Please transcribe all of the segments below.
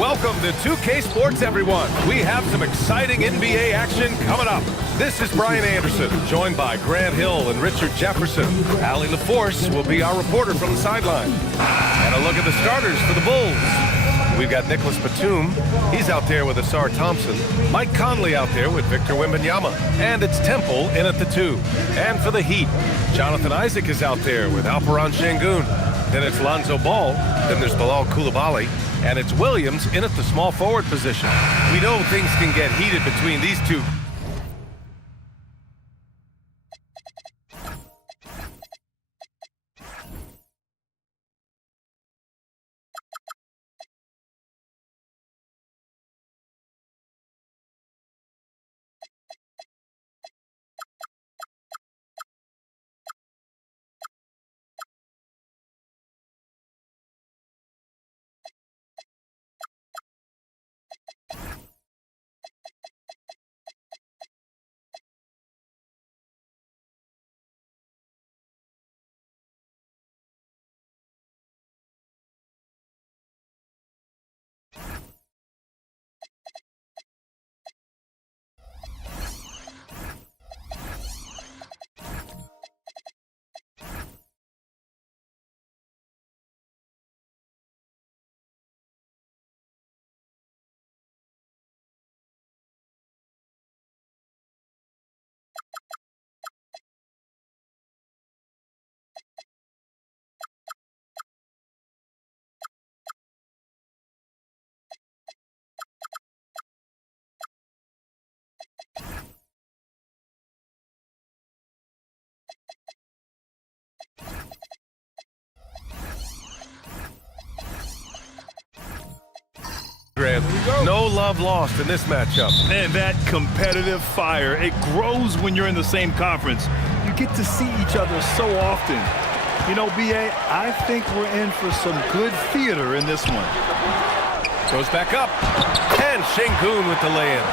Welcome to 2K Sports, everyone. We have some exciting NBA action coming up. This is Brian Anderson, joined by Grant Hill and Richard Jefferson. Allie LaForce will be our reporter from the sideline. And a look at the starters for the Bulls. We've got Nicholas Batum. He's out there with Asar Thompson. Mike Conley out there with Victor Wembanyama. And it's Temple in at the 2. And for the Heat, Jonathan Isaac is out there with Alperen Sengun. Then it's Lonzo Ball. Then there's Bilal Coulibaly. And it's Williams in at the small forward position. We know things can get heated between these two. No love lost in this matchup. Man, that competitive fire, it grows when you're in the same conference. You get to see each other so often. You know, B.A., I think we're in for some good theater in this one. Goes back up. And Sengun with the lay-in.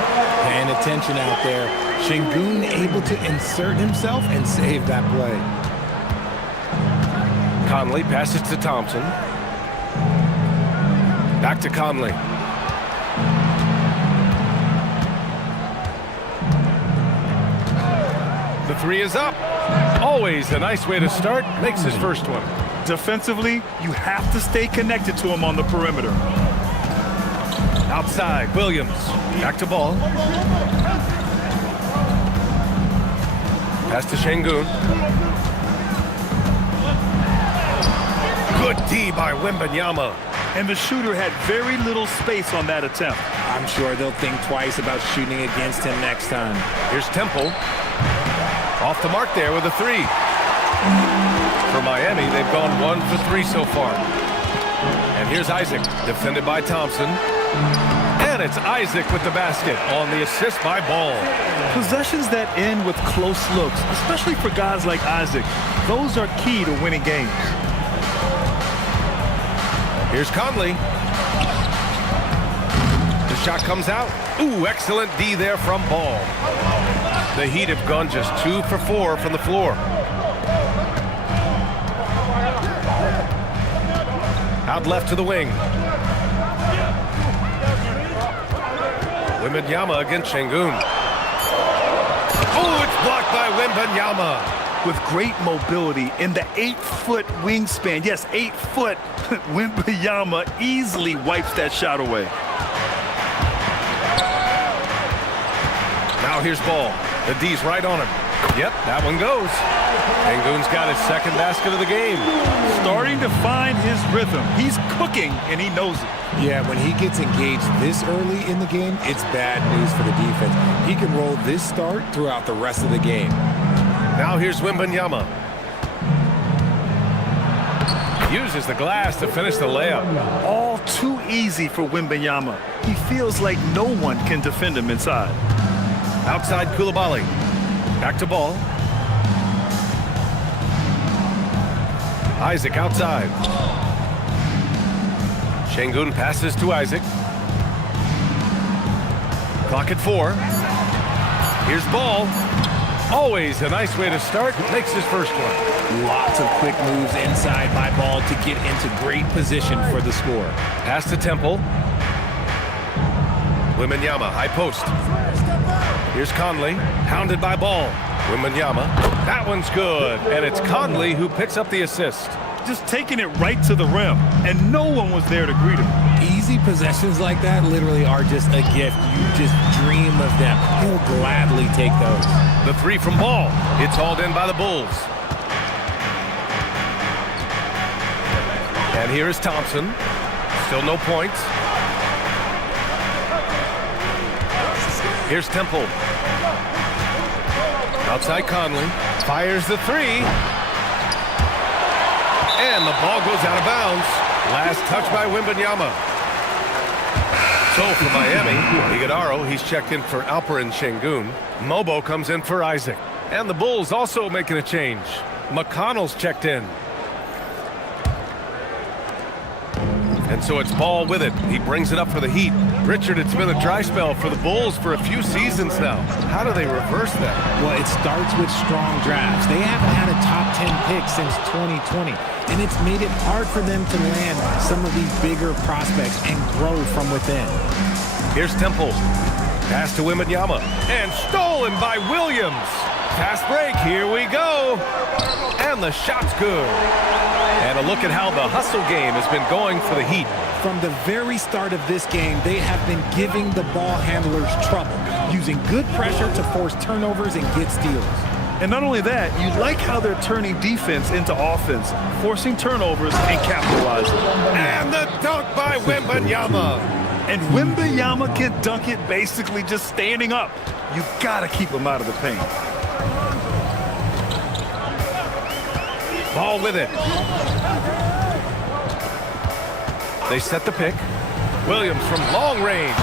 Paying attention out there. Sengun able to insert himself and save that play. Conley passes to Thompson. Back to Conley. The 3 is up. Always a nice way to start. Makes his first one. Defensively, you have to stay connected to him on the perimeter. Outside, Williams. Back to Ball. Pass to Sengun. Good D by Wembanyama. And the shooter had very little space on that attempt. I'm sure they'll think twice about shooting against him next time. Here's Temple. Off the mark there with a three. For Miami, they've gone 1 for 3 so far. And here's Isaac, defended by Thompson. And it's Isaac with the basket on the assist by Ball. Possessions that end with close looks, especially for guys like Isaac, those are key to winning games. Here's Conley. The shot comes out. Ooh, excellent D there from Ball. The Heat have gone just 2 for 4 from the floor. Out left to the wing. Wembanyama against Şengün. Oh, it's blocked by Wembanyama. With great mobility in the 8-foot wingspan, yes, 8 foot, Wembanyama easily wipes that shot away. Now here's Ball. The D's right on him. Yep, that one goes. Şengün's got his second basket of the game. Starting to find his rhythm. He's cooking, and he knows it. Yeah, when he gets engaged this early in the game, it's bad news for the defense. He can roll this start throughout the rest of the game. Now here's Wembanyama. Uses the glass to finish the layup. All too easy for Wembanyama. He feels like no one can defend him inside. Outside Coulibaly. Back to Ball. Isaac outside. Şengün passes to Isaac. Clock at 4. Here's Ball. Always a nice way to start. Makes his first one. Lots of quick moves inside by Ball to get into great position for the score. Pass to Temple. Wembanyama, high post. Here's Conley, hounded by Ball. Wembanyama, that one's good. And it's Conley who picks up the assist. Just taking it right to the rim, and no one was there to greet him. Easy possessions like that literally are just a gift. You just dream of them. He'll gladly take those. The three from Ball. It's hauled in by the Bulls. And here is Thompson. Still no points. Here's Temple. Outside Conley. Fires the three. And the ball goes out of bounds. Last touch by Wembanyama. So for Miami, Iguodala, he's checked in for Alperen Şengün. Mobo comes in for Isaac. And the Bulls also making a change. McConnell's checked in. And so it's Ball with it. He brings it up for the Heat. Richard, it's been a dry spell for the Bulls for a few seasons now. How do they reverse that? Well, it starts with strong drafts. They haven't had a top 10 pick since 2020, and it's made it hard for them to land some of these bigger prospects and grow from within. Here's Temple. Pass to Wembanyama. And stolen by Williams. Fast break. Here we go. And the shot's good. And a look at how the hustle game has been going for the Heat. From the very start of this game, they have been giving the ball handlers trouble, using good pressure to force turnovers and get steals. And not only that, you like how they're turning defense into offense, forcing turnovers and capitalizing. And the dunk by Wembanyama. And Wembanyama can dunk it basically just standing up. You gotta keep him out of the paint. Ball with it. They set the pick. Williams from long range.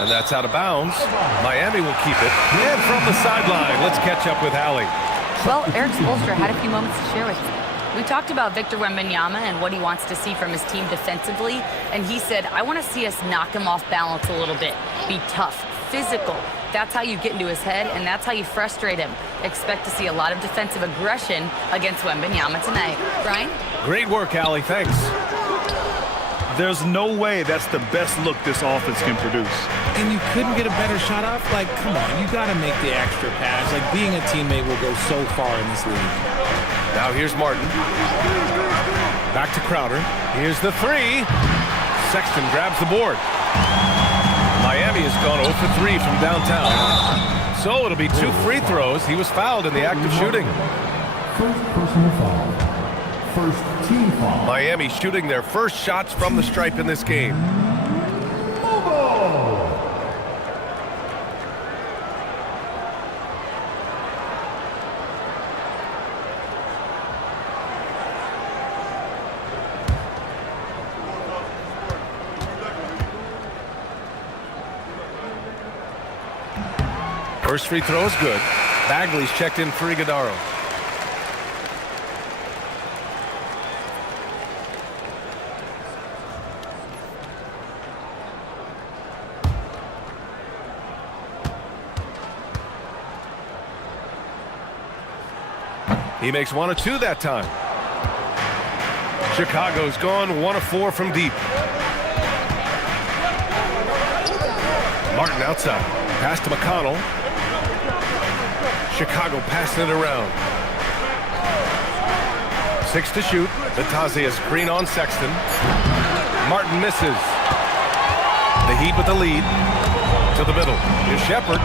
And that's out of bounds. Miami will keep it. And from the sideline, let's catch up with Allie. Well, Eric Spoelstra had a few moments to share with you. We talked about Victor Wembanyama and what he wants to see from his team defensively. And he said, I want to see us knock him off balance a little bit. Be tough, physical. That's how you get into his head, and that's how you frustrate him. Expect to see a lot of defensive aggression against Wembanyama tonight. Brian? Great work, Allie. Thanks. There's no way that's the best look this offense can produce. And you couldn't get a better shot off? Like, come on, you got to make the extra pass. Like, being a teammate will go so far in this league. Now here's Martin. Back to Crowder. Here's the three. Sexton grabs the board. Miami has gone 0 for 3 from downtown. So it'll be 2 free throws. He was fouled in the act of shooting. First personal foul. First team foul. Miami shooting their first shots from the stripe in this game. First free throw is good. Bagley's checked in for Iguodaro. He makes 1 of 2 that time. Chicago's gone 1 of 4 from deep. Martin outside. Pass to McConnell. Chicago passing it around. 6 to shoot. Bitadze a screen on Sexton. Martin misses. The Heat with the lead. To the middle. Here's Shepherd.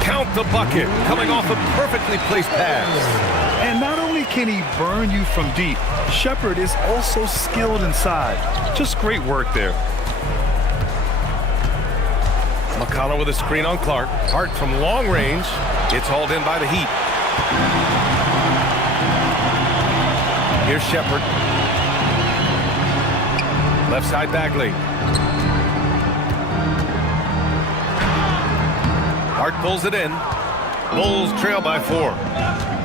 Count the bucket. Coming off a perfectly placed pass. And not only can he burn you from deep, Shepherd is also skilled inside. Just great work there. McConnell with a screen on Clark. Hart from long range. It's hauled in by the Heat. Here's Shepherd. Left side Bagley. Hart pulls it in. Bulls trail by 4.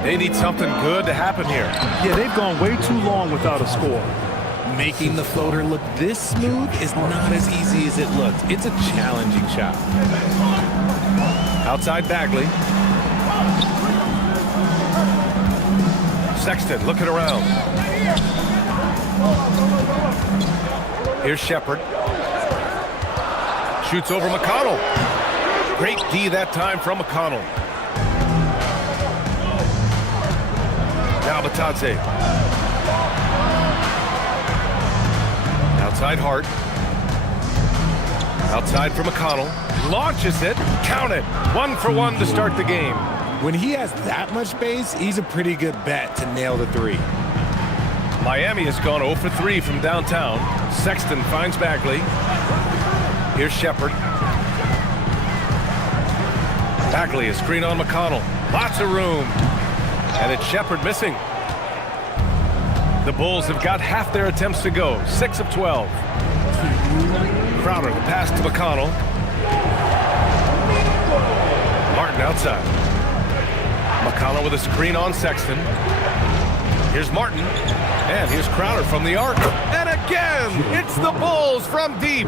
They need something good to happen here. Yeah, they've gone way too long without a score. Making the floater look this smooth is not as easy as it looks. It's a challenging shot. Outside Bagley. Sexton looking around. Here's Shepherd. Shoots over McConnell. Great D that time from McConnell. Now Bitadze. Outside Hart. Outside for McConnell. Launches it. Count it. 1 for 1 to start the game. When he has that much space, he's a pretty good bet to nail the 3. Miami has gone 0 for 3 from downtown. Sexton finds Bagley. Here's Shepherd. Bagley, a screen on McConnell. Lots of room. And it's Shepherd missing. The Bulls have got half their attempts to go. 6 of 12. Crowder, the pass to McConnell. Martin outside. McConnell with a screen on Sexton. Here's Martin. And here's Crowder from the arc. And again, it's the Bulls from deep.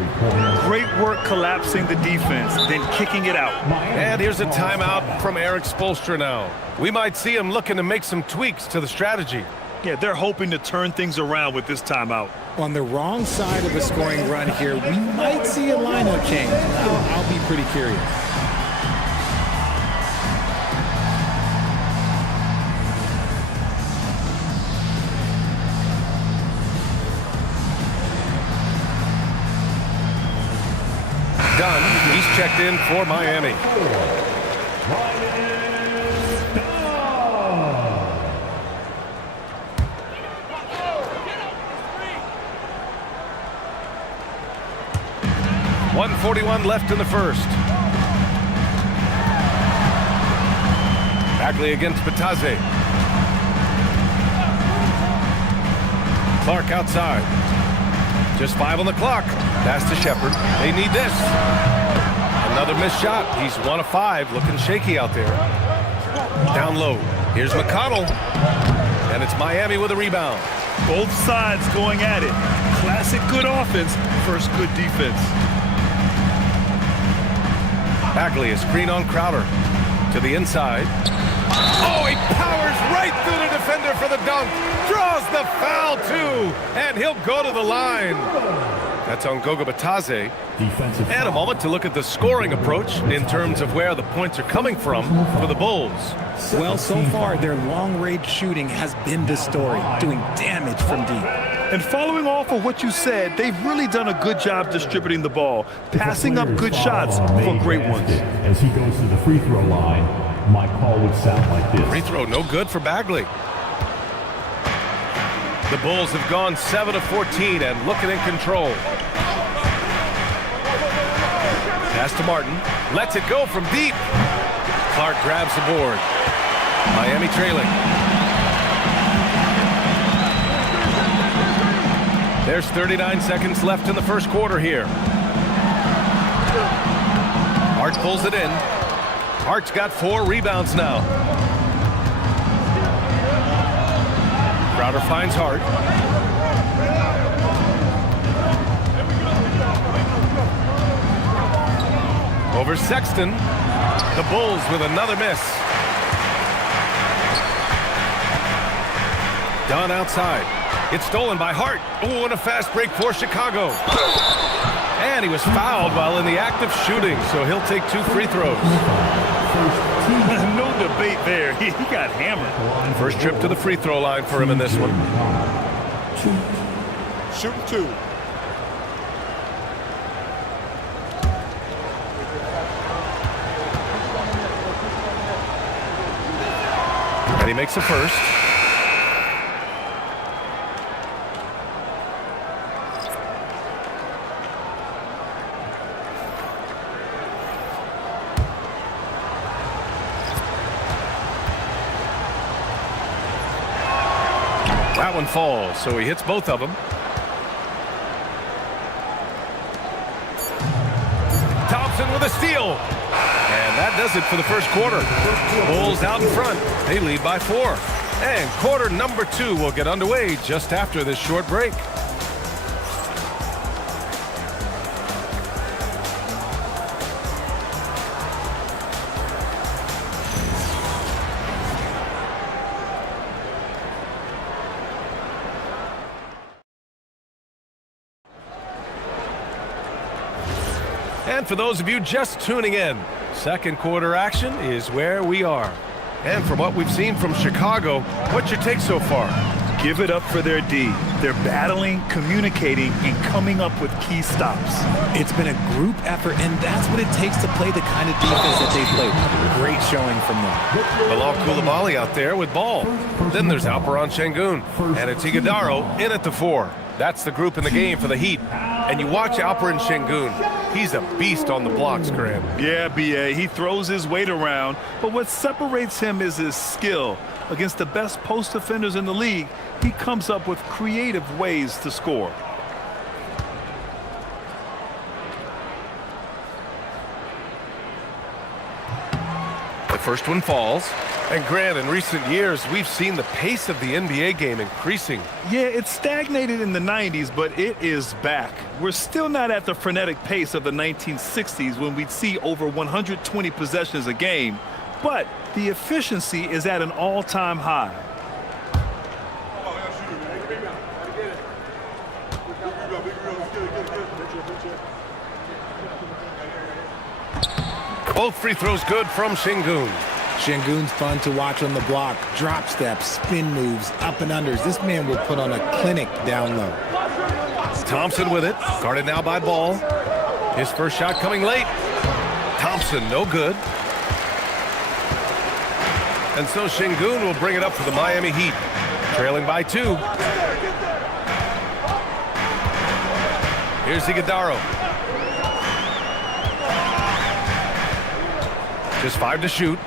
Great work collapsing the defense, then kicking it out. And here's a timeout from Eric Spoelstra now. We might see him looking to make some tweaks to the strategy. Yeah, they're hoping to turn things around with this timeout. On the wrong side of a scoring run here, we might see a lineup change. I'll be pretty curious. Dunn, he's checked in for Miami. .141 left in the first. Bagley against Bitadze. Clark outside. Just 5 on the clock. Pass to Shepherd. They need this. Another missed shot. He's 1 of 5. Looking shaky out there. Down low. Here's McConnell. And it's Miami with a rebound. Both sides going at it. Classic good offense versus good defense. Bagley, a screen on Crowder. To the inside. Oh, he powers right through the defender for the dunk. Draws the foul, too. And he'll go to the line. That's on Goga Bitadze. And a moment to look at the scoring approach in terms of where the points are coming from for the Bulls. Well, so far, their long-range shooting has been the story, doing damage from deep. And following off of what you said, they've really done a good job distributing the ball, passing up good shots for great ones. As he goes to the free throw line, my call would sound like this. Free throw no good for Bagley. The Bulls have gone 7 of 14 and looking in control. Pass to Martin. Lets it go from deep. Clark grabs the board. Miami trailing. There's 39 seconds left in the first quarter here. Hart pulls it in. Hart's got 4 rebounds now. Crowder finds Hart. Over Sexton. The Bulls with another miss. Dunn outside. It's stolen by Hart. Oh, and a fast break for Chicago. And he was fouled while in the act of shooting, so he'll take 2 free throws. No debate there. He got hammered. First trip to the free throw line for him in this one. Shooting 2. And he makes the first. That one falls, so he hits both of them. Thompson with a steal. And that does it for the first quarter. Bulls out in front. They lead by 4. And quarter number 2 will get underway just after this short break. And for those of you just tuning in, second quarter action is where we are. And from what we've seen from Chicago, what's your take so far? Give it up for their D. They're battling, communicating, and coming up with key stops. It's been a group effort, and that's what it takes to play the kind of defense that they play. Great showing from them. Bilal Coulibaly out there with ball. Then there's Alperen Sengun, and it's Iguodala in at the 4. That's the group in the game for the Heat. And you watch Alperen Sengun. He's a beast on the blocks, Graham. Yeah, B.A. He throws his weight around, but what separates him is his skill. Against the best post defenders in the league, he comes up with creative ways to score. The first one falls. And Grant, in recent years, we've seen the pace of the NBA game increasing. Yeah, it stagnated in the 90s, but it is back. We're still not at the frenetic pace of the 1960s when we'd see over 120 possessions a game, but the efficiency is at an all-time high. Both free throws good from Sengun. Sengun's fun to watch on the block. Drop steps, spin moves, up and unders. This man will put on a clinic down low. Thompson with it. Guarded now by Ball. His first shot coming late. Thompson, no good. And so Sengun will bring it up for the Miami Heat. Trailing by 2. Here's Iguodala. Just 5 to shoot.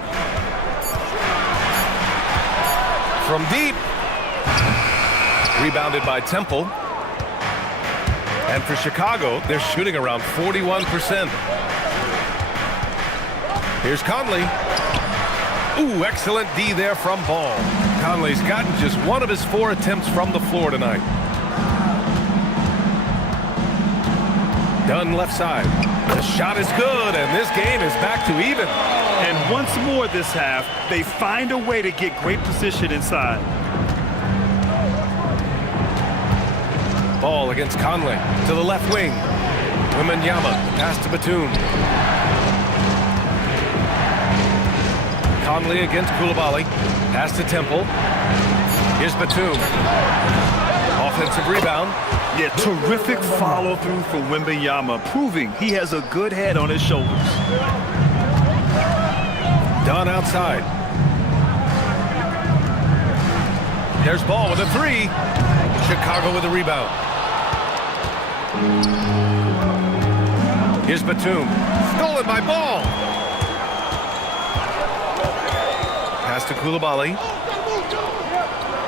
From deep. Rebounded by Temple. And for Chicago, they're shooting around 41%. Here's Conley. Ooh, excellent D there from Ball. Conley's gotten just 1 of his 4 attempts from the floor tonight. Dunn left side. The shot is good, and this game is back to even. And once more this half, they find a way to get great position inside. Ball against Conley to the left wing. Wembanyama pass to Batum. Conley against Coulibaly. Pass to Temple. Here's Batum. Offensive rebound. Yeah, terrific follow-through from Wembanyama, proving he has a good head on his shoulders. Dunn outside. There's Ball with a 3. Chicago with a rebound. Here's Batum. Stolen by Ball. Pass to Coulibaly.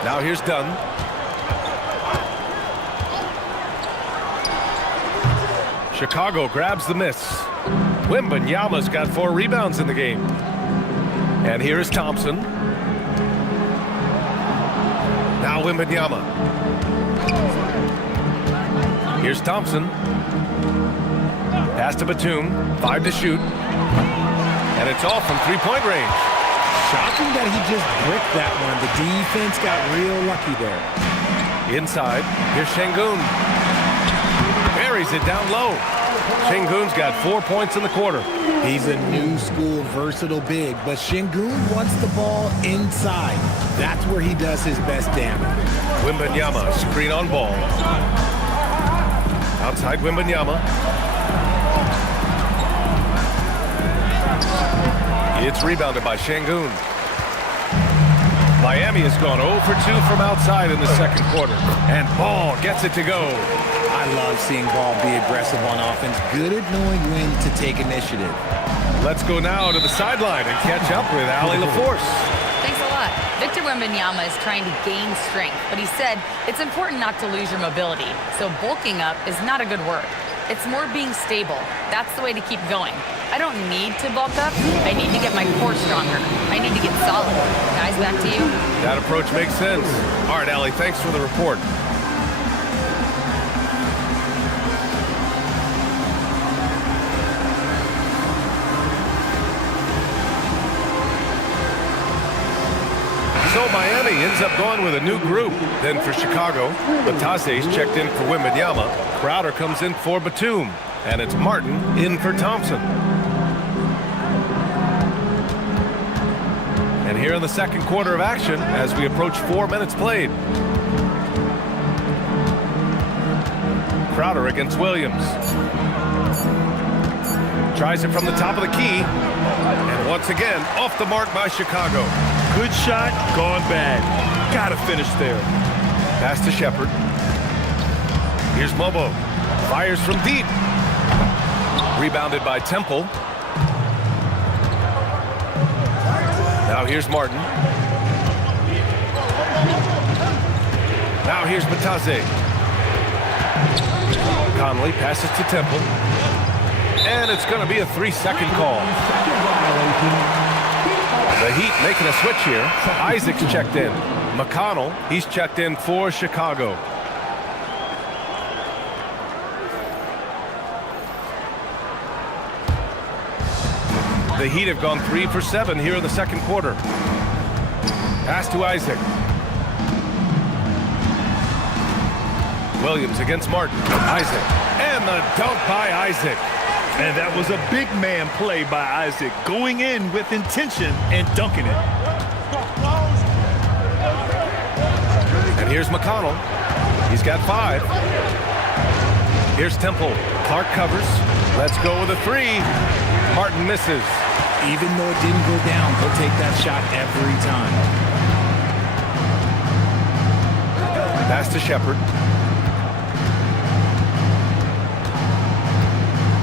Now here's Dunn. Chicago grabs the miss. Wembanyama's got 4 rebounds in the game. And here is Thompson. Now Wembanyama. Here's Thompson. Pass to Batum. 5 to shoot. And it's off from three-point range. Shocking that he just bricked that one. The defense got real lucky there. Inside, here's Şengün. Buries it down low. Şengün's got 4 points in the quarter. He's a new school versatile big, but Şengün wants the ball inside. That's where he does his best damage. Wembanyama, screen on ball. Outside Wembanyama. It's rebounded by Şengün. Miami has gone 0 for 2 from outside in the second quarter. And Ball gets it to go. I love seeing Ball be aggressive on offense. Good at knowing when to take initiative. Let's go now to the sideline and catch up with Allie LaForce. Thanks a lot. Victor Wembanyama is trying to gain strength, but he said it's important not to lose your mobility. So bulking up is not a good word. It's more being stable. That's the way to keep going. I don't need to bulk up. I need to get my core stronger. I need to get solid. Guys, back to you. That approach makes sense. All right, Allie, thanks for the report. So Miami ends up going with a new group. Then for Chicago, Batase's checked in for Wembanyama. Crowder comes in for Batum. And it's Martin in for Thompson. And here in the second quarter of action, as we approach 4 minutes played. Crowder against Williams. Tries it from the top of the key. And once again, off the mark by Chicago. Good shot, gone bad. Gotta finish there. Pass to Shepherd. Here's Mobo. Fires from deep. Rebounded by Temple. Now here's Martin. Now here's Batase. Conley passes to Temple. And it's going to be a 3-second call. The Heat making a switch here. Isaac's checked in. McConnell, he's checked in for Chicago. The Heat have gone 3 for 7 here in the second quarter. Pass to Isaac. Williams against Martin. Isaac. And the dunk by Isaac. And that was a big man play by Isaac, going in with intention and dunking it. And here's McConnell. He's got 5. Here's Temple. Clark covers. Let's go with a 3. Martin misses. Even though it didn't go down, he'll take that shot every time. Pass to Shepherd.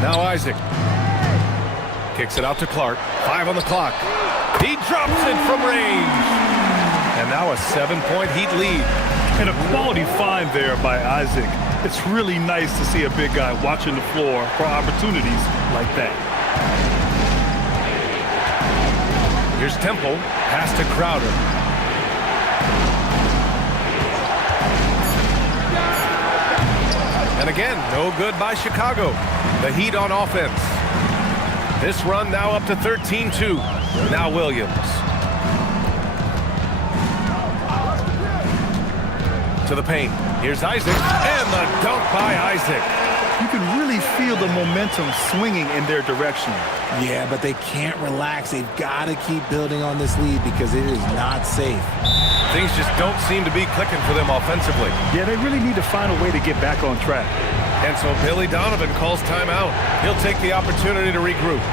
Now Isaac. Kicks it out to Clark. 5 on the clock. He drops it from range. And now a 7-point Heat lead. And a quality find there by Isaac. It's really nice to see a big guy watching the floor for opportunities like that. Here's Temple. Pass to Crowder. And again, no good by Chicago. The Heat on offense. This run now up to 13-2. Now Williams. To the paint. Here's Isaac. And the dunk by Isaac. You can really feel the momentum swinging in their direction. Yeah, but they can't relax. They've got to keep building on this lead because it is not safe. Things just don't seem to be clicking for them offensively. Yeah, they really need to find a way to get back on track. And so Billy Donovan calls timeout. He'll take the opportunity to regroup.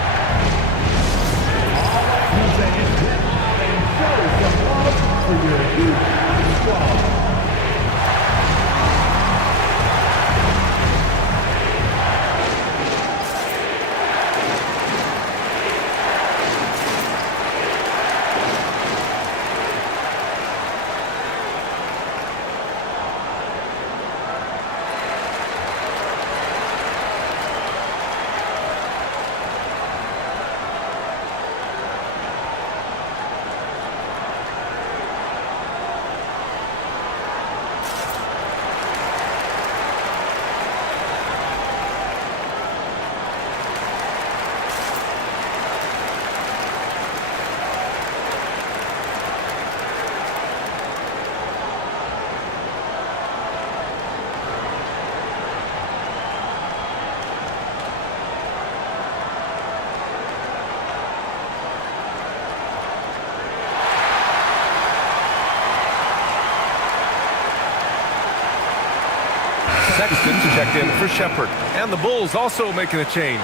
Sexton's checked in for Shepard. And the Bulls also making a change.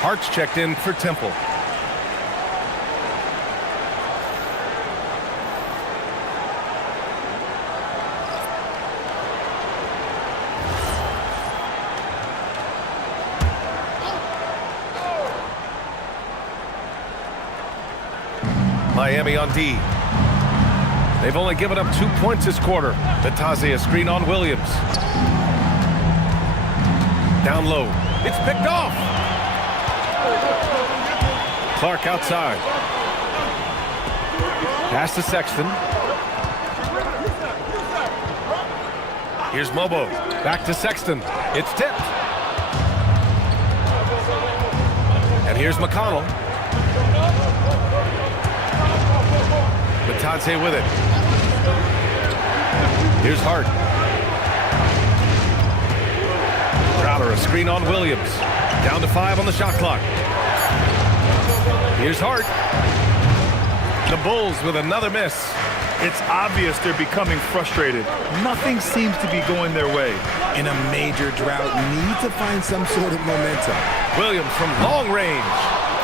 Hart's checked in for Temple. Miami on D. They've only given up 2 points this quarter. Bitadze a screen on Williams. Down low. It's picked off. Clark outside. Pass to Sexton. Here's Mobo. Back to Sexton. It's tipped. And here's McConnell. Bitadze with it. Here's Hart. Crowder a screen on Williams. Down to 5 on the shot clock. Here's Hart. The Bulls with another miss. It's obvious they're becoming frustrated. Nothing seems to be going their way. In a major drought, need to find some sort of momentum. Williams from long range.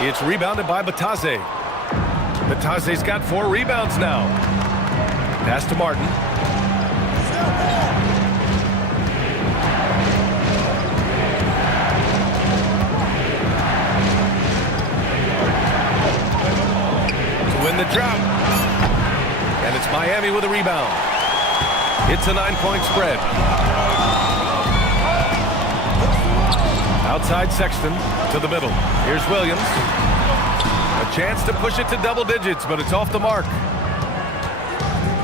It's rebounded by Bitadze. Bitadze's got 4 rebounds now. Pass to Martin. To win the drought. And it's Miami with a rebound. It's a 9-point spread. Outside Sexton to the middle. Here's Williams. A chance to push it to double digits, but it's off the mark.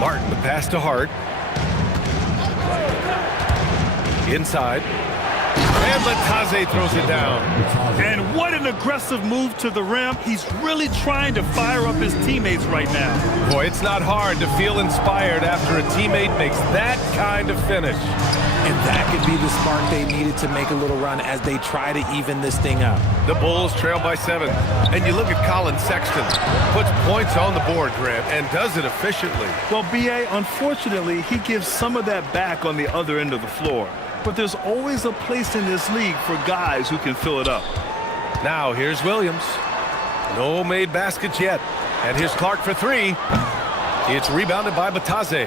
Martin, the pass to Hart. Inside. And Bitadze throws it down. And what an aggressive move to the rim. He's really trying to fire up his teammates right now. Boy, it's not hard to feel inspired after a teammate makes that kind of finish. And that could be the spark they needed to make a little run as they try to even this thing up. The Bulls trail by 7. And you look at Colin Sexton. Puts points on the board, Grant, and does it efficiently. Well, B.A., unfortunately, he gives some of that back on the other end of the floor. But there's always a place in this league for guys who can fill it up. Now here's Williams. No made baskets yet. And here's Clark for 3. It's rebounded by Bitadze.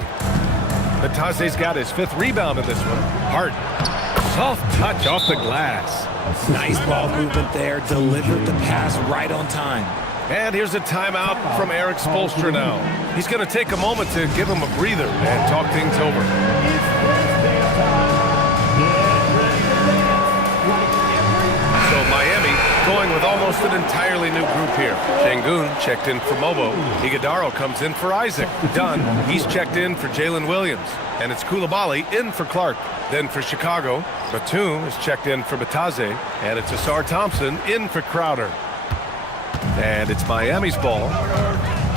Bitadze's got his 5th rebound in this one. Hart. Soft touch off the glass. Nice ball movement there. Delivered the pass right on time. And here's a timeout from Eric Spoelstra now. He's going to take a moment to give him a breather and talk things over. Miami going with almost an entirely new group here. Şengün checked in for Mobo. Iguodaro comes in for Isaac. Dunn, he's checked in for Jalen Williams. And it's Coulibaly in for Clark. Then for Chicago, Batum is checked in for Bitadze. And it's Ausar Thompson in for Crowder. And it's Miami's ball.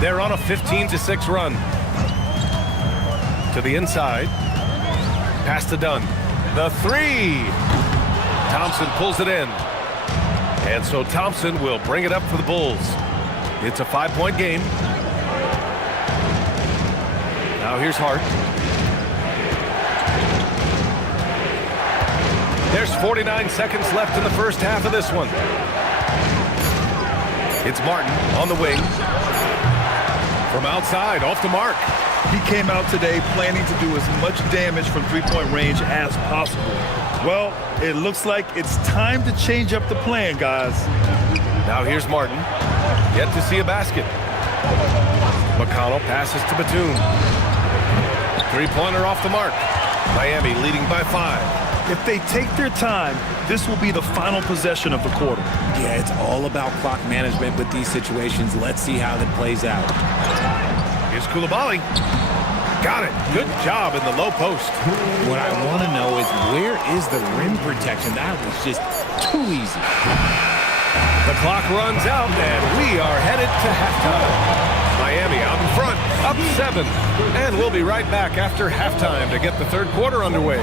They're on a 15-6 run. To the inside. Pass to Dunn. The 3. Thompson pulls it in. And so Thompson will bring it up for the Bulls. It's a 5-point game. Now here's Hart. There's 49 seconds left in the first half of this one. It's Martin on the wing. From outside, off the mark. He came out today planning to do as much damage from three-point range as possible. Well, it looks like it's time to change up the plan, guys. Now here's Martin. Yet to see a basket. McConnell passes to Batum. 3-pointer off the mark. Miami leading by 5. If they take their time, this will be the final possession of the quarter. Yeah, it's all about clock management with these situations. Let's see how that plays out. Here's Coulibaly. Got it. Good job in the low post. What I want to know is where is the rim protection? That was just too easy. The clock runs out, and we are headed to halftime. Miami out in front, up 7. And we'll be right back after halftime to get the third quarter underway.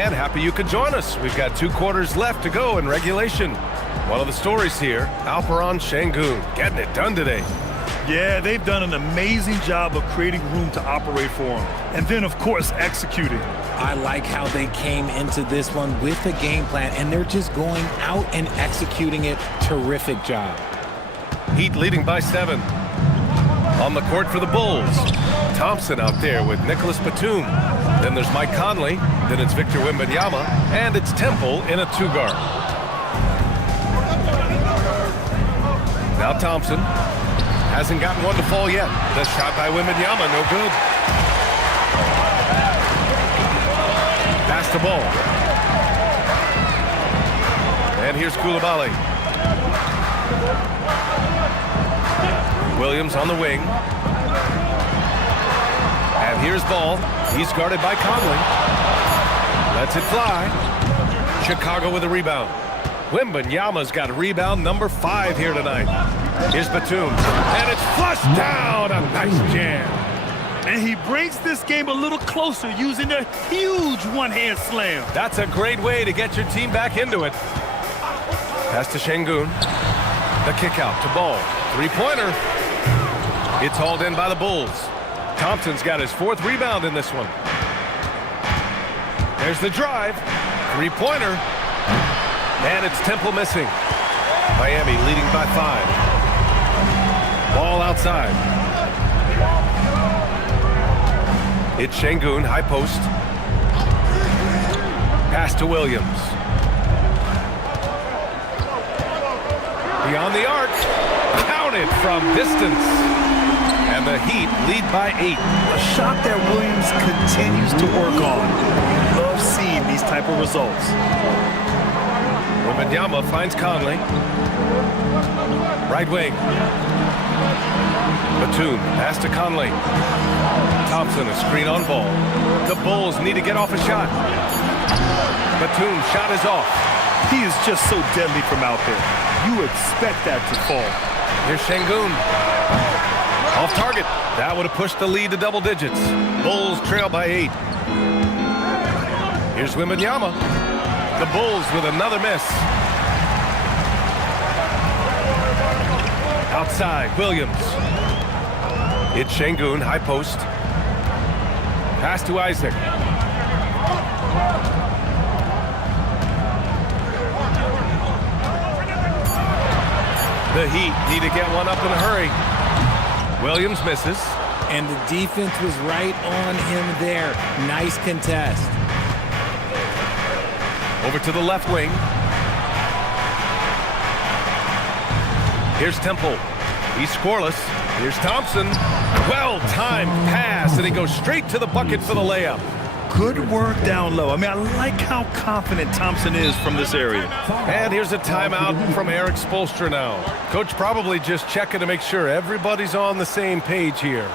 And happy you could join us. We've got 2 quarters left to go in regulation. One of the stories here, Alperen Sengun getting it done today. Yeah, they've done an amazing job of creating room to operate for him. And then, of course, executing. I like how they came into this one with a game plan, and they're just going out and executing it. Terrific job. Heat leading by 7. On the court for the Bulls. Thompson out there with Nicholas Batum. Then there's Mike Conley. Then it's Victor Wembanyama. And it's Temple in a 2-guard. Now Thompson hasn't gotten one to fall yet. The shot by Wembanyama, no good. Pass the ball. And here's Coulibaly. Williams on the wing. And here's Ball. He's guarded by Conley. Lets it fly. Chicago with a rebound. Wembanyama's got rebound number 5 here tonight. Here's Batum. And it's flushed down. A nice jam. And he brings this game a little closer using a huge one-hand slam. That's a great way to get your team back into it. Pass to Sengun. The kick out to Ball. 3-pointer. It's hauled in by the Bulls. Thompson's got his 4th rebound in this one. There's the drive. 3-pointer. And it's Temple missing. Miami leading by 5. Ball outside. It's Sengun, high post. Pass to Williams. Beyond the arc. Counted from distance. And the Heat lead by 8. A shot that Williams continues to work on. Love seeing these type of results. Wembanyama finds Conley. Right wing. Batum, pass to Conley. Thompson, a screen on Ball. The Bulls need to get off a shot. Batum, shot is off. He is just so deadly from out there. You expect that to fall. Here's Sengun. Off target. That would have pushed the lead to double digits. Bulls trail by 8. Here's Wembanyama. The Bulls with another miss. Outside, Williams. It's Sengun, high post. Pass to Isaac. The Heat need to get one up in a hurry. Williams misses. And the defense was right on him there. Nice contest. Over to the left wing. Here's Temple. He's scoreless. Here's Thompson. Well-timed pass, and he goes straight to the bucket for the layup. Good work down low. I mean, I like how confident Thompson is from this area. And here's a timeout from Erik Spoelstra now. Coach probably just checking to make sure everybody's on the same page here.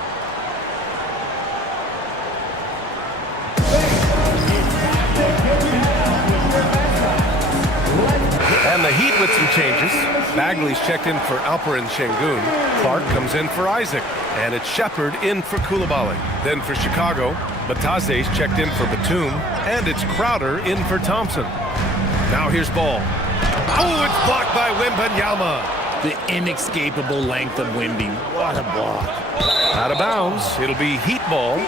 And the Heat with some changes. Bagley's checked in for Alperen Sengun. Clark comes in for Isaac. And it's Shepard in for Coulibaly. Then for Chicago, Batase's checked in for Batum. And it's Crowder in for Thompson. Now here's Ball. Oh, it's blocked by Wembanyama. The inescapable length of Wemby. What a block. Out of bounds. It'll be Heat ball.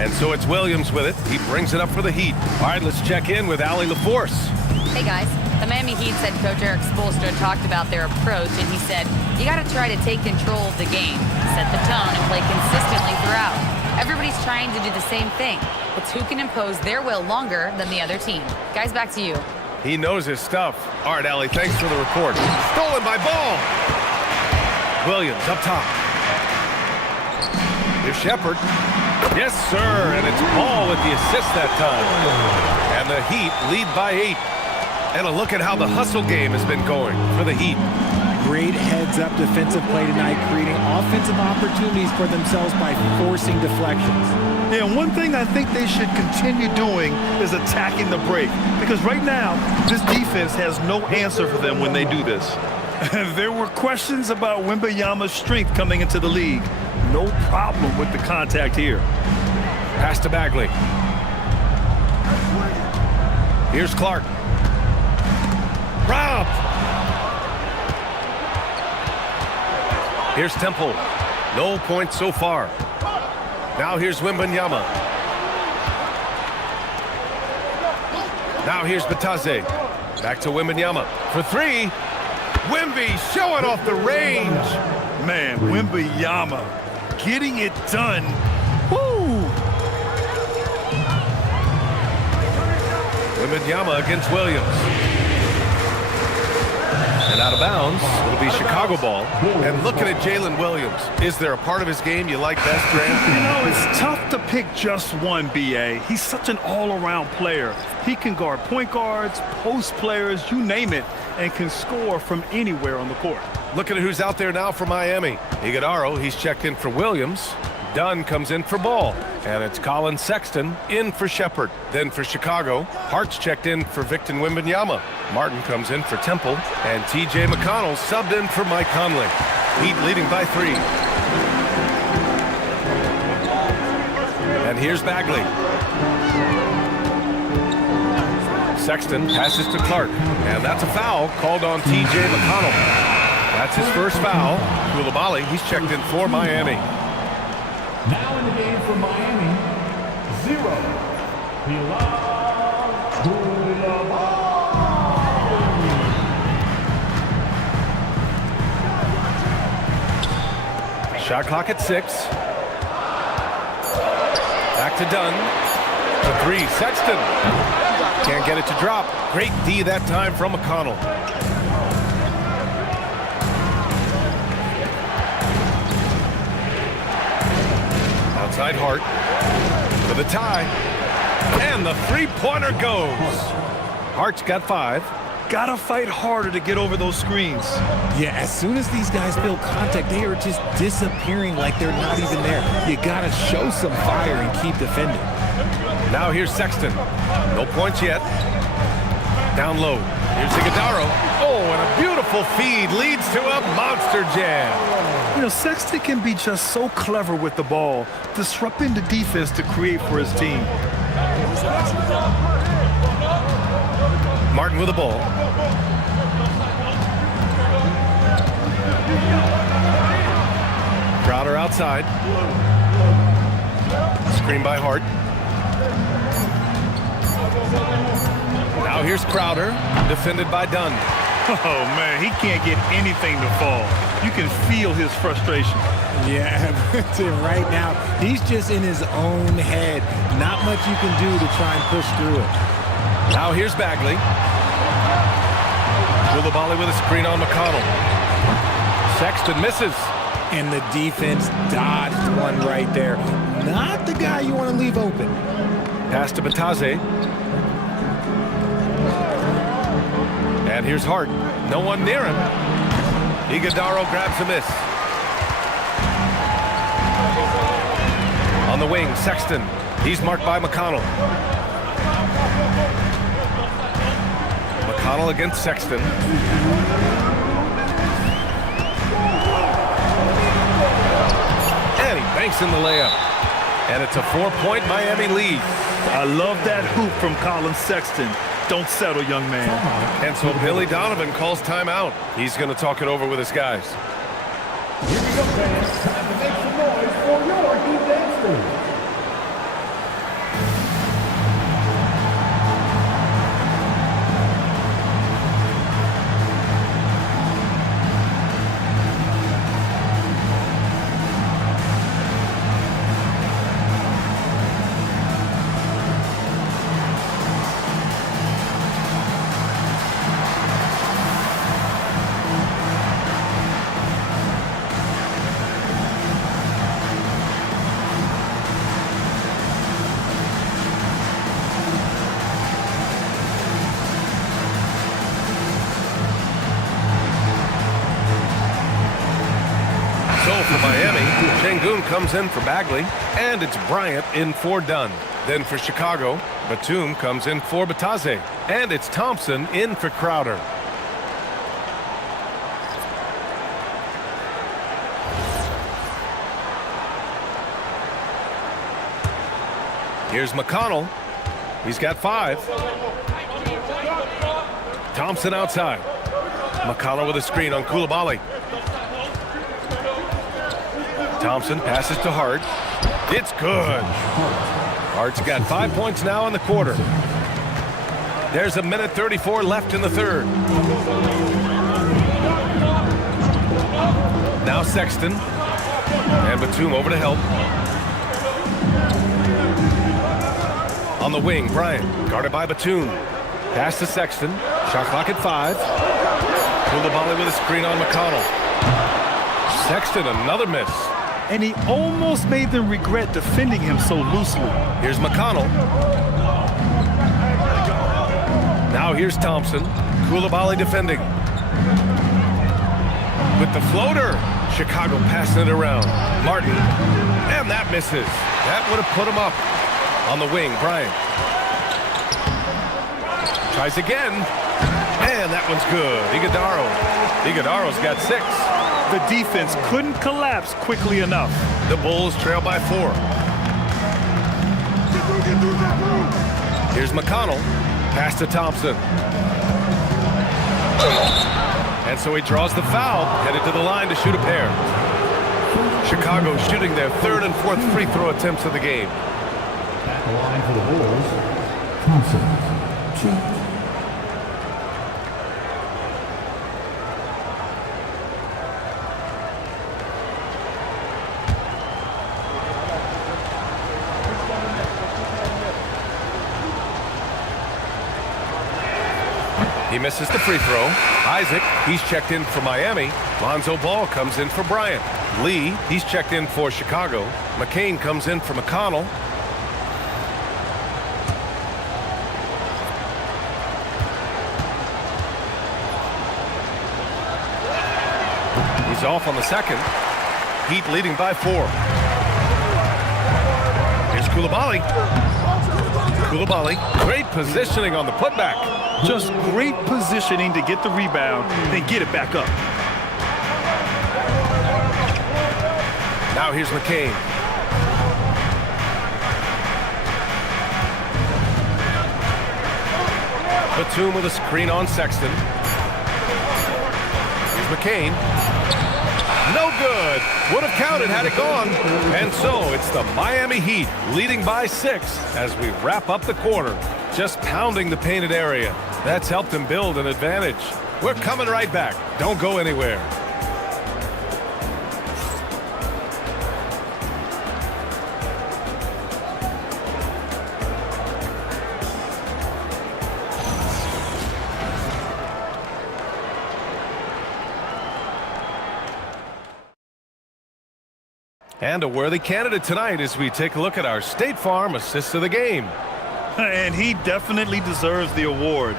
And so it's Williams with it. He brings it up for the Heat. All right, let's check in with Allie LaForce. Hey, guys. The Miami Heat said Coach Erik Spoelstra talked about their approach, and he said, you got to try to take control of the game, set the tone, and play consistently throughout. Everybody's trying to do the same thing. It's who can impose their will longer than the other team. Guys, back to you. He knows his stuff. All right, Allie, thanks for the report. Stolen by Ball. Williams up top. Here's Shepard. Yes, sir, and it's Ball with the assist that time. And the Heat lead by 8. And a look at how the hustle game has been going for the Heat. Great heads-up defensive play tonight, creating offensive opportunities for themselves by forcing deflections. Yeah, and one thing I think they should continue doing is attacking the break. Because right now, this defense has no answer for them when they do this. There were questions about Wembanyama's strength coming into the league. No problem with the contact here. Pass to Bagley. Here's Clark. Robbed. Here's Temple. No points so far. Now here's Wembanyama. Now here's Bitadze. Back to Wembanyama for three. Wemby showing off the range. Man, Wembanyama getting it done. Woo! Wembanyama against Williams. And out of bounds, it'll be Chicago ball. And looking at Jalen Williams, is there a part of his game you like best, Grant? You know, it's tough to pick just one, B.A. He's such an all-around player. He can guard point guards, post players, you name it, and can score from anywhere on the court. Looking at who's out there now for Miami. Iguodala, he's checked in for Williams. Dunn comes in for Ball. And it's Colin Sexton in for Shepherd. Then for Chicago, Hart's checked in for Victor Wembanyama. Martin comes in for Temple. And T.J. McConnell subbed in for Mike Conley. Heat leading by 3. And here's Bagley. Sexton passes to Clark. And that's a foul called on T.J. McConnell. That's his first foul. Coulibaly, he's checked in for Miami. Now in the game for Miami, 0. Shot clock at 6. Back to Dunn. To 3. Sexton. Can't get it to drop. Great D that time from McConnell. Outside Hart for the tie. And the three-pointer goes. Hart's got 5. Gotta fight harder to get over those screens. Yeah, as soon as these guys feel contact, they are just disappearing like they're not even there. You gotta show some fire and keep defending. Now here's Sexton. No points yet. Down low. Here's Iguodala. Oh, and a beautiful feed leads to a monster jam. You know, Sexton can be just so clever with the ball, disrupting the defense to create for his team. Martin with the ball. Crowder outside. Screen by Hart. Now here's Crowder, defended by Dunn. Oh, man, he can't get anything to fall. You can feel his frustration. Yeah, right now, he's just in his own head. Not much you can do to try and push through it. Now here's Bagley. Coulibaly with a screen on McConnell. Sexton misses. And the defense dodged one right there. Not the guy you want to leave open. Pass to Bitadze. And here's Hart. No one near him. Iguodala grabs a miss. On the wing, Sexton. He's marked by McConnell. McConnell against Sexton. And he banks in the layup. And it's a 4-point Miami lead. I love that hoop from Colin Sexton. Don't settle, young man. And so Billy Donovan calls timeout. He's going to talk it over with his guys. Here we go, fans. Time to make some noise for your defense. For Miami, Sengun comes in for Bagley, and it's Bryant in for Dunn. Then for Chicago, Batum comes in for Bitadze, and it's Thompson in for Crowder. Here's McConnell. He's got 5. Thompson outside. McConnell with a screen on Koulibaly. Thompson passes to Hart. It's good. Hart's got 5 points now in the quarter. There's 1:34 left in the third. Now Sexton. And Batum over to help. On the wing, Bryant, guarded by Batum. Pass to Sexton. Shot clock at 5. Koulibaly with a screen on McConnell. Sexton, another miss. And he almost made them regret defending him so loosely. Here's McConnell. Now here's Thompson. Koulibaly defending. With the floater. Chicago passing it around. Martin. And that misses. That would have put him up. On the wing, Bryant. Tries again. And that one's good. Iguodaro. Iguodaro's got 6. The defense couldn't collapse quickly enough. The Bulls trail by 4. Here's McConnell. Pass to Thompson. And so he draws the foul, headed to the line to shoot a pair. Chicago shooting their 3rd and 4th free throw attempts of the game. At the line for the Bulls, Thompson, 2. He misses the free throw. Isaac, he's checked in for Miami. Lonzo Ball comes in for Bryant. Lee, he's checked in for Chicago. McCain comes in for McConnell. He's off on the second. Heat leading by 4. Here's Koulibaly. Koulibaly, great positioning on the putback. Just great positioning to get the rebound, then get it back up. Now here's McCain. Batum with a screen on Sexton. Here's McCain. No good. Would have counted had it gone. And so it's the Miami Heat leading by 6 as we wrap up the quarter. Just pounding the painted area. That's helped them build an advantage. We're coming right back. Don't go anywhere. And a worthy candidate tonight as we take a look at our State Farm Assist of the Game. And he definitely deserves the award.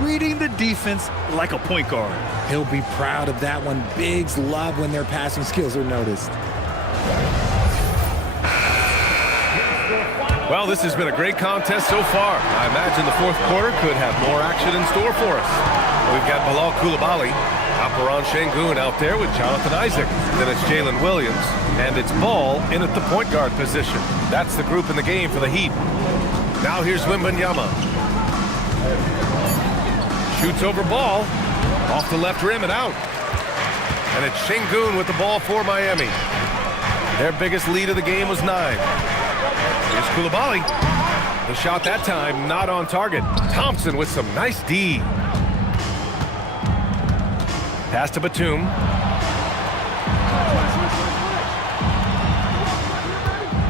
Reading the defense like a point guard. He'll be proud of that one. Bigs love when their passing skills are noticed. Well, this has been a great contest so far. I imagine the 4th quarter could have more action in store for us. We've got Bilal Koulibaly, Alperen Şengün out there with Jonathan Isaac. Then it's Jalen Williams, and it's Ball in at the point guard position. That's the group in the game for the Heat. Now here's Wembanyama. Shoots over Ball, off the left rim and out. And it's Şengün with the ball for Miami. Their biggest lead of the game was 9. Here's Koulibaly. The shot that time not on target. Thompson with some nice D. Pass to Batum.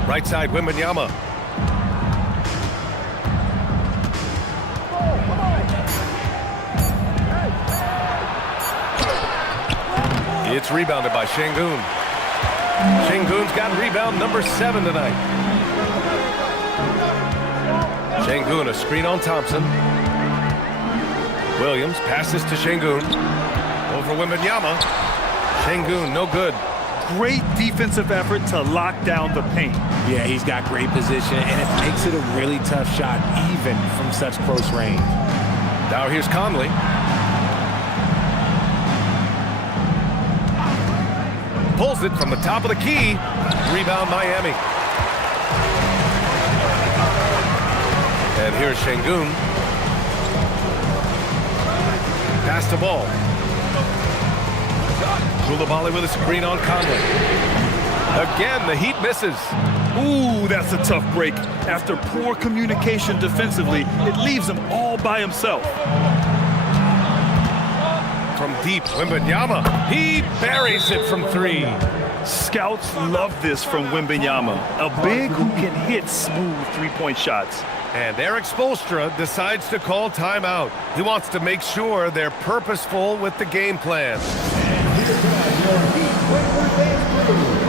Right side, Wembanyama. It's rebounded by Şengün. Şengün's got rebound number 7 tonight. Şengün, a screen on Thompson. Williams passes to Şengün. Over Wembanyama. Şengün, no good. Great defensive effort to lock down the paint. Yeah, he's got great position, and it makes it a really tough shot, even from such close range. Now here's Conley. Pulls it from the top of the key. Rebound Miami. And here's Şengün. Pass the ball. Coulibaly with a screen on Conley. Again, the Heat misses. Ooh, that's a tough break. After poor communication defensively, it leaves him all by himself. From deep, Wembanyama. He buries it from 3. Scouts love this from Wembanyama, a big who can hit smooth three-point shots. And Erik Spoelstra decides to call timeout. He wants to make sure they're purposeful with the game plan. Here tonight, your Heat Wayward Dance crew.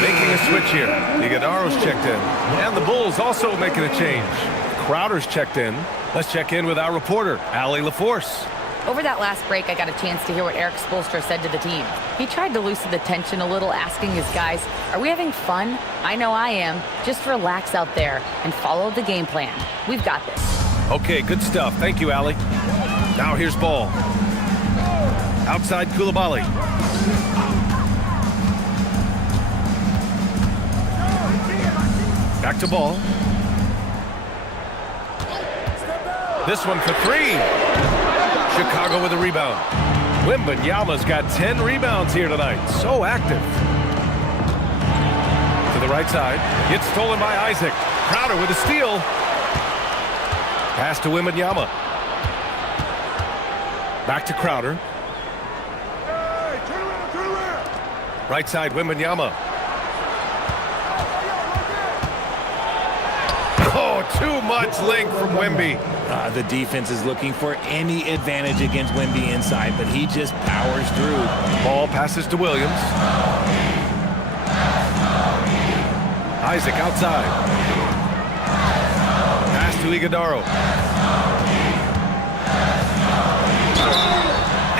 Making a switch here. Iguodaro's checked in. And the Bulls also making a change. Crowder's checked in. Let's check in with our reporter, Allie LaForce. Over that last break, I got a chance to hear what Erik Spoelstra said to the team. He tried to loosen the tension a little, asking his guys, are we having fun? I know I am. Just relax out there and follow the game plan. We've got this. Okay, good stuff. Thank you, Allie. Now here's ball. Outside Coulibaly. Back to ball. This one for 3. Chicago with a rebound. Wembanyama's got 10 rebounds here tonight. So active. To the right side. It's stolen by Isaac. Crowder with a steal. Pass to Wembanyama. Back to Crowder. Right side, Wembanyama. Oh, too much length from Wemby. The defense is looking for any advantage against Wemby inside, but he just powers through. Ball passes to Williams. Isaac outside. Pass to Iguodaro.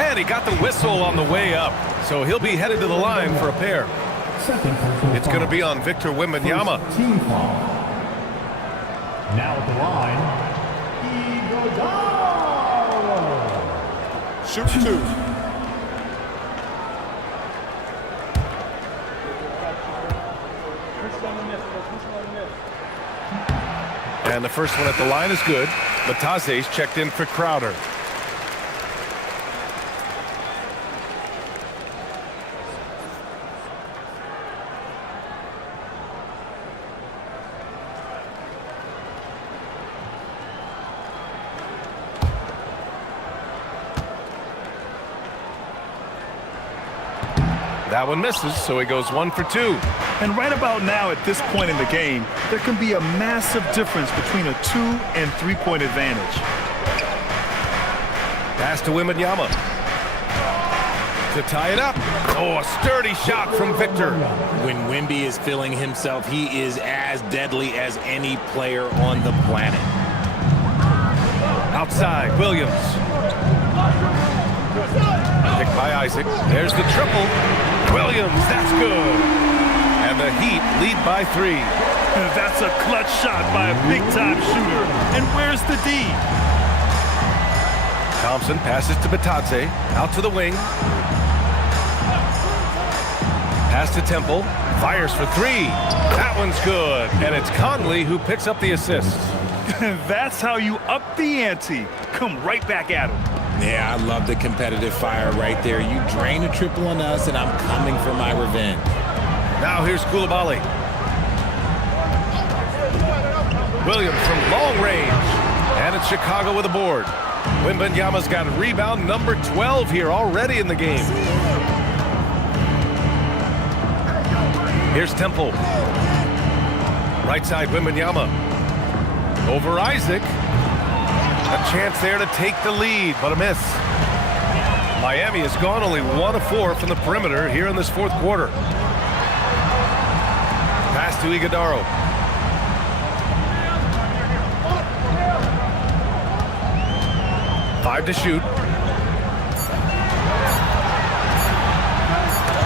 And he got the whistle on the way up, so he'll be headed to the line for a pair. It's going to be on Victor Wembanyama. Team foul. Now at the line, Iguodaro. Shoot 2. And the first one at the line is good. Batase's checked in for Crowder. That one misses, so he goes 1 for 2. And right about now, at this point in the game, there can be a massive difference between a 2- and 3-point advantage. Pass to Wembanyama. To tie it up. Oh, a sturdy shot from Victor. When Wemby is feeling himself, he is as deadly as any player on the planet. Outside, Williams. Picked by Isaac. There's the triple. Williams, that's good. And the Heat lead by 3. That's a clutch shot by a big-time shooter. And where's the D? Thompson passes to Bitadze. Out to the wing. Pass to Temple. Fires for 3. That one's good. And it's Conley who picks up the assist. That's how you up the ante. Come right back at him. Yeah, I love the competitive fire right there. You drain a triple on us, and I'm coming for my revenge. Now here's Koulibaly. Williams from long range. And it's Chicago with a board. Wembanyama's got rebound number 12 here already in the game. Here's Temple. Right side, Wembanyama. Over Isaac. A chance there to take the lead, but a miss. Miami has gone only 1 of 4 from the perimeter here in this fourth quarter. Pass to Iguodaro. Five to shoot.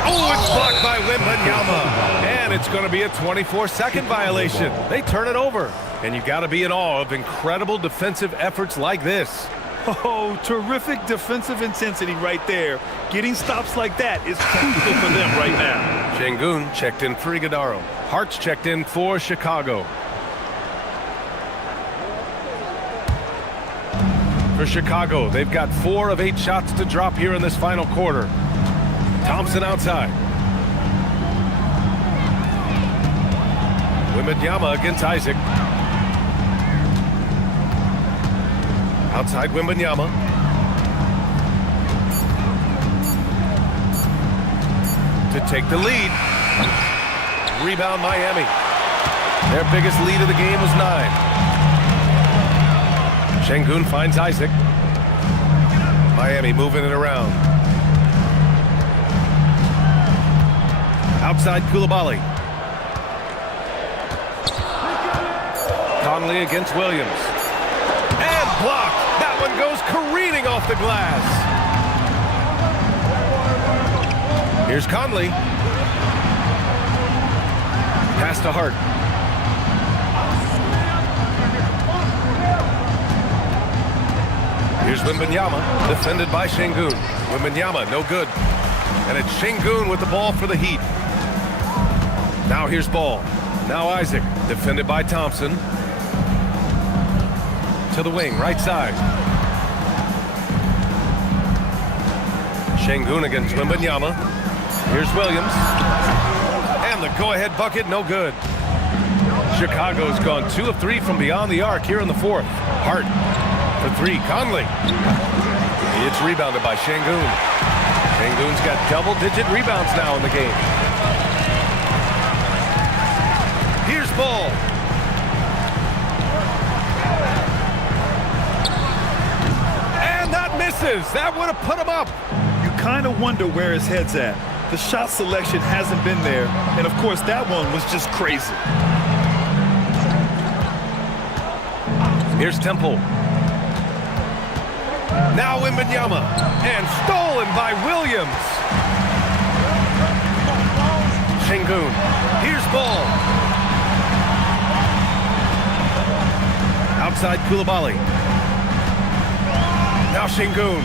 Oh, it's blocked by Wembanyama. And it's going to be a 24-second violation. They turn it over. And you've got to be in awe of incredible defensive efforts like this. Oh, terrific defensive intensity right there. Getting stops like that is crucial for them right now. Şengün checked in for Iguodaro. Hart's checked in for Chicago. For Chicago, they've got 4 of 8 shots to drop here in this final quarter. Thompson outside. Wembanyama against Isaac. Outside Wembanyama. To take the lead. Rebound Miami. Their biggest lead of the game was 9. Şengün finds Isaac. Miami moving it around. Outside Koulibaly. Conley against Williams. And blocked. That one goes careening off the glass. Here's Conley. Pass to Hart. Here's Wembanyama, defended by Şengün. Wembanyama, no good. And it's Şengün with the ball for the Heat. Now here's Ball. Now Isaac, defended by Thompson. To the wing, right side. Şengün against Wembanyama. Here's Williams. And the go-ahead bucket, no good. Chicago's gone 2 of 3 from beyond the arc here in the fourth. Hart for 3, Conley. It's rebounded by Şengün. Şengün's got double-digit rebounds now in the game. Here's Ball. And that misses. That would have put him up. You kind of wonder where his head's at. The shot selection hasn't been there. And, of course, that one was just crazy. Here's Temple. Now Wembanyama. And stolen by Williams. Şengün. Here's Ball. Outside Koulibaly. Now Şengün.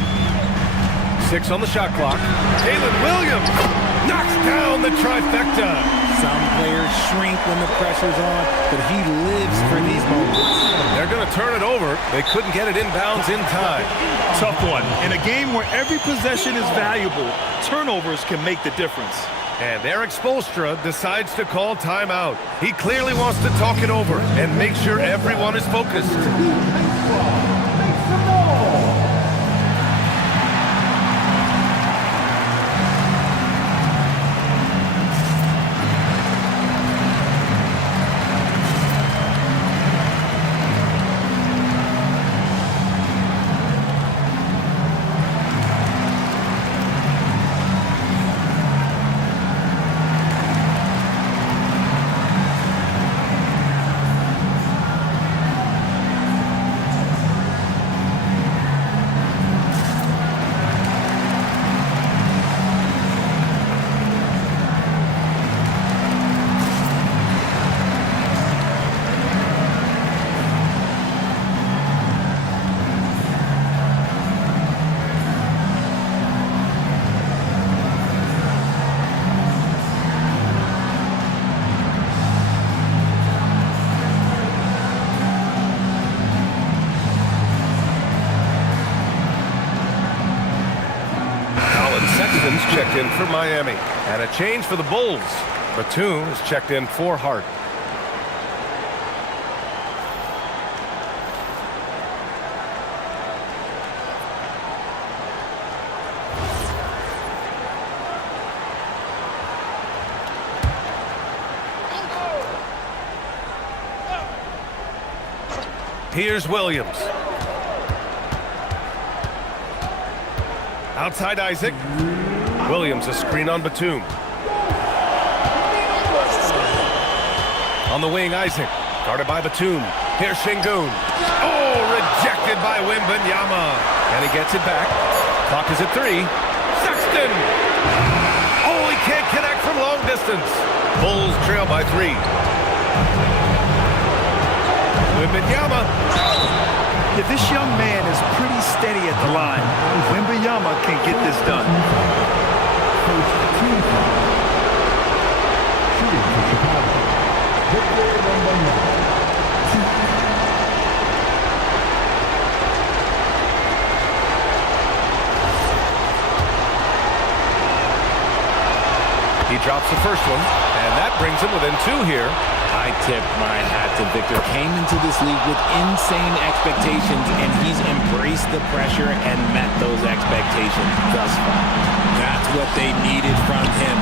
6 on the shot clock. Jalen Williams knocks down the trifecta. Some players shrink when the pressure's on, but he lives for these moments. They're going to turn it over. They couldn't get it inbounds in time. Tough one. In a game where every possession is valuable, turnovers can make the difference. And Erik Spoelstra decides to call timeout. He clearly wants to talk it over and make sure everyone is focused. Checked in for Miami. And a change for the Bulls. Batum is checked in for Hart. Here's Williams. Outside Isaac. Williams a screen on Batum. On the wing, Isaac. Guarded by Batum. Here's Şengün. Oh, rejected by Wembanyama. And he gets it back. Clock is at 3. Sexton. Oh, he can't connect from long distance. Bulls trail by 3. Wembanyama. Yeah, this young man is pretty steady at the line. Wembanyama can get this done. First team foul. Shooting for Chicago. Victor Wembanyama. He drops the first one, and that brings him within 2 here. I tip my hat to Victor. Came into this league with insane expectations, and he's embraced the pressure and met those expectations thus far. That's what they needed from him,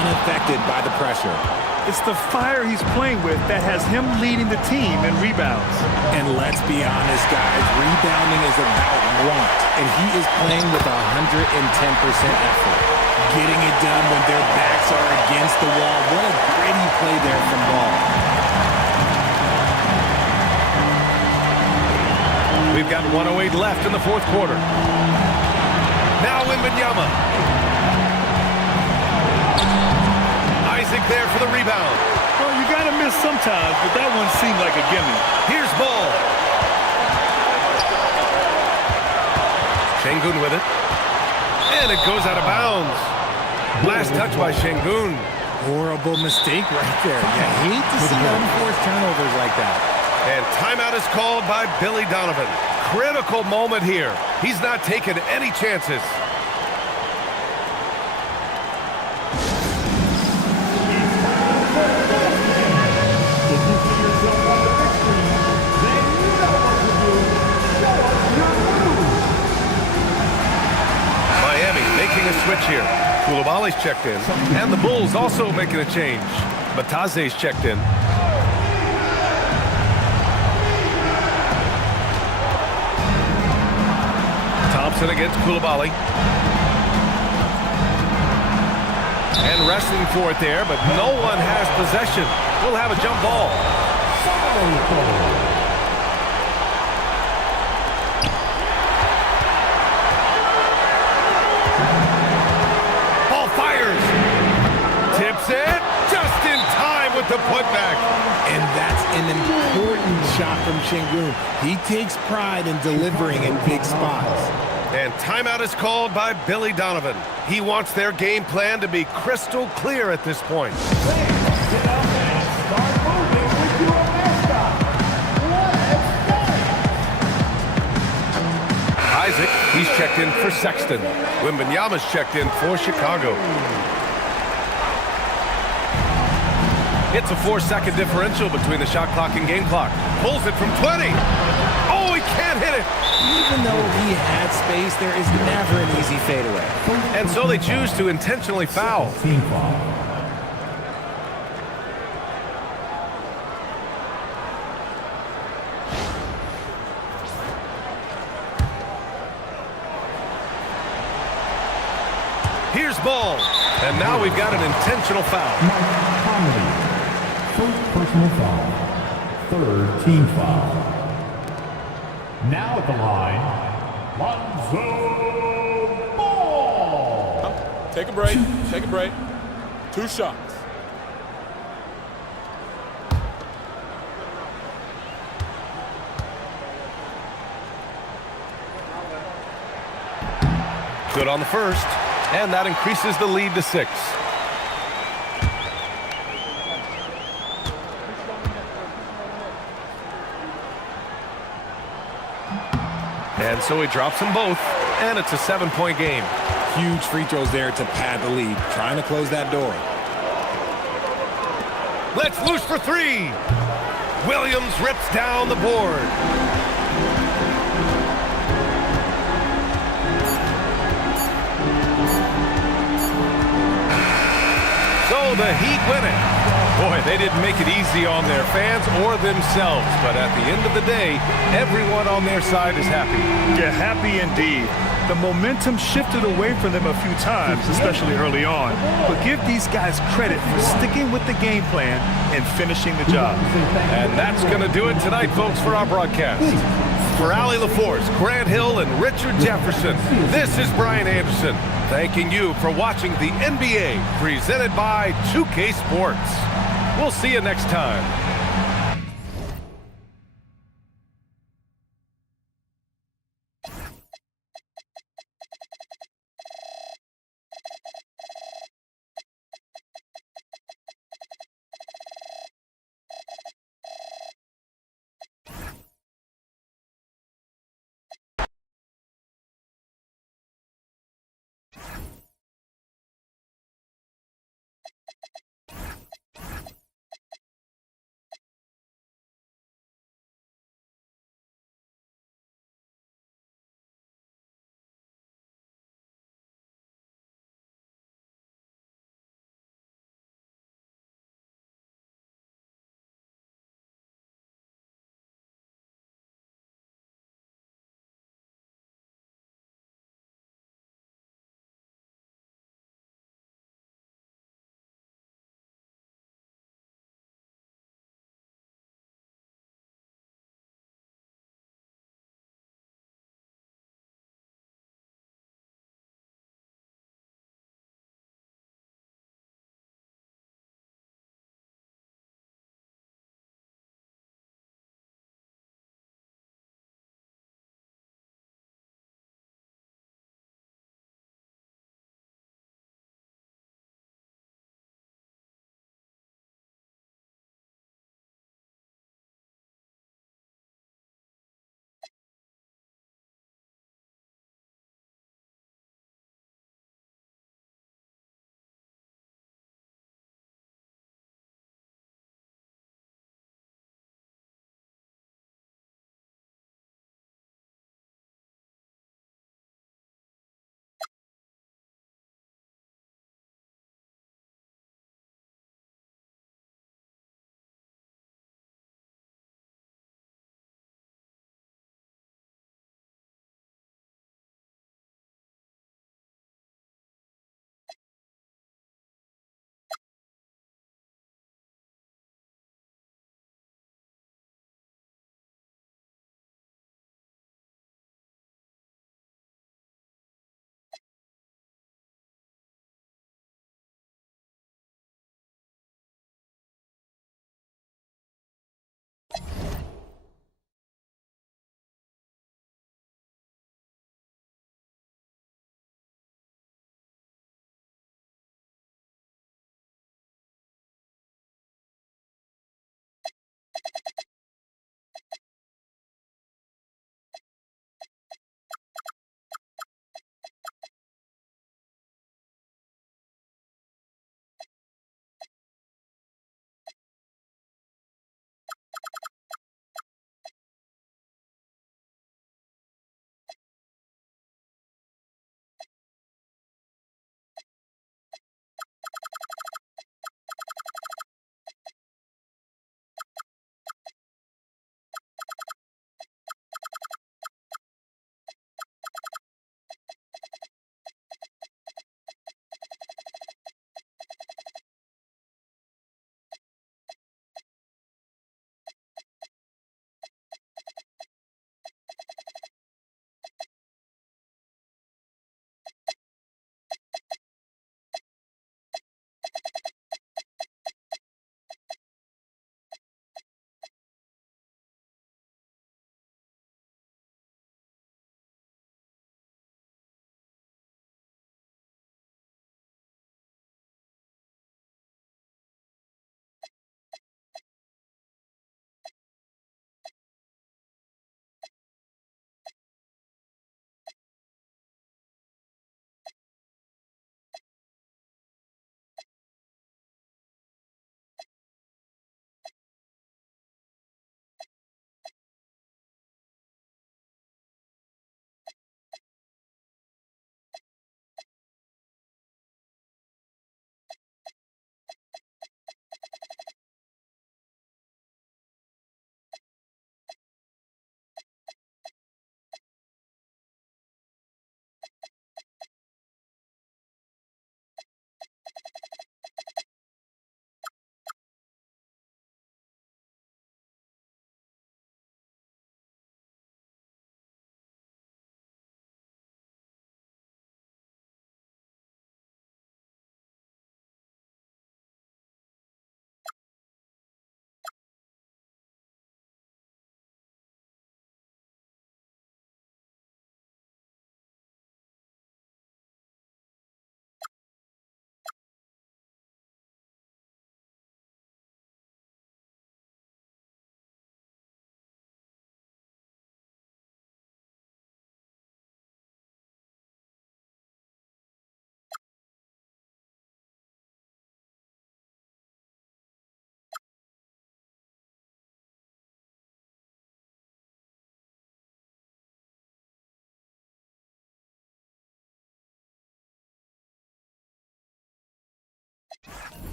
unaffected by the pressure. It's the fire he's playing with that has him leading the team in rebounds. And let's be honest, guys, rebounding is about want, and he is playing with 110% effort. Getting it done when their backs are against the wall. What a gritty play there from Ball. We've got 1:08 left in the fourth quarter. Now Wembanyama. Isaac there for the rebound. Well, you got to miss sometimes, but that one seemed like a gimme. Here's Ball. Şengün with it. And it goes out of bounds. Last touch by Şengün. Horrible mistake right there. You hate to see unforced turnovers like that. And timeout is called by Billy Donovan. Critical moment here. He's not taking any chances. If you see yourself on the big screen, then you know what to do. Show us your moves. Miami making a switch here. Koulibaly's checked in. And the Bulls also making a change. Batase's checked in. Thompson against Koulibaly. And wrestling for it there, but no one has possession. We'll have a jump ball. Ball fires. Tips it. Just in time with the putback. And that's an important shot from Şengün. He takes pride in delivering in big spots. And timeout is called by Billy Donovan. He wants their game plan to be crystal clear at this point. Fans, get up and start moving with your mascot. Let's go. Isaac, he's checked in for Sexton. Wembanyama's checked in for Chicago. It's a 4-second differential between the shot clock and game clock. Pulls it from 20. Oh, he can't hit it. Even though he had space, there is never an easy fadeaway. And so they choose to intentionally foul. Team foul. Here's Ball. And now we've got an intentional foul. Mike Conley. First personal foul. Third team foul. Now at the line, Lonzo Ball. Take a break. Take a break. 2 shots. Good on the first. And that increases the lead to 6. And so he drops them both, and it's a 7-point game. Huge free throws there to pad the lead, trying to close that door. Let's loose for three. Williams rips down the board. So the Heat win it. Boy, they didn't make it easy on their fans or themselves, but at the end of the day, everyone on their side is happy. Yeah, happy indeed. The momentum shifted away from them a few times, especially early on. But give these guys credit for sticking with the game plan and finishing the job. And that's going to do it tonight, folks, for our broadcast. For Allie LaForce, Grant Hill, and Richard Jefferson, this is Brian Anderson, thanking you for watching the NBA presented by 2K Sports. We'll see you next time.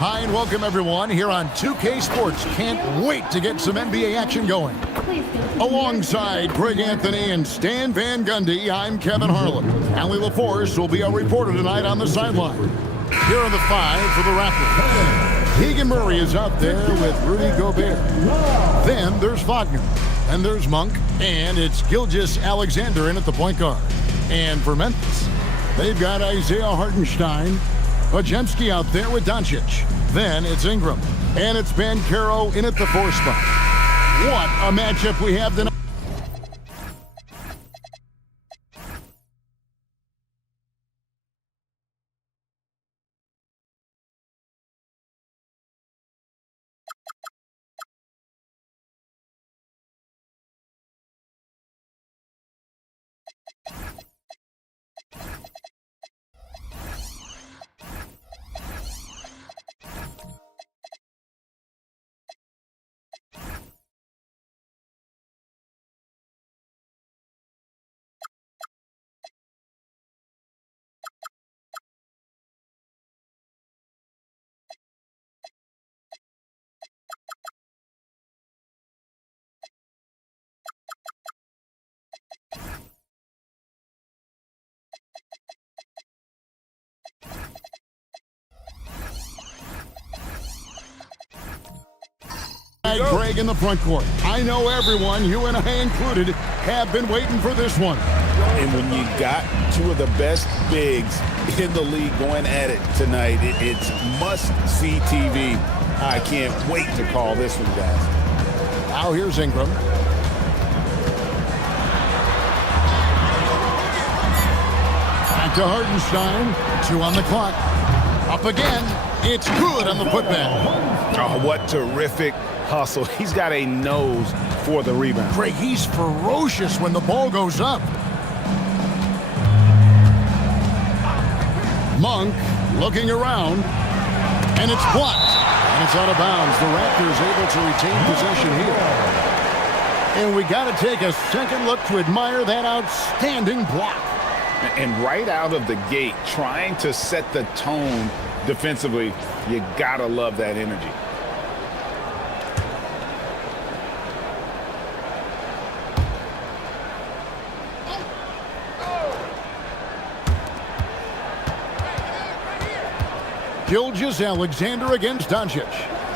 Hi and welcome everyone here on 2K Sports. Can't wait to get some NBA action going. Alongside Greg Anthony and Stan Van Gundy, I'm Kevin Harlan. Allie LaForce will be our reporter tonight on the sideline. Here are the five for the Raptors. Keegan Murray is out there with Rudy Gobert. Then there's Wagner, and there's Monk, and it's Gilgeous-Alexander in at the point guard. And for Memphis, they've got Isaiah Hartenstein, Podziemski out there with Doncic. Then it's Ingram. And it's Banchero in at the 4 spot. What a matchup we have tonight. Greg in the front court. I know everyone, you and I included, have been waiting for this one. And when you got two of the best bigs in the league going at it tonight, it's must-see TV. I can't wait to call this one, guys. Now here's Ingram. Back to Hartenstein. 2 on the clock. Up again. It's good on the putback. Oh, what terrific hustle. He's got a nose for the rebound. Greg, he's ferocious when the ball goes up. Monk looking around, and it's blocked. And it's out of bounds. The Raptors able to retain possession here. And we got to take a second look to admire that outstanding block. And right out of the gate, trying to set the tone defensively, you got to love that energy. Gilgeous-Alexander against Doncic.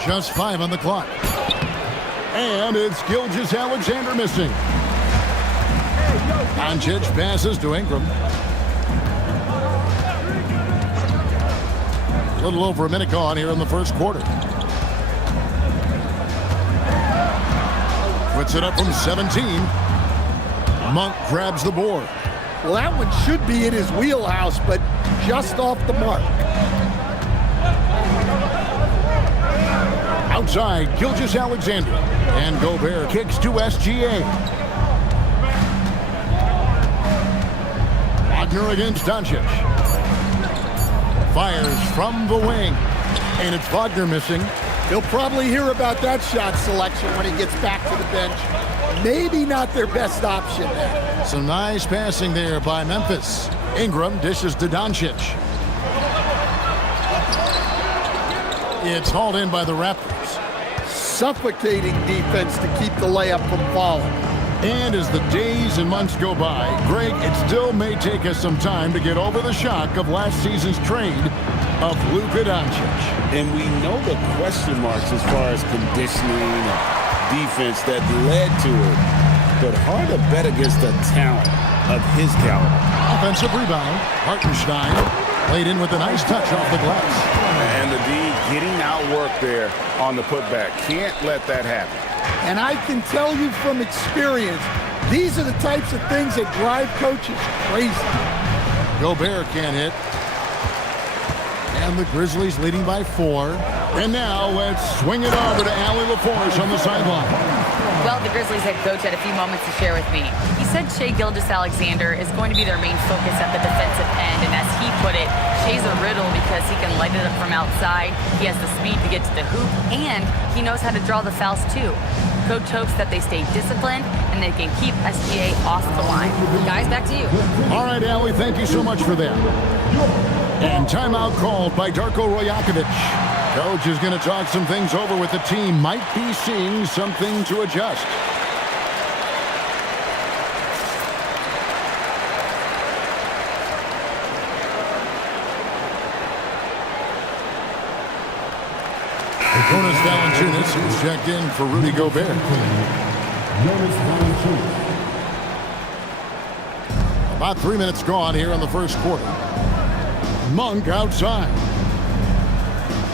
Just 5 on the clock. And it's Gilgeous-Alexander missing. Doncic passes to Ingram. A little over a minute gone here in the first quarter. Puts it up from 17. Monk grabs the board. Well, that one should be in his wheelhouse, but just off the mark. Outside, Gilgeous-Alexander. And Gobert kicks to SGA. Wagner against Doncic. Fires from the wing. And it's Wagner missing. He'll probably hear about that shot selection when he gets back to the bench. Maybe not their best option there. Some nice passing there by Memphis. Ingram dishes to Doncic. It's hauled in by the Raptors. Suffocating defense to keep the layup from falling. And as the days and months go by, Greg, it still may take us some time to get over the shock of last season's trade of Luka Doncic. And we know the question marks as far as conditioning and defense that led to it. But hard to bet against the talent of his caliber. Offensive rebound. Hartenstein laid in with a nice touch off the glass. And the D getting outworked there on the putback. Can't let that happen. And I can tell you from experience, these are the types of things that drive coaches crazy. Gobert can't hit. And the Grizzlies leading by 4. And now let's swing it over to Allie LaForce on the sideline. Well, the Grizzlies head coach had a few moments to share with me. He said Shai Gilgeous-Alexander is going to be their main focus at the defensive end, and as he put it, Shai's a riddle because he can light it up from outside, he has the speed to get to the hoop, and he knows how to draw the fouls too. Coach hopes that they stay disciplined and they can keep SGA off the line. Guys, back to you. All right, Allie, thank you so much for that. And timeout called by Darko Rajakovic. Coach is going to talk some things over with the team. Might be seeing something to adjust. Jonas Valanciunas is checked in for Rudy Gobert. About 3 minutes gone here in the first quarter. Monk outside.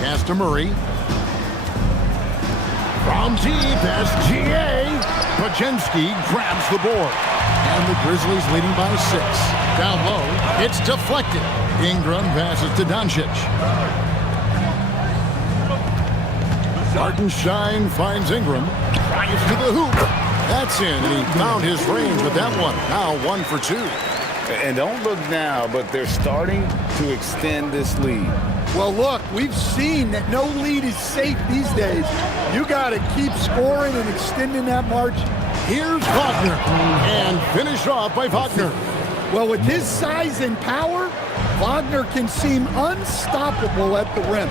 Pass to Murray. From deep, SGA. Pajemski grabs the board. And the Grizzlies leading by 6. Down low, it's deflected. Ingram passes to Doncic. Hartenstein finds Ingram. Drives to the hoop. That's in, and he found his range with that one. Now 1 for 2. And don't look now, but they're starting to extend this lead. Well, look, we've seen that no lead is safe these days. You got to keep scoring and extending that margin. Here's Wagner, and finished off by Wagner. Well, with his size and power, Wagner can seem unstoppable at the rim.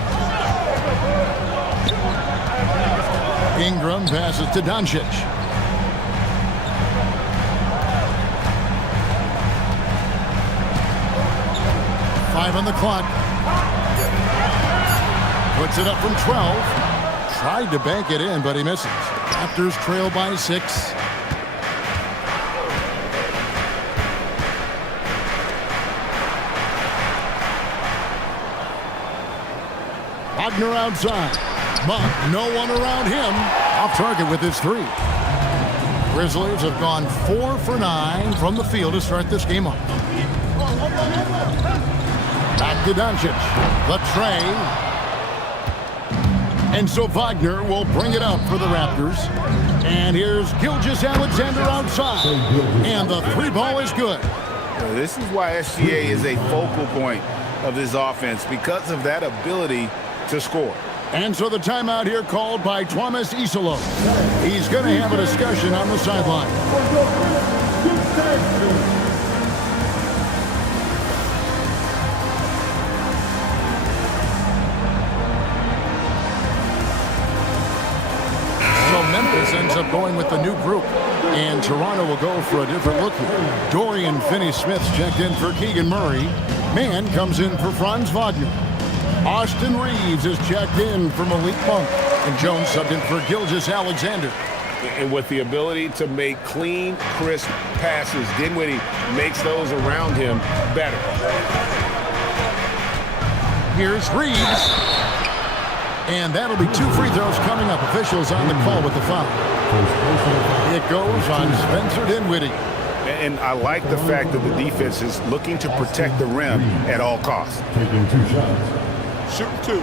Ingram passes to Doncic. Five on the clock. Puts it up from 12. tried to bank it in, but he misses. Raptors trail by 6. Wagner outside. Monk, no one around him. Off target with his 3. Grizzlies have gone 4 for 9 from the field to start this game off. Back to Doncic. The tray. And so Wagner will bring it up for the Raptors. And here's Gilgeous-Alexander outside. And the 3 ball is good. This is why SGA is a focal point of this offense, because of that ability to score. And so the timeout here called by Thomas Isolo. He's going to have a discussion on the sideline. So Memphis ends up going with the new group. And Toronto will go for a different look here. Dorian Finney-Smith's checked in for Keegan Murray. Mann comes in for Franz Wagner. Austin Reeves is checked in for Malik Monk. And Jones subbed in for Gilgeous-Alexander. And with the ability to make clean, crisp passes, Dinwiddie makes those around him better. Here's Reeves. And that'll be 2 free throws coming up. Officials on the call with the foul. It goes on Spencer Dinwiddie. And I like the fact that the defense is looking to protect the rim at all costs. Taking 2 shots. Shooting 2.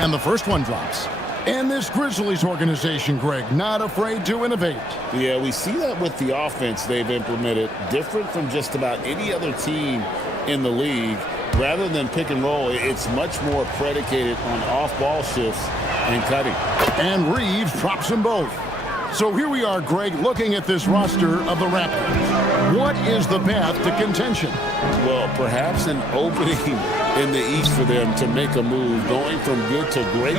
And the first one drops. And this Grizzlies organization, Greg, not afraid to innovate. Yeah, we see that with the offense they've implemented, different from just about any other team in the league. Rather than pick and roll, it's much more predicated on off-ball shifts and cutting. And Reeves drops them both. So here we are, Greg, looking at this roster of the Raptors. What is the path to contention? Well, perhaps an opening in the East for them to make a move. Going from good to great,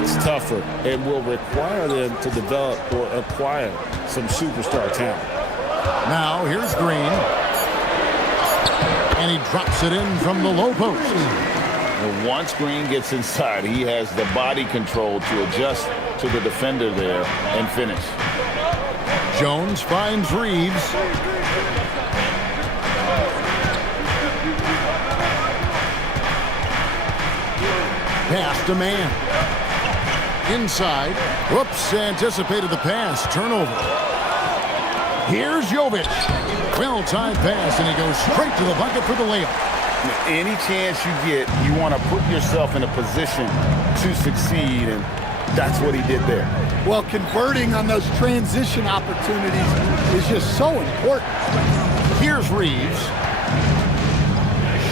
it's tougher and will require them to develop or acquire some superstar talent. Now, here's Green. And he drops it in from the low post. And once Green gets inside, he has the body control to adjust to the defender there and finish. Jones finds Reeves. Pass to Mann. Inside. Whoops, anticipated the pass. Turnover. Here's Jovic. Well-timed pass, and he goes straight to the bucket for the layup. Any chance you get, you want to put yourself in a position to succeed, and that's what he did there. Well, converting on those transition opportunities is just so important. Here's Reeves.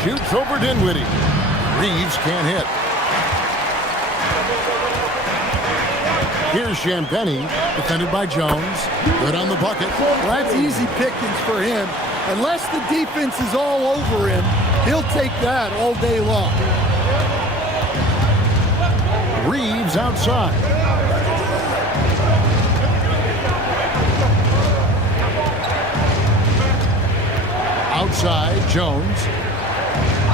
Shoots over Dinwiddie. Reeves can't hit. Here's Champagnie, defended by Jones. Good on the bucket. Well, that's easy pickings for him. Unless the defense is all over him, he'll take that all day long. Reeves outside. Outside, Jones.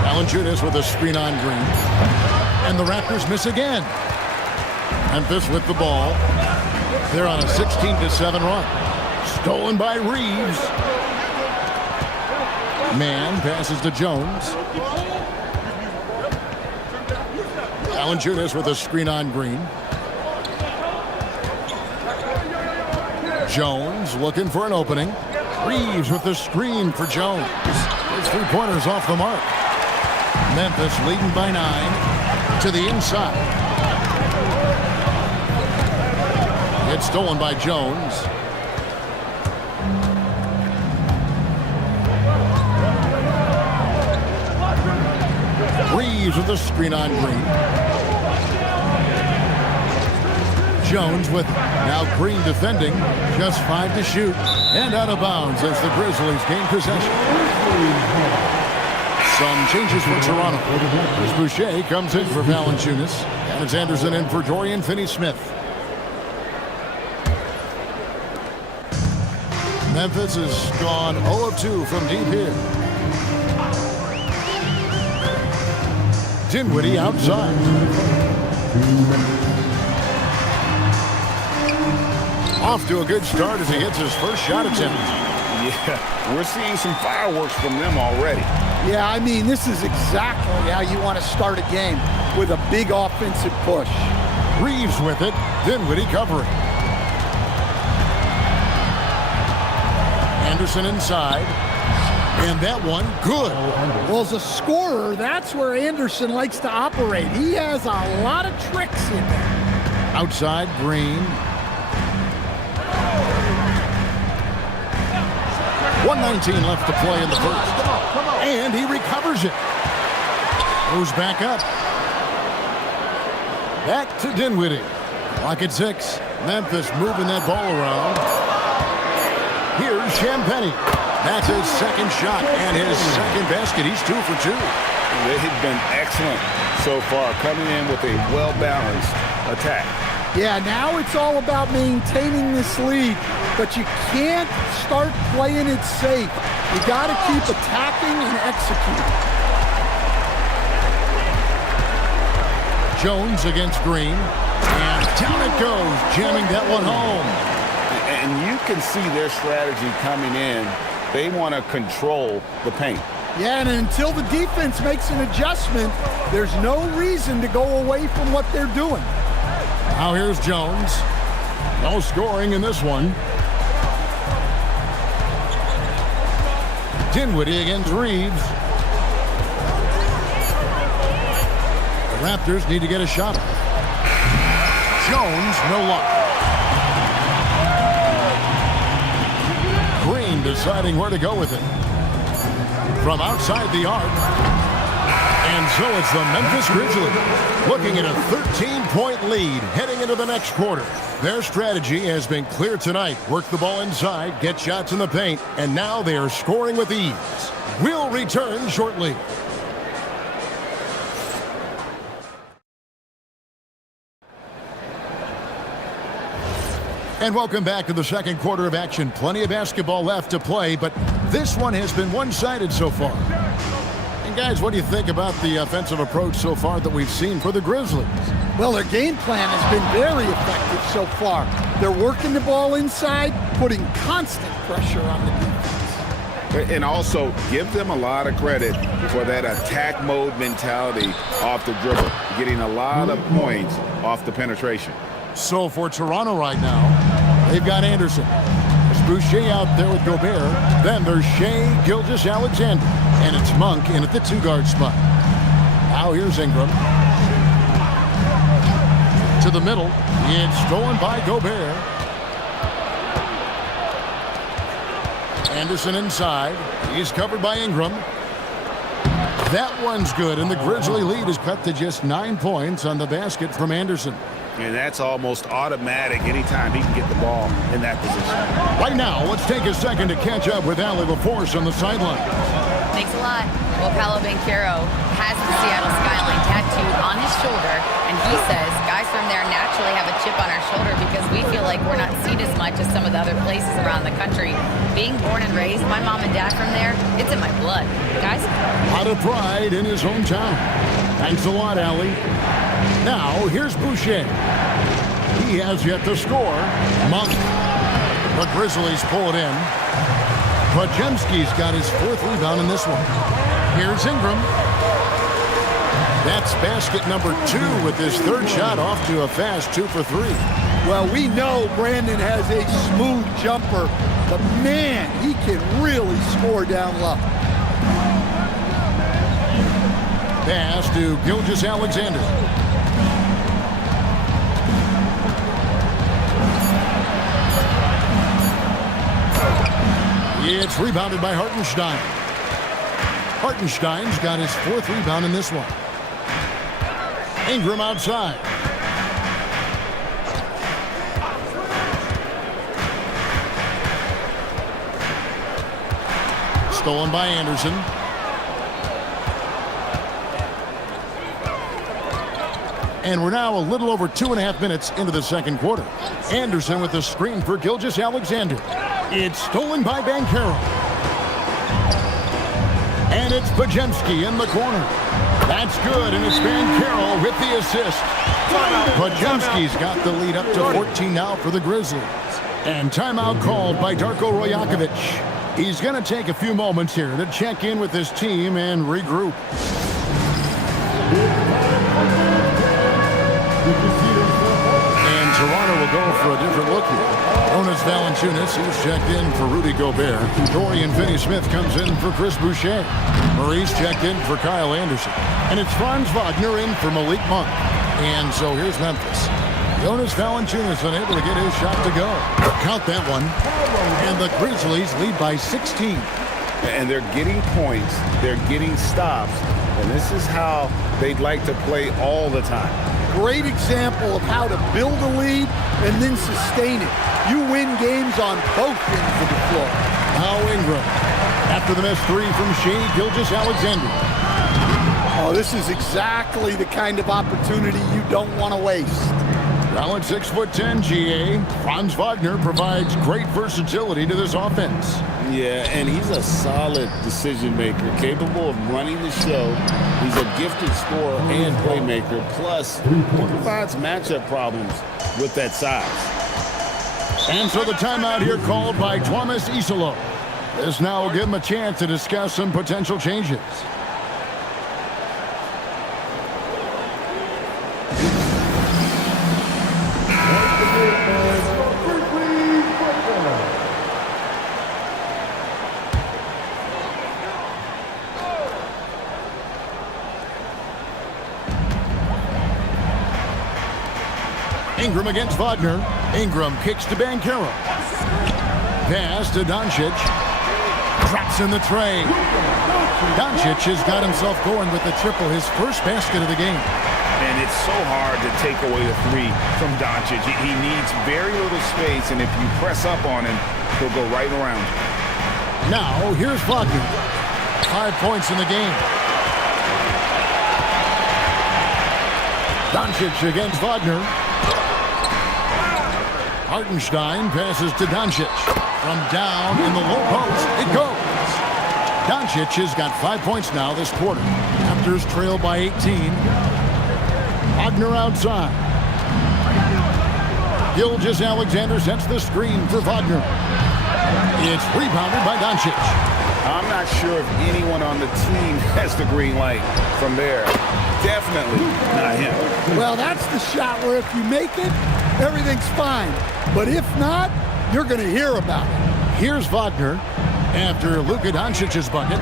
Valanciunas with a screen on Green. And the Raptors miss again. Memphis with the ball. They're on a 16-7 run. Stolen by Reeves. Mann passes to Jones. Valanciunas with a screen on Green. Jones looking for an opening. Reeves with the screen for Jones. His 3-pointers off the mark. Memphis leading by 9 to the inside. It's stolen by Jones. Reeves with the screen on Green. Jones with now Green defending. Just 5 to shoot. And out of bounds as the Grizzlies gain possession. Some changes for Toronto. Chris Boucher comes in for Valanciunas. Alex Anderson in for Dorian Finney-Smith. Memphis has gone 0 of 2 from deep here. Dinwiddie outside. Off to a good start as he hits his first shot attempt. Yeah, we're seeing some fireworks from them already. Yeah, I mean, this is exactly how you want to start a game, with a big offensive push. Reeves with it. Dinwiddie covering. Anderson inside. And that one, good. Well, as a scorer, that's where Anderson likes to operate. He has a lot of tricks in there. Outside, Green. 1:19 left to play in the first. And he recovers it. Goes back up. Back to Dinwiddie. Clock at 6. Memphis moving that ball around. Here's Champagnie. That's his second shot and his second basket. He's 2 for 2. They have been excellent so far, coming in with a well-balanced attack. Yeah, now it's all about maintaining this lead, but you can't start playing it safe. You got to keep attacking and executing. Jones against Green. And down it goes, jamming that one home. And you can see their strategy coming in. They want to control the paint. Yeah, and until the defense makes an adjustment, there's no reason to go away from what they're doing. Now here's Jones. No scoring in this one. Dinwiddie against Reeves. The Raptors need to get a shot. Jones, no luck. Green deciding where to go with it. From outside the arc. And so it's the Memphis Grizzlies looking at a 13-point lead heading into the next quarter. Their strategy has been clear tonight. Work the ball inside, get shots in the paint, and now they are scoring with ease. We'll return shortly. And welcome back to the second quarter of action. Plenty of basketball left to play, but this one has been one-sided so far. And guys, what do you think about the offensive approach so far that we've seen for the Grizzlies? Well, their game plan has been very effective so far. They're working the ball inside, putting constant pressure on the defense. And also, give them a lot of credit for that attack mode mentality off the dribble, getting a lot of points off the penetration. So for Toronto right now, they've got Anderson. There's Boucher out there with Gobert. Then there's Shai Gilgeous-Alexander. And it's Monk in at the 2-guard spot. Now here's Ingram. To the middle. It's stolen by Gobert. Anderson inside. He's covered by Ingram. That one's good, and the Grizzly lead is cut to just 9 points on the basket from Anderson. And that's almost automatic anytime he can get the ball in that position. Right now, let's take a second to catch up with Allie LaForce on the sideline. Thanks a lot. Well, Paolo Banchero has the Seattle skyline tattooed on his shoulder, and he says guys from there naturally have a chip on our shoulder because we feel like we're not seen as much as some of the other places around the country. Being born and raised, my mom and dad from there, it's in my blood. Guys? A lot of pride in his hometown. Thanks a lot, Allie. Now, here's Boucher. He has yet to score. Monk. The Grizzlies pull it in. Podziemski's got his 4th rebound in this one. Here's Ingram. That's basket number 2 with his 3rd shot off to a fast 2 for 3. Well, we know Brandon has a smooth jumper, but man, he can really score down low. Pass to Gilgeous-Alexander. It's rebounded by Hartenstein. Hartenstein's got his 4th rebound in this one. Ingram outside. Stolen by Anderson. And we're now a little over 2.5 minutes into the second quarter. Anderson with the screen for Gilgeous-Alexander. It's stolen by Banchero. And it's Podziemski in the corner. That's good, and it's Banchero with the assist. Podziemski's got the lead up to 14 now for the Grizzlies. And timeout called by Darko Rajakovic. He's going to take a few moments here to check in with his team and regroup. And Toronto will go for a different look here. Jonas Valanciunas, he's checked in for Rudy Gobert. Dorian Finney-Smith comes in for Chris Boucher. Maurice checked in for Kyle Anderson. And it's Franz Wagner in for Malik Monk. And so here's Memphis. Jonas Valanciunas unable to get his shot to go. Count that one. And the Grizzlies lead by 16. And they're getting points. They're getting stops. And this is how they'd like to play all the time. Great example of how to build a lead and then sustain it. You win games on both ends of the floor. Now Ingram. After the missed three from Shea Gilgeous-Alexander. Oh, this is exactly the kind of opportunity you don't want to waste. Well, at 6'10", GA, Franz Wagner provides great versatility to this offense. Yeah, and he's a solid decision maker, capable of running the show. He's a gifted scorer and playmaker. Plus, he provides matchup problems with that size. And so the timeout here called by Thomas Isolo. This now will give him a chance to discuss some potential changes. Ingram against Wagner. Ingram kicks to Banchero. Pass to Doncic. Drops in the tray. Doncic has got himself going with the triple, his first basket of the game. And it's so hard to take away a three from Doncic. He needs very little space, and if you press up on him, he'll go right around. Now, here's Wagner. 5 points in the game. Doncic against Wagner. Hartenstein passes to Doncic. From down in the low post, it goes. Doncic has got 5 points now this quarter. Raptors trail by 18. Wagner outside. Gilgeous-Alexander sets the screen for Wagner. It's rebounded by Doncic. I'm not sure if anyone on the team has the green light from there. Definitely not him. Well, that's the shot where if you make it, everything's fine. But if not, you're going to hear about it. Here's Wagner after Luka Doncic's bucket.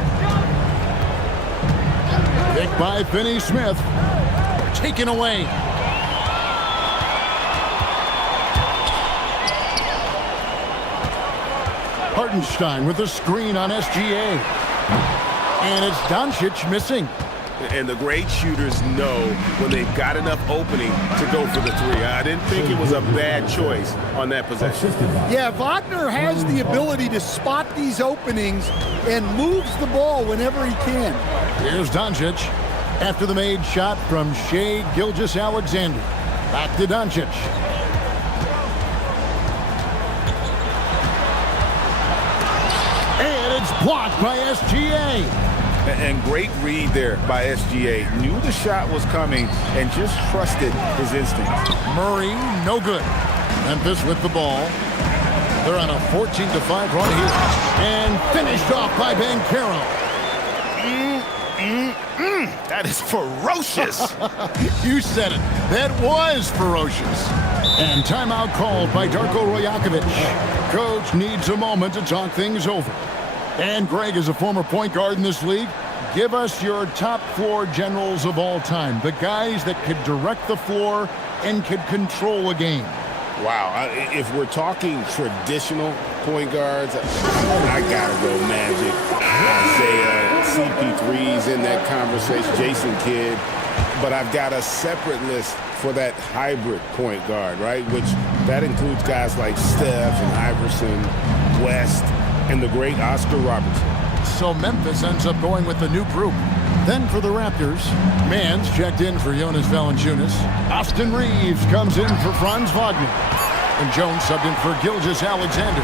Picked by Finney-Smith. Taken away. Hartenstein with the screen on SGA. And it's Doncic missing. And the great shooters know when they've got enough opening to go for the three. I didn't think it was a bad choice on that possession. Yeah, Wagner has the ability to spot these openings and moves the ball whenever he can. Here's Doncic after the made shot from Shea Gilgeous-Alexander. Back to Doncic. And it's blocked by SGA. And great read there by SGA. Knew the shot was coming and just trusted his instincts. Murray, no good. Memphis with the ball. They're on a 14-5 run here. And finished off by Banchero. That is ferocious. You said it. That was ferocious. And timeout called by Darko Rajakovic. Coach needs a moment to talk things over. And Greg, is a former point guard in this league, give us your top floor generals of all time. The guys that could direct the floor and could control a game. Wow, if we're talking traditional point guards, I gotta go Magic, Isaiah, CP3's in that conversation, Jason Kidd. But I've got a separate list for that hybrid point guard, right? Which that includes guys like Steph and Iverson, West, and the great Oscar Robertson. So Memphis ends up going with the new group. Then for the Raptors, Mans checked in for Jonas Valanciunas. Austin Reeves comes in for Franz Wagner. And Jones subbed in for Gilgeous-Alexander.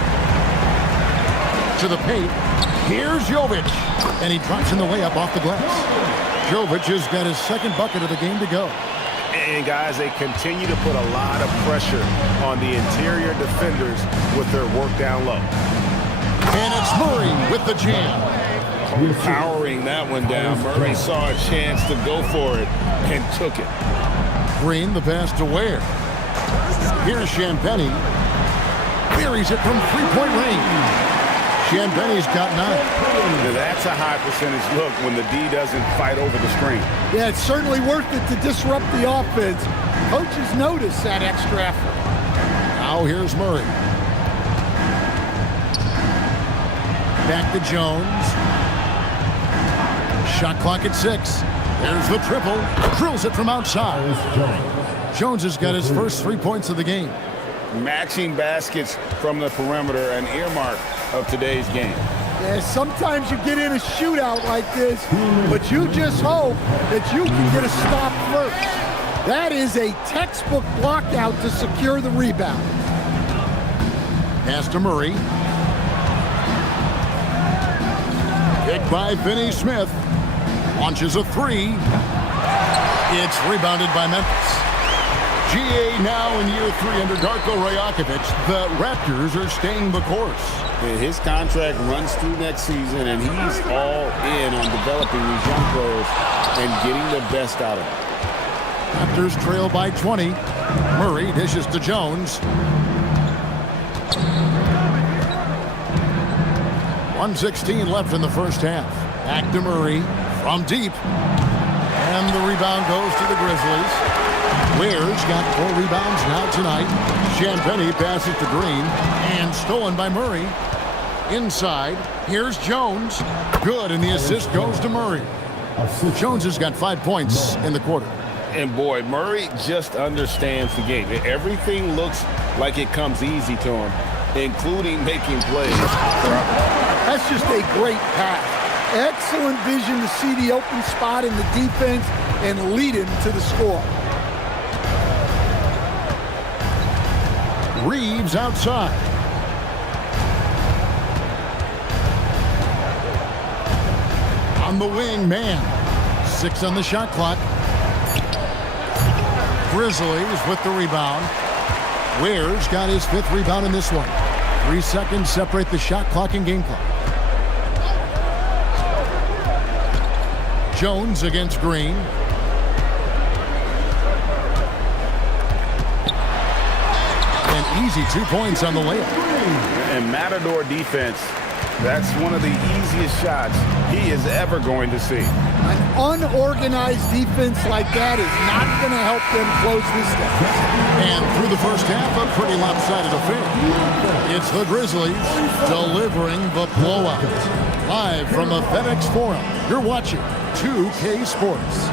To the paint. Here's Jovic. And he drops in the layup off the glass. Jovic has got his second bucket of the game to go. And, guys, they continue to put a lot of pressure on the interior defenders with their work down low. And it's Murray with the jam. Powering that one down. Murray saw a chance to go for it and took it. Green, the pass to Ware. Here's Champagnie. Buries it from three-point range. Champagnie's got 9. Now that's a high percentage look when the D doesn't fight over the screen. Yeah, it's certainly worth it to disrupt the offense. Coaches notice that extra effort. Now here's Murray. Back to Jones. Shot clock at 6. There's the triple. Drills it from outside. Jones has got his first 3 points of the game. Matching baskets from the perimeter, an earmark of today's game. Yeah, sometimes you get in a shootout like this, but you just hope that you can get a stop first. That is a textbook blockout to secure the rebound. Pass to Murray. Picked by Finney Smith. Launches a 3. It's rebounded by Memphis. GA now in year 3 under Darko Rajakovic. The Raptors are staying the course. His contract runs through next season, and he's all in on developing these young players and getting the best out of them. Raptors trail by 20. Murray dishes to Jones. 1:16 left in the first half. Back to Murray from deep. And the rebound goes to the Grizzlies. Ware's got 4 rebounds now tonight. Champagnie passes to Green. And stolen by Murray. Inside. Here's Jones. Good, and the assist goes to Murray. Jones has got 5 points in the quarter. And boy, Murray just understands the game. Everything looks like it comes easy to him, including making plays. That's just a great pass. Excellent vision to see the open spot in the defense and lead him to the score. Reeves outside. On the wing, man. 6 on the shot clock. Grizzlies with the rebound. Ware's got his 5th rebound in this one. 3 seconds separate the shot clock and game clock. Jones against Green. An easy 2 points on the layup. And Matador defense, that's one of the easiest shots he is ever going to see. An unorganized defense like that is not going to help them close this down. And through the first half, a pretty lopsided affair. It's the Grizzlies delivering the blowout. Live from the FedEx Forum, you're watching 2K Sports.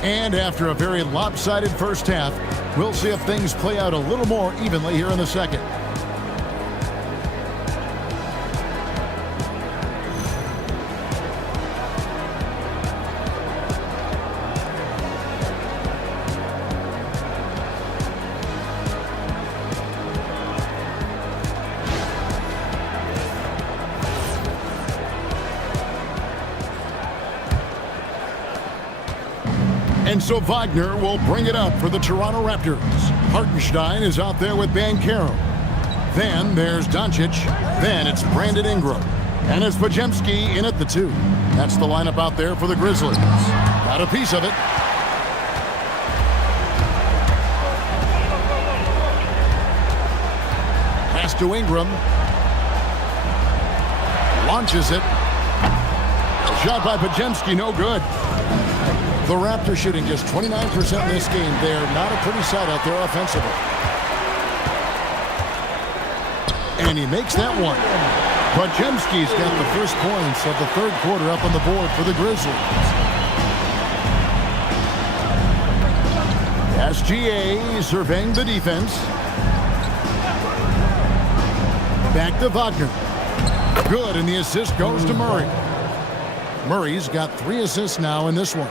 And after a very lopsided first half, we'll see if things play out a little more evenly here in the second. And so Wagner will bring it up for the Toronto Raptors. Hartenstein is out there with Banchero. Then there's Doncic. Then it's Brandon Ingram. And it's Podziemski in at the 2. That's the lineup out there for the Grizzlies. Got a piece of it. Pass to Ingram. Launches it. Shot by Podziemski, no good. The Raptors shooting just 29% in this game. They're not a pretty sight out there offensively. And he makes that one. Podziemski's got the first points of the third quarter up on the board for the Grizzlies. SGA surveying the defense. Back to Wagner. Good, and the assist goes to Murray. Murray's got 3 assists now in this one.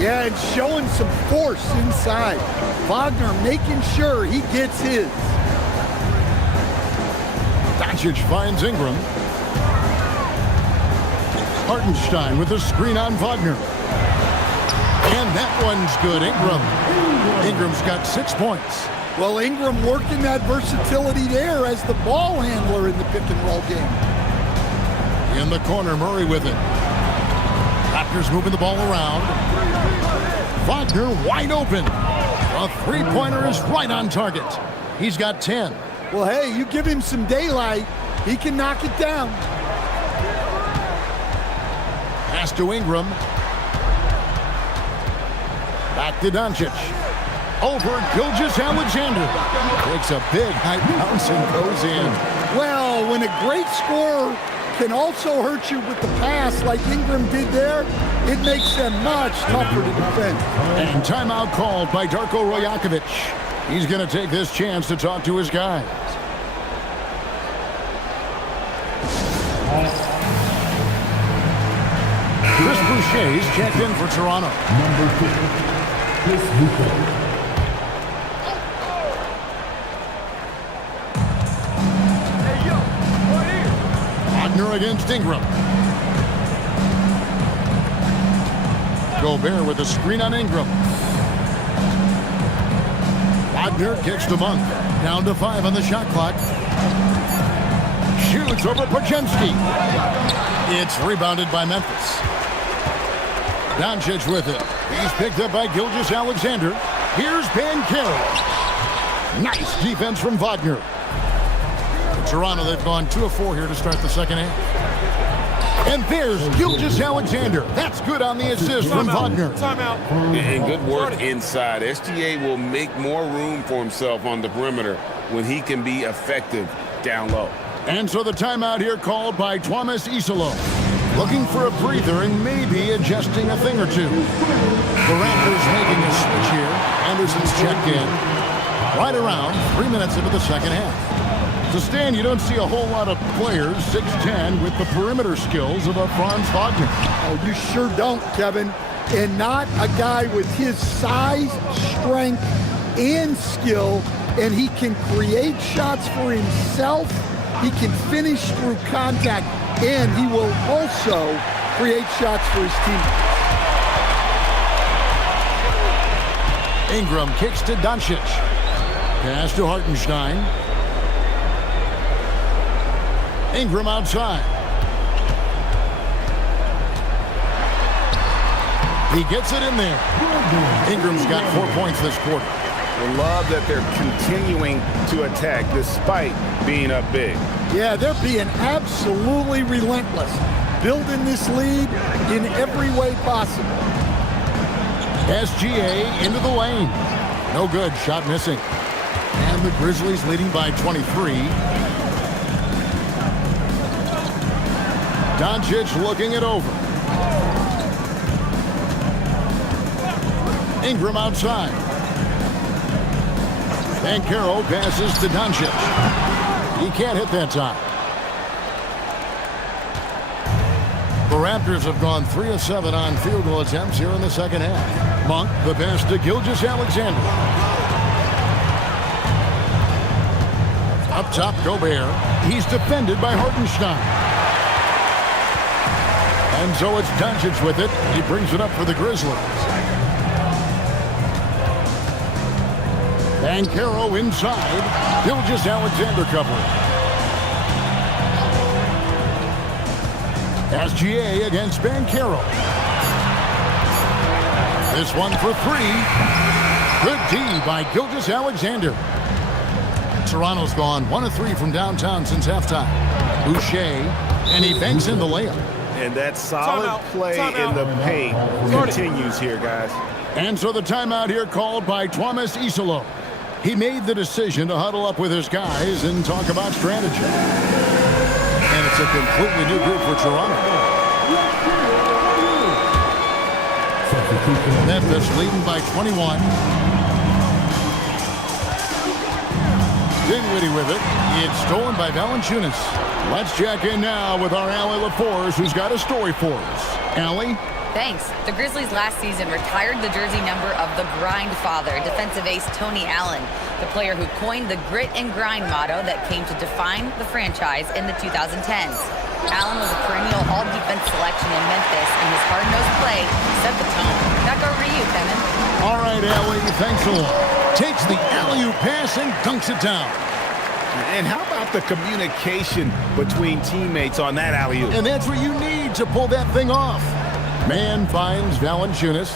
Yeah, and showing some force inside. Wagner making sure he gets his. Doncic finds Ingram. Hartenstein with a screen on Wagner. And that one's good. Ingram's got 6 points. Well, Ingram working that versatility there as the ball handler in the pick-and-roll game. In the corner, Murray with it. Raptors moving the ball around. Wagner wide open. A three-pointer is right on target. He's got 10. Well, hey, you give him some daylight, he can knock it down. Pass to Ingram. Back to Doncic. Over Gilgeous-Alexander. Takes a big high bounce and goes in. Well, when a great scorer can also hurt you with the pass like Ingram did there, it makes them much tougher to defend. And timeout called by Darko Rajakovic. He's going to take this chance to talk to his guys. Chris Boucher's checked in for Toronto. Number 50, Chris Boucher. Wagner against Ingram. Gobert with a screen on Ingram. Wagner kicks to Monk. Down to 5 on the shot clock. Shoots over Podziemski. It's rebounded by Memphis. Doncic with it. He's picked up by Gilgeous-Alexander. Here's Banchero. Nice defense from Wagner. For Toronto, they've gone 2 of 4 here to start the second half. And there's Gilgeous-Alexander. That's good on the assist from Wagner. And good work inside. SGA will make more room for himself on the perimeter when he can be effective down low. And so the timeout here called by Thomas Isolo. Looking for a breather and maybe adjusting a thing or two. The Raptors making a switch here. Anderson's checked in. Right around 3 minutes into the second half. To stand, you don't see a whole lot of players, 6'10", with the perimeter skills of a Franz Wagner. Oh, you sure don't, Kevin. And not a guy with his size, strength, and skill. And he can create shots for himself. He can finish through contact. And he will also create shots for his teammates. Ingram kicks to Doncic. Pass to Hartenstein. Ingram outside. He gets it in there. Ingram's got 4 points this quarter. I love that they're continuing to attack despite being up big. Yeah, they're being absolutely relentless. Building this lead in every way possible. SGA into the lane. No good. Shot missing. And the Grizzlies leading by 23. Doncic looking it over. Ingram outside. Banchero passes to Doncic. He can't hit that time. The Raptors have gone 3 of 7 on field goal attempts here in the second half. Monk, the pass to Gilgeous-Alexander. Up top, Gobert. He's defended by Hartenstein. And so it's Doncic with it. He brings it up for the Grizzlies. Banchero inside. Gilgeous-Alexander covering. SGA against Banchero. This one for 3. Good D by Gilgeous-Alexander. Toronto's gone 1 of 3 from downtown since halftime. Boucher, and he banks in the layup. And that solid play in the paint continues here, guys. And so the timeout here called by Thomas Isolo. He made the decision to huddle up with his guys and talk about strategy. And it's a completely new group for Toronto. Memphis leading by 21. Dinwiddie with it. It's stolen by Valanciunas. Let's check in now with our Allie LaForce, who's got a story for us. Allie? Thanks. The Grizzlies last season retired the jersey number of the grind father, defensive ace Tony Allen, the player who coined the grit and grind motto that came to define the franchise in the 2010s. Allen was a perennial all-defense selection in Memphis, and his hard-nosed play set the tone. Back over to you, Kevin. All right, Allie, thanks a lot. Takes the alley-oop pass and dunks it down. And how about the communication between teammates on that alley-oop? And that's what you need to pull that thing off. Man finds Valanciunas.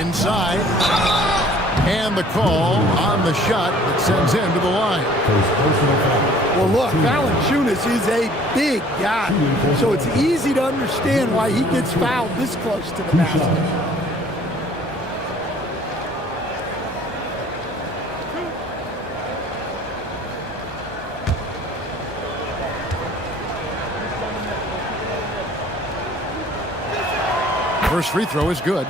Inside. And the call on the shot that sends him to the line. Well, look, Valanciunas is a big guy, so it's easy to understand why he gets fouled this close to the basket. First free throw is good.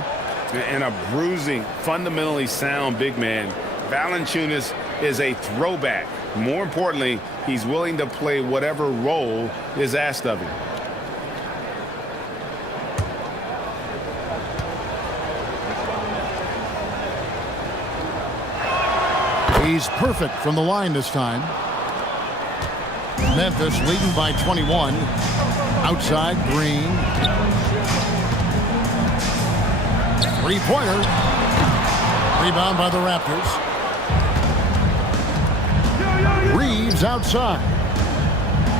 And a bruising, fundamentally sound big man. Valanciunas is a throwback. More importantly, he's willing to play whatever role is asked of him. He's perfect from the line this time. Memphis leading by 21. Outside, Green. Three-pointer. Rebound by the Raptors. Reeves outside.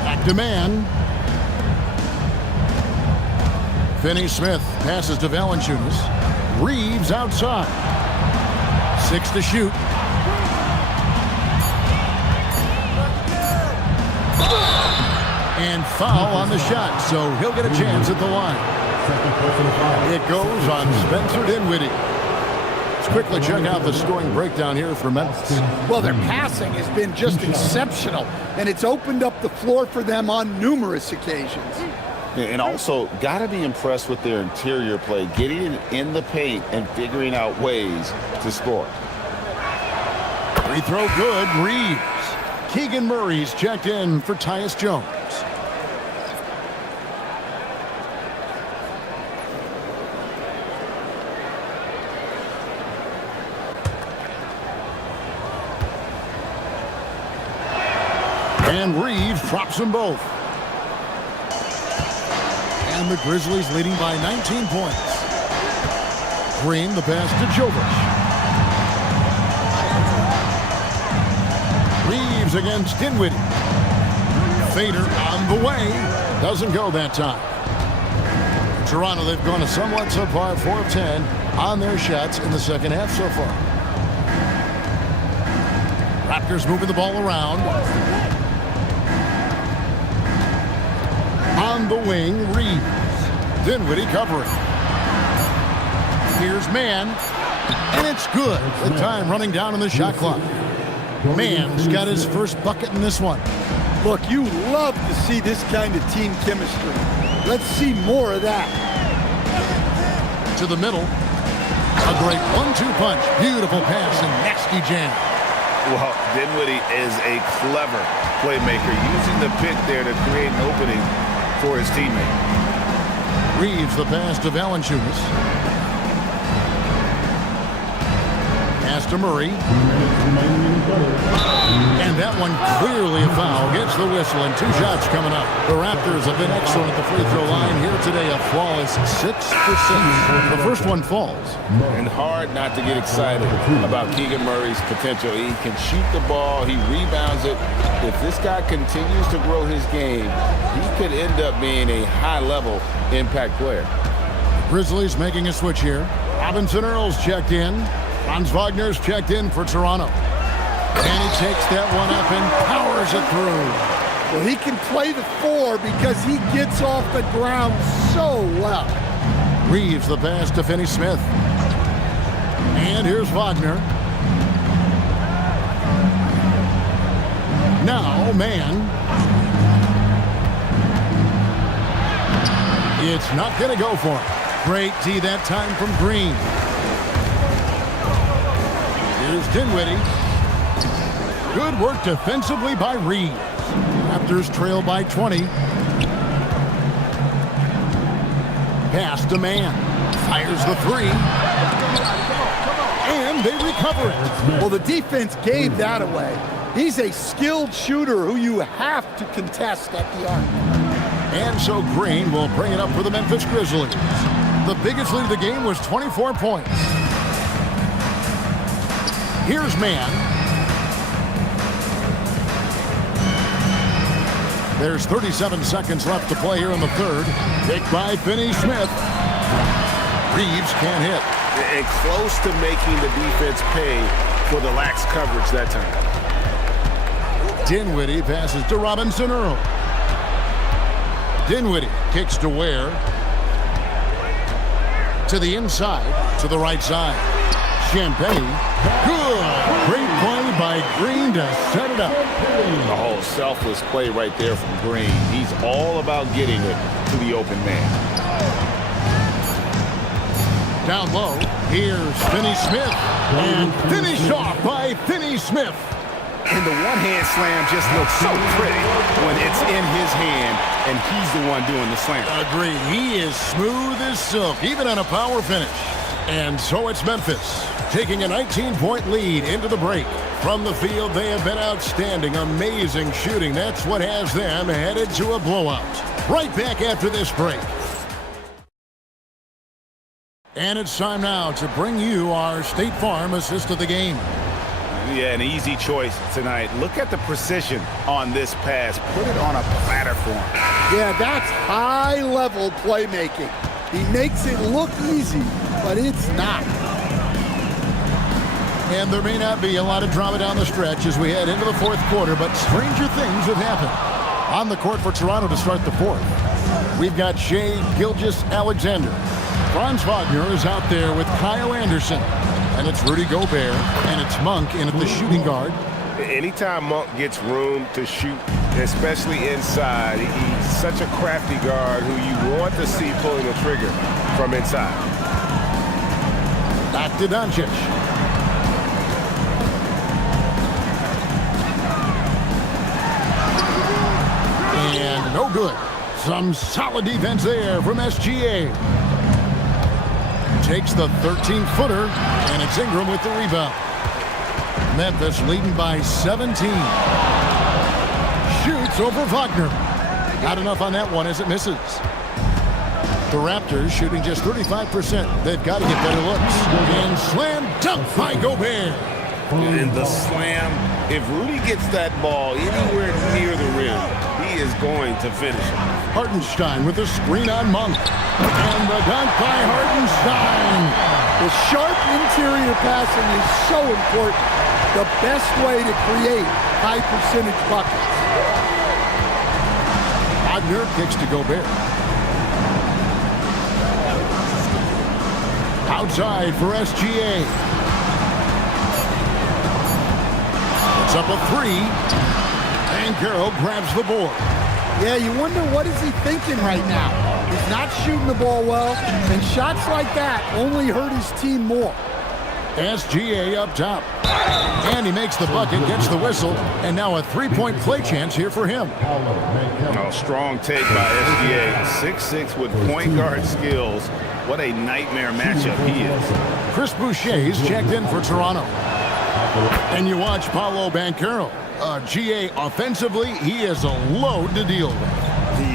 Back to man. Finney-Smith passes to Valanciunas. Reeves outside. 6 to shoot. And foul on the shot, so he'll get a chance at the line. It goes on Spencer Dinwiddie. Let's quickly check out the scoring breakdown here for Memphis. Well, their passing has been just exceptional, and it's opened up the floor for them on numerous occasions. And also, got to be impressed with their interior play, getting in the paint and figuring out ways to score. Free throw good, Reeves. Keegan Murray's checked in for Tyus Jones. And Reeves drops them both. And the Grizzlies leading by 19 points. Green, the pass to Jovic. Reeves against Dinwiddie. Fader on the way. Doesn't go that time. Toronto, they've gone a somewhat subpar 4 of 10 on their shots in the second half so far. Raptors moving the ball around. On the wing, Reeves. Dinwiddie covering. Here's Mann. And it's good. The time running down on the shot clock. Mann's got his first bucket in this one. Look, you love to see this kind of team chemistry. Let's see more of that. To the middle. A great 1-2 punch. Beautiful pass and nasty jam. Well, Dinwiddie is a clever playmaker, using the pick there to create an opening for his teammate. Reeves the pass to Valanciunas. Pass to Murray. And that one clearly a foul. Gets the whistle and 2 shots coming up. The Raptors have been excellent at the free throw line here today. A flawless 6 for 6. The first one falls. And hard not to get excited about Keegan Murray's potential. He can shoot the ball. He rebounds it. If this guy continues to grow his game, he could end up being a high-level impact player. Grizzlies making a switch here. Robinson Earls checked in. Franz Wagner's checked in for Toronto. And he takes that one up and powers it through. Well, he can play the 4 because he gets off the ground so well. Reeves the pass to Finney-Smith. And here's Wagner. Now, man. It's not going to go for him. Great D that time from Green. Here's Dinwiddie. Good work defensively by Reeves. Raptors trail by 20. Pass to Man. Fires the 3. And they recover it. Well, the defense gave that away. He's a skilled shooter who you have to contest at the arc. And so Green will bring it up for the Memphis Grizzlies. The biggest lead of the game was 24 points. Here's Man. There's 37 seconds left to play here in the third. Picked by Finney-Smith. Reeves can't hit. And close to making the defense pay for the lax coverage that time. Dinwiddie passes to Robinson Earl. Dinwiddie kicks to Ware. To the inside, to the right side. Champagne. Good. Great play by Green to set it up. The whole selfless play right there from Green. He's all about getting it to the open man. Down low, here's Finney-Smith. And finished off by Finney-Smith. And the one-hand slam just looks so pretty when it's in his hand and he's the one doing the slam. Agreed. He is smooth as silk, even on a power finish. And so it's Memphis taking a 19-point lead into the break. From the field, they have been outstanding. Amazing shooting. That's what has them headed to a blowout. Right back after this break. And it's time now to bring you our State Farm assist of the game. Yeah, an easy choice tonight. Look at the precision on this pass. Put it on a platter for him. Yeah, that's high-level playmaking. He makes it look easy, but it's not. And there may not be a lot of drama down the stretch as we head into the fourth quarter, but stranger things have happened. On the court for Toronto to start the fourth, we've got Shai Gilgeous-Alexander. Franz Wagner is out there with Kyle Anderson. And it's Rudy Gobert, and it's Monk in at the shooting guard. Anytime Monk gets room to shoot, especially inside, he's such a crafty guard who you want to see pulling the trigger from inside. Back to Doncic. And no good. Some solid defense there from SGA. Takes the 13-footer, and it's Ingram with the rebound. Memphis leading by 17. Shoots over Wagner. Not enough on that one as it misses. The Raptors shooting just 35%. They've got to get better looks. And slam dunk by Gobert. And the slam, if Rudy gets that ball anywhere near the rim, he is going to finish it. Hartenstein with a screen on Monk. And the dunk by Hartenstein. The sharp interior passing is so important. The best way to create high percentage buckets. Wagner kicks to Gobert. Outside for SGA. It's up a 3. And Carroll grabs the board. Yeah, you wonder what is he thinking right now. He's not shooting the ball well, and shots like that only hurt his team more. SGA up top. And he makes the bucket, gets the whistle, and now a three-point play chance here for him. Oh, strong take by SGA. 6'6" with point guard skills. What a nightmare matchup he is. Chris Boucher's checked in for Toronto. And you watch Paolo Banchero. GA, offensively, he is a load to deal with.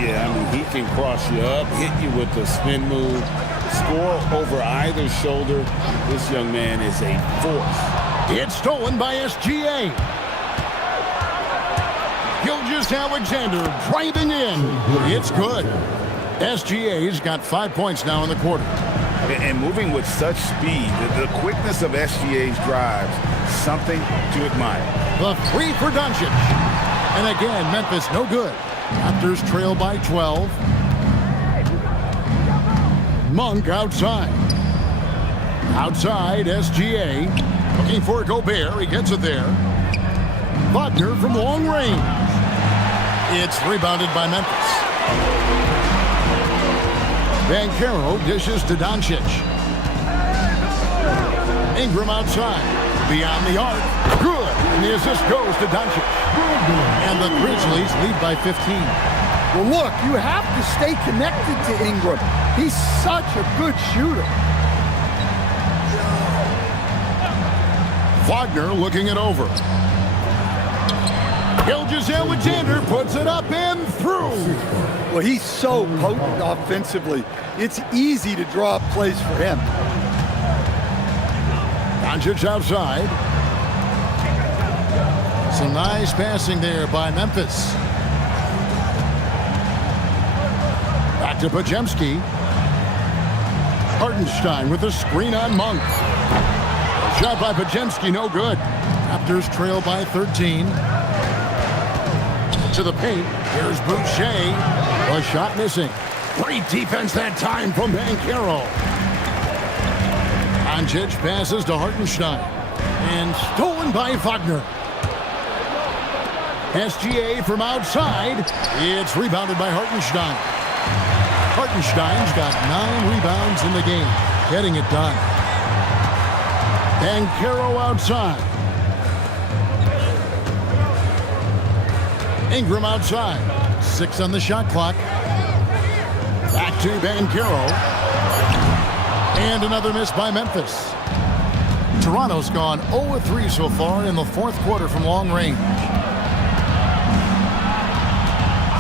Yeah, I mean, he can cross you up, hit you with the spin move, score over either shoulder. This young man is a force. It's stolen by SGA. Gilgeous-Alexander driving in. It's good. SGA's got 5 points now in the quarter. And moving with such speed, the quickness of SGA's drives, something to admire. The three for Doncic. And again, Memphis no good. Raptors trail by 12. Monk outside. Outside, SGA. Looking for Gobert. He gets it there. Wagner from long range. It's rebounded by Memphis. Banchero dishes to Doncic. Ingram outside. Beyond the arc. Good. And the assist goes to Doncic. And the Grizzlies lead by 15. Well, look, you have to stay connected to Ingram. He's such a good shooter. Wagner looking it over. Gilgeous-Alexander puts it up and through. Well, he's so potent offensively. It's easy to draw up plays for him. Doncic outside. Some nice passing there by Memphis. Back to Podziemski. Hartenstein with a screen on Monk. Shot by Podziemski, no good. Raptors trail by 13. To the paint. Here's Boucher. A shot missing. Great defense that time from Banchero. Doncic passes to Hartenstein. And stolen by Wagner. SGA from outside. It's rebounded by Hartenstein. Hartenstein's got 9 rebounds in the game. Getting it done. Banchero outside. Ingram outside. 6 on the shot clock. Back to Banchero. And another miss by Memphis. Toronto's gone 0-3 so far in the fourth quarter from long range.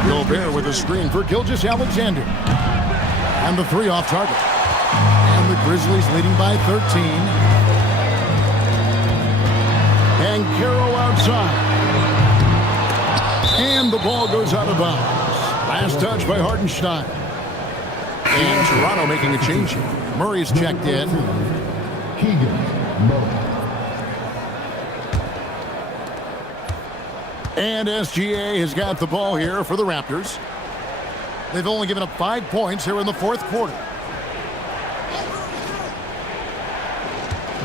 Gobert with a screen for Gilgeous-Alexander. And the 3 off target. And the Grizzlies leading by 13. Banchero outside. And the ball goes out of bounds. Last touch by Hartenstein. And Toronto making a change here. Murray's checked in. And SGA has got the ball here for the Raptors. They've only given up 5 points here in the fourth quarter.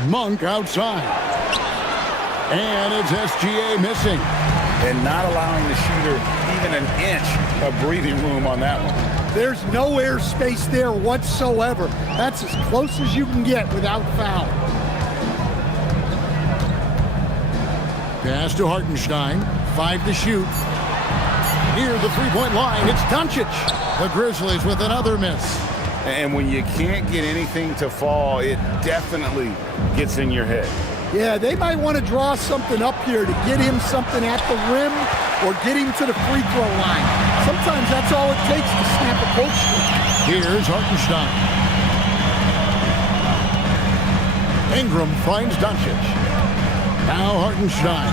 Monk outside. And it's SGA missing. And not allowing the shooter even an inch of breathing room on that one. There's no air space there whatsoever. That's as close as you can get without foul. Pass to Hartenstein. 5 to shoot. Near the three-point line, it's Doncic. The Grizzlies with another miss. And when you can't get anything to fall, it definitely gets in your head. Yeah, they might want to draw something up here to get him something at the rim or get him to the free throw line. Sometimes that's all it takes to snap a coach streak. Here's Hartenstein. Ingram finds Doncic. Now Hartenstein.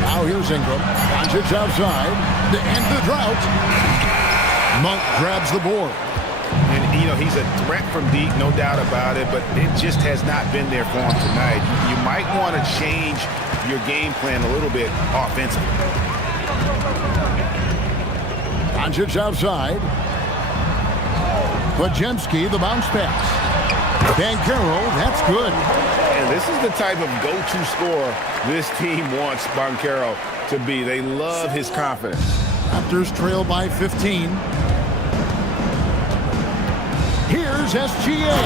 Now here's Ingram. Doncic outside to end the drought. Monk grabs the board. And, you know, he's a threat from deep, no doubt about it, but it just has not been there for him tonight. You might want to change your game plan a little bit offensively. Doncic outside. Podziemski, the bounce pass. Banchero, that's good. And this is the type of go-to scorer this team wants Banchero to be. They love his confidence. Raptors trail by 15. Here's SGA.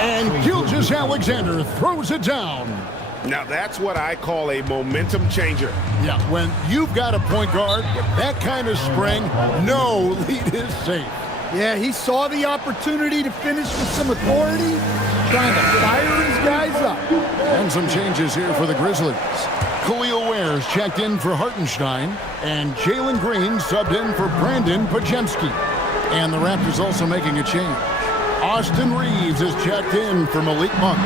And Gilgeous-Alexander throws it down. Now that's what I call a momentum changer. Yeah, when you've got a point guard with that kind of spring, no lead is safe. Yeah, he saw the opportunity to finish with some authority, trying to fire his guys up. And some changes here for the Grizzlies. Khalil Ware's checked in for Hartenstein, and Jalen Green subbed in for Brandon Podziemski. And the Raptors also making a change. Austin Reeves is checked in for Malik Monk.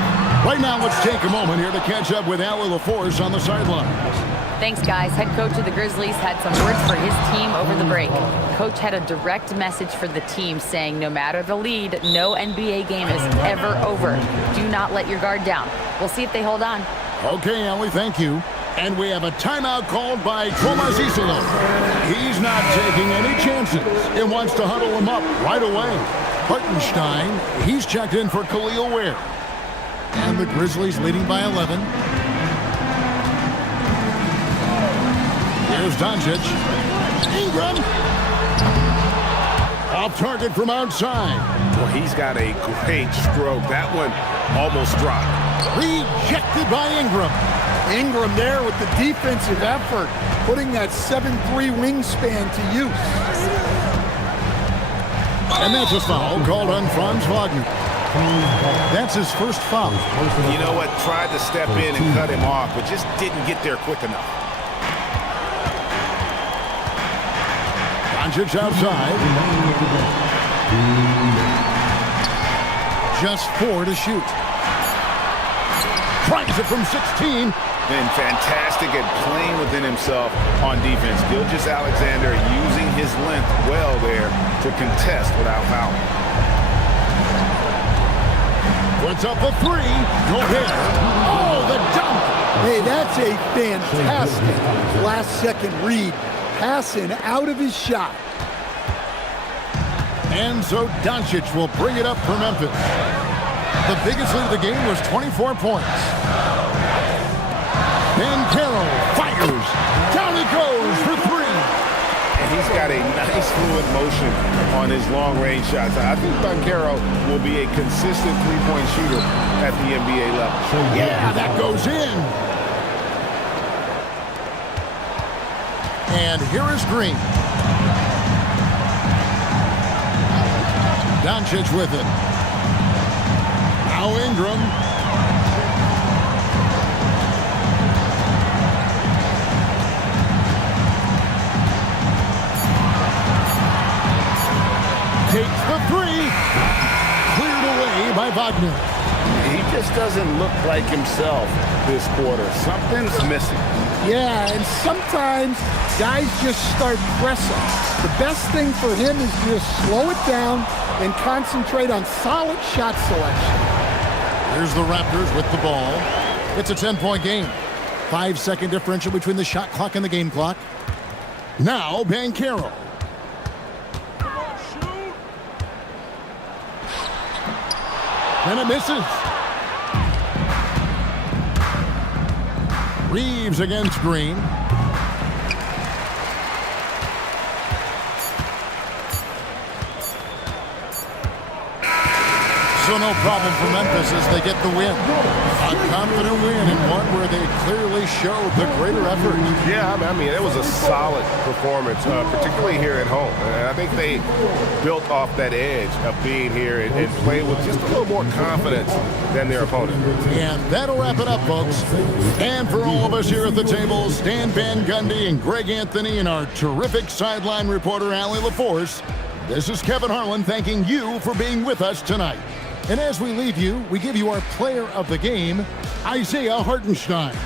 Right now, let's take a moment here to catch up with Allie LaForce on the sidelines. Thanks, guys. Head coach of the Grizzlies had some words for his team over the break. Coach had a direct message for the team saying no matter the lead, no NBA game is ever over. Do not let your guard down. We'll see if they hold on. Okay, Allie, thank you. And we have a timeout called by Thomas Isolo. He's not taking any chances and wants to huddle him up right away. Hartenstein, he's checked in for Khalil Ware. And the Grizzlies leading by 11. Here's Doncic. Ingram. Off target from outside. Well, he's got a great stroke. That one almost dropped. Rejected by Ingram. Ingram there with the defensive effort, putting that 7'3" wingspan to use. And that's a foul called on Franz Wagner. That's his first foul. You know what? Tried to step in and cut him off, but just didn't get there quick enough. Doncic outside. Just 4 to shoot. Tries it from 16. Been fantastic at playing within himself on defense. Gilgeous-Alexander using his length well there to contest without fouling. Puts up a 3. Gobert. Oh, the dunk. Hey, that's a fantastic last-second read. Passing out of his shot. And so Doncic will bring it up for Memphis. The biggest lead of the game was 24 points. Banchero fires. Down he goes for 3. And he's got a nice fluid motion on his long-range shots. I think Banchero will be a consistent three-point shooter at the NBA level. Yeah, that goes in. And here is Green. Doncic with it. Now Ingram. Takes the 3. Cleared away by Wagner. He just doesn't look like himself this quarter. Something's missing. Yeah, and sometimes guys just start pressing. The best thing for him is just slow it down and concentrate on solid shot selection. Here's the Raptors with the ball. It's a 10-point game. 5-second differential between the shot clock and the game clock. Now Banchero. And it misses. Reeves against Green. So no problem for Memphis as they get the win. A confident win and one where they clearly showed the greater effort. Yeah, I mean, it was a solid performance, particularly here at home. And I think they built off that edge of being here and playing with just a little more confidence than their opponent. And that'll wrap it up, folks. And for all of us here at the table, Stan Van Gundy and Greg Anthony and our terrific sideline reporter, Allie LaForce, this is Kevin Harlan thanking you for being with us tonight. And as we leave you, we give you our player of the game, Isaiah Hartenstein.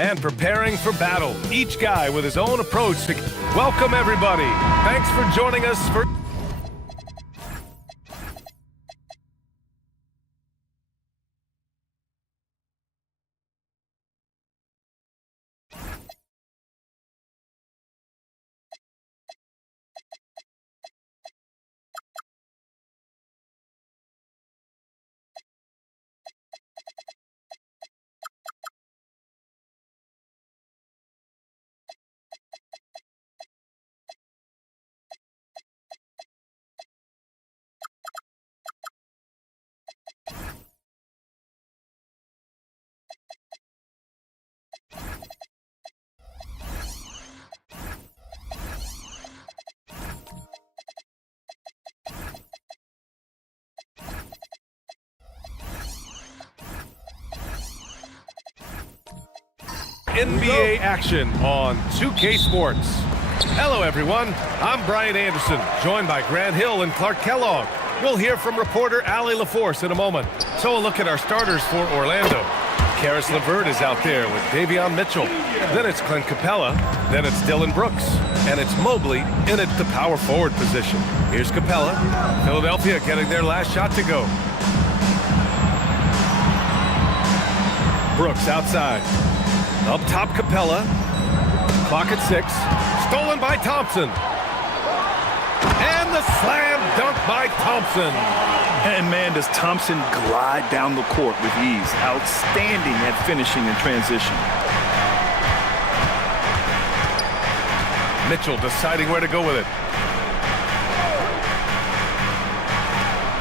And preparing for battle, each guy with his own approach to welcome everybody. Thanks for joining us for NBA action on 2K Sports. Hello, everyone. I'm Brian Anderson, joined by Grant Hill and Clark Kellogg. We'll hear from reporter Allie LaForce in a moment. So a look at our starters for Orlando. Karis LeVert is out there with Davion Mitchell. Then it's Clint Capella. Then it's Dylan Brooks. And it's Mobley in at the power forward position. Here's Capella. Philadelphia getting their last shot to go. Brooks outside. Up top, Capella. Clock at 6. Stolen by Thompson. And the slam dunk by Thompson. And man, does Thompson glide down the court with ease. Outstanding at finishing in transition. Mitchell deciding where to go with it.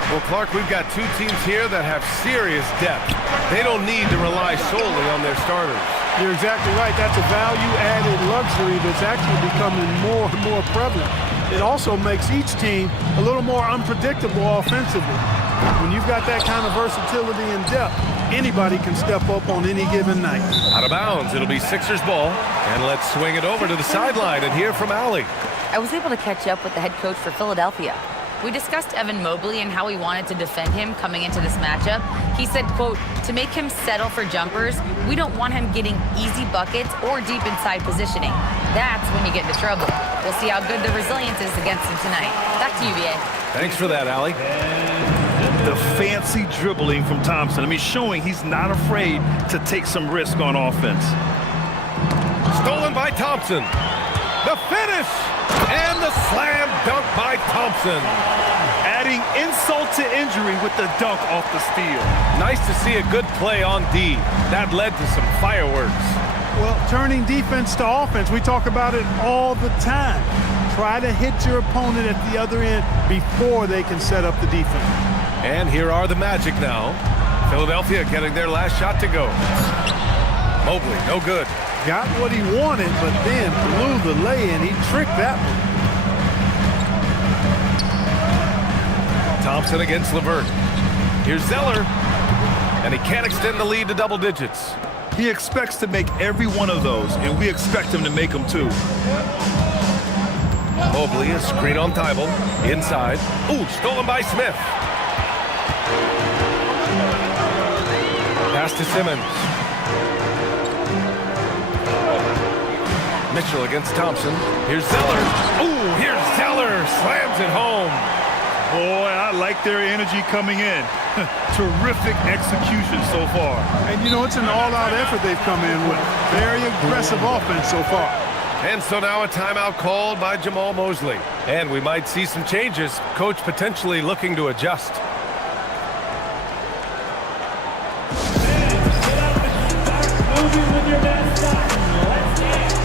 Well, Clark, we've got two teams here that have serious depth. They don't need to rely solely on their starters. You're exactly right. That's a value-added luxury that's actually becoming more and more prevalent. It also makes each team a little more unpredictable offensively. When you've got that kind of versatility and depth, anybody can step up on any given night. Out of bounds, it'll be Sixers ball. And let's swing it over to the sideline and hear from Allie. I was able to catch up with the head coach for Philadelphia. We discussed Evan Mobley and how he wanted to defend him coming into this matchup. He said, quote, to make him settle for jumpers, we don't want him getting easy buckets or deep inside positioning. That's when you get into trouble. We'll see how good the resilience is against him tonight. Back to you, BA. Thanks for that, Allie. The fancy dribbling from Thompson. I mean, showing he's not afraid to take some risk on offense. Stolen by Thompson. The finish! And the slam dunk by Thompson. Adding insult to injury with the dunk off the steal. Nice to see a good play on D. That led to some fireworks. Well, turning defense to offense, we talk about it all the time. Try to hit your opponent at the other end before they can set up the defense. And here are the Magic now. Philadelphia getting their last shot to go. Mobley, no good. Got what he wanted, but then blew the lay-in. He tricked that one. Thompson against LeVert. Here's Zeller. And he can't extend the lead to double digits. He expects to make every one of those, and we expect him to make them too. Mobley, a screen on Thibault. Inside. Ooh, stolen by Smith. Pass to Simmons. Mitchell against Thompson. Here's Zeller. Ooh, here's Zeller. Slams it home. Boy, I like their energy coming in. Terrific execution so far. And, you know, it's an all-out effort they've come in with. Very aggressive offense so far. And so now a timeout called by Jamal Mosley. And we might see some changes. Coach potentially looking to adjust. Moving with your best shot. Let's dance.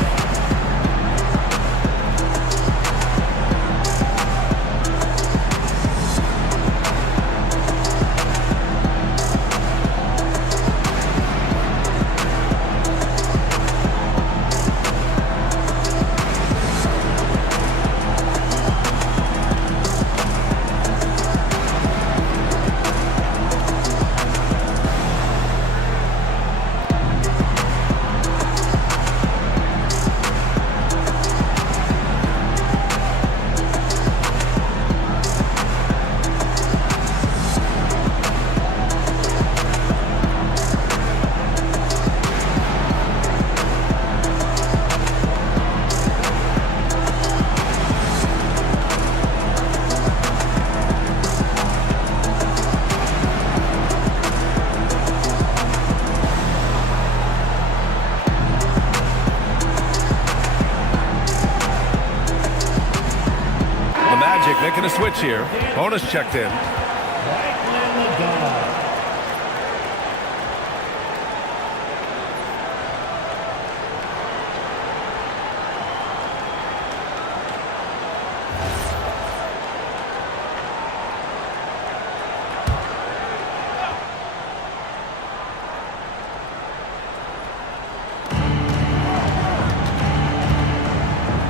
Making a switch here. Bonus checked in.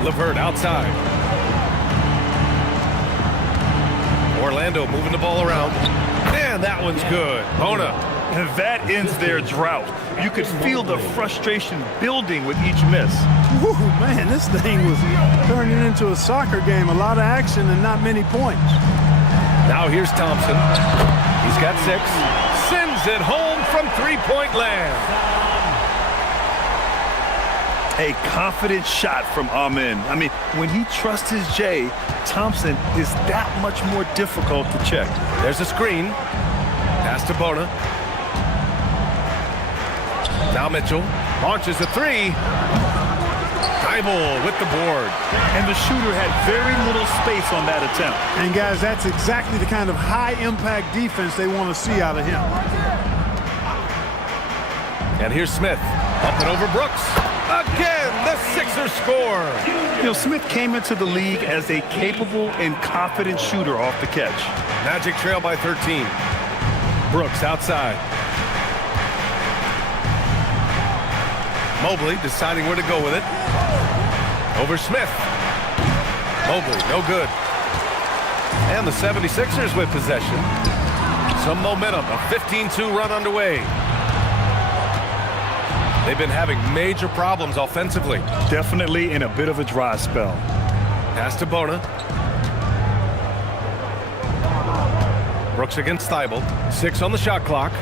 LeVert outside. Orlando moving the ball around. Man, that one's good. Bona. And that ends their drought. You could feel the frustration building with each miss. Woo, man, this thing was turning into a soccer game. A lot of action and not many points. Now here's Thompson. He's got 6. Sends it home from three-point land. A confident shot from Amen. I mean, when he trusts his J, Thompson is that much more difficult to check. There's a screen. Pass to Bona. Now Mitchell launches a 3. Thibault with the board. And the shooter had very little space on that attempt. And guys, that's exactly the kind of high-impact defense they want to see out of him. And here's Smith. Up and over Brooks. Again, the Sixers score. You know, Smith came into the league as a capable and confident shooter off the catch. Magic trail by 13. Brooks outside. Mobley deciding where to go with it. Over Smith. Mobley, no good. And the 76ers with possession. Some momentum, a 15-2 run underway. They've been having major problems offensively. Definitely in a bit of a dry spell. Pass to Bona. Brooks against Thibault. 6 on the shot clock.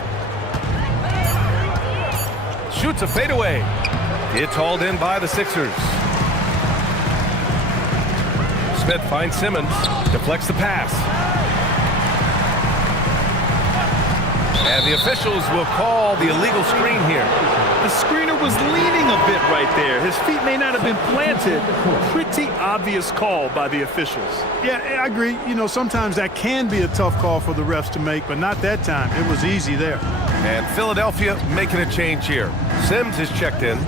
Shoots a fadeaway. It's hauled in by the Sixers. Smith finds Simmons. Deflects the pass. And the officials will call the illegal screen here. The screener was leaning a bit right there. His feet may not have been planted. Pretty obvious call by the officials. Yeah, I agree. You know, sometimes that can be a tough call for the refs to make, but not that time. It was easy there. And Philadelphia making a change here. Sims is checked in.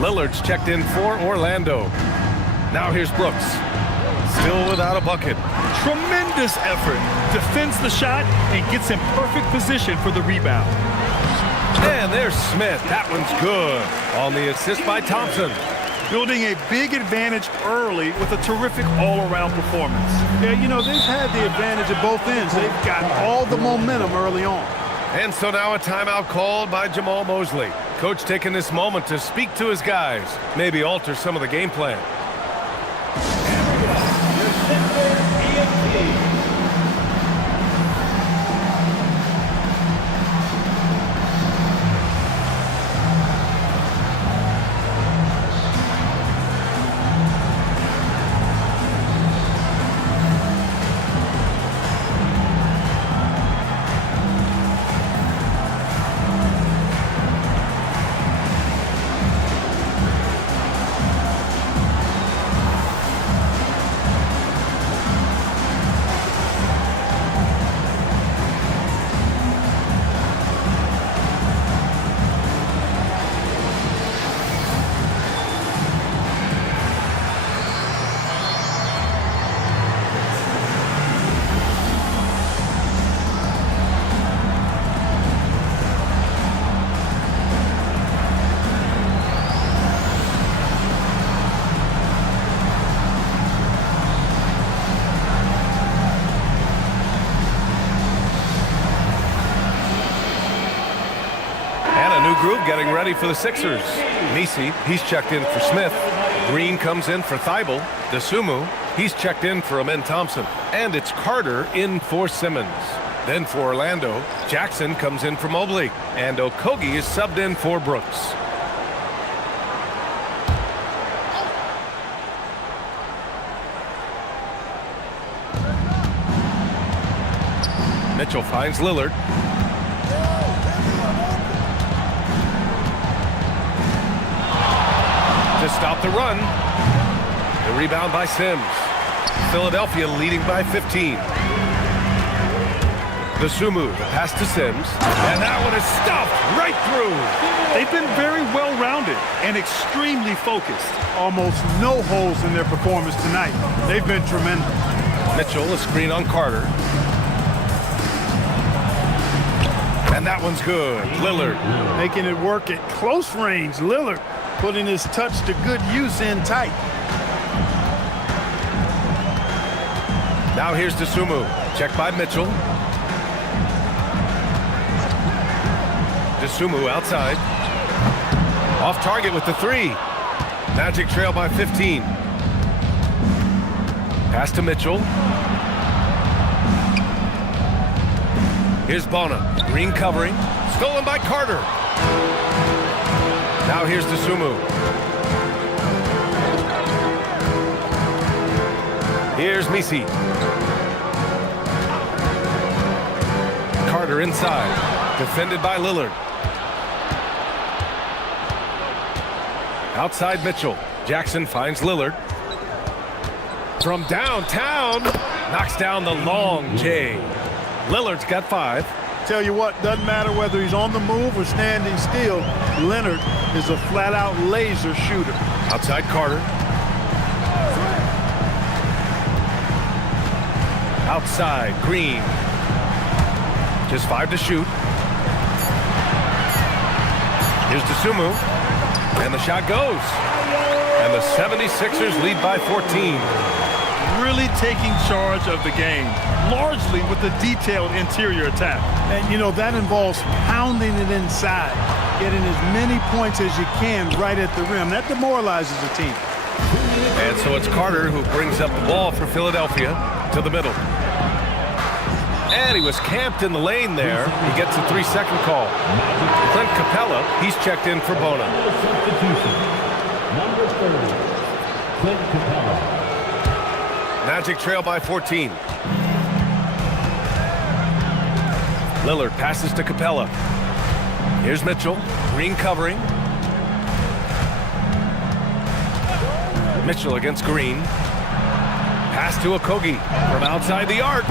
Lillard's checked in for Orlando. Now here's Brooks. Still without a bucket. Tremendous effort. Defends the shot and gets in perfect position for the rebound. And there's Smith. That one's good. On the assist by Thompson. Building a big advantage early with a terrific all-around performance. Yeah, you know, they've had the advantage at both ends. They've got all the momentum early on. And so now a timeout called by Jamal Mosley. Coach taking this moment to speak to his guys. Maybe alter some of the game plan. Group getting ready for the Sixers. Misi, he's checked in for Smith. Green comes in for Thibault. Dosunmu, he's checked in for Amen Thompson. And it's Carter in for Simmons. Then for Orlando, Jackson comes in for Mobley. And Okogie is subbed in for Brooks. Mitchell finds Lillard. To stop the run. The rebound by Sims. Philadelphia leading by 15. Dosunmu, the pass to Sims. And that one is stuffed right through. They've been very well-rounded and extremely focused. Almost no holes in their performance tonight. They've been tremendous. Mitchell, a screen on Carter. And that one's good. Lillard. Making it work at close range. Lillard putting his touch to good use in tight. Now here's Dosunmu. Checked by Mitchell. Dosunmu outside. Off target with the three. Magic trail by 15. Pass to Mitchell. Here's Bona. Green covering. Stolen by Carter. Now here's Dosunmu. Here's Misi. Carter inside. Defended by Lillard. Outside Mitchell. Jackson finds Lillard. From downtown. Knocks down the long J. Lillard's got 5. Tell you what, doesn't matter whether he's on the move or standing still, Leonard is a flat-out laser shooter. Outside Carter. Outside Green. Just 5 to shoot. Here's Dosunmu. And the shot goes. And the 76ers lead by 14. Really taking charge of the game, largely with the detailed interior attack. And, you know, that involves pounding it inside, getting as many points as you can right at the rim. That demoralizes the team. And so it's Carter who brings up the ball for Philadelphia to the middle. And he was camped in the lane there. He gets a 3-second call. Clint Capella, he's checked in for Bona. Number 30, Clint Capella. Magic trail by 14. Lillard passes to Capella. Here's Mitchell. Green covering. Mitchell against Green. Pass to Okogie from outside the arc.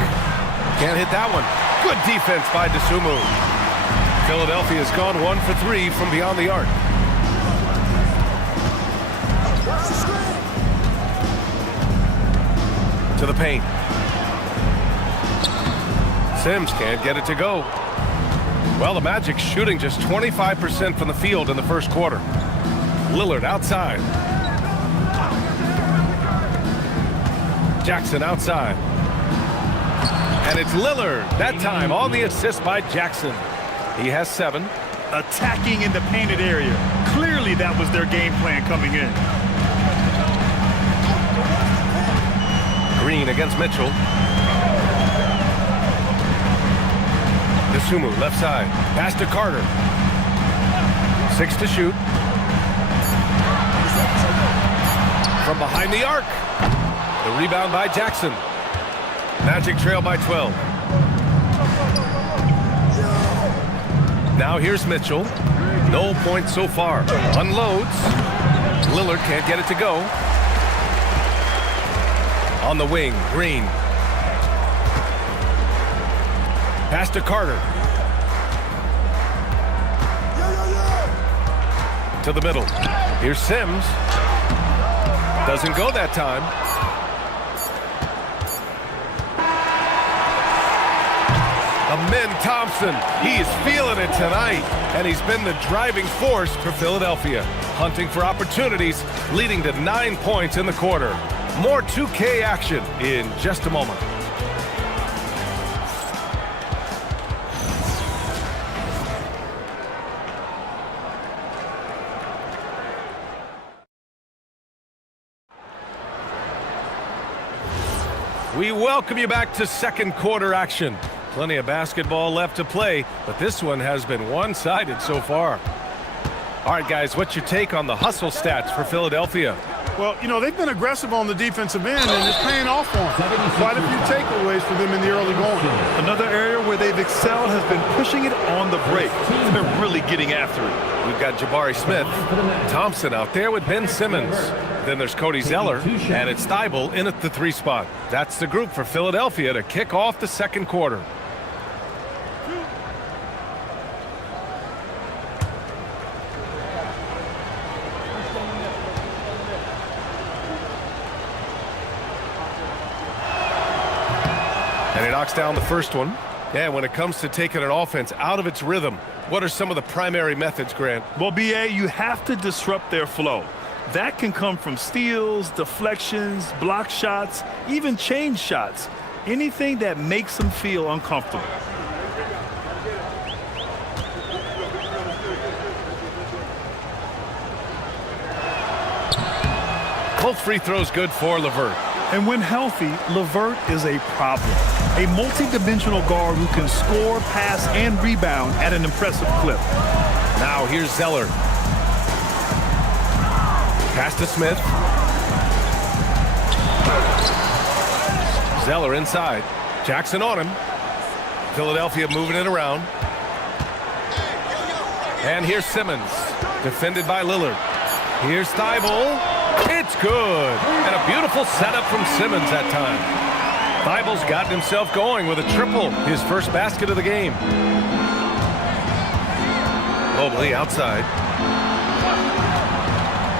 Can't hit that one. Good defense by Dosunmu. Philadelphia's gone 1 for 3 from beyond the arc. To the paint. Sims can't get it to go. Well, the Magic shooting just 25% from the field in the first quarter. Lillard outside. Jackson outside. And it's Lillard, that time on the assist by Jackson. He has 7. Attacking in the painted area. Clearly that was their game plan coming in. Green against Mitchell. Dosunmu left side. Pass to Carter. 6 to shoot. From behind the arc. The rebound by Jackson. Magic trail by 12. Now here's Mitchell. No points so far. Unloads. Lillard can't get it to go. On the wing, Green. Pass to Carter. To the middle. Here's Sims. Doesn't go that time. Amen Thompson. He is feeling it tonight. And he's been the driving force for Philadelphia. Hunting for opportunities, leading to 9 points in the quarter. More 2K action in just a moment. We welcome you back to second quarter action. Plenty of basketball left to play, but this one has been one-sided so far. All right, guys, what's your take on the hustle stats for Philadelphia? Well, you know, they've been aggressive on the defensive end, and it's paying off for them. Quite a few takeaways for them in the early going. Another area where they've excelled has been pushing it on the break. They're really getting after it. We've got Jabari Smith, Thompson out there with Ben Simmons. Then there's Cody Zeller, and it's Thybulle in at the 3 spot. That's the group for Philadelphia to kick off the second quarter. And he knocks down the first one. Yeah, when it comes to taking an offense out of its rhythm, what are some of the primary methods, Grant? Well, BA, you have to disrupt their flow. That can come from steals, deflections, block shots, even change shots. Anything that makes them feel uncomfortable. Both free throws good for LeVert. And when healthy, LeVert is a problem. A multi-dimensional guard who can score, pass, and rebound at an impressive clip. Now here's Zeller. Pass to Smith. Zeller inside. Jackson on him. Philadelphia moving it around. And here's Simmons. Defended by Lillard. Here's Thybulle. It's good. And a beautiful setup from Simmons that time. Thybulle's gotten himself going with a triple. His first basket of the game. Mobley outside.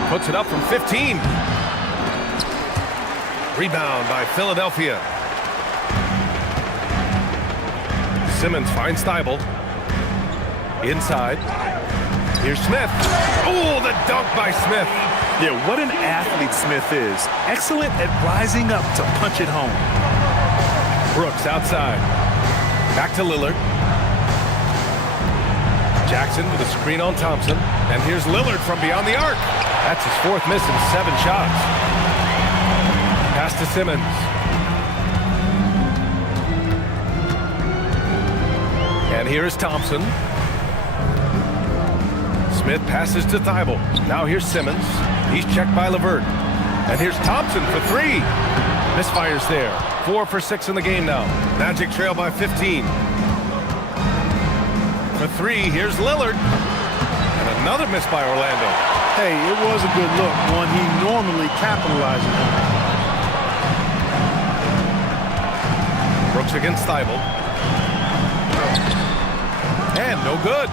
Puts it up from 15. Rebound by Philadelphia. Simmons finds Thybulle. Inside. Here's Smith. Oh, the dunk by Smith. Yeah, what an athlete Smith is. Excellent at rising up to punch it home. Brooks outside. Back to Lillard. Jackson with a screen on Thompson. And here's Lillard from beyond the arc. That's his 4th miss in 7 shots. Pass to Simmons. And here is Thompson. Smith passes to Thybulle. Now here's Simmons. He's checked by LeVert. And here's Thompson for 3. Misfires there. 4 for 6 in the game now. Magic trail by 15. For 3, here's Lillard. And another miss by Orlando. Hey, it was a good look, one he normally capitalizes on. Brooks against Thibault. And no good.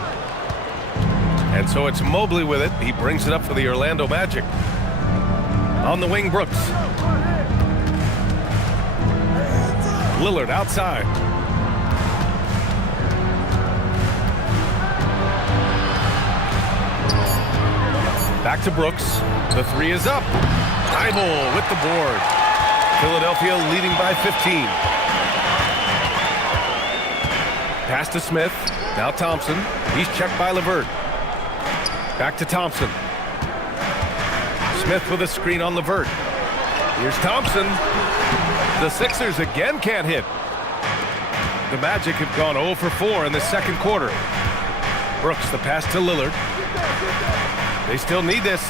And so it's Mobley with it. He brings it up for the Orlando Magic. On the wing, Brooks. Lillard outside. Back to Brooks. The three is up. Thibault with the board. Philadelphia leading by 15. Pass to Smith. Now Thompson. He's checked by LeVert. Back to Thompson. Smith with a screen on LeVert. Here's Thompson. The Sixers again can't hit. The Magic have gone 0 for 4 in the second quarter. Brooks, the pass to Lillard. They still need this.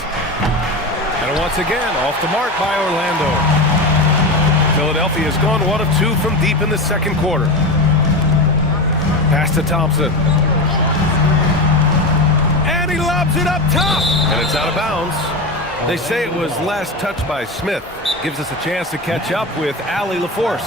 And once again, off the mark by Orlando. Philadelphia has gone 1 of 2 from deep in the second quarter. Pass to Thompson. And he lobs it up top. And it's out of bounds. They say it was last touched by Smith. Gives us a chance to catch up with Allie LaForce.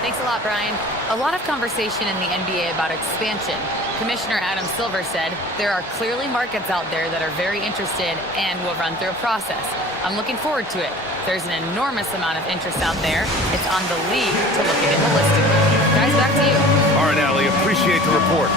Thanks a lot, Brian. A lot of conversation in the NBA about expansion. Commissioner Adam Silver said, there are clearly markets out there that are very interested and will run through a process. I'm looking forward to it. There's an enormous amount of interest out there. It's on the league to look at it holistically. Guys, back to you. All right, Allie, appreciate the report.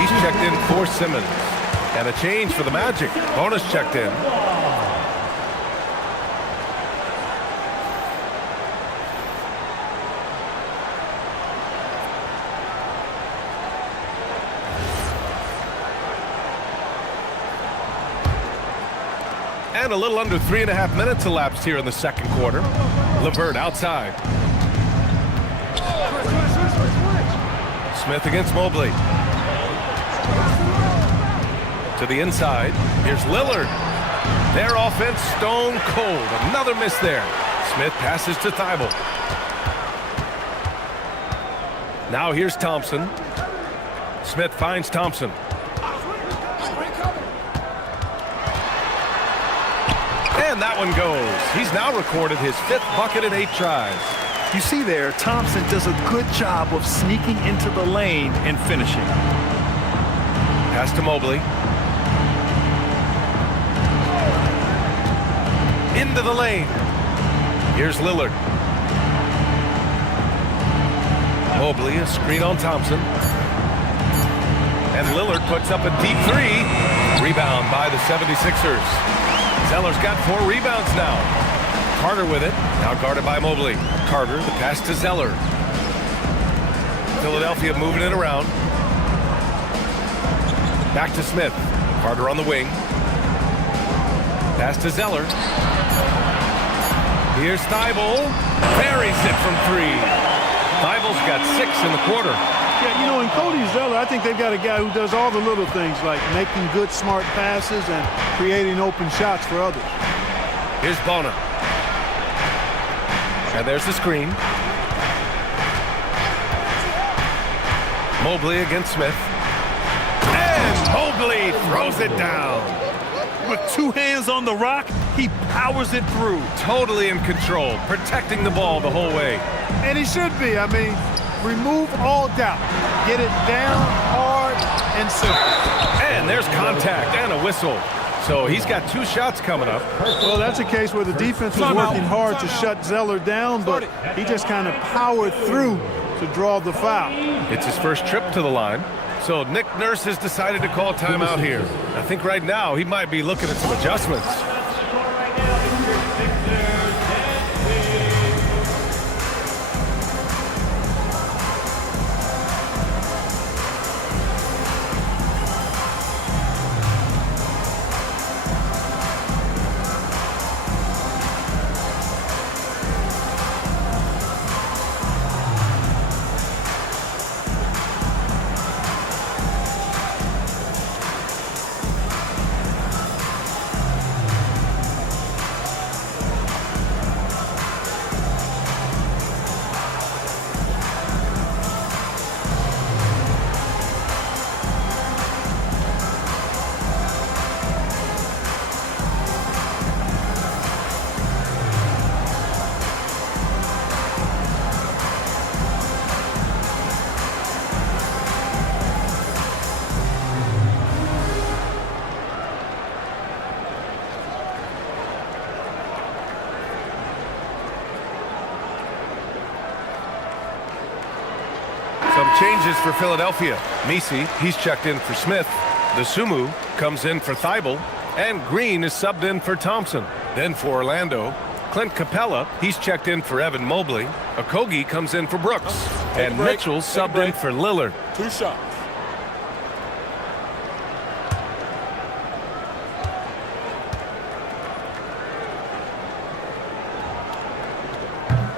He's checked in for Simmons. And a change for the Magic. Bonus checked in. And a little under 3.5 minutes elapsed here in the second quarter. LeVert outside. Smith against Mobley. To the inside. Here's Lillard. Their offense stone cold. Another miss there. Smith passes to Thibault. Now here's Thompson. Smith finds Thompson. And that one goes. He's now recorded his 5th bucket in 8 tries. You see there, Thompson does a good job of sneaking into the lane and finishing. Pass to Mobley. Into the lane. Here's Lillard. Mobley, a screen on Thompson. And Lillard puts up a deep 3. Rebound by the 76ers. Zeller's got 4 rebounds now. Carter with it. Now guarded by Mobley. Carter, the pass to Zeller. Philadelphia moving it around. Back to Smith. Carter on the wing. Pass to Zeller. Here's Thibault. Buries it from 3. Thibault's got 6 in the quarter. Yeah, you know, in Cody Zeller, I think they've got a guy who does all the little things like making good, smart passes and creating open shots for others. Here's Bona. And there's the screen. Mobley against Smith. And Mobley throws it down. With 2 hands on the rock, he powers it through. Totally in control, protecting the ball the whole way. And he should be. I mean, remove all doubt. Get it down hard, ensue. And there's contact and a whistle. So he's got 2 shots coming up. Well, that's a case where the defense was working hard to shut Zeller down, but he just kind of powered through to draw the foul. It's his first trip to the line. So Nick Nurse has decided to call timeout here. I think right now he might be looking at some adjustments. Some changes for Philadelphia. Misi, he's checked in for Smith. Dosunmu comes in for Thibault. And Green is subbed in for Thompson. Then for Orlando, Clint Capella, he's checked in for Evan Mobley. Okogie comes in for Brooks. And Mitchell subbed in for Lillard. 2 shots.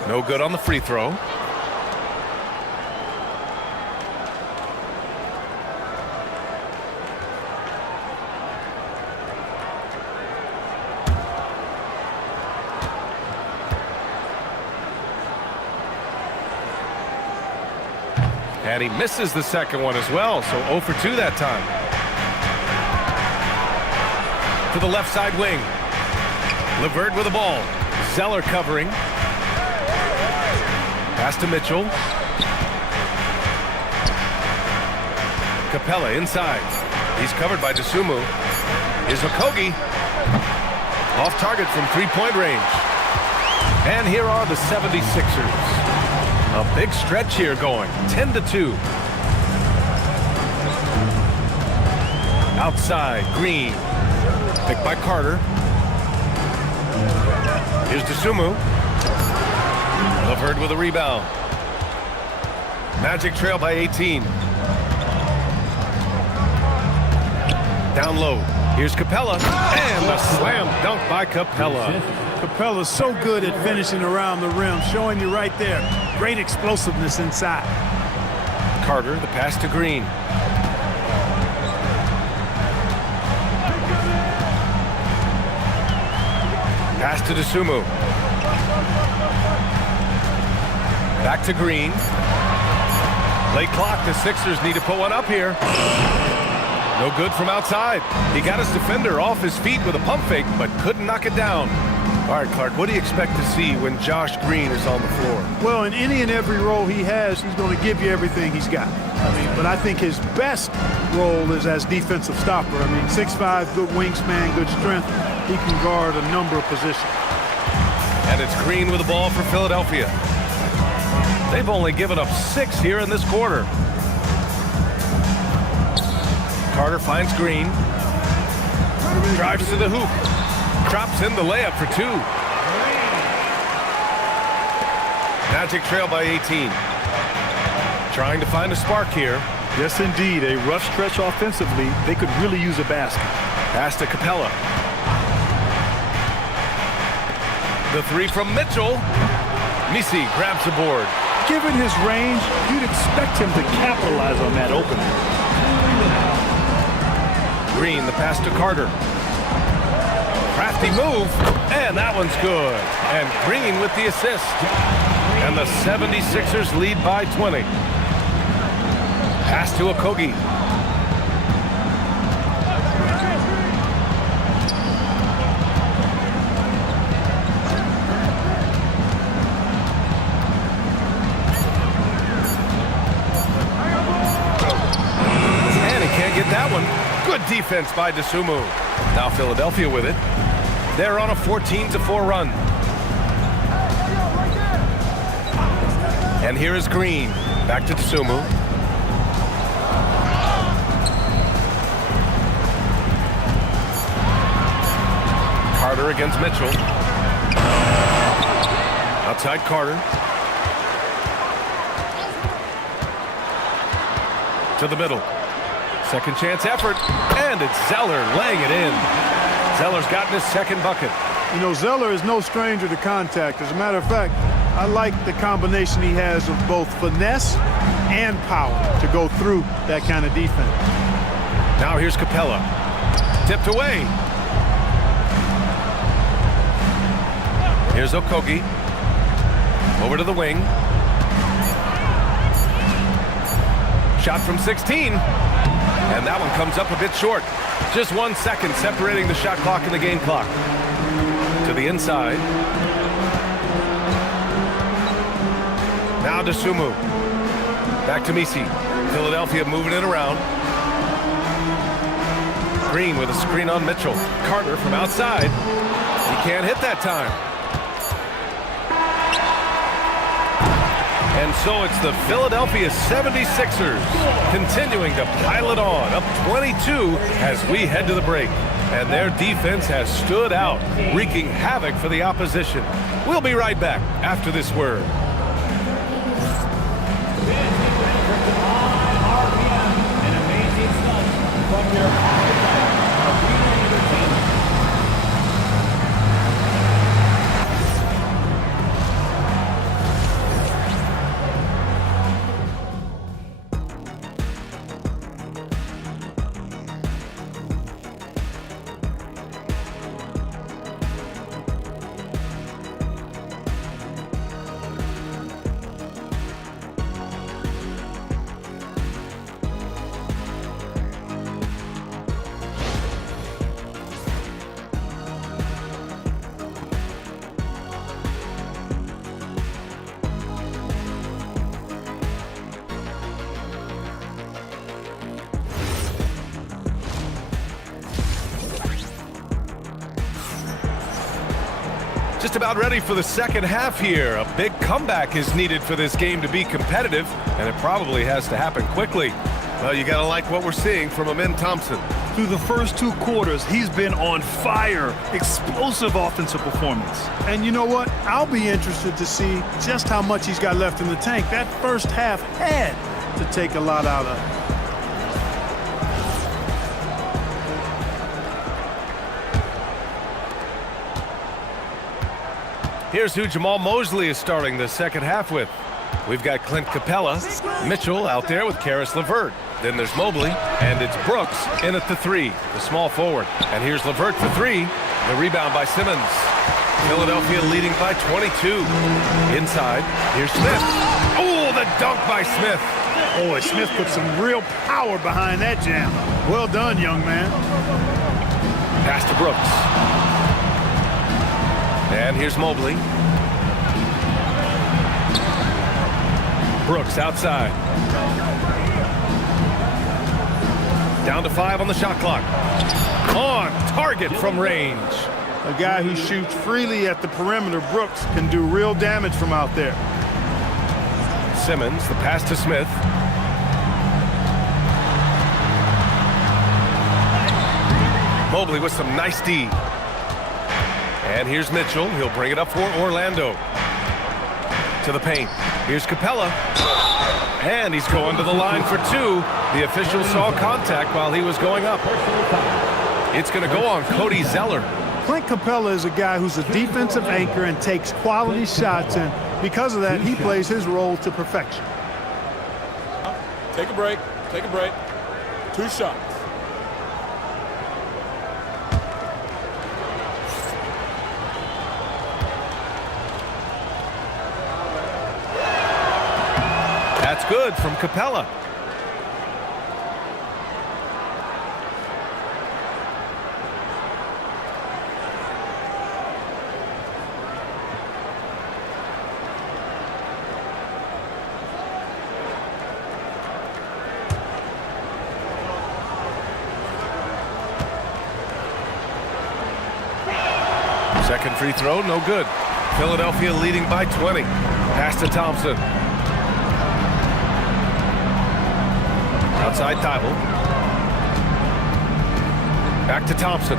No good on the free throw. And he misses the second one as well, so 0 for 2 that time. To the left side wing. LeVert with the ball. Zeller covering. Pass to Mitchell. Capella inside. He's covered by Dosunmu. Here's Okogie. Off target from 3-point range. And here are the 76ers. A big stretch here going, 10-2. Outside, Green. Picked by Carter. Here's Dosunmu. LeVert with a rebound. Magic trail by 18. Down low. Here's Capella. And the slam dunk by Capella. Capella's so good at finishing around the rim, showing you right there. Great explosiveness inside. Carter, the pass to Green. Pass to Dosunmu. Back to Green. Late clock, the Sixers need to put one up here. No good from outside. He got his defender off his feet with a pump fake, but couldn't knock it down. All right, Clark, what do you expect to see when Josh Green is on the floor? Well, in any and every role he has, he's going to give you everything he's got. But I think his best role is as defensive stopper. 6'5", good wingspan, good strength. He can guard a number of positions. And it's Green with the ball for Philadelphia. They've only given up 6 here in this quarter. Carter finds Green. Drives to the hoop. Drops in the layup for 2. Magic trail by 18. Trying to find a spark here. Yes, indeed. A rough stretch offensively. They could really use a basket. Pass to Capella. The 3 from Mitchell. Misi grabs the board. Given his range, you'd expect him to capitalize on that opening. Green, the pass to Carter. Crafty move, and that one's good. And Green with the assist. And the 76ers lead by 20. Pass to Okogie. Good defense by DeSumo. Now Philadelphia with it. They're on a 14-4 run. And here is Green. Back to DeSumo. Carter against Mitchell. Outside Carter. To the middle. Second chance effort. And it's Zeller laying it in. Zeller's gotten his second bucket. You know, Zeller is no stranger to contact. As a matter of fact, I like the combination he has of both finesse and power to go through that kind of defense. Now here's Capella. Tipped away. Here's Okogie. Over to the wing. Shot from 16. And that one comes up a bit short. Just 1 second separating the shot clock and the game clock. To the inside. Now DeSumo. Back to Misi. Philadelphia moving it around. Green with a screen on Mitchell. Carter from outside. He can't hit that time. And so it's the Philadelphia 76ers continuing to pile it on, up 22 as we head to the break. And their defense has stood out, wreaking havoc for the opposition. We'll be right back after this word. Just about ready for the second half here. A big comeback is needed for this game to be competitive, and it probably has to happen quickly. Well, you gotta like what we're seeing from Amen Thompson. Through the first 2 quarters, he's been on fire. Explosive offensive performance. And you know what? I'll be interested to see just how much he's got left in the tank. That first half had to take a lot out of it. Here's who Jamal Mosley is starting the second half with. We've got Clint Capella, Mitchell out there with Karis LeVert. Then there's Mobley, and it's Brooks in at the 3, the small forward. And here's LeVert for 3, the rebound by Simmons. Philadelphia leading by 22. Inside, here's Smith. Oh, the dunk by Smith. Boy, Smith put some real power behind that jam. Well done, young man. Pass to Brooks. And here's Mobley. Brooks outside. Down to 5 on the shot clock. On target from range. A guy who shoots freely at the perimeter, Brooks, can do real damage from out there. Simmons, the pass to Smith. Mobley with some nice D. And here's Mitchell. He'll bring it up for Orlando. To the paint. Here's Capella. And he's going to the line for 2. The official saw contact while he was going up. It's going to go on Cody Zeller. Clint Capella is a guy who's a defensive anchor and takes quality shots, and because of that, he plays his role to perfection. Take a break. Take a break. 2 shots. That's good from Capella. Second free throw, no good. Philadelphia leading by 20. Pass to Thompson. Outside Thibault. Back to Thompson.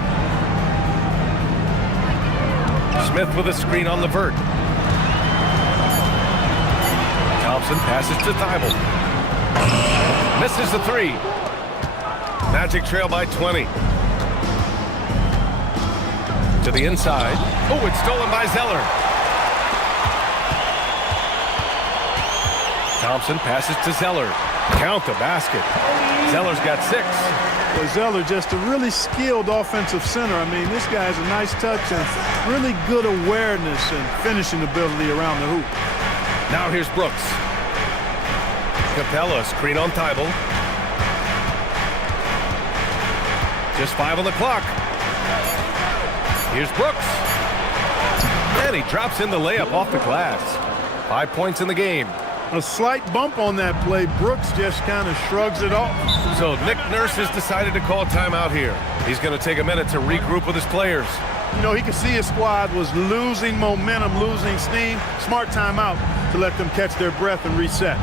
Smith with a screen on LeVert. Thompson passes to Thibault. Misses the three. Magic trail by 20. To the inside. Oh, it's stolen by Zeller. Thompson passes to Zeller. Count the basket. Zeller's got 6. Well, Zeller just a really skilled offensive center. I mean, this guy has a nice touch and really good awareness and finishing ability around the hoop. Now here's Brooks. Capella, screen on Thibault. Just 5 on the clock. Here's Brooks. And he drops in the layup off the glass. 5 points in the game. A slight bump on that play. Brooks just kind of shrugs it off. So Nick Nurse has decided to call timeout here. He's going to take a minute to regroup with his players. You know, he could see his squad was losing momentum, losing steam. Smart timeout to let them catch their breath and reset.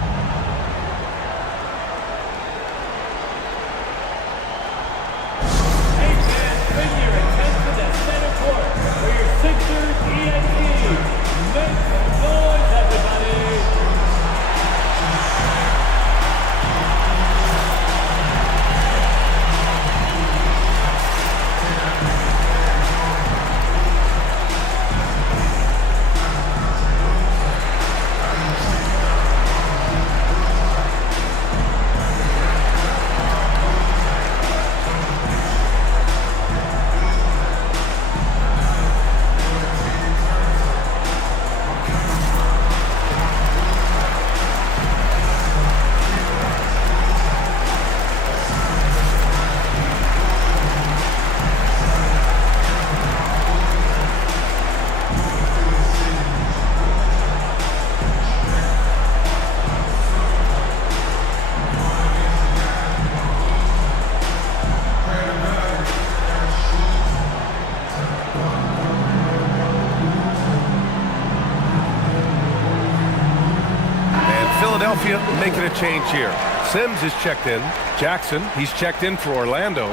Philadelphia making a change here. Sims is checked in. Jackson, he's checked in for Orlando.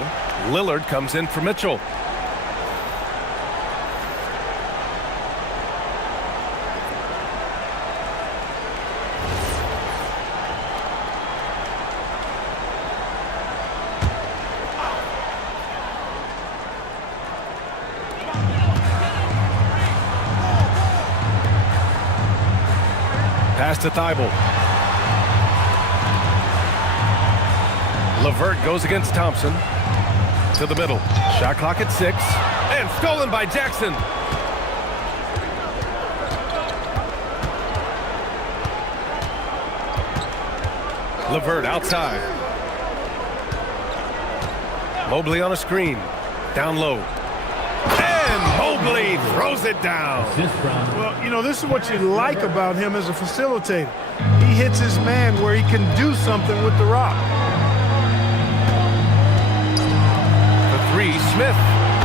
Lillard comes in for Mitchell. Pass to Thibault. LeVert goes against Thompson. To the middle. Shot clock at 6. And stolen by Jackson. LeVert outside. Mobley on a screen. Down low. And Mobley throws it down. Well, you know, this is what you like about him as a facilitator. He hits his man where he can do something with the rock. Smith,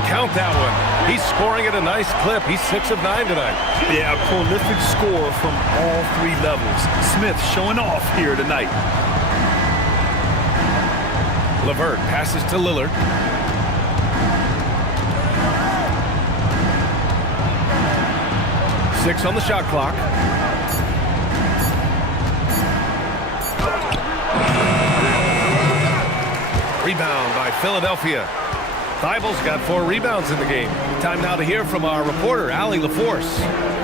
count that one. He's scoring at a nice clip. He's 6 of 9 tonight. Yeah, a prolific scorer from all 3 levels. Smith showing off here tonight. LeVert passes to Lillard. Six on the shot clock. Rebound by Philadelphia. Thibault's got 4 rebounds in the game. Time now to hear from our reporter, Allie LaForce.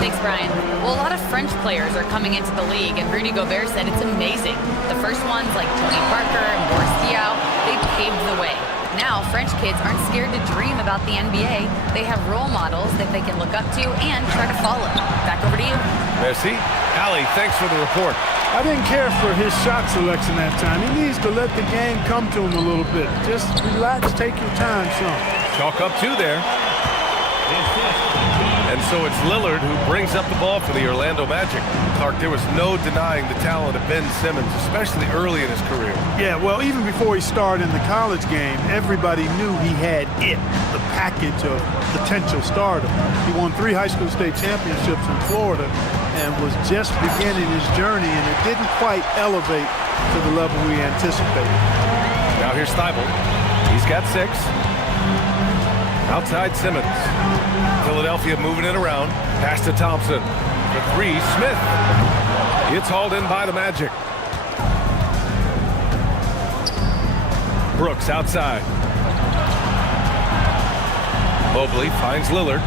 Thanks, Brian. Well, a lot of French players are coming into the league, and Rudy Gobert said it's amazing. The first ones, like Tony Parker and Boris Diaw, they paved the way. Now, French kids aren't scared to dream about the NBA. They have role models that they can look up to and try to follow. Back over to you. Merci. Allie, thanks for the report. I didn't care for his shot selection that time. He needs to let the game come to him a little bit. Just relax, take your time, son. Chalk up 2 there. And so it's Lillard who brings up the ball for the Orlando Magic. Clark, there was no denying the talent of Ben Simmons, especially early in his career. Yeah, well, even before he started in the college game, everybody knew he had the package of potential stardom. He won 3 high school state championships in Florida and was just beginning his journey, and it didn't quite elevate to the level we anticipated. Now here's Thibault. He's got 6. Outside Simmons. Philadelphia moving it around. Pass to Thompson. For 3, Smith. It's hauled in by the Magic. Brooks outside. Mobley finds Lillard.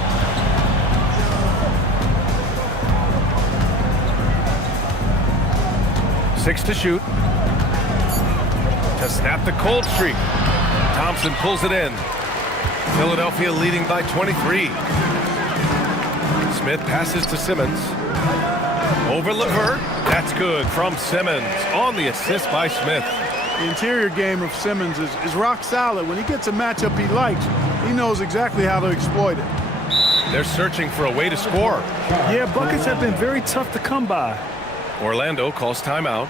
Six to shoot. To snap the cold streak. Thompson pulls it in. Philadelphia leading by 23. Smith passes to Simmons. Over LeVert. That's good from Simmons on the assist by Smith. The interior game of Simmons is rock solid. When he gets a matchup he likes, he knows exactly how to exploit it. They're searching for a way to score. Yeah, buckets have been very tough to come by. Orlando calls timeout.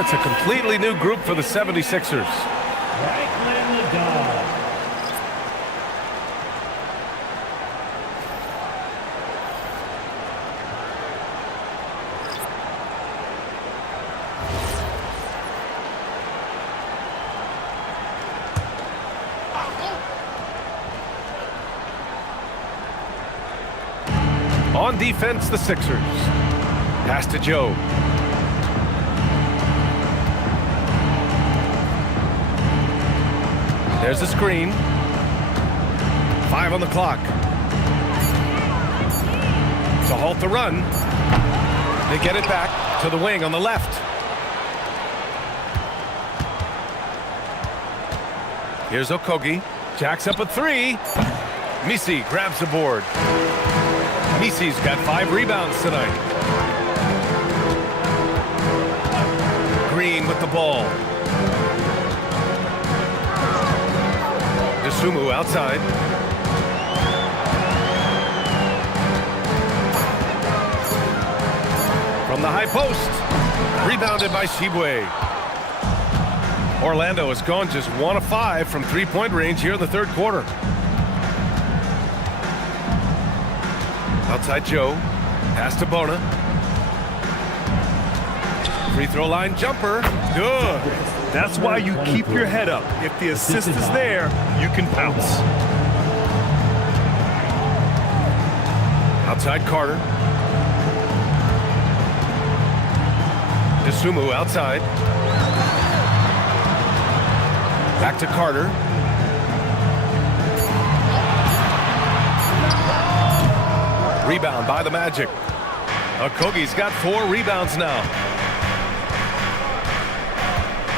It's a completely new group for the 76ers. On defense, the Sixers. Pass to Joe. There's the screen. 5 on the clock. To halt the run. They get it back to the wing on the left. Here's Okogie. Jacks up a 3. Misi grabs the board. Misi's got 5 rebounds tonight. Green with the ball. Sumu outside. From the high post. Rebounded by Shibwe. Orlando has gone just 1 of 5 from 3-point range here in the third quarter. Outside Joe. Pass to Bona. Free throw line jumper. Good. That's why you keep your head up. If the assist is there, you can pounce. Outside Carter. Dosunmu outside. Back to Carter. Rebound by the Magic. Okogie's got 4 rebounds now.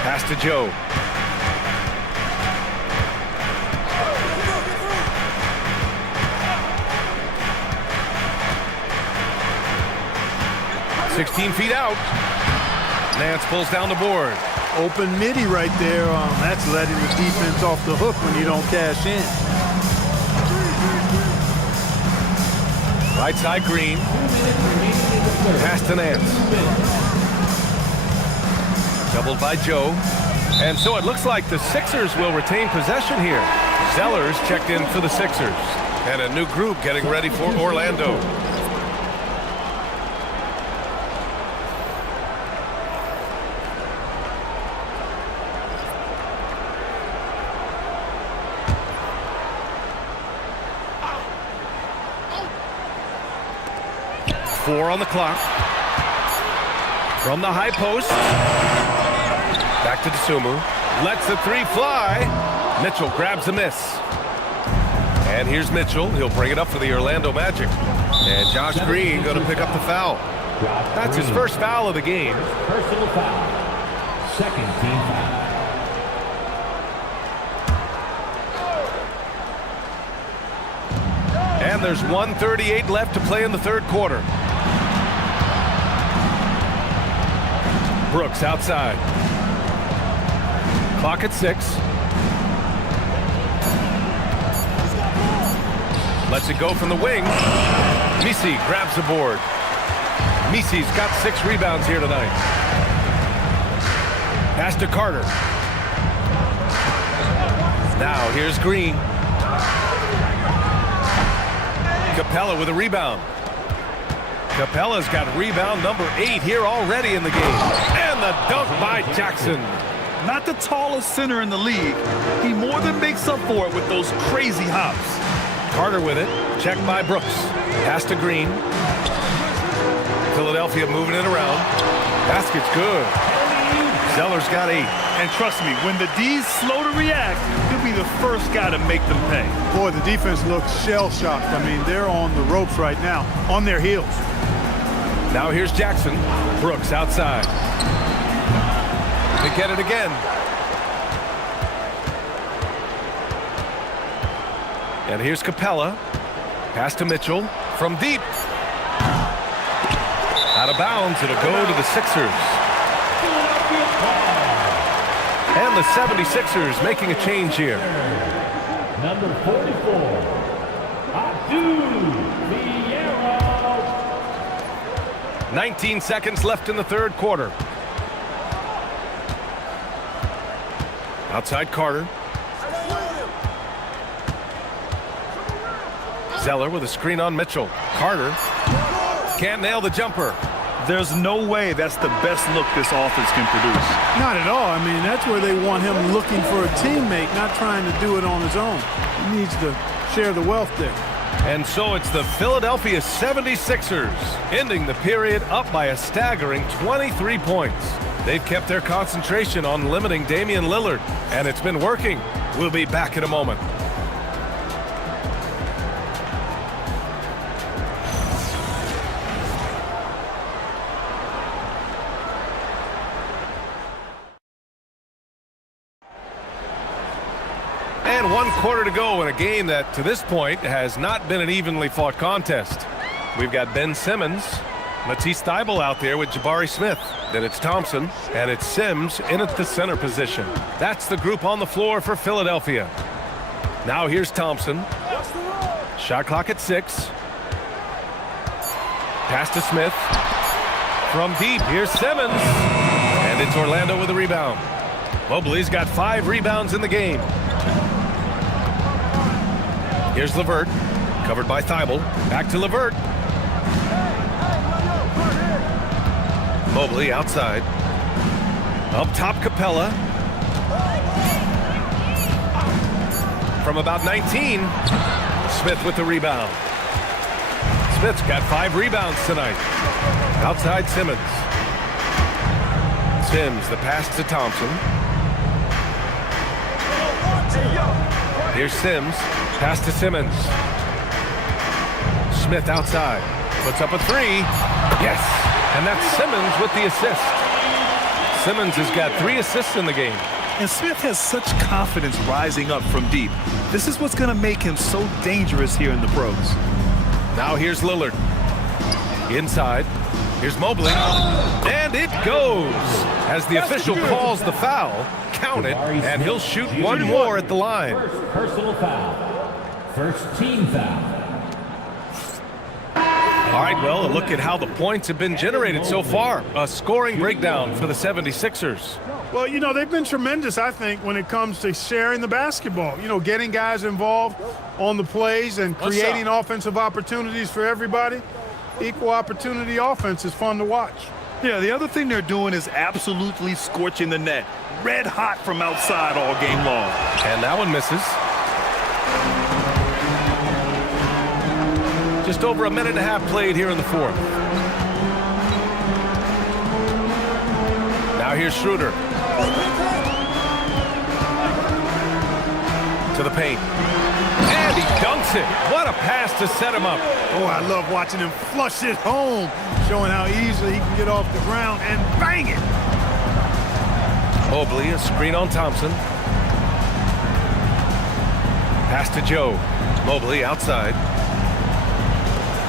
Pass to Joe. "16 feet out." Nance pulls down the board. Open midi right there. That's letting the defense off the hook when you don't cash in. Right side, Green. Pass to Nance. Doubled by Joe. And so it looks like the Sixers will retain possession here. Zellers checked in for the Sixers. And a new group getting ready for Orlando. Four on the clock. From the high post. Back to Dosunmu. Lets the three fly. Mitchell grabs a miss. And here's Mitchell. He'll bring it up for the Orlando Magic. And Josh Green going to pick up the foul. That's his first foul of the game. Personal foul. Second team foul. And there's 1:38 left to play in the third quarter. Brooks outside. Clock at 6. Lets it go from the wing. Misi grabs the board. Misi's got 6 rebounds here tonight. Pass to Carter. Now here's Green. Capella with a rebound. Capella's got rebound number 8 here already in the game. And the dunk by Jackson. Not the tallest center in the league. He more than makes up for it with those crazy hops. Carter with it. Checked by Brooks. Pass to Green. Philadelphia moving it around. Basket's good. Zeller's got 8. And trust me, when the D's slow to react, he'll be the first guy to make them pay. Boy, the defense looks shell-shocked. I mean, they're on the ropes right now, on their heels. Now here's Jackson. Brooks outside. They get it again. And here's Capella. Pass to Mitchell from deep. Out of bounds. It'll go to the Sixers. And the 76ers making a change here. Number 44, Abdul Fierro. 19 seconds left in the third quarter. Outside Carter. Zeller with a screen on Mitchell. Carter can't nail the jumper. There's no way that's the best look this offense can produce. Not at all. I mean, that's where they want him looking for a teammate, not trying to do it on his own. He needs to share the wealth there. And so it's the Philadelphia 76ers ending the period up by a staggering 23 points. They've kept their concentration on limiting Damian Lillard, and it's been working. We'll be back in a moment. And 1 quarter to go in a game that, to this point, has not been an evenly fought contest. We've got Ben Simmons, Matisse Thybulle out there with Jabari Smith. Then it's Thompson, and it's Sims in at the center position. That's the group on the floor for Philadelphia. Now here's Thompson. Shot clock at 6. Pass to Smith. From deep, here's Simmons. And it's Orlando with a rebound. Mobley's got 5 rebounds in the game. Here's LeVert, covered by Thybulle. Back to LeVert. Mobley outside. Up top, Capella. From about 19, Smith with the rebound. Smith's got 5 rebounds tonight. Outside Simmons. Sims, the pass to Thompson. Here's Sims. Pass to Simmons. Smith outside. Puts up a 3. Yes! And that's Simmons with the assist. Simmons has got 3 assists in the game. And Smith has such confidence rising up from deep. This is what's going to make him so dangerous here in the pros. Now here's Lillard. Inside. Here's Mobley. And it goes! As the official calls the foul, count it, and he'll shoot 1 more at the line. First personal foul. First team foul. All right, well, a look at how the points have been generated so far. A scoring breakdown for the 76ers. Well, you know, they've been tremendous, I think, when it comes to sharing the basketball. You know, getting guys involved on the plays and creating offensive opportunities for everybody. Equal opportunity offense is fun to watch. Yeah, the other thing they're doing is absolutely scorching the net. Red hot from outside all game long. And that one misses. Just over a minute and a half played here in the fourth. Now here's Schroeder. To the paint. And he dunks it. What a pass to set him up. Oh, I love watching him flush it home, showing how easily he can get off the ground and bang it. Mobley, a screen on Thompson. Pass to Joe. Mobley outside.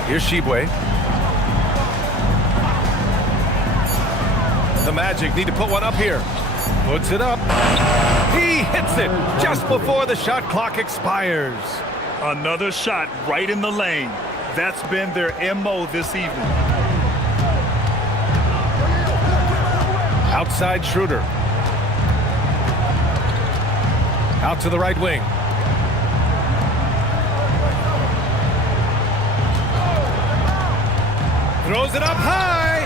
Here's Shibwe. The Magic need to put one up here. Puts it up. He hits it just before the shot clock expires. Another shot right in the lane. That's been their MO this evening. Outside Schroeder. Out to the right wing. Throws it up high.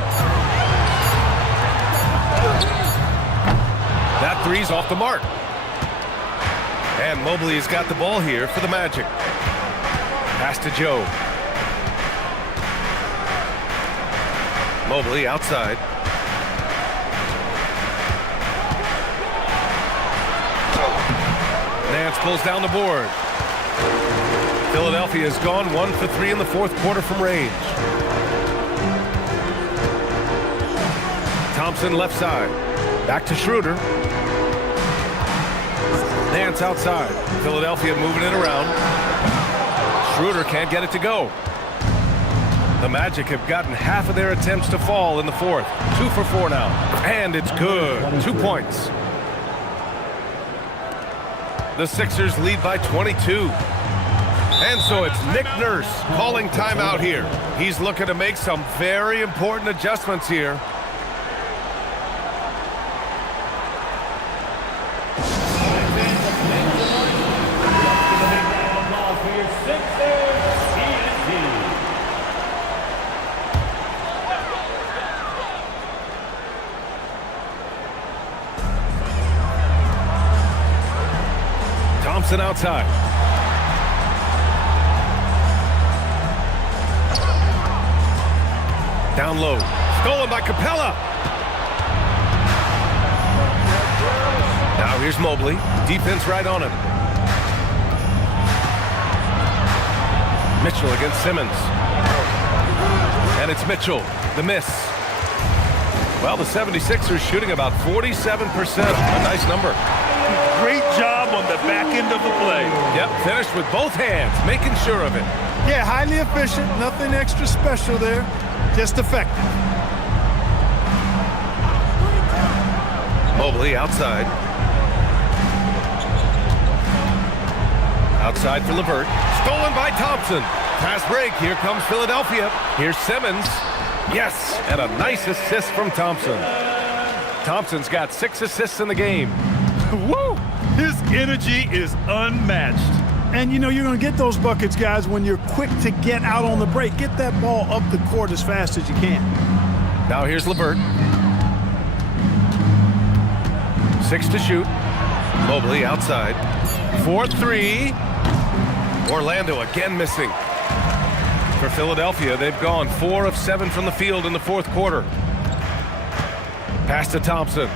That three's off the mark. And Mobley has got the ball here for the Magic. Pass to Joe. Mobley outside. Nance pulls down the board. Philadelphia has gone 1 for 3 in the fourth quarter from range. Thompson left side. Back to Schroeder. Nance outside. Philadelphia moving it around. Schroeder can't get it to go. The Magic have gotten half of their attempts to fall in the fourth. 2 for 4 now. And it's good. 2 points. The Sixers lead by 22. And so it's Nick Nurse calling timeout here. He's looking to make some very important adjustments here. Thompson outside. Down low. Stolen by Capella. Now here's Mobley. Defense right on him. Mitchell against Simmons. And it's Mitchell. The miss. Well, the 76ers shooting about 47%. A nice number. Great job on the back end of the play. Yep, finished with both hands, making sure of it. Yeah, highly efficient. Nothing extra special there. Just effective. Mobley outside. Outside for LeVert. Stolen by Thompson. Pass break. Here comes Philadelphia. Here's Simmons. Yes, and a nice assist from Thompson. Thompson's got 6 assists in the game. Woo! His energy is unmatched. And, you know, you're going to get those buckets, guys, when you're quick to get out on the break. Get that ball up the court as fast as you can. Now here's LeVert. 6 to shoot. Mobley outside. 4-3. Orlando again missing. For Philadelphia, they've gone 4 of 7 from the field in the fourth quarter. Pass to Thompson.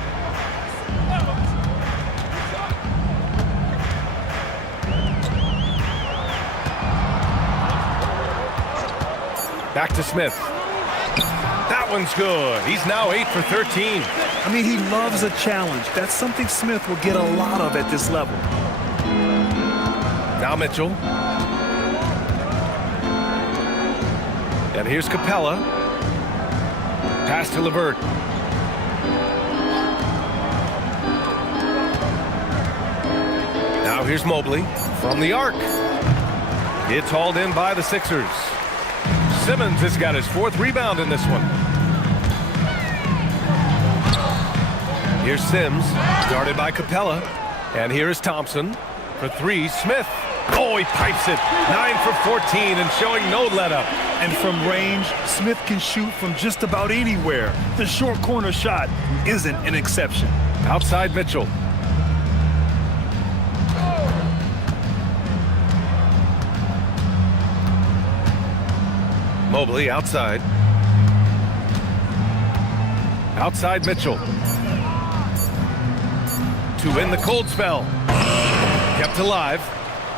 Back to Smith. That one's good. He's now 8 for 13. I mean, he loves a challenge. That's something Smith will get a lot of at this level. Now Mitchell. And here's Capella. Pass to LeVert. Now here's Mobley from the arc. It's hauled in by the Sixers. Simmons has got his 4th rebound in this one. Here's Sims, guarded by Capella. And here is Thompson. For 3, Smith. Oh, he pipes it. 9 for 14 and showing no let-up. And from range, Smith can shoot from just about anywhere. The short corner shot isn't an exception. Outside Mitchell. Mobley outside. Outside Mitchell. To win the cold spell. Kept alive.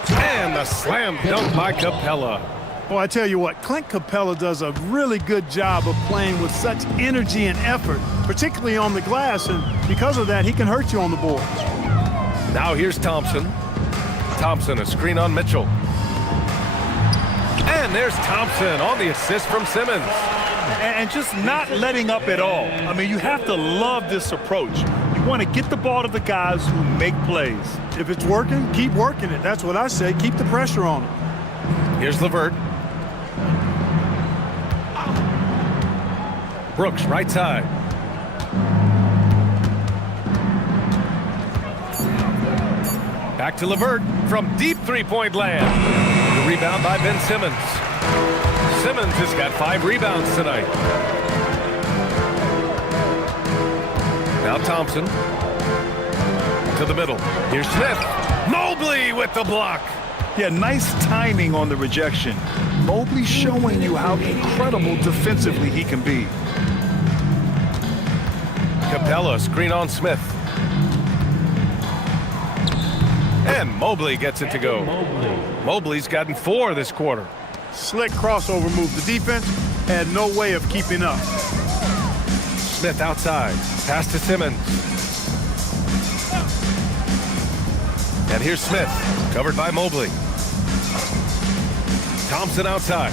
And the slam dunk by Capella. Well, I tell you what, Clint Capella does a really good job of playing with such energy and effort, particularly on the glass, and because of that, he can hurt you on the boards. Now here's Thompson. Thompson, a screen on Mitchell. And there's Thompson on the assist from Simmons. And just not letting up at all. I mean, you have to love this approach. You want to get the ball to the guys who make plays. If it's working, keep working it. That's what I say. Keep the pressure on him. Here's LeVert. Brooks, right side. Back to LeVert from deep three-point land. The rebound by Ben Simmons. Simmons has got 5 rebounds tonight. Now Thompson. To the middle. Here's Smith. Mobley with the block. Yeah, nice timing on the rejection. Mobley showing you how incredible defensively he can be. Capella, screen on Smith. And Mobley gets it to go. Mobley's gotten 4 this quarter. Slick crossover move. The defense had no way of keeping up. Smith outside. Pass to Simmons. And here's Smith, covered by Mobley. Thompson outside.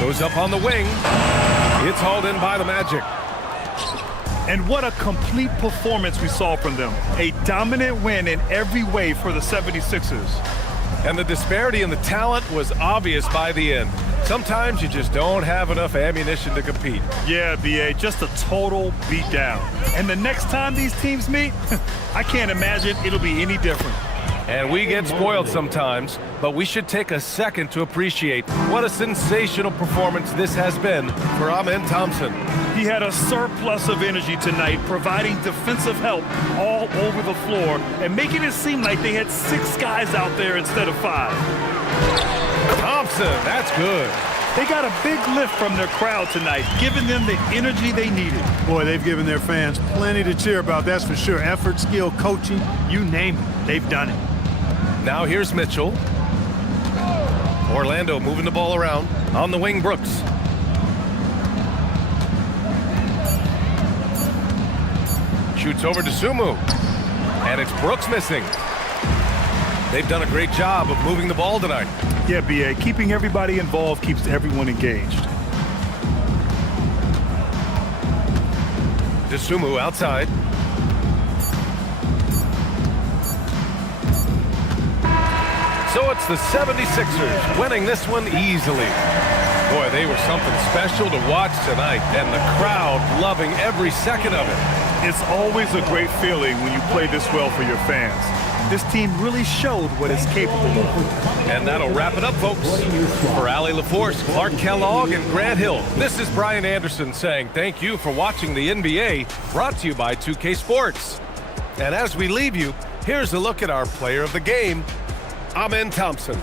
Goes up on the wing. It's hauled in by the Magic. And what a complete performance we saw from them. A dominant win in every way for the 76ers. And the disparity in the talent was obvious by the end. Sometimes you just don't have enough ammunition to compete. Yeah, B.A., just a total beatdown. And the next time these teams meet, I can't imagine it'll be any different. And we get spoiled sometimes, but we should take a second to appreciate what a sensational performance this has been for Amen Thompson. He had a surplus of energy tonight, providing defensive help all over the floor and making it seem like they had 6 guys out there instead of 5. Thompson, that's good. They got a big lift from their crowd tonight, giving them the energy they needed. Boy, they've given their fans plenty to cheer about, that's for sure. Effort, skill, coaching, you name it, they've done it. Now here's Mitchell. Orlando moving the ball around. On the wing, Brooks. Shoots over to Sumu. And it's Brooks missing. They've done a great job of moving the ball tonight. Yeah, B.A., keeping everybody involved keeps everyone engaged. Sumu outside. So it's the 76ers winning this one easily. Boy, they were something special to watch tonight, and the crowd loving every second of it. It's always a great feeling when you play this well for your fans. This team really showed what it's capable of. And that'll wrap it up, folks. For Allie LaForce, Clark Kellogg, and Grant Hill, this is Brian Anderson saying thank you for watching the NBA, brought to you by 2K Sports. And as we leave you, here's a look at our player of the game, Amen Thompson.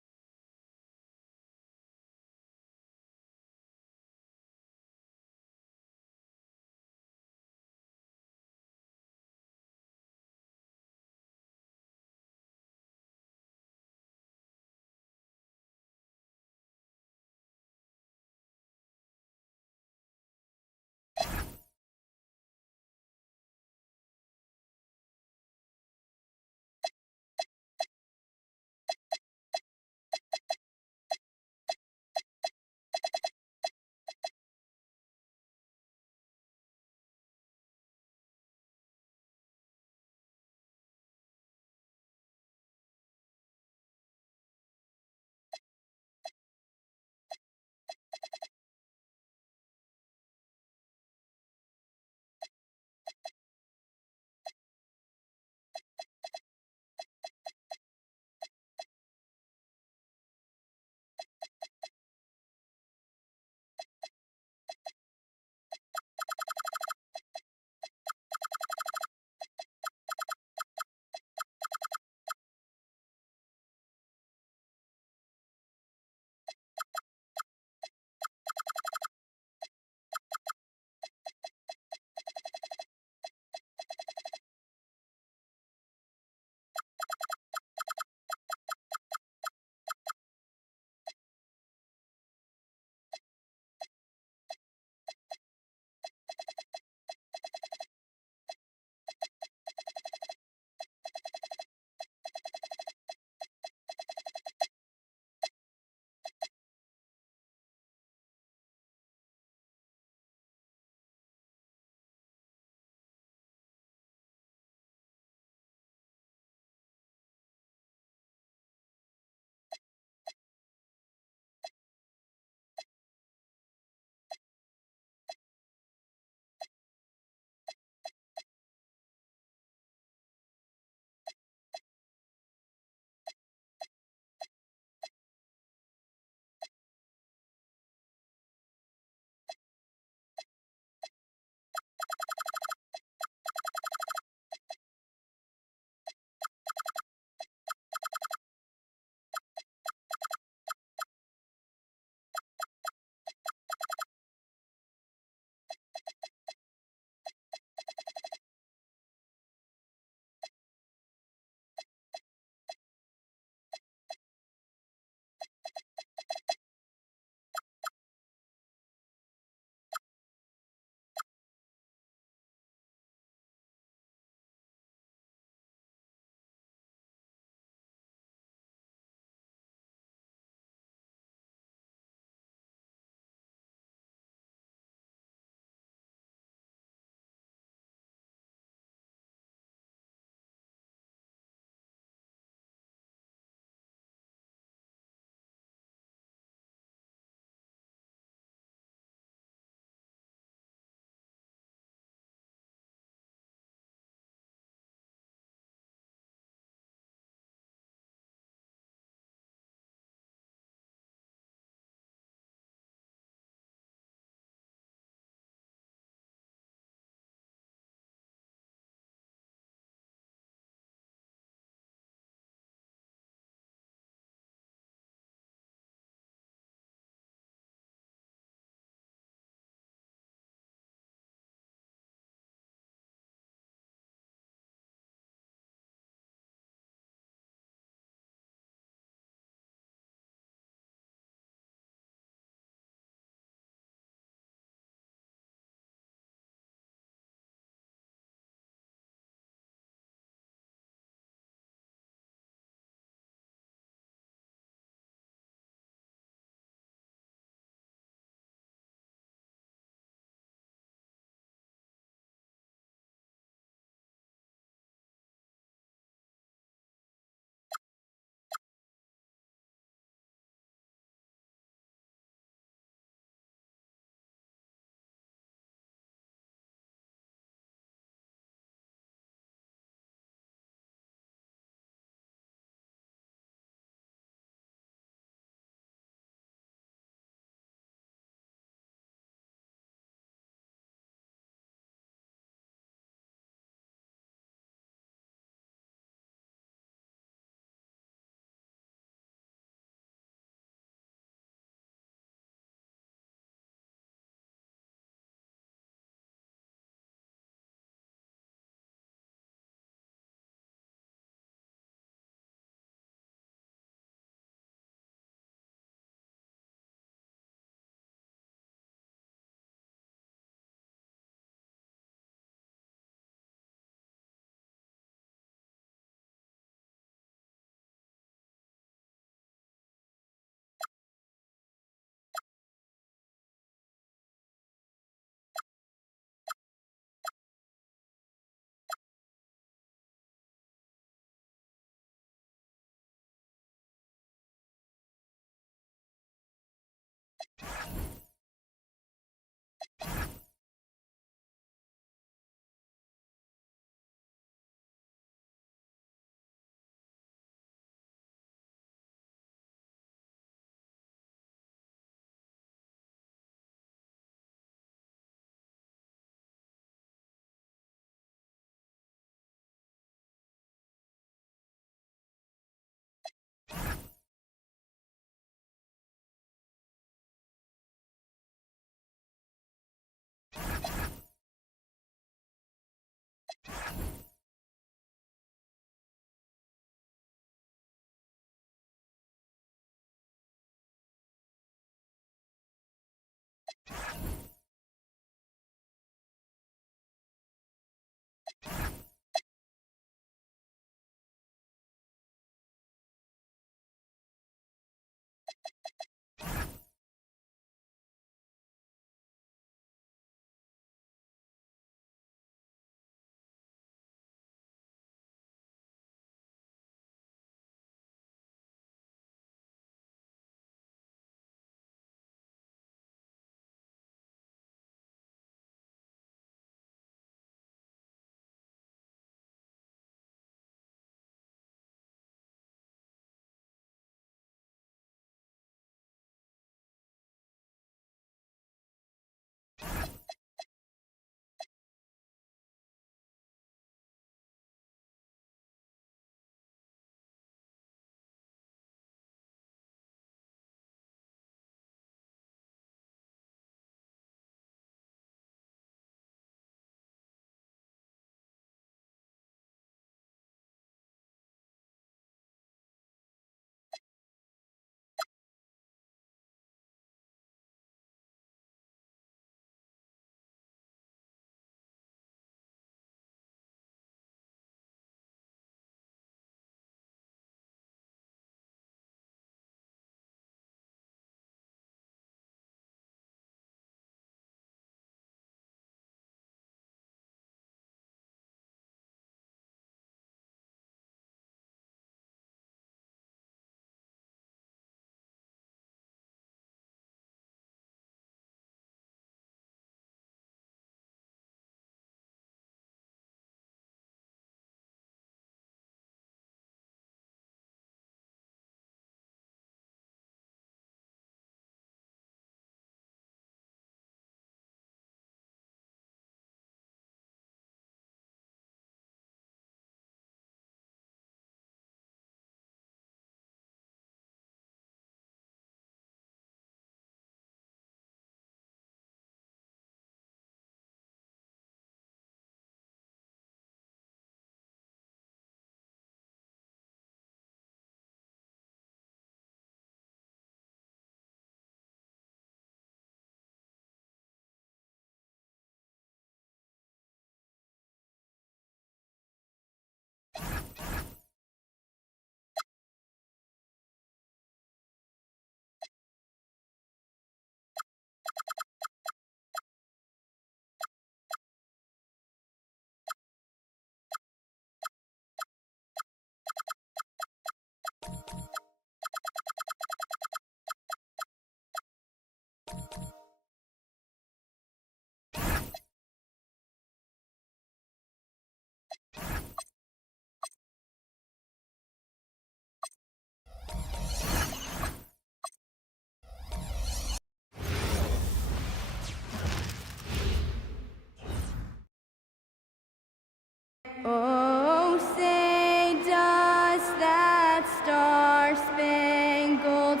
Oh, say does that star-spangled...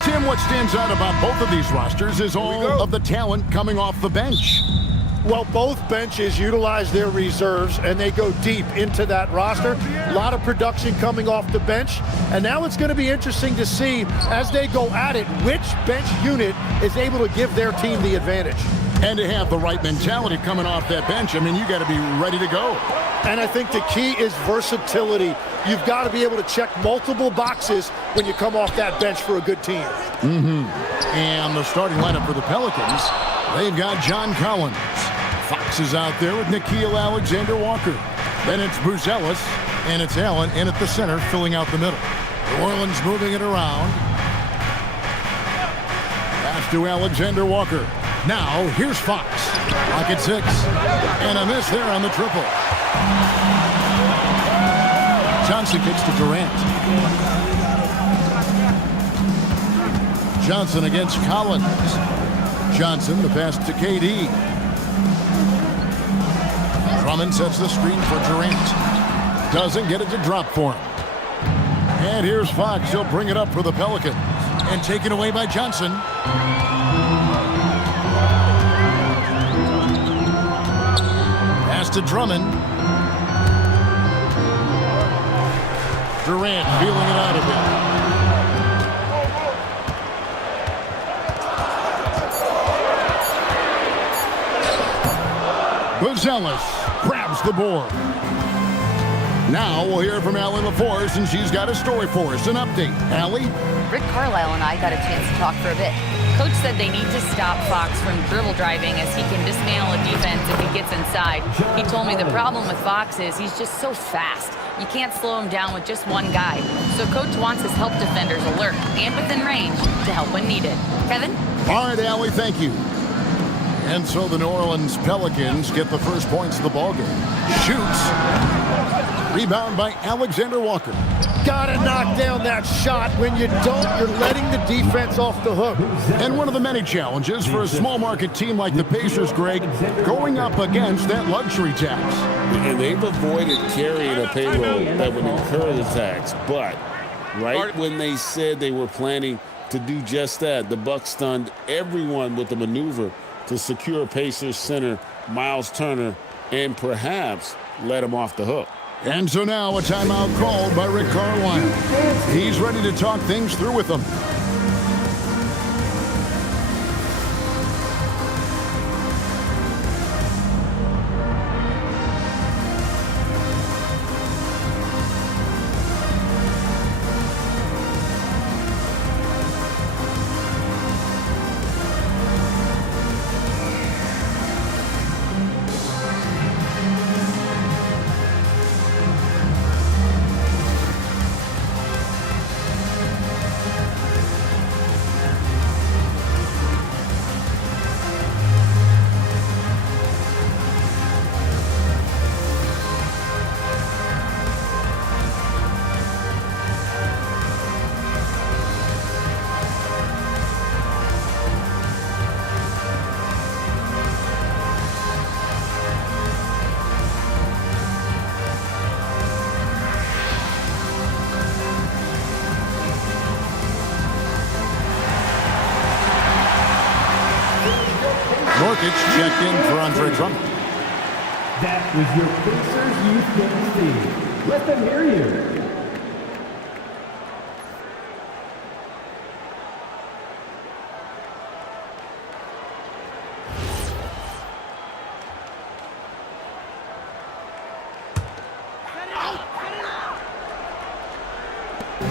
Tim, what stands out about both of these rosters is all of the talent coming off the bench. Well, both benches utilize their reserves, and they go deep into that roster. A lot of production coming off the bench, and now it's going to be interesting to see, as they go at it, which bench unit is able to give their team the advantage. And to have the right mentality coming off that bench, I mean, you got to be ready to go. And I think the key is versatility. You've got to be able to check multiple boxes when you come off that bench for a good team. And the starting lineup for the Pelicans, they've got John Collins. Fox is out there with Nickeil Alexander-Walker. Then it's Buzelis, and it's Allen in at the center, filling out the middle. New Orleans moving it around. Pass to Alexander-Walker. Now, here's Fox. Clock at 6. And a miss there on the triple. Johnson kicks to Durant. Johnson against Collins. Johnson, the pass to KD. Drummond sets the screen for Durant. Doesn't get it to drop for him. And here's Fox. He'll bring it up for the Pelicans. And taken away by Johnson. Pass to Drummond. Durant feeling it out of him. Buzelis grabs the board. Now we'll hear from Allie LaForce, and she's got a story for us. An update. Allie? Rick Carlisle and I got a chance to talk for a bit. Coach said they need to stop Fox from dribble driving as he can dismantle a defense if he gets inside. He told me the problem with Fox is he's just so fast. You can't slow him down with just one guy. So Coach wants his help defenders alert and within range to help when needed. Kevin? All right, Allie, thank you. And so the New Orleans Pelicans get the first points of the ballgame. Shoots. Rebound by Alexander-Walker. Gotta knock down that shot. When you don't, you're letting the defense off the hook. And one of the many challenges for a small market team like the Pacers, Greg, going up against that luxury tax. And they've avoided carrying a payroll that would incur the tax. But right when they said they were planning to do just that, the Bucks stunned everyone with the maneuver to secure Pacers center Miles Turner and perhaps let him off the hook. And so now a timeout called by Rick Carlisle. He's ready to talk things through with them. Nurkic checked in for Andre Drummond. That was your Pacers Youth Games team. Let them hear you.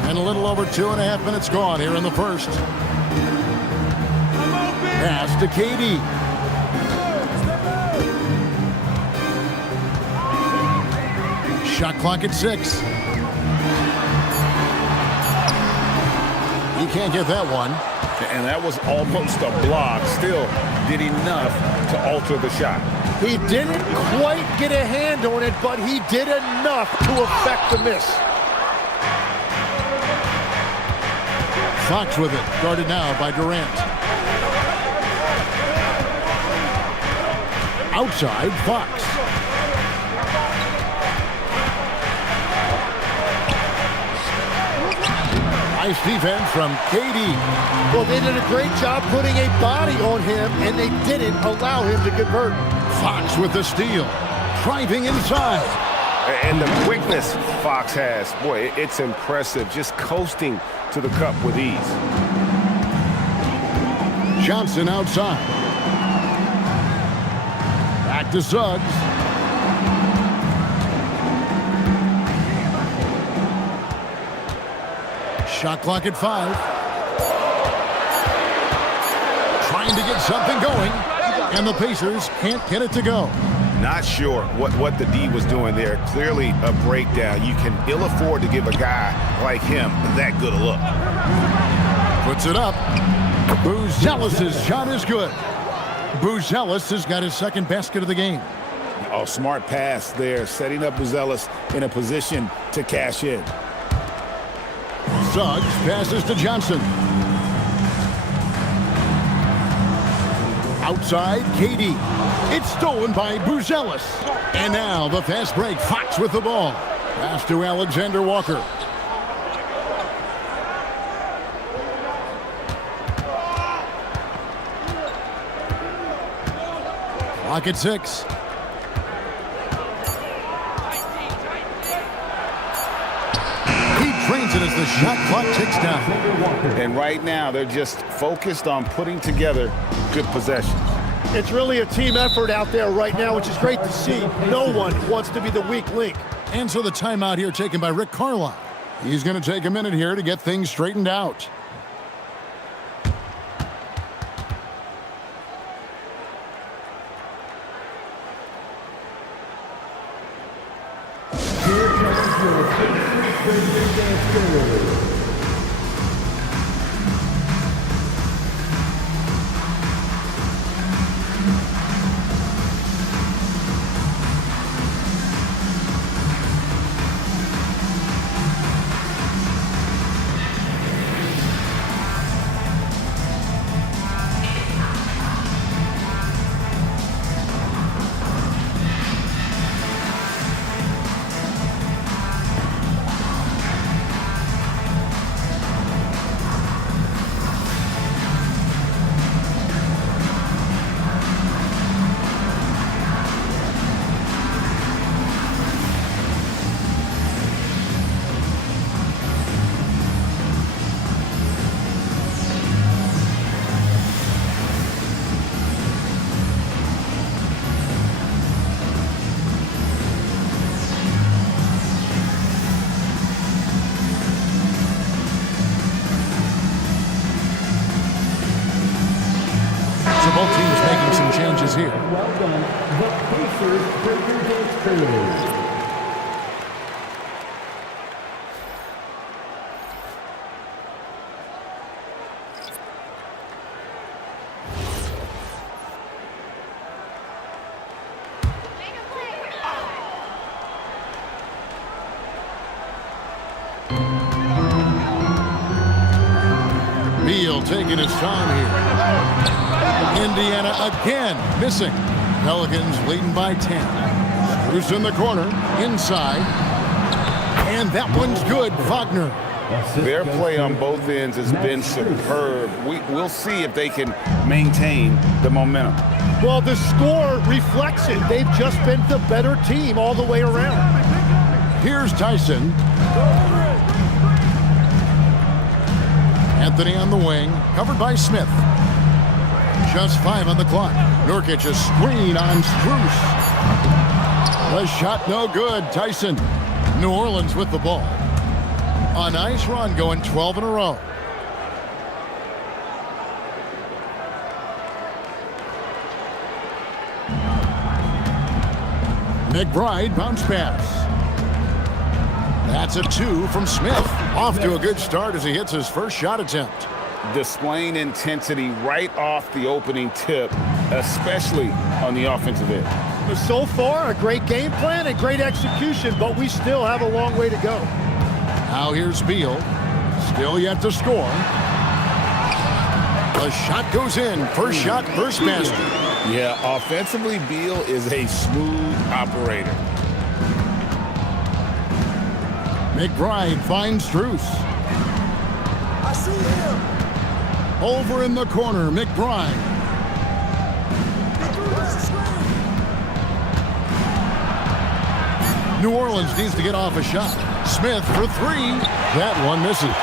And a little over 2.5 minutes gone here in the first. Pass to KD. Shot clock at 6. He can't get that one. And that was almost a block. Still did enough to alter the shot. He didn't quite get a hand on it, but he did enough to affect the miss. Fox with it. Guarded now by Durant. Outside, Fox. Nice defense from KD. Well, they did a great job putting a body on him, and they didn't allow him to convert. Fox with the steal. Driving inside. And the quickness Fox has, boy, it's impressive. Just coasting to the cup with ease. Johnson outside. Back to Suggs. Shot clock at 5. Trying to get something going, and the Pacers can't get it to go. Not sure what the D was doing there. Clearly a breakdown. You can ill afford to give a guy like him that good a look. Puts it up. Buzelis' shot is good. Buzelis has got his second basket of the game. Oh, smart pass there, setting up Buzelis in a position to cash in. Suggs passes to Johnson. Outside, KD. It's stolen by Buzelis. And now the fast break. Fox with the ball. Pass to Alexander Walker. Clock at 6. Trains it as the shot clock ticks down. And right now, they're just focused on putting together good possessions. It's really a team effort out there right now, which is great to see. No one wants to be the weak link. And so the timeout here taken by Rick Carlisle. He's going to take a minute here to get things straightened out. Both teams making some changes here. Well done, the Pacers breaking dance failures. Beal taking his time here. Indiana again missing. Pelicans leading by 10. Bruce in the corner, inside. And that one's good, Wagner. Their play on both ends has been superb. We'll see if they can maintain the momentum. Well, the score reflects it. They've just been the better team all the way around. Here's Tyson. Anthony on the wing, covered by Smith. Just 5 on the clock. Nurkic a screen on Strus. The shot no good. Tyson. New Orleans with the ball. A nice run going 12 in a row. McBride bounce pass. That's a 2 from Smith. Off to a good start as he hits his first shot attempt. Displaying intensity right off the opening tip, especially on the offensive end. So far, a great game plan and great execution, but we still have a long way to go. Now here's Beal. Still yet to score. The shot goes in. First shot, first basket. Yeah, offensively, Beal is a smooth operator. McBride finds Strus. I see him. Over in the corner, McBride. New Orleans needs to get off a shot. Smith for three. That one misses.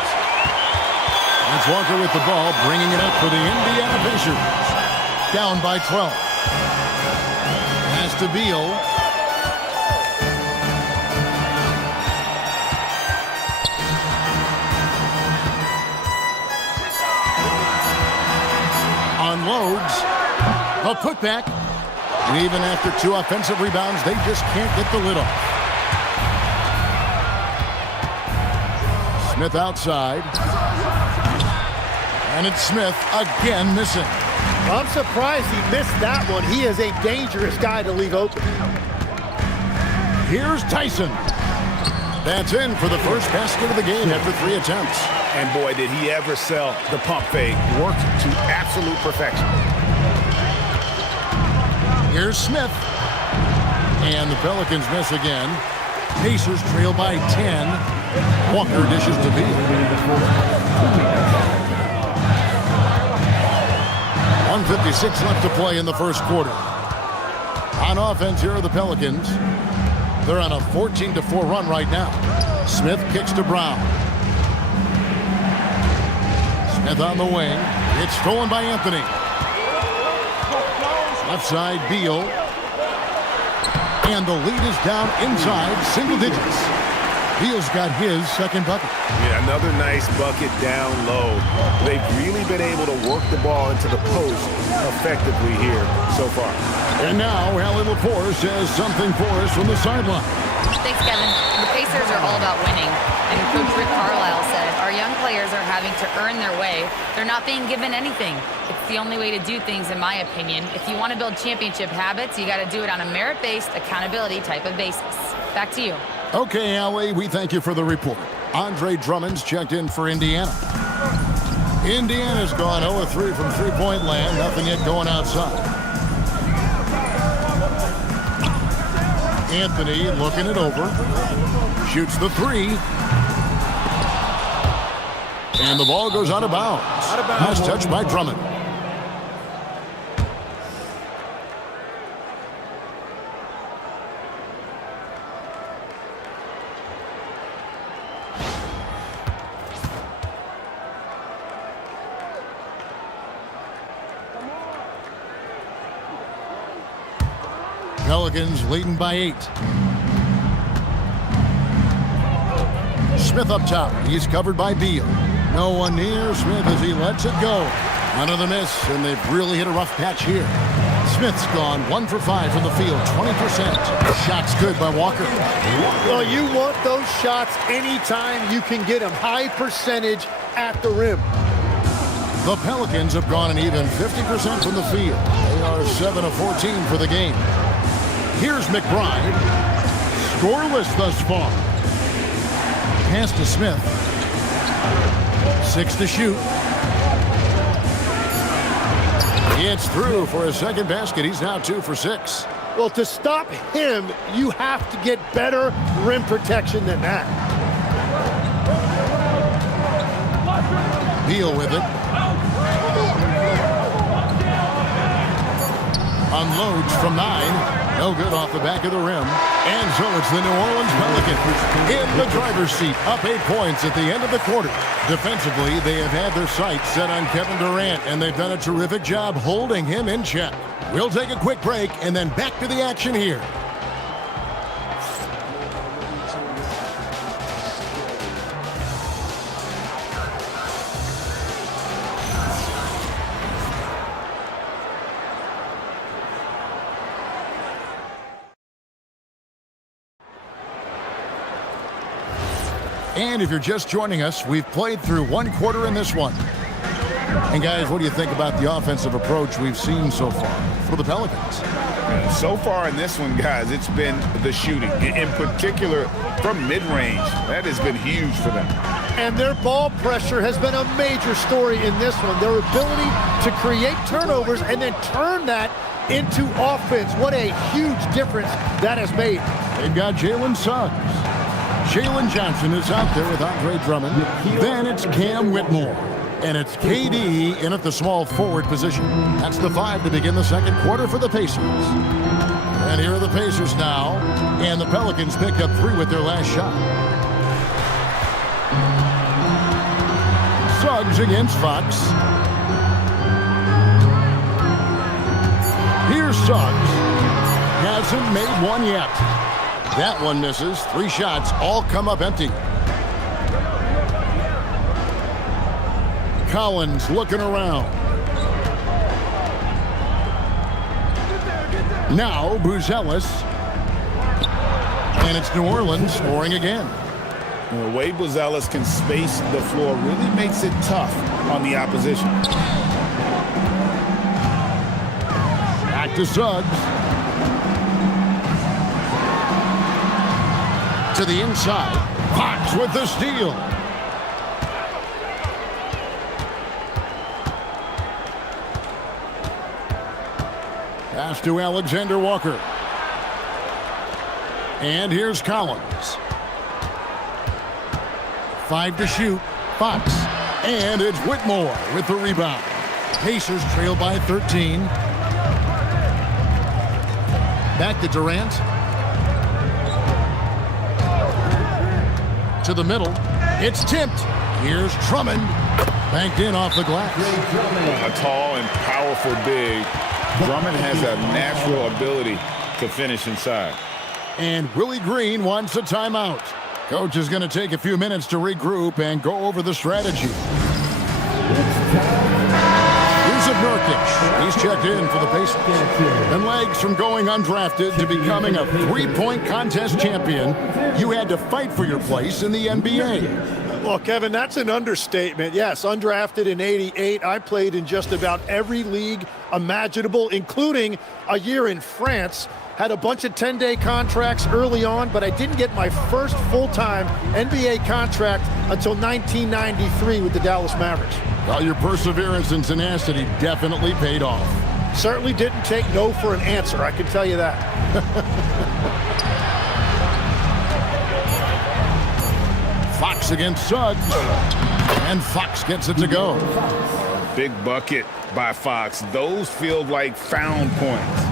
That's Walker with the ball, bringing it up for the Indiana Pacers. Down by 12. Pass to Beal. Unloads. A putback. And even after 2 offensive rebounds, they just can't get the lid off. Smith outside. And it's Smith again missing. I'm surprised he missed that one. He is a dangerous guy to leave open. Here's Tyson. That's in for the first basket of the game after 3 attempts. And boy, did he ever sell the pump fake. Worked to absolute perfection. Here's Smith. And the Pelicans miss again. Pacers trail by 10. Walker dishes to Beal. 1:56 left to play in the first quarter. On offense, here are the Pelicans. They're on a 14-4 run right now. Smith kicks to Brown. Smith on the wing. It's stolen by Anthony. Left side, Beal. And the lead is down inside single digits. Beal's got his second bucket. Yeah, another nice bucket down low. They've really been able to work the ball into the post effectively here so far. And now, Allie LaForce says something for us from the sideline. Thanks, Kevin. The Pacers are all about winning. And Coach Rick Carlisle said, our young players are having to earn their way. They're not being given anything. It's the only way to do things, in my opinion. If you want to build championship habits, you got to do it on a merit-based, accountability type of basis. Back to you. Okay, Allie, we thank you for the report. Andre Drummond's checked in for Indiana. Indiana's gone 0-3 from three-point land. Nothing yet going outside. Anthony looking it over. Shoots the three. And the ball goes out of bounds. Nice touch by Drummond. Pelicans leading by 8. Smith up top. He's covered by Beal. No one near Smith as he lets it go. Another miss, and they've really hit a rough patch here. Smith's gone 1 for 5 from the field, 20%. Shots good by Walker. Well, you want those shots anytime you can get them. High percentage at the rim. The Pelicans have gone an even 50% from the field. They are 7 of 14 for the game. Here's McBride. Scoreless thus far. Pass to Smith. 6 to shoot. It's through for a second basket. He's now 2 for 6. Well, to stop him, you have to get better rim protection than that. Beal with it. Unloads from 9. No good off the back of the rim. And so it's the New Orleans Pelicans in the driver's seat, up 8 points at the end of the quarter. Defensively, they have had their sights set on Kevin Durant, and they've done a terrific job holding him in check. We'll take a quick break and then back to the action here. And if you're just joining us, we've played through 1 quarter in this one. And guys, what do you think about the offensive approach we've seen so far for the Pelicans? So far in this one, guys, it's been the shooting. In particular, from mid-range. That has been huge for them. And their ball pressure has been a major story in this one. Their ability to create turnovers and then turn that into offense. What a huge difference that has made. They've got Jalen Suggs. Jalen Johnson is out there with Andre Drummond. Then it's Cam Whitmore. And it's KD in at the small forward position. That's the 5 to begin the second quarter for the Pacers. And here are the Pacers now. And the Pelicans pick up 3 with their last shot. Suggs against Fox. Here's Suggs. Hasn't made one yet. That one misses. 3 shots all come up empty. Collins looking around. Now Buzelis. And it's New Orleans scoring again. The way Buzelis can space the floor really makes it tough on the opposition. Back to Suggs. To the inside. Fox with the steal. Pass to Alexander Walker. And here's Collins. 5 to shoot. Fox. And it's Whitmore with the rebound. Pacers trail by 13. Back to Durant. To the middle. It's tipped. Here's Drummond. Banked in off the glass. A tall and powerful big. Drummond has a natural ability to finish inside. And Willie Green wants a timeout. Coach is going to take a few minutes to regroup and go over the strategy. Yusuf Nurkic. He's checked in for the Pacers. And legs from going undrafted to becoming a 3-point contest champion, you had to fight for your place in the NBA. Well, Kevin, that's an understatement. Yes, undrafted in '88. I played in just about every league imaginable, including a year in France. Had a bunch of 10-day contracts early on, but I didn't get my first full-time NBA contract until 1993 with the Dallas Mavericks. Well, your perseverance and tenacity definitely paid off. Certainly didn't take no for an answer, I can tell you that. Fox against Suggs. And Fox gets it to go. Big bucket by Fox. Those feel like found points.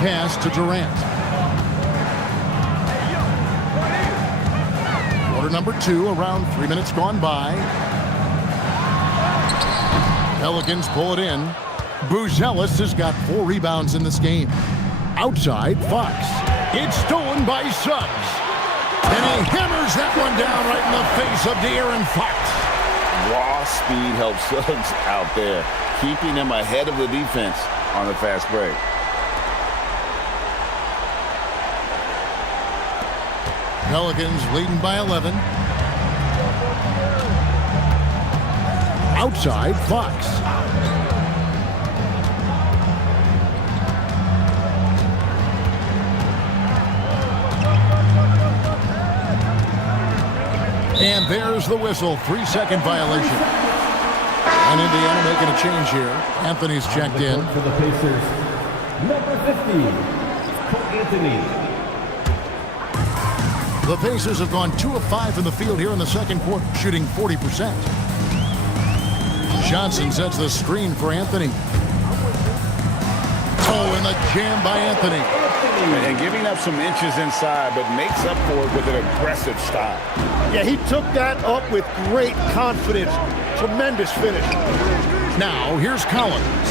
Pass to Durant. Quarter number 2, around 3 minutes gone by. Pelicans pull it in. Buzelis has got 4 rebounds in this game. Outside, Fox. It's stolen by Suggs. And he hammers that one down right in the face of De'Aaron Fox. Raw speed helps Suggs out there, keeping him ahead of the defense on the fast break. Pelicans leading by 11. Outside, Fox. And there's the whistle. 3-second violation. And Indiana making a change here. Anthony's checked in. For the Pacers, number 50, Cole Anthony. The Pacers have gone 2 of 5 from the field here in the second quarter, shooting 40%. Johnson sets the screen for Anthony. Oh, and the jam by Anthony. And giving up some inches inside, but makes up for it with an aggressive style. Yeah, he took that up with great confidence. Tremendous finish. Now, here's Collins.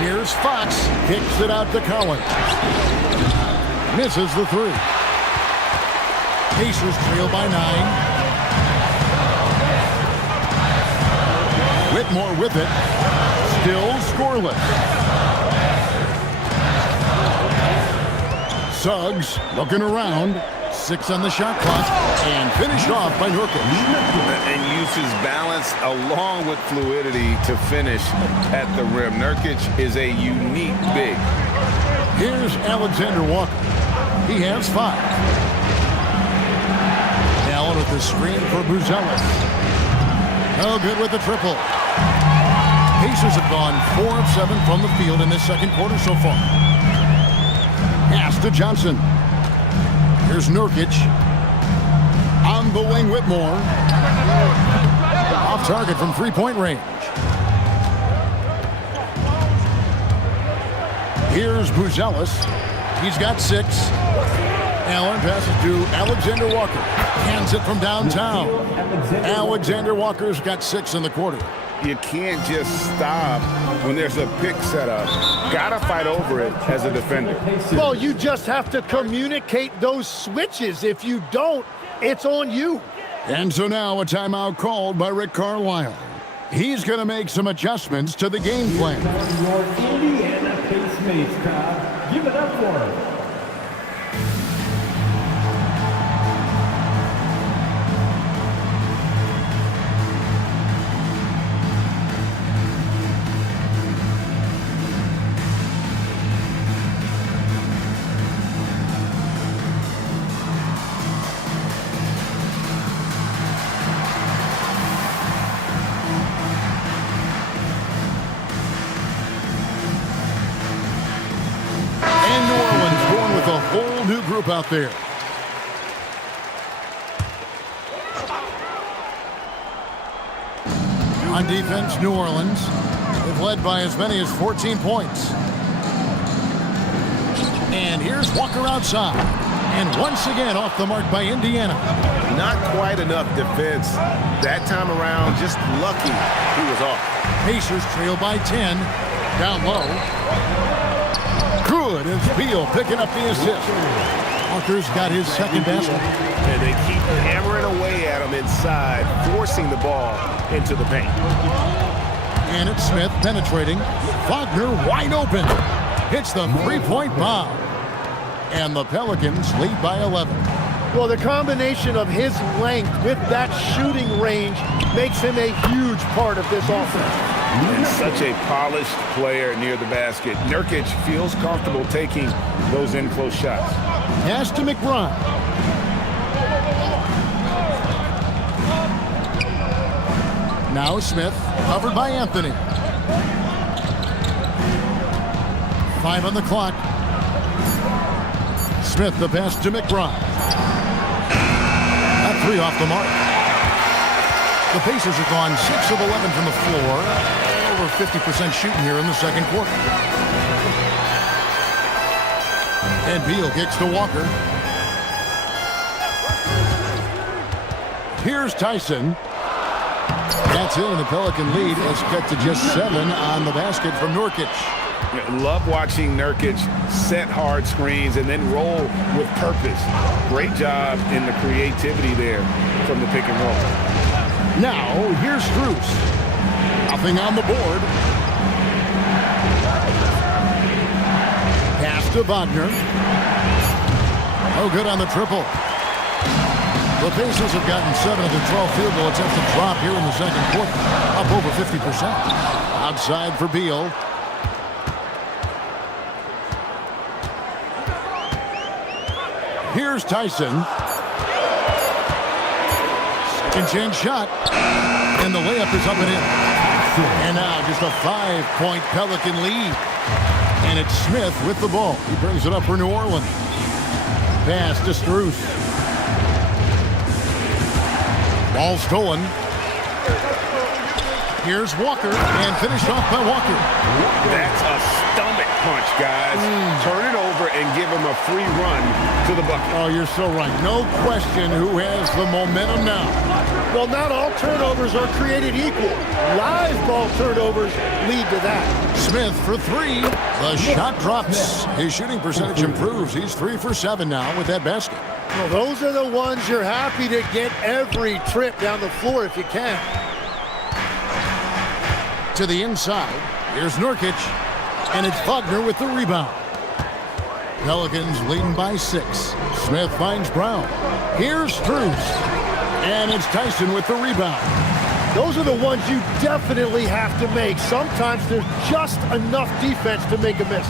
Here's Fox. Kicks it out to Collins. Misses the 3. Pacers trail by 9. Whitmore with it. Still scoreless. Suggs looking around. 6 on the shot clock. And finished off by Nurkic. And uses balance along with fluidity to finish at the rim. Nurkic is a unique big. Here's Alexander Walker. He has 5. Allen with the screen for Buzelis. No good with the triple. Pacers have gone 4 of 7 from the field in this second quarter so far. Pass to Johnson. Here's Nurkic. On the wing, Whitmore. Off target from 3-point range. Here's Buzelis. He's got 6. Allen passes to Alexander Walker. Hands it from downtown. Alexander Walker's got 6 in the quarter. You can't just stop when there's a pick set up. Gotta fight over it as a defender. Well, you just have to communicate those switches. If you don't, it's on you. And so now a timeout called by Rick Carlisle. He's going to make some adjustments to the game plan. Your Indiana Pacemates crowd, give it up for him. Whole new group out there. On defense, New Orleans have led by as many as 14 points. And here's Walker outside. And once again off the mark by Indiana. Not quite enough defense that time around. Just lucky he was off. Pacers trail by 10. Down low. Good, and Beal picking up the assist. Walker's got his second basket. And they keep hammering away at him inside, forcing the ball into the paint. And it's Smith penetrating. Wagner wide open. Hits the three-point bomb. And the Pelicans lead by 11. Well, the combination of his length with that shooting range makes him a huge part of this offense. And such a polished player near the basket. Nurkic feels comfortable taking those in-close shots. Pass to McBride. Now Smith, covered by Anthony. 5 on the clock. Smith, the pass to McBride. That 3 off the mark. The Pacers have gone 6 of 11 from the floor. Over 50% shooting here in the second quarter. And Beal kicks to Walker. Here's Tyson. That's it, and the Pelican lead has cut to just 7 on the basket from Nurkic. Love watching Nurkic set hard screens and then roll with purpose. Great job in the creativity there from the pick and roll. Now, here's Strus. Nothing on the board. Pass to Wagner. Oh, good on the triple. The Pacers have gotten 7 of the 12 field goal attempts to drop here in the second quarter. Up over 50%. Outside for Beal. Here's Tyson. Second chance shot. And the layup is up and in. And now just a 5-point Pelican lead. And it's Smith with the ball. He brings it up for New Orleans. Pass to Strus. Ball stolen. Here's Walker, and finished off by Walker. That's a stomach punch, guys. Turn it over and give him a free run to the bucket. Oh, you're so right. No question who has the momentum now. Well, not all turnovers are created equal. Live ball turnovers lead to that. Smith for 3. The shot drops. His shooting percentage improves. He's 3 for 7 now with that basket. Well, those are the ones you're happy to get every trip down the floor if you can. To the inside. Here's Nurkic. And it's Wagner with the rebound. Pelicans leading by 6. Smith finds Brown. Here's Strus. And it's Tyson with the rebound. Those are the ones you definitely have to make. Sometimes there's just enough defense to make a miss.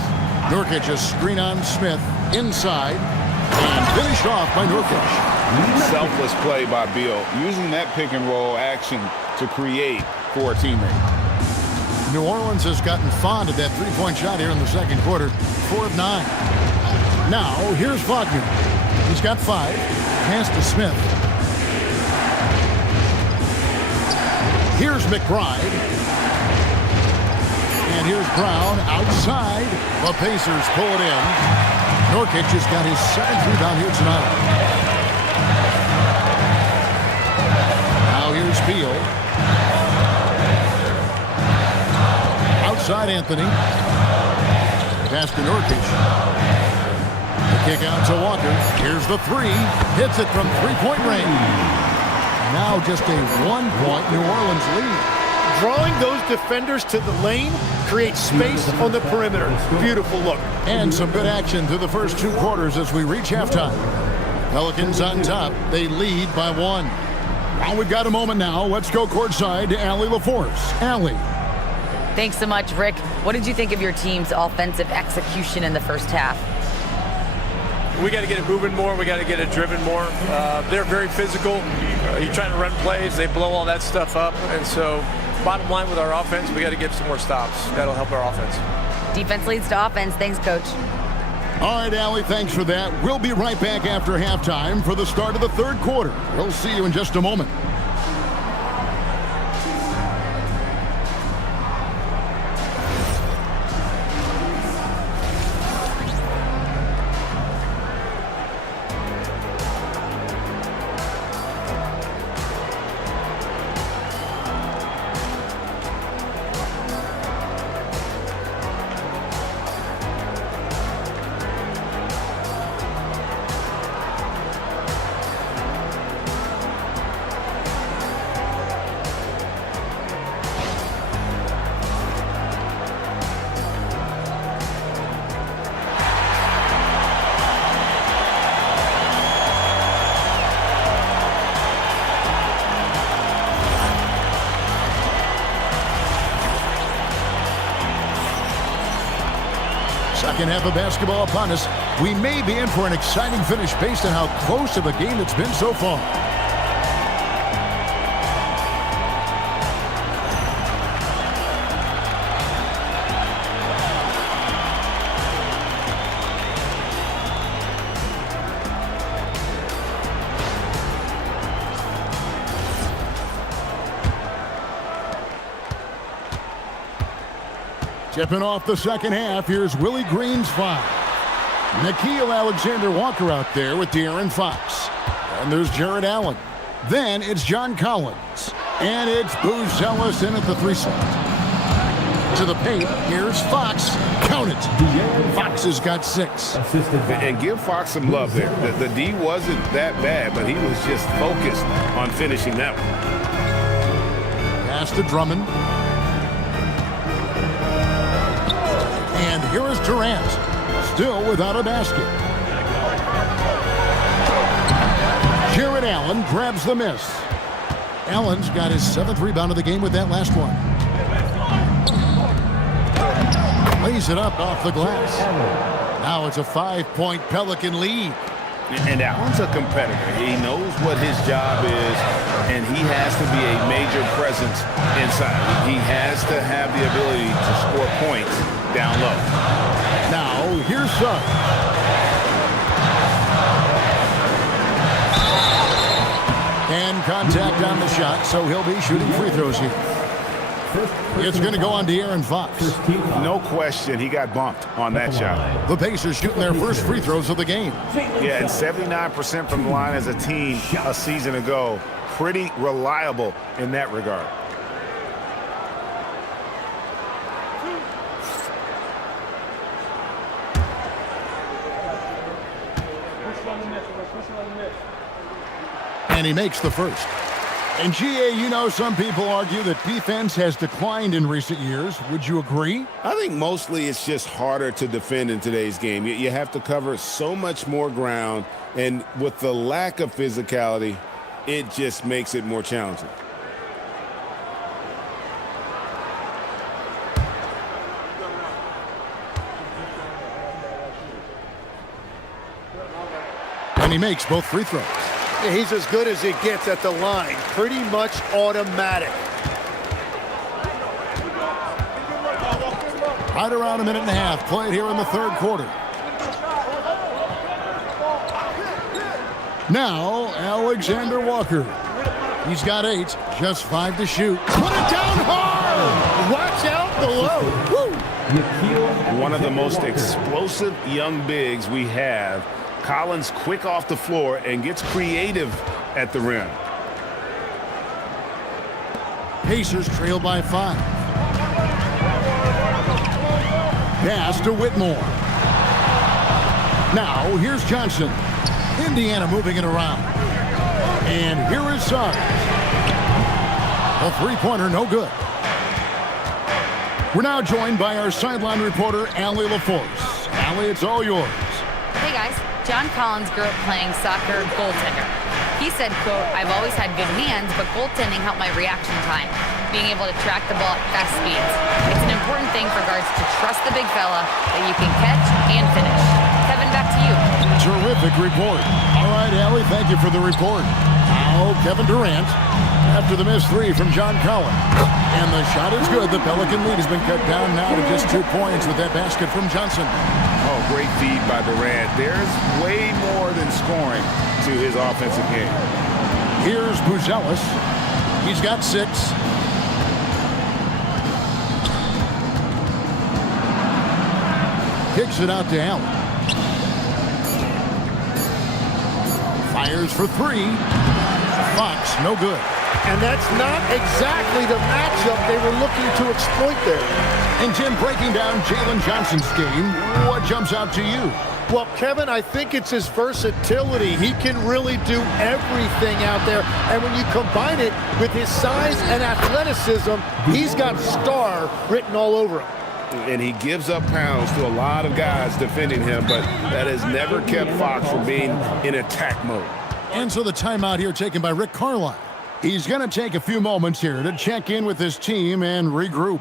Nurkic a screen on Smith inside. And finished off by Nurkic. Selfless play by Beal. Using that pick and roll action to create for a teammate. New Orleans has gotten fond of that three-point shot here in the second quarter. 4 of 9. Now, here's Wagner. He's got 5. Pass to Smith. Here's McBride. And here's Brown outside. The Pacers pull it in. Nurkic has got his 7th rebound here tonight. Now here's Beal. Outside Anthony. Pass to Nurkic. The kick out to Walker. Here's the three. Hits it from three-point range. Now just a 1-point New Orleans lead. Drawing those defenders to the lane creates space on the perimeter. Beautiful look. And some good action through the first 2 quarters as we reach halftime. Pelicans on top. They lead by 1. Well, we've got a moment now. Let's go courtside to Allie LaForce. Allie. Thanks so much, Rick. What did you think of your team's offensive execution in the first half? We got to get it moving more. We got to get it driven more. They're very physical. You're trying to run plays. They blow all that stuff up. And so bottom line with our offense, we got to get some more stops. That'll help our offense. Defense leads to offense. Thanks, Coach. All right, Allie, thanks for that. We'll be right back after halftime for the start of the 3rd quarter. We'll see you in just a moment. Second half of basketball upon us. We may be in for an exciting finish based on how close of a game it's been so far. Tipping off the second half, here's Willie Green's foul. Nickeil Alexander-Walker out there with De'Aaron Fox. And there's Jared Allen. Then it's John Collins. And it's Booz Ellis in at the 3 slot. To the paint, here's Fox. Count it. Fox has got 6. And give Fox some love there. The D wasn't that bad, but he was just focused on finishing that one. Pass to Drummond. And here is Durant, still without a basket. Jared Allen grabs the miss. Allen's got his 7th rebound of the game with that last one. Lays it up off the glass. Now it's a 5-point Pelican lead. And Allen's a competitor. He knows what his job is, and he has to be a major presence inside. He has to have the ability to score points down low. Now, here's Suggs. And contact on the shot, so he'll be shooting free throws here. It's going to go on De'Aaron Fox. No question, he got bumped on that shot. The Pacers shooting their first free throws of the game. Yeah, and 79% from the line as a team a season ago. Pretty reliable in that regard. And he makes the first. And GA, you know, some people argue that defense has declined in recent years. Would you agree? I think mostly it's just harder to defend in today's game. You have to cover so much more ground, and with the lack of physicality, it just makes it more challenging. And he makes both free throws. He's as good as it gets at the line. Pretty much automatic. Right around a minute and a half played here in the 3rd quarter. Now, Alexander Walker. He's got 8, just 5 to shoot. Put it down hard! Watch out below. Woo. One of the most explosive young bigs we have. Collins quick off the floor and gets creative at the rim. Pacers trail by 5. Pass to Whitmore. Now, here's Johnson. Indiana moving it around. And here is Suggs. A three-pointer, no good. We're now joined by our sideline reporter, Allie LaForce. Allie, it's all yours. Hey guys, John Collins grew up playing soccer goaltender. He said, quote, "I've always had good hands, but goaltending helped my reaction time, being able to track the ball at fast speeds. It's an important thing for guards to trust the big fella that you can catch and finish." Kevin, back to you. Terrific report. All right, Allie, thank you for the report. Now, Kevin Durant, after the missed three from John Collins. And the shot is good. The Pelican lead has been cut down now to just 2 points with that basket from Johnson. Oh, great feed by Durant. There's way more than scoring to his offensive game. Here's Buzelis. He's got 6. Kicks it out to Allen. Fires for 3. Fox, no good. And that's not exactly the matchup they were looking to exploit there. And Jim, breaking down Jalen Johnson's game, what jumps out to you? Well, Kevin, I think it's his versatility. He can really do everything out there. And when you combine it with his size and athleticism, he's got star written all over him. And he gives up pounds to a lot of guys defending him, but that has never kept Fox from being in attack mode. And so the timeout here taken by Rick Carlisle. He's going to take a few moments here to check in with his team and regroup.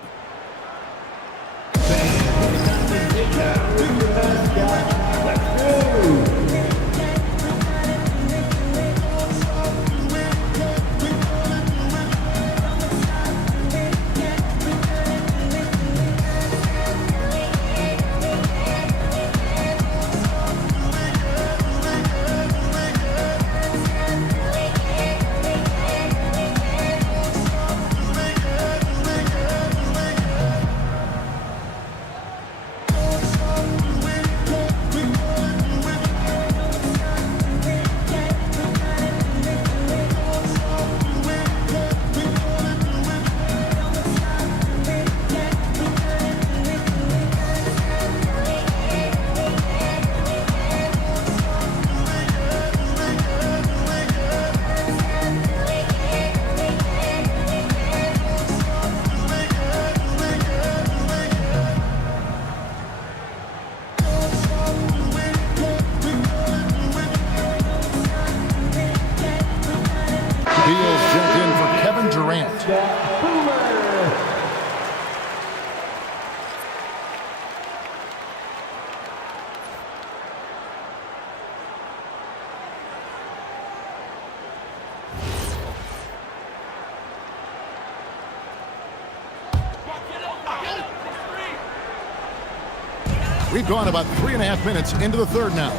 We've gone about 3.5 minutes into the third now.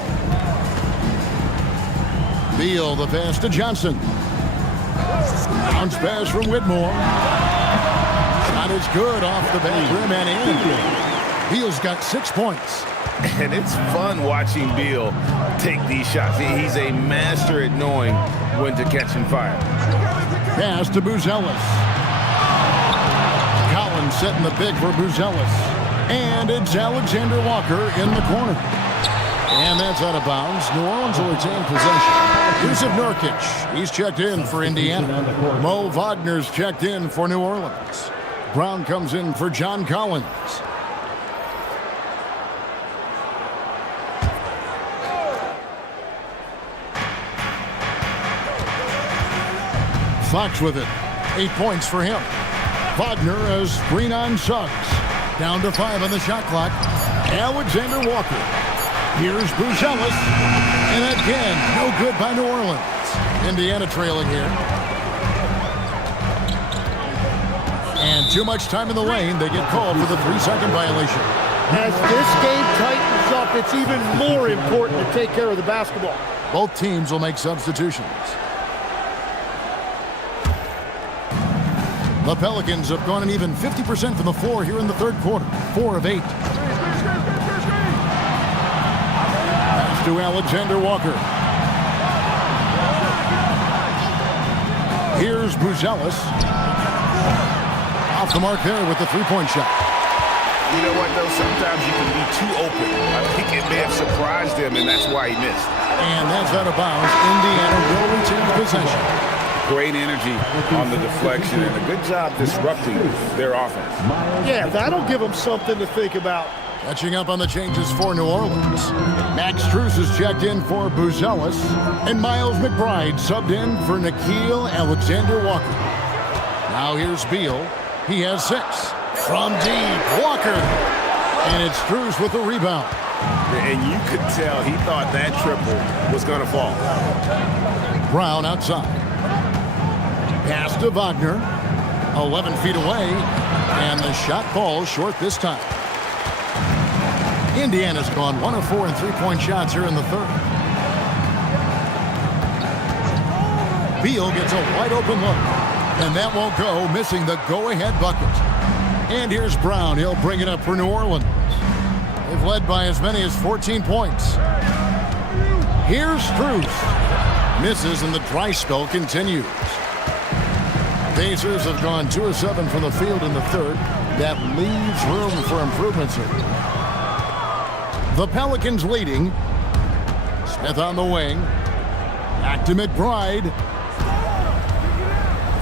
Beal, the pass to Johnson. Bounce pass from Whitmore. Shot is good off the back rim and in. Beal's got 6 points. And it's fun watching Beal take these shots. He's a master at knowing when to catch and fire. Pass to Buzelis. Collins setting the big for Buzelis. And it's Alexander Walker in the corner. And that's out of bounds. New Orleans will retain possession. Yusuf Nurkic, he's checked in for Indiana. Mo Wagner's checked in for New Orleans. Brown comes in for John Collins. Fox with it. 8 points for him. Wagner has screen on Suggs. Down to 5 on the shot clock. Alexander Walker. Here's Buzelis. And again, no good by New Orleans. Indiana trailing here. And too much time in the lane. They get called for the 3-second violation. As this game tightens up, it's even more important to take care of the basketball. Both teams will make substitutions. The Pelicans have gone an even 50% from the floor here in the third quarter. 4 of 8. Pass to Alexander Walker. Here's Buzelis. Off the mark there with the three-point shot. You know what, though? Sometimes you can be too open. I think it may have surprised him, and that's why he missed. And that's out of bounds. Indiana will retain possession. Great energy on the deflection, and a good job disrupting their offense. Yeah, that'll give them something to think about. Catching up on the changes for New Orleans. Max Strus is checked in for Buzelis, and Miles McBride subbed in for Nickeil Alexander-Walker. Now here's Beal. He has 6. From deep, Walker. And it's Strus with the rebound. And you could tell he thought that triple was going to fall. Brown outside. Pass to Wagner. 11 feet away. And the shot falls short this time. Indiana's gone 1 of 4 in three-point shots here in the third. Beal gets a wide-open look. And that won't go, missing the go-ahead bucket. And here's Brown. He'll bring it up for New Orleans. They've led by as many as 14 points. Here's Strus. Misses, and the dry spell continues. Pacers have gone 2 of 7 from the field in the third. That leaves room for improvements here. The Pelicans leading. Smith on the wing. Back to McBride.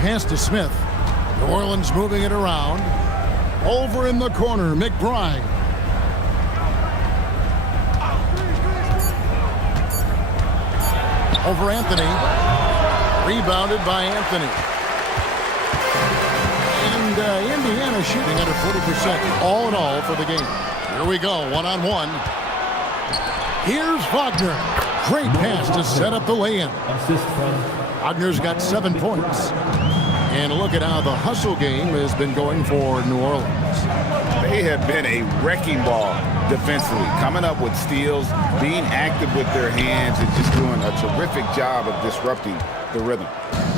Pass to Smith. New Orleans moving it around. Over in the corner, McBride. Over Anthony. Rebounded by Anthony. And Indiana shooting under 40% all in all for the game. Here we go, one-on-one. Here's Wagner. Great pass to set up the lay-in. Wagner's got 7 points. And look at how the hustle game has been going for New Orleans. They have been a wrecking ball defensively, coming up with steals, being active with their hands, and just doing a terrific job of disrupting the rhythm.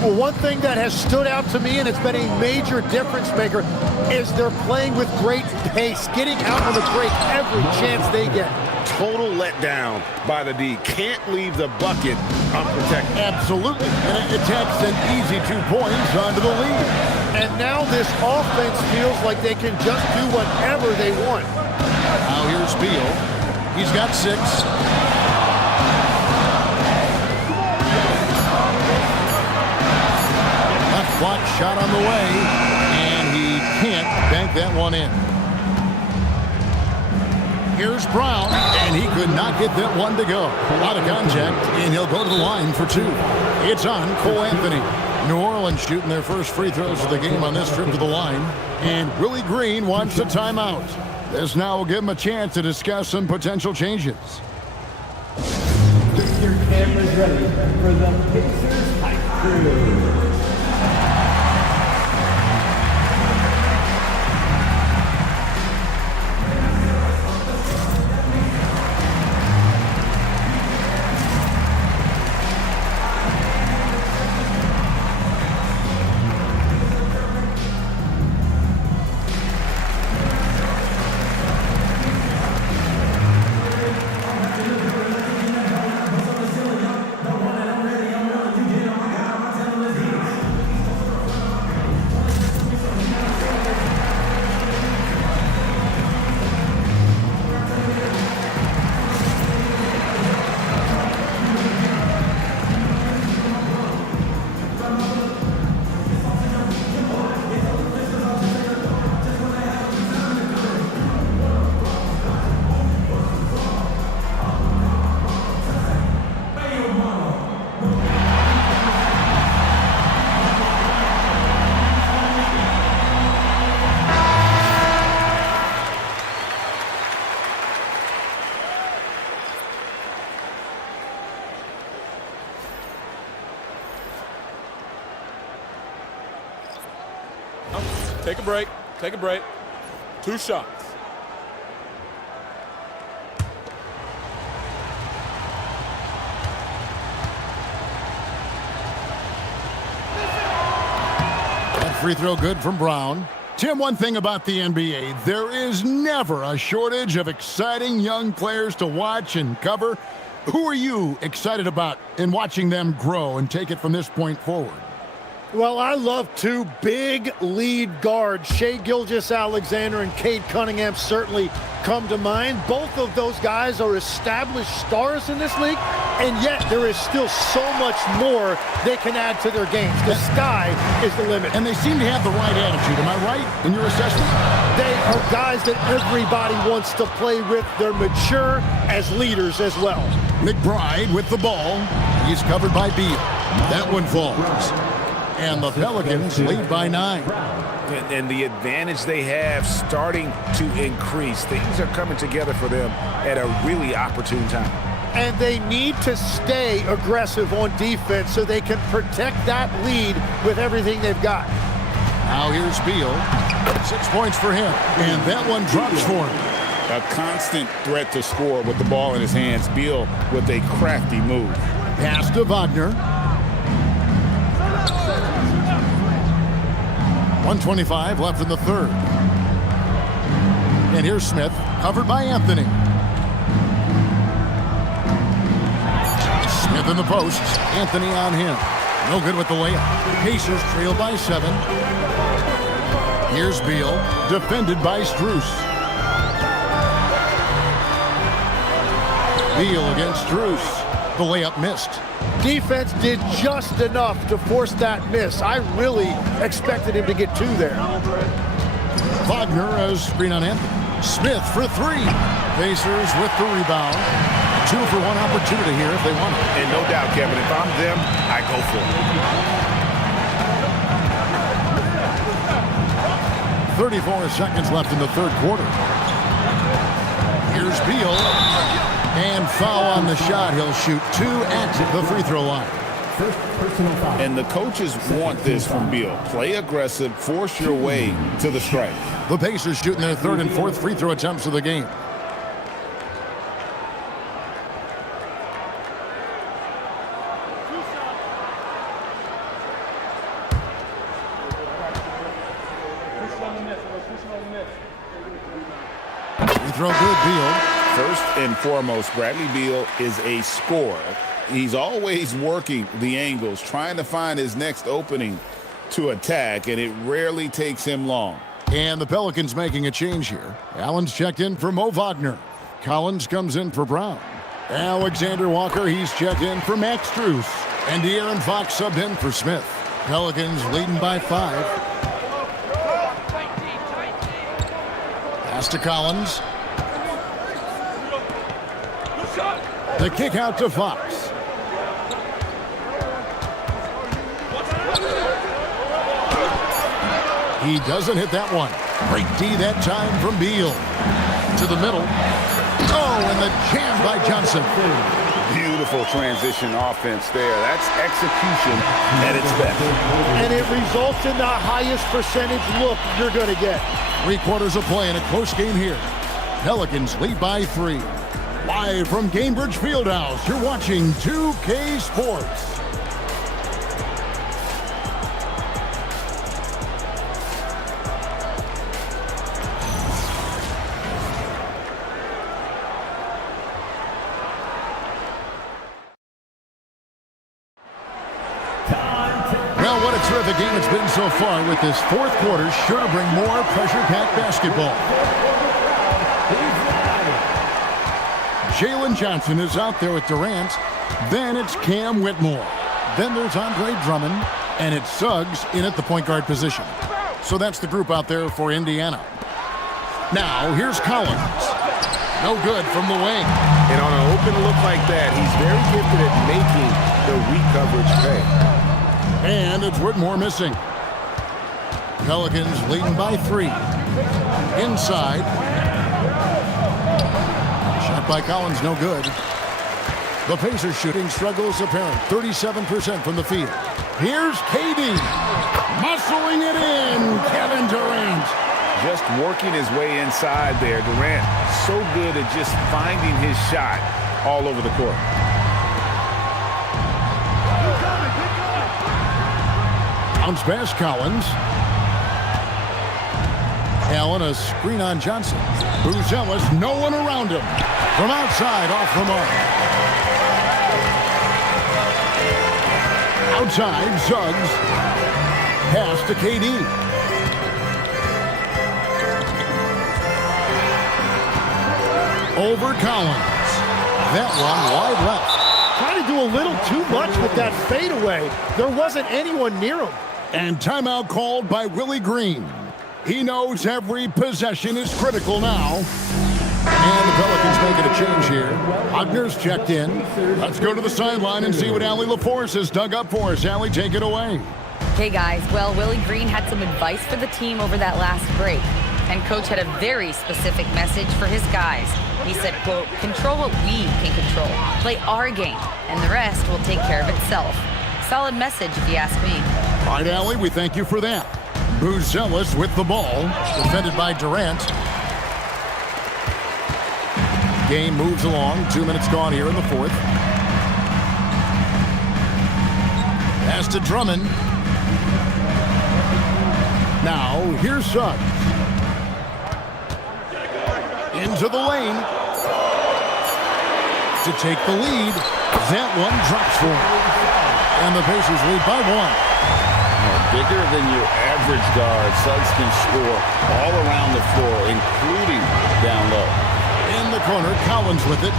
Well, one thing that has stood out to me, and it's been a major difference maker, is they're playing with great pace, getting out on the break every chance they get. Total letdown by the D. Can't leave the bucket unprotected. Absolutely. And it takes an easy 2 points onto the lead. And now this offense feels like they can just do whatever they want. Now here's Beal. He's got 6. Left block shot on the way. And he can't bank that one in. Here's Brown, and he could not get that one to go. Out of contact, and he'll go to the line for 2. It's on Cole Anthony. New Orleans shooting their first free throws of the game on this trip to the line. And Willie Green wants a timeout. This now will give him a chance to discuss some potential changes. Get your cameras ready for the Pacers Hype Crew. Take a break. Take a break. 2 shots. free throw good from Brown. Tim, one thing about the NBA, there is never a shortage of exciting young players to watch and cover. Who are you excited about in watching them grow and take it from this point forward? Well, I love two big lead guards. Shai Gilgeous-Alexander and Cade Cunningham certainly come to mind. Both of those guys are established stars in this league, and yet there is still so much more they can add to their games. The sky is the limit. And they seem to have the right attitude. Am I right in your assessment? They are guys that everybody wants to play with. They're mature as leaders as well. McBride with the ball. He's covered by Beal. That one falls. And the Pelicans lead by 9. And the advantage they have starting to increase. Things are coming together for them at a really opportune time. And they need to stay aggressive on defense so they can protect that lead with everything they've got. Now here's Beal. 6 points for him. And that one drops for him. A constant threat to score with the ball in his hands. Beal with a crafty move. Pass to Wagner. 1:25 left in the third. And here's Smith, covered by Anthony. Smith in the post. Anthony on him. No good with the layup. Pacers trail by 7. Here's Beal, defended by Strus. Beal against Strus. The layup missed. Defense did just enough to force that miss. I really expected him to get 2 there. Wagner as screen on Anthony. Smith for 3. Pacers with the rebound. 2 for 1 opportunity here if they want it. And no doubt, Kevin, if I'm them, I go for it. 34 seconds left in the third quarter. Here's Beal. And foul on the shot. He'll shoot 2 at the free throw line. And the coaches want this from Beal. Play aggressive, force your way to the strike. The Pacers shooting their 3rd and 4th free throw attempts of the game. Free throw good, Beal. First and foremost, Bradley Beal is a scorer. He's always working the angles, trying to find his next opening to attack, and it rarely takes him long. And the Pelicans making a change here. Allen's checked in for Mo Wagner. Collins comes in for Brown. Alexander Walker, he's checked in for Max Strus. And De'Aaron Fox subbed in for Smith. Pelicans leading by 5. Pass to Collins. The kick out to Fox. He doesn't hit that one. Great D that time from Beal. To the middle. Oh, and the jam by Johnson. Beautiful transition offense there. That's execution at its best. And it results in the highest percentage look you're going to get. 3 quarters of play in a close game here. Pelicans lead by 3. Live from Gainbridge Fieldhouse, you're watching 2K Sports. Well, what a terrific game it's been so far, with this 4th quarter sure to bring more pressure-packed basketball. Jalen Johnson is out there with Durant. Then it's Cam Whitmore. Then there's Andre Drummond. And it's Suggs in at the point guard position. So that's the group out there for Indiana. Now, here's Collins. No good from the wing. And on an open look like that, he's very gifted at making the weak coverage pay. And it's Whitmore missing. Pelicans leading by 3. Inside. Shot by Collins, no good. The Pacers shooting struggles apparent. 37% from the field. Here's KD. Muscling it in. Kevin Durant. Just working his way inside there. Durant, so good at just finding his shot all over the court. Bounce pass Collins. Allen, a screen on Johnson. Buzelis, no one around him. From outside, off the mark. Outside, Suggs. Pass to KD. Over Collins. That one wide left. Trying to do a little too much with that fadeaway. There wasn't anyone near him. And timeout called by Willie Green. He knows every possession is critical now. And the Pelicans making a change here. Wagner's checked in. Let's go to the sideline and see what Allie LaForce has dug up for us. Allie, take it away. Okay, guys. Well, Willie Green had some advice for the team over that last break. And Coach had a very specific message for his guys. He said, quote, control what we can control. Play our game, and the rest will take care of itself. Solid message, if you ask me. All right, Allie, we thank you for that. Buzelis with the ball, defended by Durant. Game moves along. 2 minutes gone here in the fourth. Pass to Drummond. Now, here's Suggs. Into the lane. To take the lead. That one drops for him. And the Pacers lead by one. Bigger than your average guard, Suggs can score all around the floor, including down low. In the corner, Collins with it.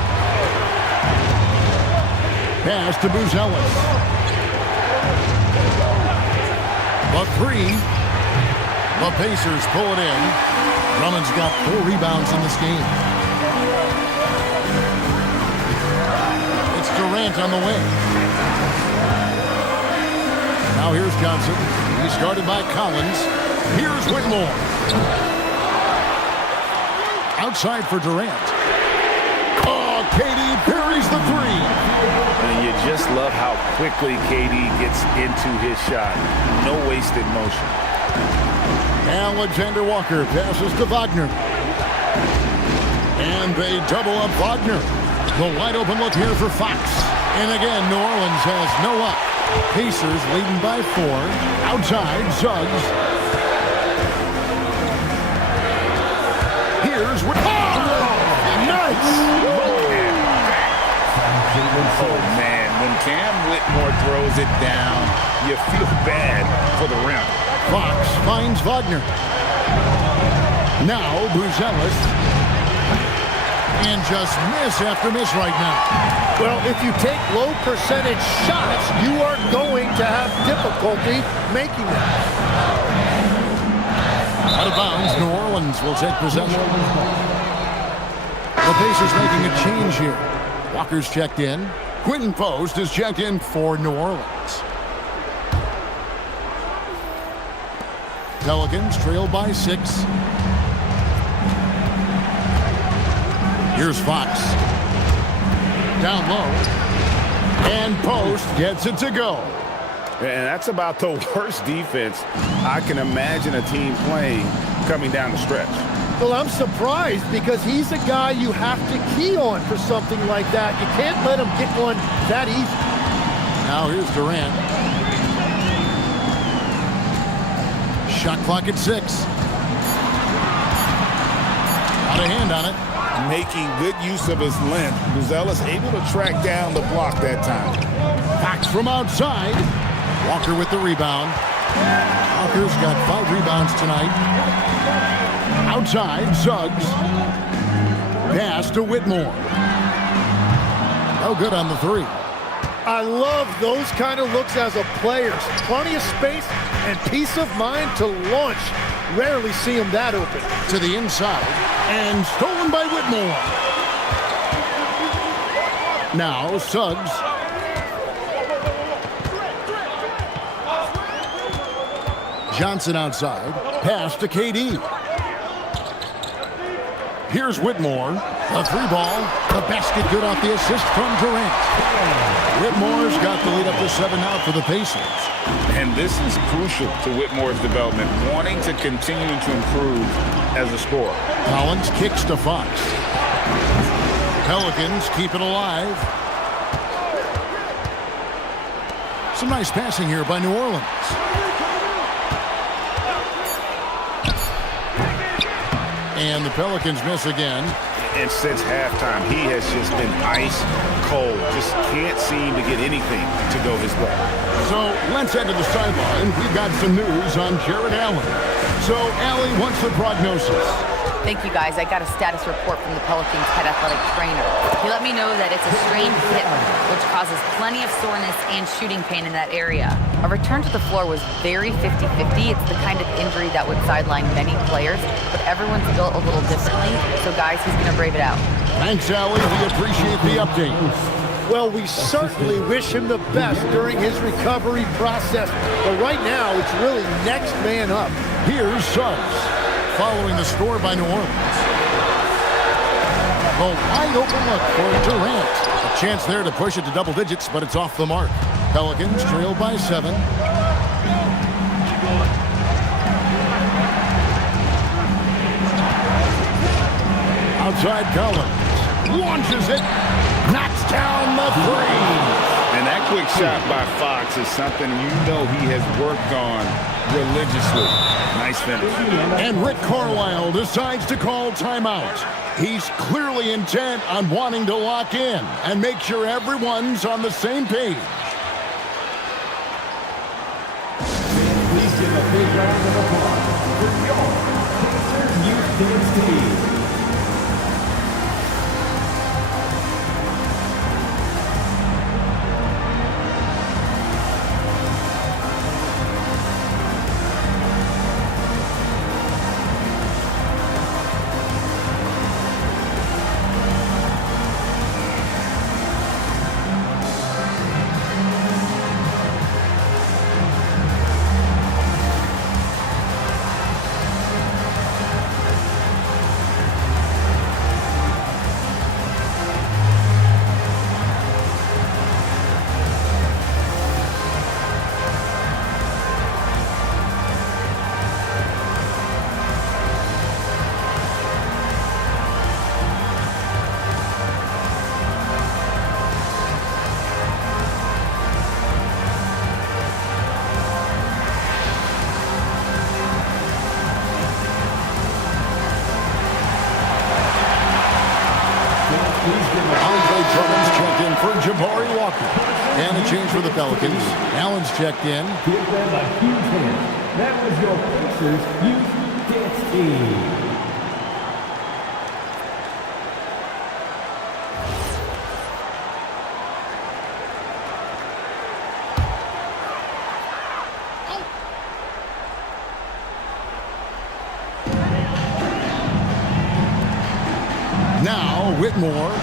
Pass to Buzelis. The three. The Pacers pull it in. Drummond's got 4 rebounds in this game. It's Durant on the wing. Now here's Johnson. He's guarded by Collins. Here's Whitmore. Outside for Durant. Oh, KD buries the three. And you just love how quickly KD gets into his shot. No wasted motion. Alexander Walker passes to Wagner. And they double up Wagner. The wide open look here for Fox. And again, New Orleans has no up. Pacers leading by 4. Outside, Suggs. Here's what. Nice! Oh, man. When Cam Whitmore throws it down, you feel bad for the rim. Fox finds Wagner. Now, Buzelis. And just miss after miss right now. Well, if you take low percentage shots, you are going to have difficulty making them. Out of bounds, New Orleans will take possession. The Pacers making a change here. Walker's checked in. Quinton Post is checked in for New Orleans. Pelicans trail by 6. Here's Fox. Down low. And Post gets it to go. And that's about the worst defense I can imagine a team playing coming down the stretch. Well, I'm surprised because he's a guy you have to key on for something like that. You can't let him get one that easy. Now here's Durant. Shot clock at 6. Got a hand on it. Making good use of his length. Buzelis able to track down the block that time. Fox from outside. Walker with the rebound. Walker's got 5 rebounds tonight. Outside, Suggs. Pass to Whitmore. No good on the 3. I love those kind of looks as a player. Plenty of space and peace of mind to launch. Rarely see him that open. To the inside. And stolen by Whitmore. Now Suggs. Johnson outside. Pass to KD. Here's Whitmore. A 3-ball. The basket good off the assist from Durant. Whitmore's got the lead up to 7 now for the Pacers. And this is crucial to Whitmore's development, wanting to continue to improve as a scorer. Collins kicks to Fox. Pelicans keep it alive. Some nice passing here by New Orleans. And the Pelicans miss again. And since halftime, he has just been ice cold. Just can't seem to get anything to go his way. So let's head to the sideline. We've got some news on Jared Allen. So, Allie, what's the prognosis? Thank you, guys. I got a status report from the Pelicans head athletic trainer. He let me know that it's a strained hip, which causes plenty of soreness and shooting pain in that area. A return to the floor was very 50-50. It's the kind of injury that would sideline many players, but everyone's built a little differently. So, guys, he's going to brave it out. Thanks, Allie. We appreciate the update. Well, we certainly wish him the best during his recovery process. But right now, it's really next man up. Here's Suggs, following the score by New Orleans. A wide open look for Durant. A chance there to push it to double digits, but it's off the mark. Pelicans trail by 7. Outside Collins. Launches it. Knocks down the three. And that quick shot by Fox is something you know he has worked on religiously. Nice finish. And Rick Carlisle decides to call timeout. He's clearly intent on wanting to lock in and make sure everyone's on the same page. Please give a big round of applause for your Pacers Youth Dance Team. Jabari Walker. And a change for the Pelicans. Allen's checked in. Give them a huge hand. That was your Pacers Youth Dance Team. Now Whitmore.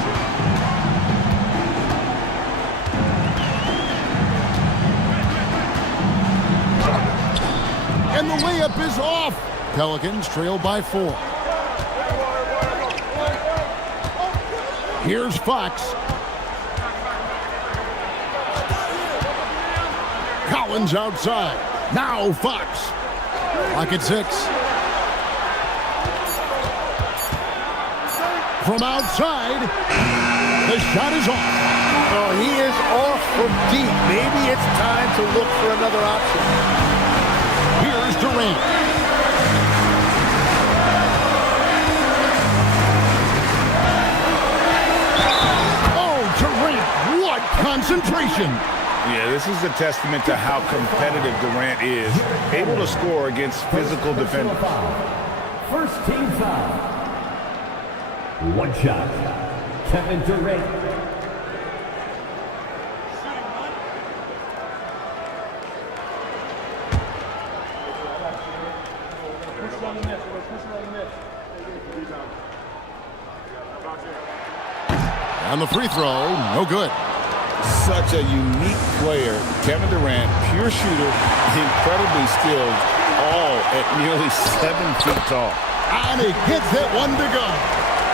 And the layup is off. Pelicans trail by 4. Here's Fox. Collins outside. Now Fox. Clock at 6. From outside, the shot is off. Oh, he is off from deep. Maybe it's time to look for another option. Here's Durant. Oh, Durant, what concentration. Yeah, this is a testament to how competitive Durant is. Able to score against physical defenders. First team foul. One shot. Kevin Durant. On the free throw, no good. Such a unique player. Kevin Durant, pure shooter, incredibly skilled, all at nearly 7 feet tall. And he gets that one to go.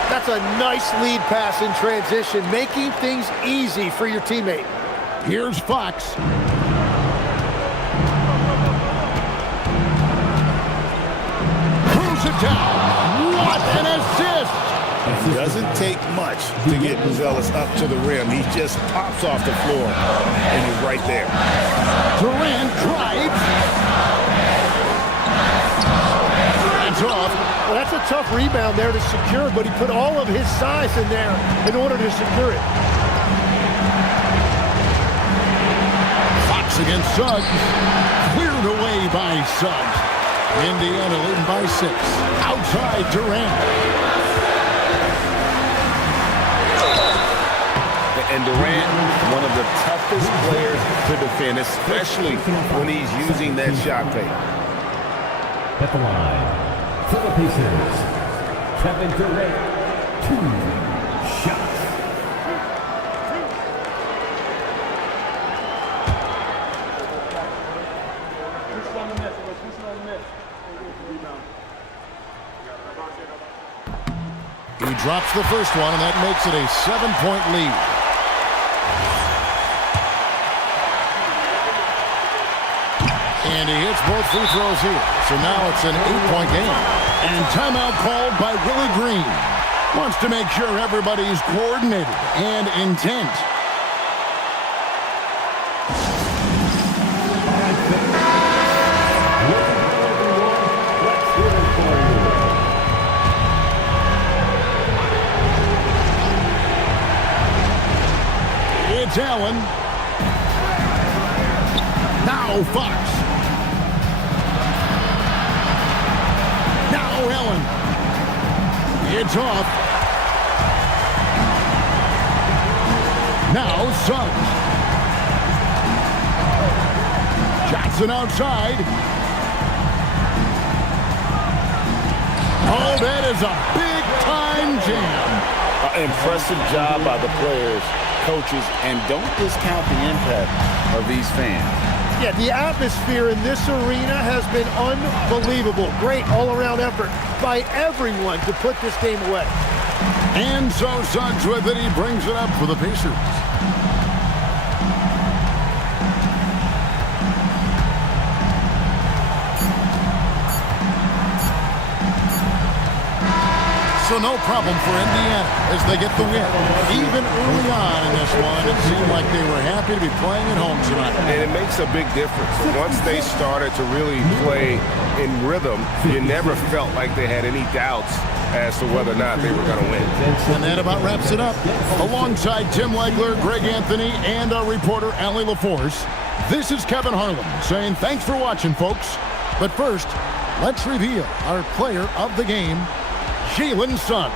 That's a nice lead pass in transition, making things easy for your teammate. Here's Fox. Throws it down. What an assist! It doesn't take much to get Buzelis up to the rim. He just pops off the floor and is right there. Durant drives. That's off. Well, that's a tough rebound there to secure, but he put all of his size in there in order to secure it. Fox against Suggs. Cleared away by Suggs. Indiana leading by 6. Outside Durant. And Durant, one of the toughest players to defend, especially when he's using that shot fake. At the line, for the Pacers, Kevin Durant, 2 shots. He drops the first one, and that makes it a 7-point lead. And he hits both free throws here. So now it's an 8-point game. And timeout called by Willie Green. Wants to make sure everybody's coordinated and intent. It's Allen. Now Fox. Now Allen. It's off. Now Suggs. Johnson outside. Oh, that is a big-time jam. Impressive job by the players, coaches, and don't discount the impact of these fans. Yeah, the atmosphere in this arena has been unbelievable. Great all-around effort by everyone to put this game away. And so Suggs with it. He brings it up for the Pacers. So no problem for Indiana as they get the win. Even early on in this one, it seemed like they were happy to be playing at home tonight. And it makes a big difference. Once they started to really play in rhythm, you never felt like they had any doubts as to whether or not they were going to win. And that about wraps it up. Alongside Tim Legler, Greg Anthony, and our reporter, Allie LaForce, this is Kevin Harlan saying thanks for watching, folks. But first, let's reveal our player of the game, Jalen Suggs.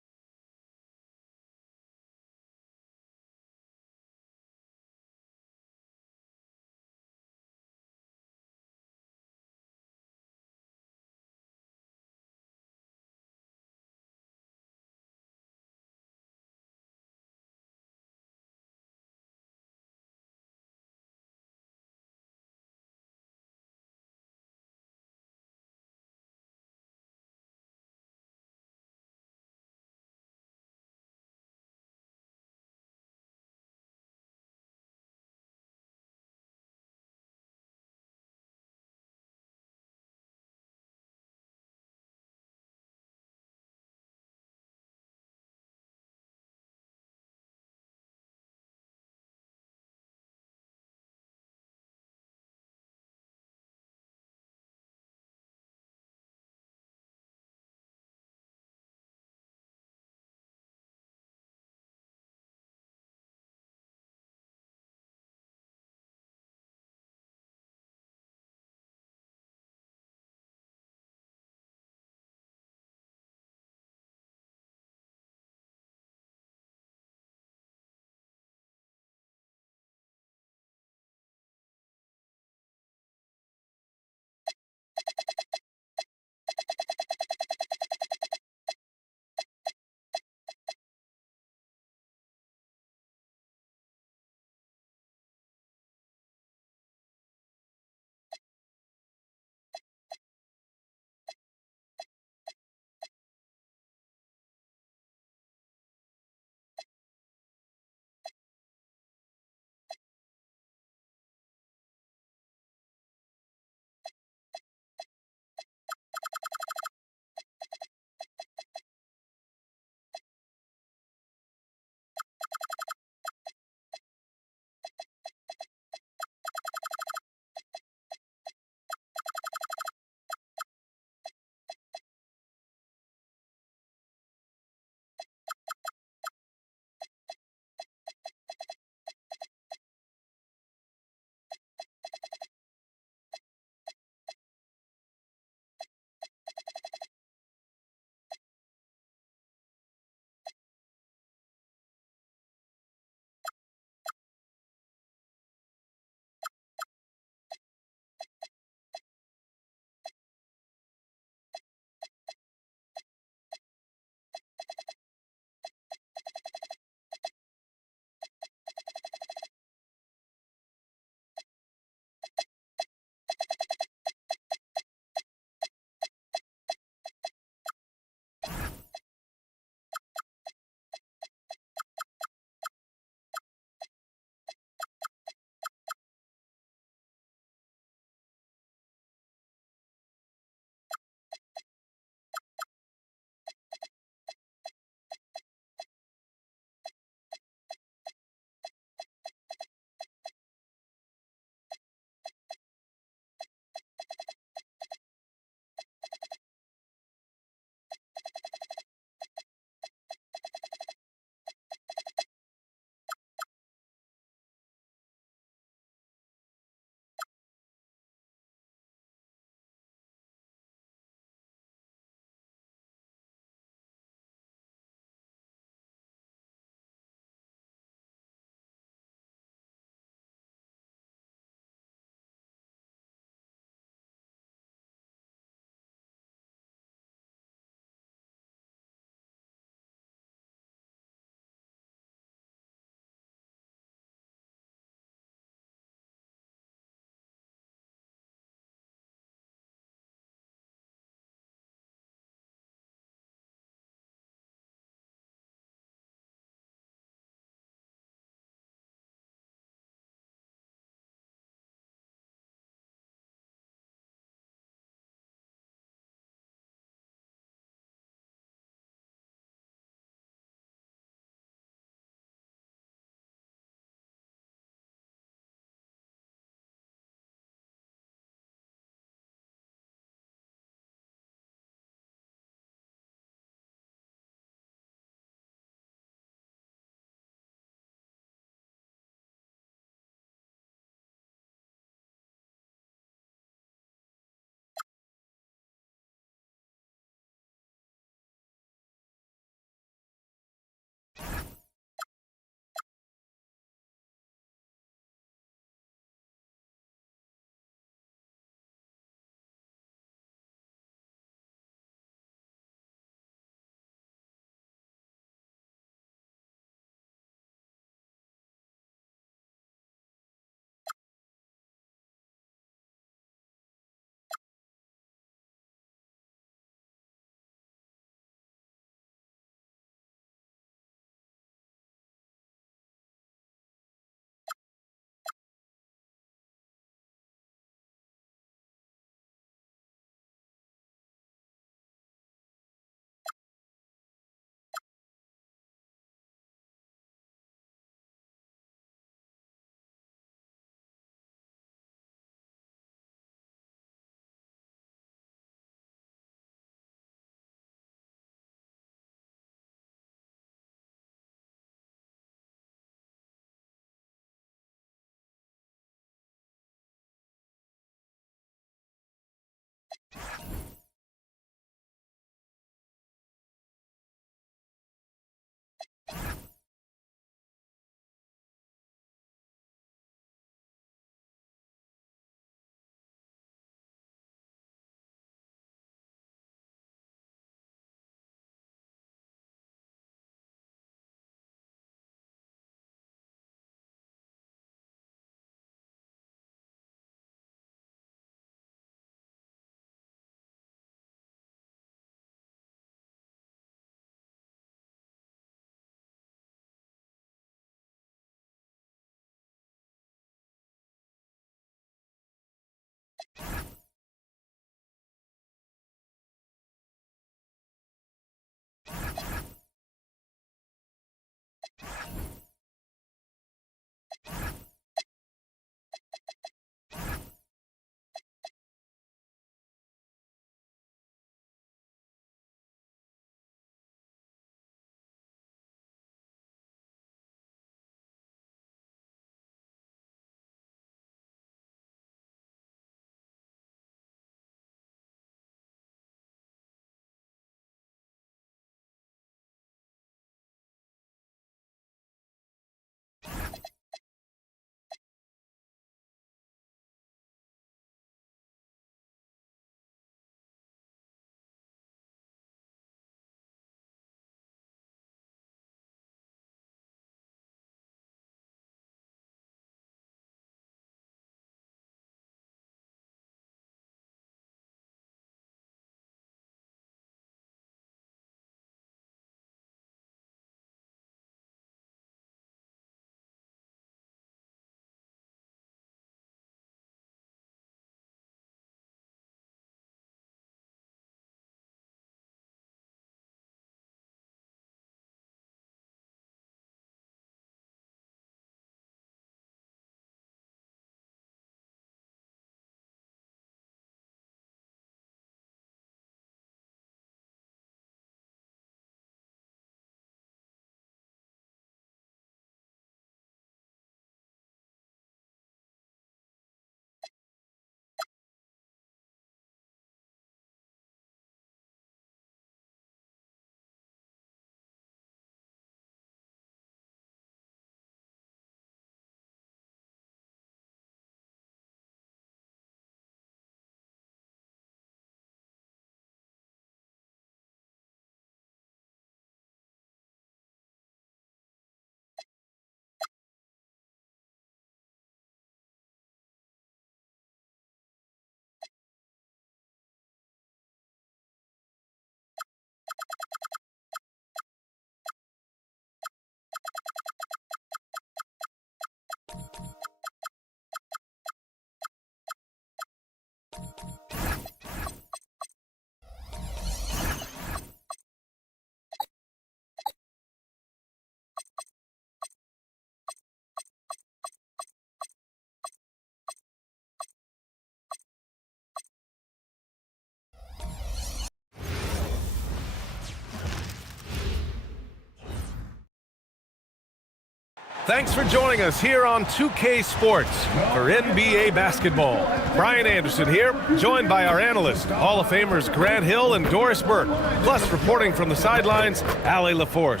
Thanks for joining us here on 2K Sports for NBA basketball. Brian Anderson here, joined by our analyst, Hall of Famers Grant Hill and Doris Burke, plus reporting from the sidelines, Allie LaForce.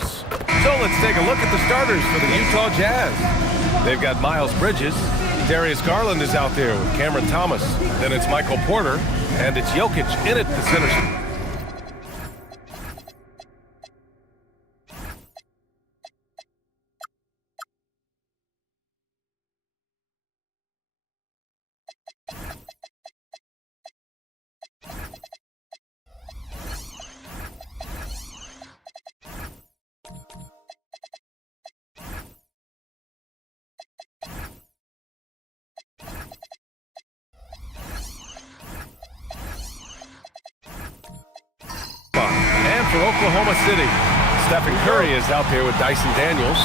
So let's take a look at the starters for the Utah Jazz. They've got Miles Bridges, Darius Garland is out there with Cameron Thomas, then it's Michael Porter, and it's Jokic in at the center. And for Oklahoma City, Stephen Curry is out there with Dyson Daniels.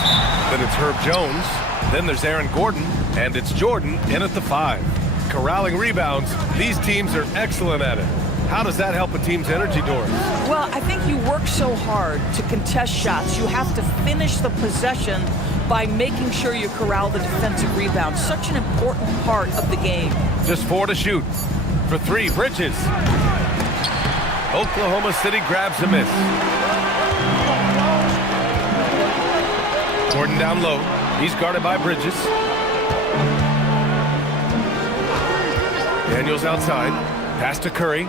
Then it's Herb Jones. Then there's Aaron Gordon. And it's Jordan in at the 5. Corralling rebounds. These teams are excellent at it. How does that help a team's energy, Doris? Well, I think you work so hard to contest shots. You have to finish the possession by making sure you corral the defensive rebound. Such an important part of the game. Just 4 to shoot. For 3, Bridges. Oklahoma City grabs a miss. Gordon down low. He's guarded by Bridges. Daniels outside. Pass to Curry.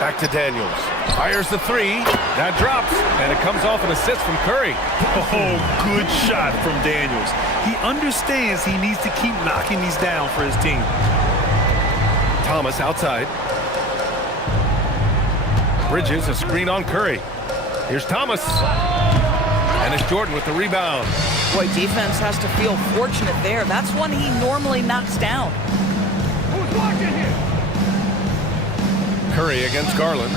Back to Daniels. Fires the 3. That drops. And it comes off an assist from Curry. Oh, good shot from Daniels. He understands he needs to keep knocking these down for his team. Thomas outside. Bridges, a screen on Curry. Here's Thomas. And it's Jordan with the rebound. Boy, defense has to feel fortunate there. That's one he normally knocks down. Who's watching here? Curry against Garland.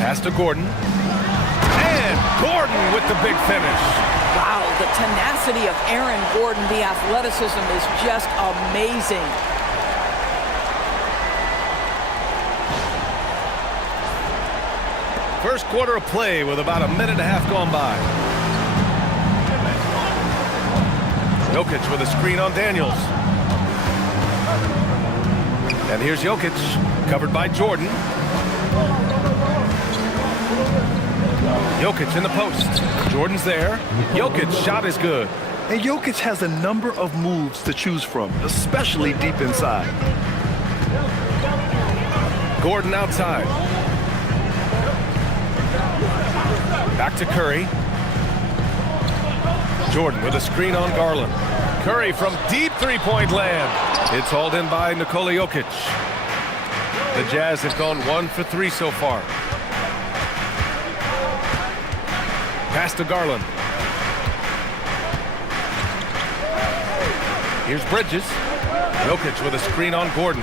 Pass to Gordon. And Gordon with the big finish. Wow, the tenacity of Aaron Gordon, the athleticism is just amazing. First quarter of play with about a minute and a half gone by. Jokic with a screen on Daniels. And here's Jokic, covered by Jordan. Jokic in the post. Jordan's there. Jokic shot is good. And Jokic has a number of moves to choose from, especially deep inside. Gordon outside. Back to Curry. Jordan with a screen on Garland. Curry from deep three-point land. It's hauled in by Nikola Jokic. The Jazz have gone 1 for 3 so far. Pass to Garland. Here's Bridges. Jokic with a screen on Gordon.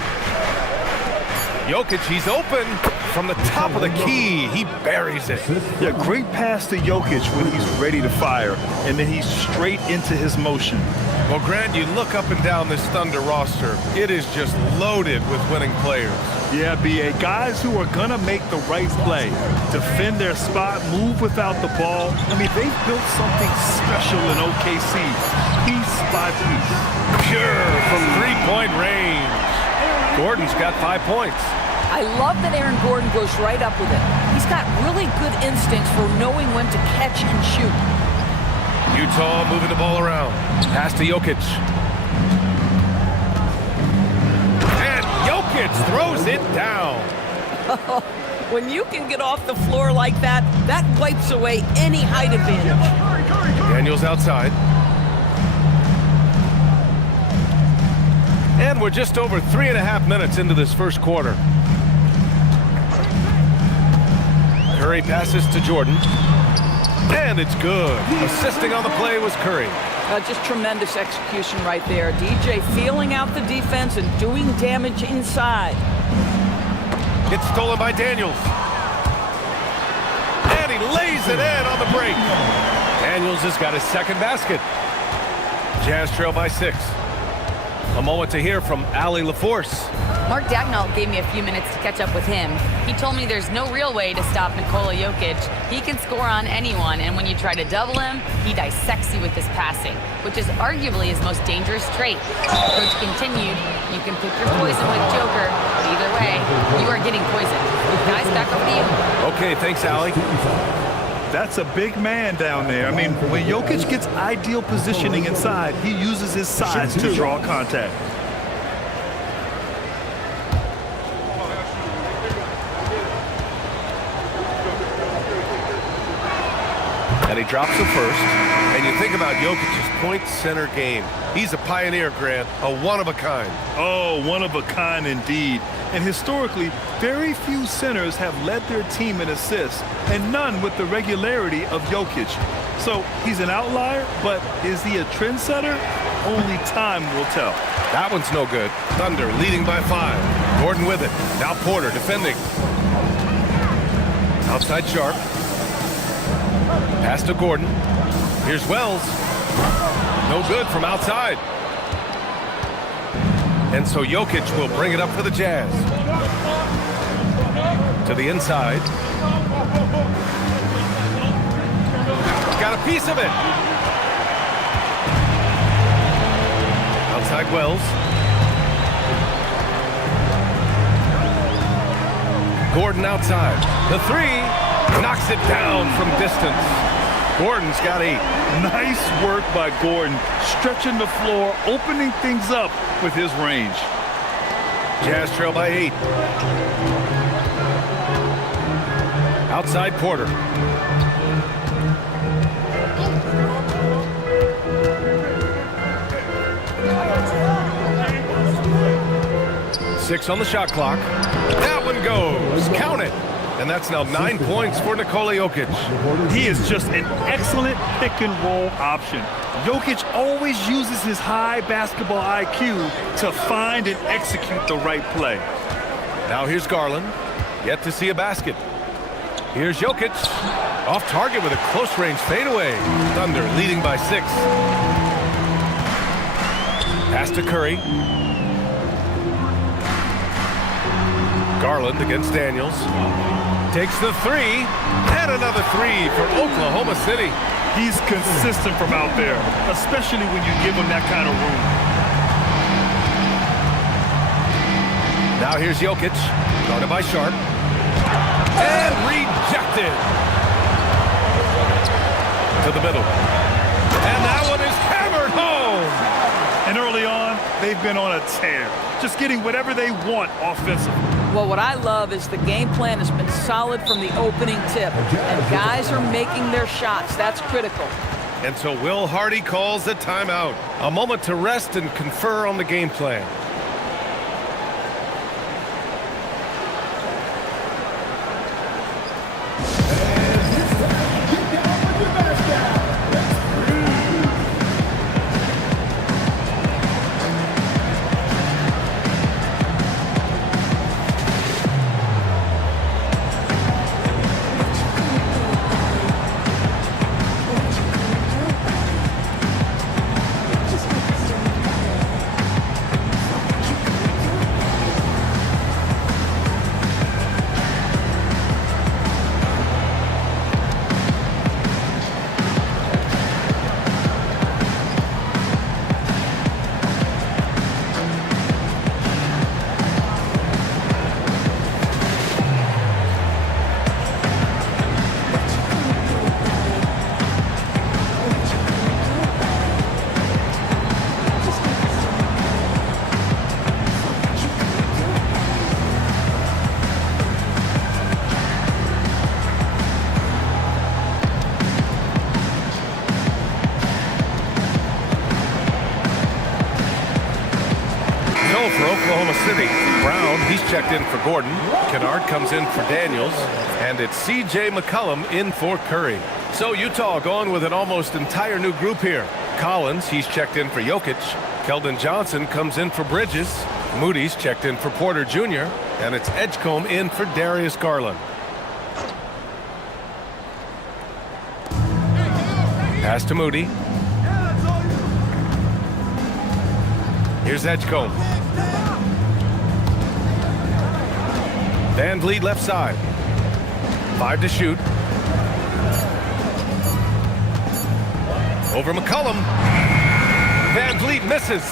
Jokic, he's open from the top of the key. He buries it. Yeah, great pass to Jokic when he's ready to fire, and then he's straight into his motion. Well, Grant, you look up and down this Thunder roster. It is just loaded with winning players. Yeah, B.A. Guys who are going to make the right play, defend their spot, move without the ball. I mean, they've built something special in OKC, piece by piece. Pure from three-point range. Gordon's got 5 points. I love that Aaron Gordon goes right up with it. He's got really good instincts for knowing when to catch and shoot. Utah moving the ball around. Pass to Jokic. And Jokic throws it down. When you can get off the floor like that, that wipes away any height advantage. Daniels outside. And we're just over 3.5 minutes into this first quarter. Curry passes to Jordan. And it's good. Assisting on the play was Curry. Just tremendous execution right there. DJ feeling out the defense and doing damage inside. It's stolen by Daniels. And he lays it in on the break. Daniels has got his second basket. Jazz trail by 6. A moment to hear from Allie LaForce. Mark Dagnall gave me a few minutes to catch up with him. He told me there's no real way to stop Nikola Jokic. He can score on anyone, and when you try to double him, he dissects you with his passing, which is arguably his most dangerous trait. Coach continued, you can pick your poison with Joker, but either way, you are getting poisoned. Guys, back over to you. Okay, thanks, Allie. That's a big man down there. I mean, when Jokic gets ideal positioning inside, he uses his size to draw contact. And he drops the first. And you think about Jokic's point center game. He's a pioneer, Grant, a one-of-a-kind. Oh, one-of-a-kind indeed. And historically, very few centers have led their team in assists, and none with the regularity of Jokic. So he's an outlier, but is he a trendsetter? Only time will tell. That one's no good. Thunder leading by 5. Gordon with it. Now Porter defending. Outside Sharp. Pass to Gordon. Here's Wells. No good from outside. And so Jokic will bring it up for the Jazz. To the inside. Got a piece of it. Outside Wells. Gordon outside. The 3 knocks it down from distance. Gordon's got 8. Nice work by Gordon, stretching the floor, opening things up with his range. Jazz trail by 8. Outside Porter. Six on the shot clock. That one goes. Count it. And that's now 9 points for Nikola Jokic. He is just an excellent pick-and-roll option. Jokic always uses his high basketball IQ to find and execute the right play. Now here's Garland. Yet to see a basket. Here's Jokic. Off target with a close-range fadeaway. Thunder leading by 6. Pass to Curry. Garland against Daniels. Takes the 3. And another 3 for Oklahoma City. He's consistent from out there, especially when you give him that kind of room. Now here's Jokic. Guarded by Sharp. And rejected. To the middle. And that one is hammered home. And early on, they've been on a tear, just getting whatever they want offensively. Well, what I love is the game plan has been solid from the opening tip, and guys are making their shots. That's critical. And so Will Hardy calls the timeout. A moment to rest and confer on the game plan. For Oklahoma City, Brown, he's checked in for Gordon. Kennard comes in for Daniels. And it's C.J. McCollum in for Curry. So Utah going with an almost entire new group here. Collins, he's checked in for Jokic. Keldon Johnson comes in for Bridges. Moody's checked in for Porter Jr. And it's Edgecombe in for Darius Garland. Pass to Moody. Here's Edgecombe. Van Vliet left side. 5 to shoot. Over McCollum. Van Vliet misses.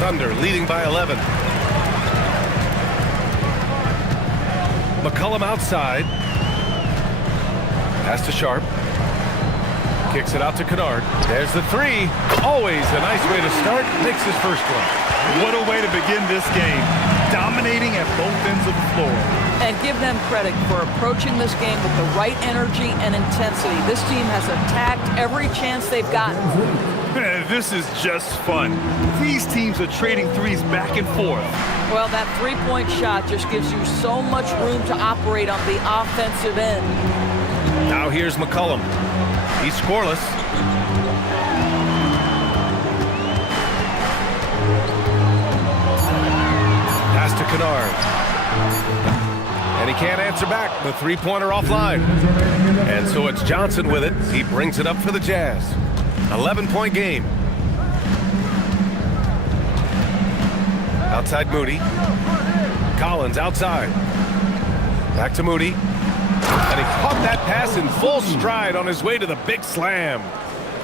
Thunder leading by 11. McCollum outside. Pass to Sharp. Kicks it out to Kennard. There's the 3. Always a nice way to start. Makes his first one. What a way to begin this game. Dominating at both ends of the floor. And give them credit for approaching this game with the right energy and intensity. This team has attacked every chance they've gotten. This is just fun. These teams are trading threes back and forth. Well, that three-point shot just gives you so much room to operate on the offensive end. Now here's McCollum. He's scoreless. Pass to Kennard. And he can't answer back. The three-pointer offline. And so it's Johnson with it. He brings it up for the Jazz. 11-point game. Outside Moody. Collins outside. Back to Moody. And he caught that pass in full stride on his way to the big slam.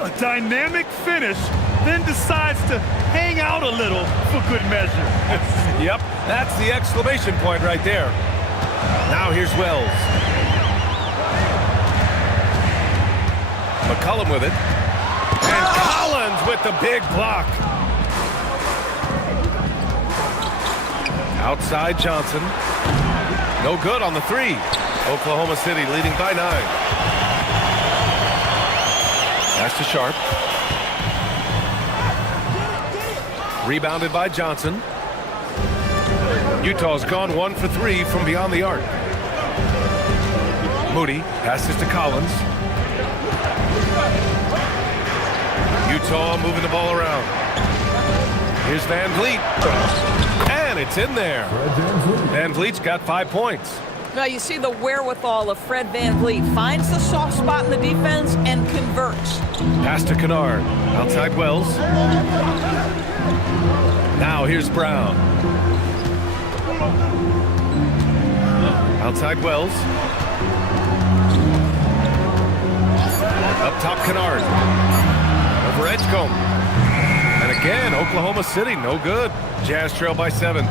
A dynamic finish, then decides to hang out a little for good measure. Yep, that's the exclamation point right there. Now here's Wells. McCollum with it. And Collins with the big block. Outside Johnson. No good on the 3. Oklahoma City leading by 9. Pass to Sharp. Rebounded by Johnson. Utah's gone 1 for 3 from beyond the arc. Moody passes to Collins. Utah moving the ball around. Here's Van Vliet. And it's in there. Van Vliet's got 5 points. Now you see the wherewithal of Fred VanVleet. Finds the soft spot in the defense and converts. Pass to Kennard. Outside Wells. Now here's Brown. Outside Wells. Up top Kennard. Over Edgecombe. And again, Oklahoma City, no good. Jazz trail by 7.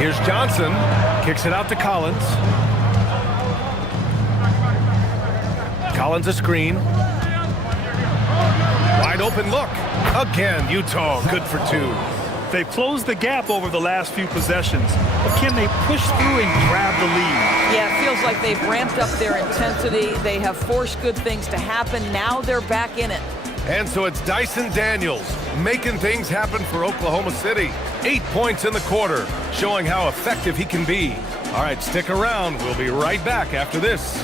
Here's Johnson. Kicks it out to Collins. Collins a screen. Wide open look. Again, Utah good for 2. They've closed the gap over the last few possessions, but can they push through and grab the lead? Yeah, it feels like they've ramped up their intensity. They have forced good things to happen. Now they're back in it. And so it's Dyson Daniels making things happen for Oklahoma City. 8 points in the quarter, showing how effective he can be. All right, stick around. We'll be right back after this.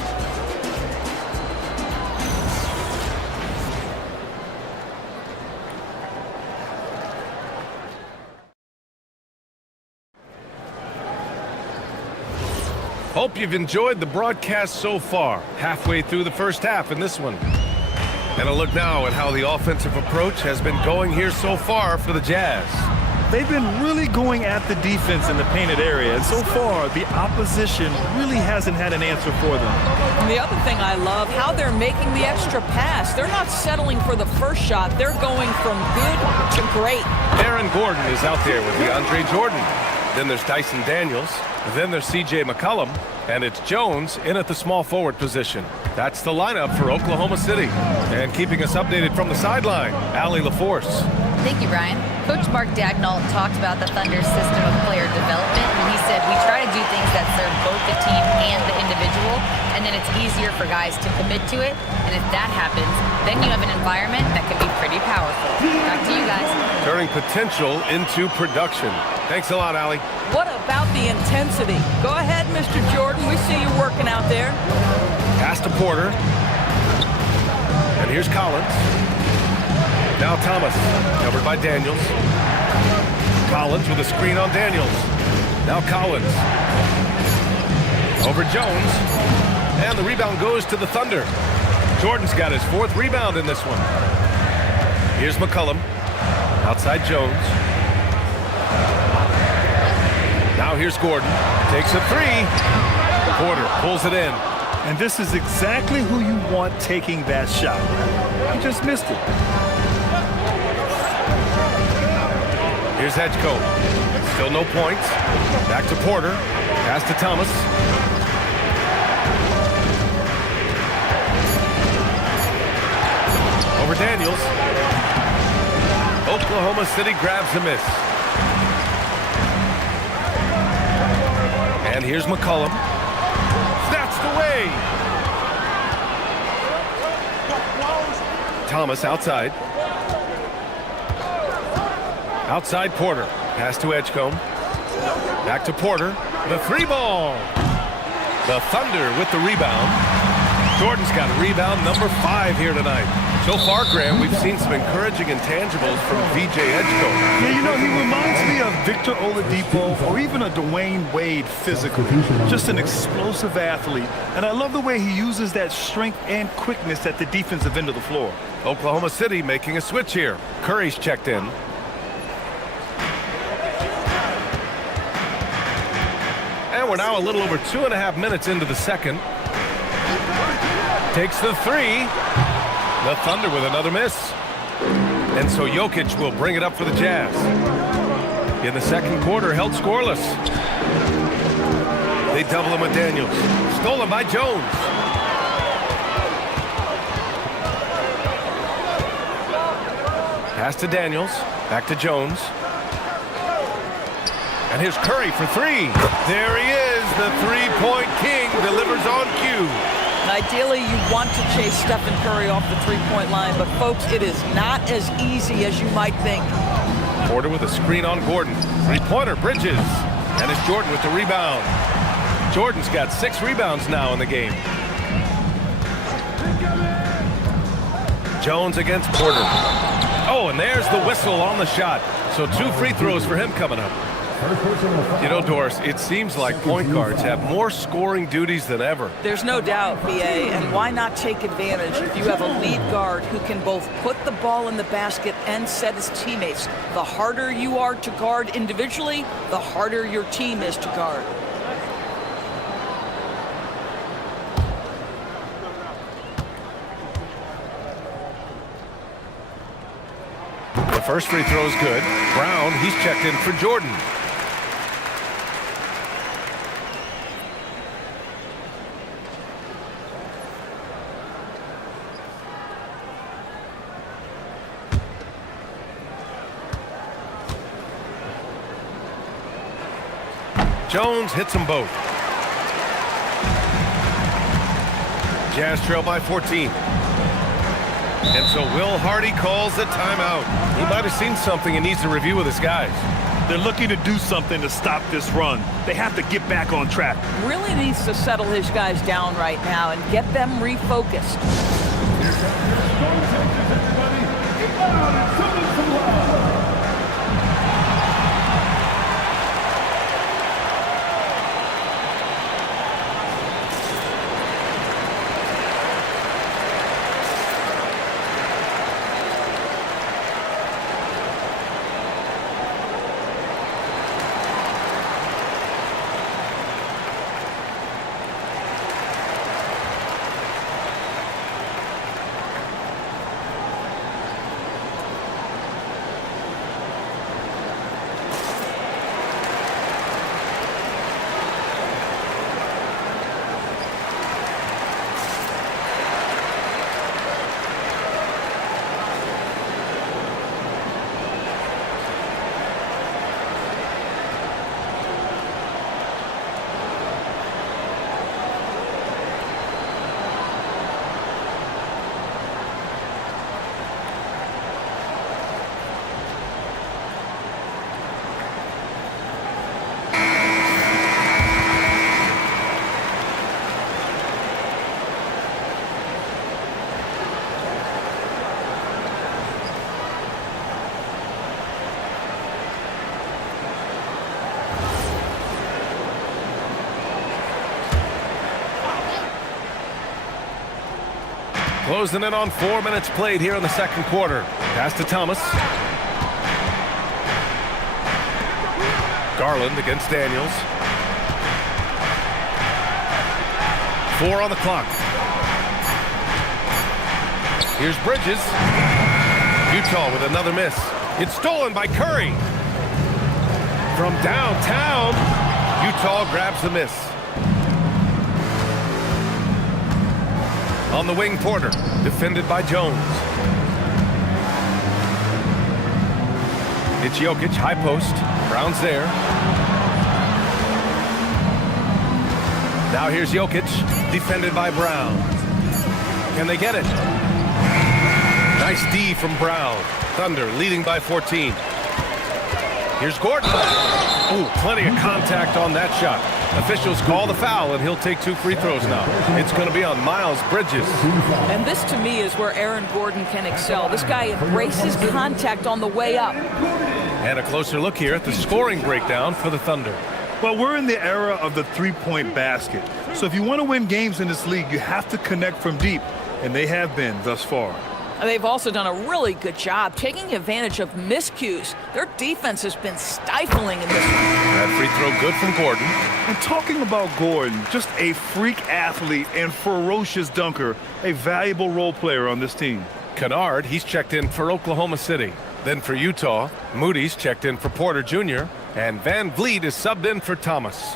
Hope you've enjoyed the broadcast so far. Halfway through the first half in this one. And a look now at how the offensive approach has been going here so far for the Jazz. They've been really going at the defense in the painted area, and so far the opposition really hasn't had an answer for them. And the other thing I love, how they're making the extra pass. They're not settling for the first shot. They're going from good to great. Aaron Gordon is out there with DeAndre Jordan. Then there's Dyson Daniels. Then there's C.J. McCollum. And it's Jones in at the small forward position. That's the lineup for Oklahoma City. And keeping us updated from the sideline, Allie LaForce. Thank you, Brian. Coach Mark Dagnall talked about the Thunder's system of player development, and he said, we try to do things that serve both the team and the individual, and then it's easier for guys to commit to it, and if that happens, then you have an environment that can be pretty powerful. Back to you guys. Turning potential into production. Thanks a lot, Allie. What about the intensity? Go ahead, Mr. Jordan. We see you working out there. Pass to Porter. And here's Collins. Now Thomas, covered by Daniels. Collins with a screen on Daniels. Now Collins. Over Jones. And the rebound goes to the Thunder. Jordan's got his 4th rebound in this one. Here's McCollum. Outside Jones. Now here's Gordon. Takes a 3. Porter pulls it in. And this is exactly who you want taking that shot. He just missed it. Here's Edgecombe. Still no points. Back to Porter. Pass to Thomas. Over Daniels. Oklahoma City grabs a miss. And here's McCollum. Snatched away. Thomas outside. Outside Porter. Pass to Edgecombe. Back to Porter. The 3 ball. The Thunder with the rebound. Jordan's got rebound number 5 here tonight. So far, Graham, we've seen some encouraging intangibles from VJ Edgecombe. Yeah, you know, he reminds me of Victor Oladipo or even a Dwayne Wade physically. Just an explosive athlete. And I love the way he uses that strength and quickness at the defensive end of the floor. Oklahoma City making a switch here. Curry's checked in. And we're now a little over 2.5 minutes into the second. Takes the 3. The Thunder with another miss. And so Jokic will bring it up for the Jazz. In the second quarter, held scoreless. They double him with Daniels. Stolen by Jones. Pass to Daniels. Back to Jones. And here's Curry for 3. There he is. The 3-point king delivers on cue. Ideally, you want to chase Stephen Curry off the 3-point line, but folks, it is not as easy as you might think. Porter with a screen on Gordon. 3-pointer, Bridges. And it's Jordan with the rebound. Jordan's got 6 rebounds now in the game. Jones against Porter. Oh, and there's the whistle on the shot. So 2 free throws for him coming up. You know, Doris, it seems like point guards have more scoring duties than ever. There's no doubt, BA, and why not take advantage if you have a lead guard who can both put the ball in the basket and set his teammates. The harder you are to guard individually, the harder your team is to guard. The first free throw is good. Brown, he's checked in for Jordan. Jones hits them both. Jazz trail by 14. And so Will Hardy calls the timeout. He might have seen something and needs to review with his guys. They're looking to do something to stop this run. They have to get back on track. Really needs to settle his guys down right now and get them refocused. Closing in on 4 minutes played here in the second quarter. Pass to Thomas. Garland against Daniels. 4 on the clock. Here's Bridges. Utah with another miss. It's stolen by Curry. From downtown, Utah grabs the miss. On the wing, Porter, defended by Jones. It's Jokic, high post. Brown's there. Now here's Jokic, defended by Brown. Can they get it? Nice D from Brown. Thunder leading by 14. Here's Gordon. Ooh, plenty of contact on that shot. Officials call the foul, and he'll take 2 free throws now. It's going to be on Miles Bridges. And this, to me, is where Aaron Gordon can excel. This guy embraces contact on the way up. And a closer look here at the scoring breakdown for the Thunder. Well, we're in the era of the three-point basket. So if you want to win games in this league, you have to connect from deep, and they have been thus far. They've also done a really good job taking advantage of miscues. Their defense has been stifling in this one. That free throw good from Gordon. And talking about Gordon, just a freak athlete and ferocious dunker, a valuable role player on this team. Kennard, he's checked in for Oklahoma City. Then for Utah, Moody's checked in for Porter Jr., and Van Vliet is subbed in for Thomas.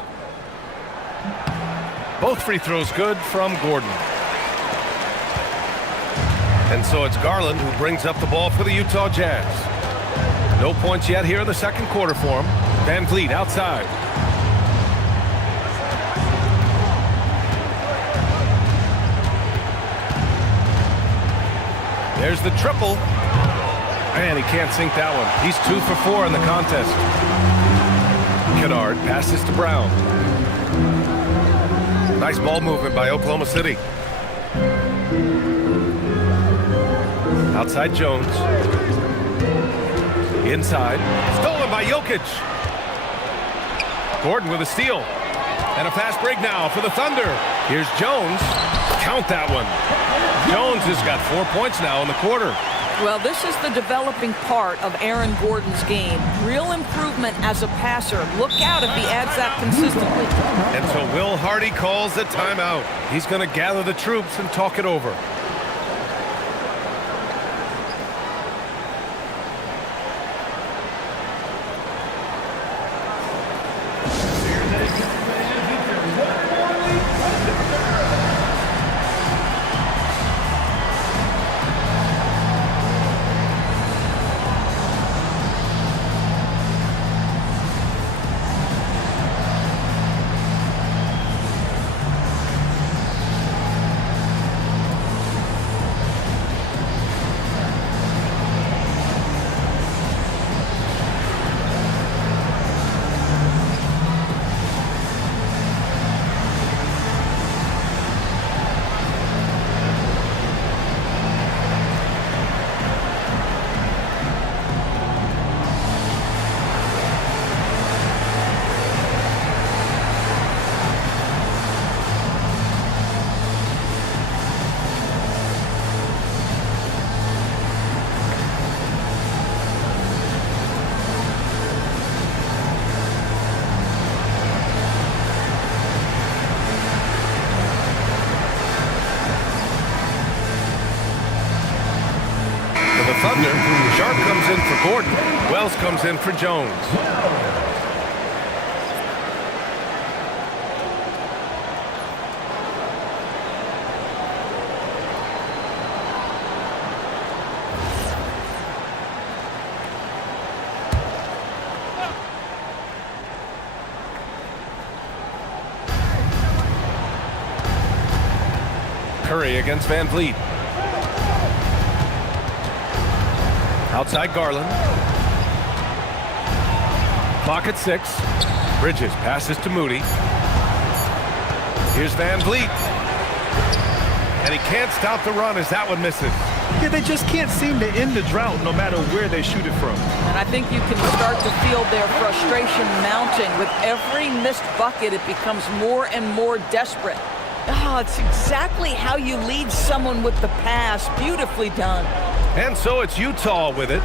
Both free throws good from Gordon. And so it's Garland who brings up the ball for the Utah Jazz. No points yet here in the second quarter for him. Van Vliet outside. There's the triple. Man, he can't sink that one. He's 2 for 4 in the contest. Kennard passes to Brown. Nice ball movement by Oklahoma City. Outside Jones. Inside. Stolen by Jokic. Gordon with a steal. And a fast break now for the Thunder. Here's Jones. Count that one. Jones has got 4 points now in the quarter. Well, this is the developing part of Aaron Gordon's game. Real improvement as a passer. Look out if he adds that consistently. And so Will Hardy calls the timeout. He's going to gather the troops and talk it over. Thunder. Sharp comes in for Gordon. Wells comes in for Jones. Curry against Van Vliet. Outside Garland. Clock at 6. Bridges passes to Moody. Here's Van Vliet. And he can't stop the run as that one misses. Yeah, they just can't seem to end the drought no matter where they shoot it from. And I think you can start to feel their frustration mounting. With every missed bucket, it becomes more and more desperate. Oh, it's exactly how you lead someone with the pass. Beautifully done. And so it's Utah with it,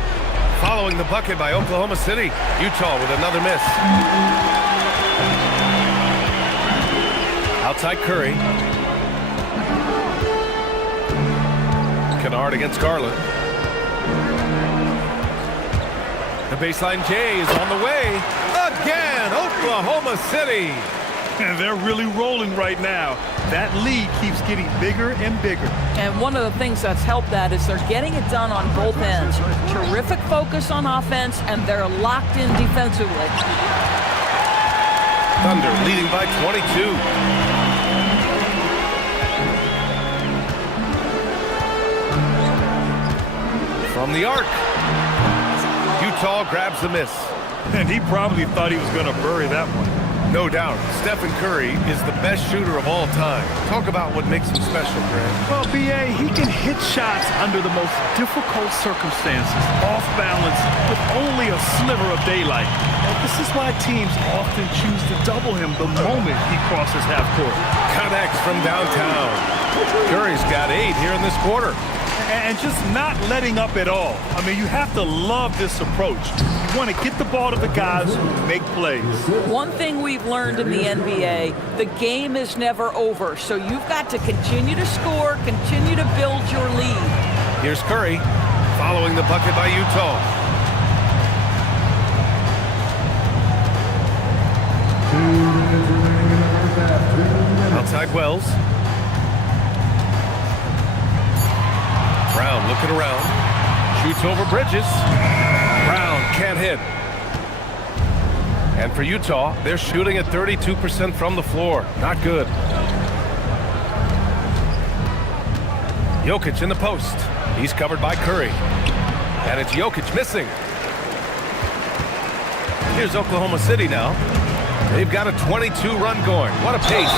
following the bucket by Oklahoma City. Utah with another miss. Outside Curry. Kennard against Garland. The baseline J is on the way. Again, Oklahoma City. And they're really rolling right now. That lead keeps getting bigger and bigger. And one of the things that's helped that is they're getting it done on both ends. Terrific focus on offense, and they're locked in defensively. Thunder leading by 22. From the arc. Utah grabs the miss. And he probably thought he was going to bury that one. No doubt, Stephen Curry is the best shooter of all time. Talk about what makes him special, Grant. Well, B.A., he can hit shots under the most difficult circumstances, off balance, with only a sliver of daylight. And this is why teams often choose to double him the moment he crosses half court. Connects from downtown. Curry's got 8 here in this quarter. And just not letting up at all. I mean, you have to love this approach. You want to get the ball to the guys who make plays. One thing we've learned in the NBA, the game is never over. So you've got to continue to score, continue to build your lead. Here's Curry following the bucket by Utah. Outside Wells. Brown looking around. Shoots over Bridges. Brown can't hit. And for Utah, they're shooting at 32% from the floor. Not good. Jokic in the post. He's covered by Curry. And it's Jokic missing. Here's Oklahoma City now. They've got a 22 run going. What a pace.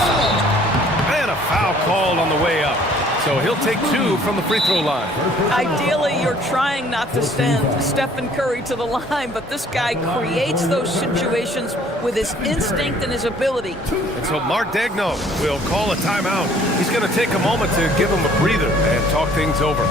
And a foul called on the way up. so he'll take 2 from the free throw line. Ideally, you're trying not to send Stephen Curry to the line, but this guy creates those situations with his instinct and his ability. And so Mark Daigneault will call a timeout. He's going to take a moment to give him a breather and talk things over.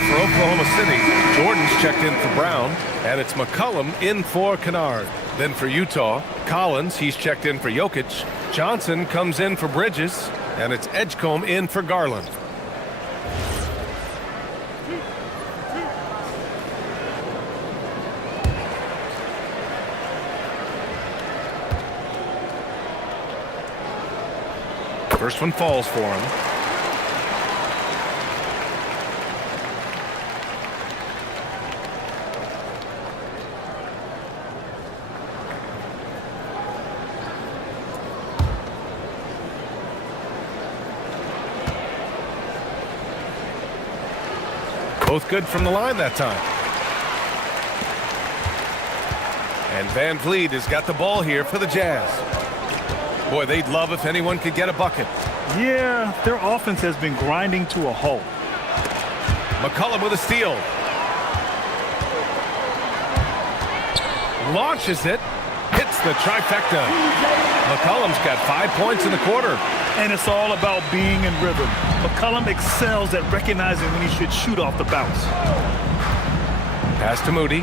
For Oklahoma City, Jordan's checked in for Brown, and it's McCollum in for Kennard. Then for Utah, Collins, he's checked in for Jokic. Johnson comes in for Bridges, and it's Edgecombe in for Garland. First one falls for him. Both good from the line that time. And Van Vliet has got the ball here for the Jazz. Boy, they'd love if anyone could get a bucket. Yeah, their offense has been grinding to a halt. McCollum with a steal. Launches it. Hits the trifecta. McCollum's got 5 points in the quarter. And it's all about being in rhythm. McCollum excels at recognizing when he should shoot off the bounce. Pass to Moody.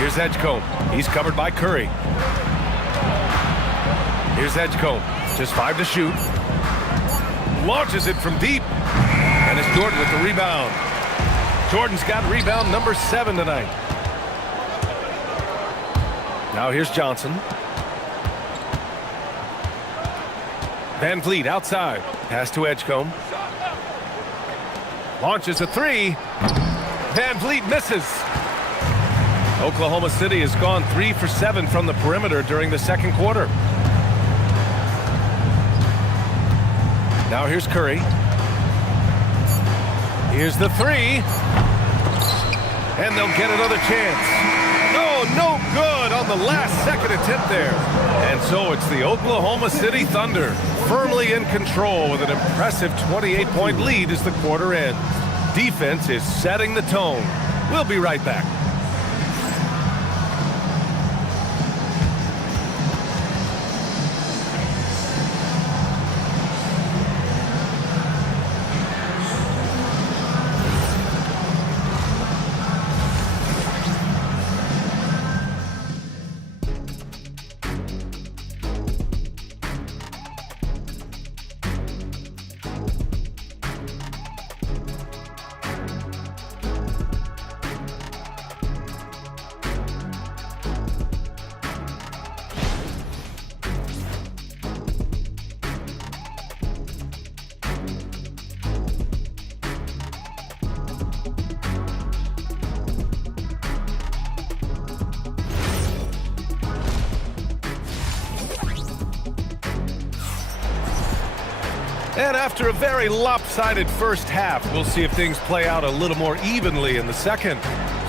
Here's Edgecombe. He's covered by Curry. Here's Edgecombe. Just 5 to shoot. Launches it from deep. And it's Jordan with the rebound. Jordan's got rebound number 7 tonight. Now here's Johnson. Van Vliet outside. Pass to Edgecombe. Launches a 3. Van Vliet misses. Oklahoma City has gone 3 for 7 from the perimeter during the second quarter. Now here's Curry. Here's the 3. And they'll get another chance. No good on the last second attempt there. And so it's the Oklahoma City Thunder firmly in control with an impressive 28-point lead as the quarter ends. Defense is setting the tone. We'll be right back. And after a very lopsided first half, we'll see if things play out a little more evenly in the second.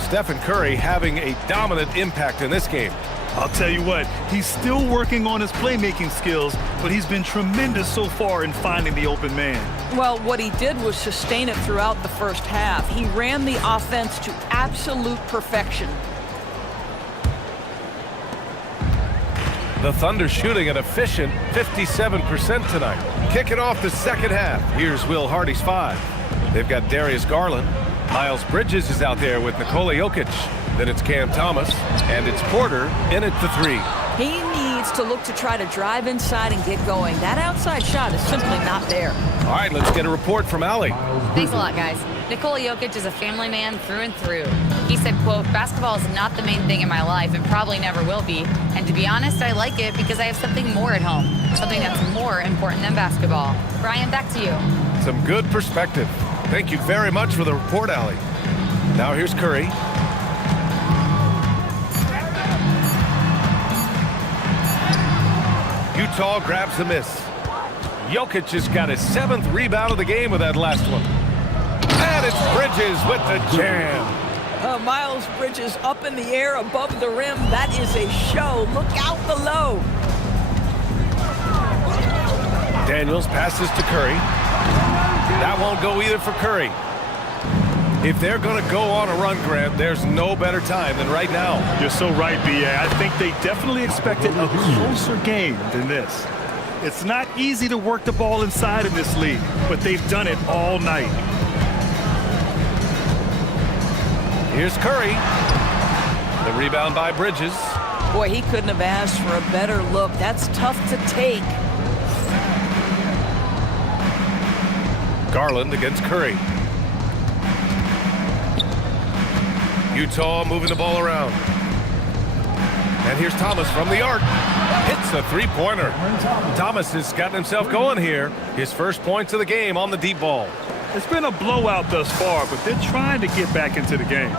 Stephen Curry having a dominant impact in this game. I'll tell you what, he's still working on his playmaking skills, but he's been tremendous so far in finding the open man. Well, what he did was sustain it throughout the first half. He ran the offense to absolute perfection. The Thunder shooting an efficient 57% tonight. Kicking off the second half. Here's Will Hardy's 5. They've got Darius Garland. Miles Bridges is out there with Nikola Jokic. Then it's Cam Thomas. And it's Porter in at the 3. He needs to look to try to drive inside and get going. That outside shot is simply not there. All right, let's get a report from Allie. Thanks a lot, guys. Nikola Jokic is a family man through and through. He said, quote, "Basketball is not the main thing in my life and probably never will be. And to be honest, I like it because I have something more at home, something that's more important than basketball." Brian, back to you. Some good perspective. Thank you very much for the report, Allie. Now here's Curry. Utah grabs the miss. Jokic has got his 7th rebound of the game with that last one. And it's Bridges with the jam. Miles Bridges up in the air above the rim. That is a show. Look out below. Daniels passes to Curry. That won't go either for Curry. If they're going to go on a run, Grant, there's no better time than right now. You're so right, B.A. I think they definitely expected a closer game than this. It's not easy to work the ball inside in this league, but they've done it all night. Here's Curry. The rebound by Bridges. Boy, he couldn't have asked for a better look. That's tough to take. Garland against Curry. Utah moving the ball around. And here's Thomas from the arc. Hits a three-pointer. Thomas has gotten himself going here. His first points of the game on the deep ball. It's been a blowout thus far, but they're trying to get back into the game.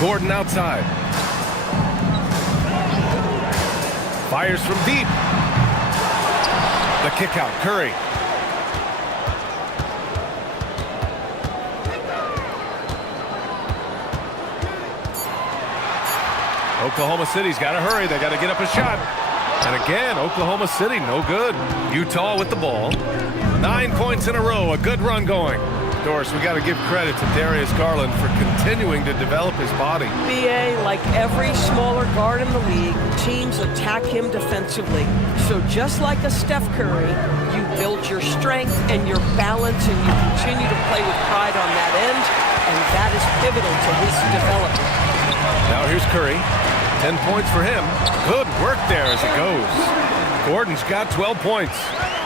Gordon outside. Fires from deep. The kick out, Curry. Oklahoma City's got to hurry. They got to get up a shot. And again, Oklahoma City, no good. Utah with the ball. 9 points in a row, a good run going. Doris, we got to give credit to Darius Garland for continuing to develop his body. BA, like every smaller guard in the league, teams attack him defensively. So just like a Steph Curry, you build your strength and your balance, and you continue to play with pride on that end, and that is pivotal to his development. Now here's Curry. 10 points for him. Good work there as it goes. Gordon's got 12 points.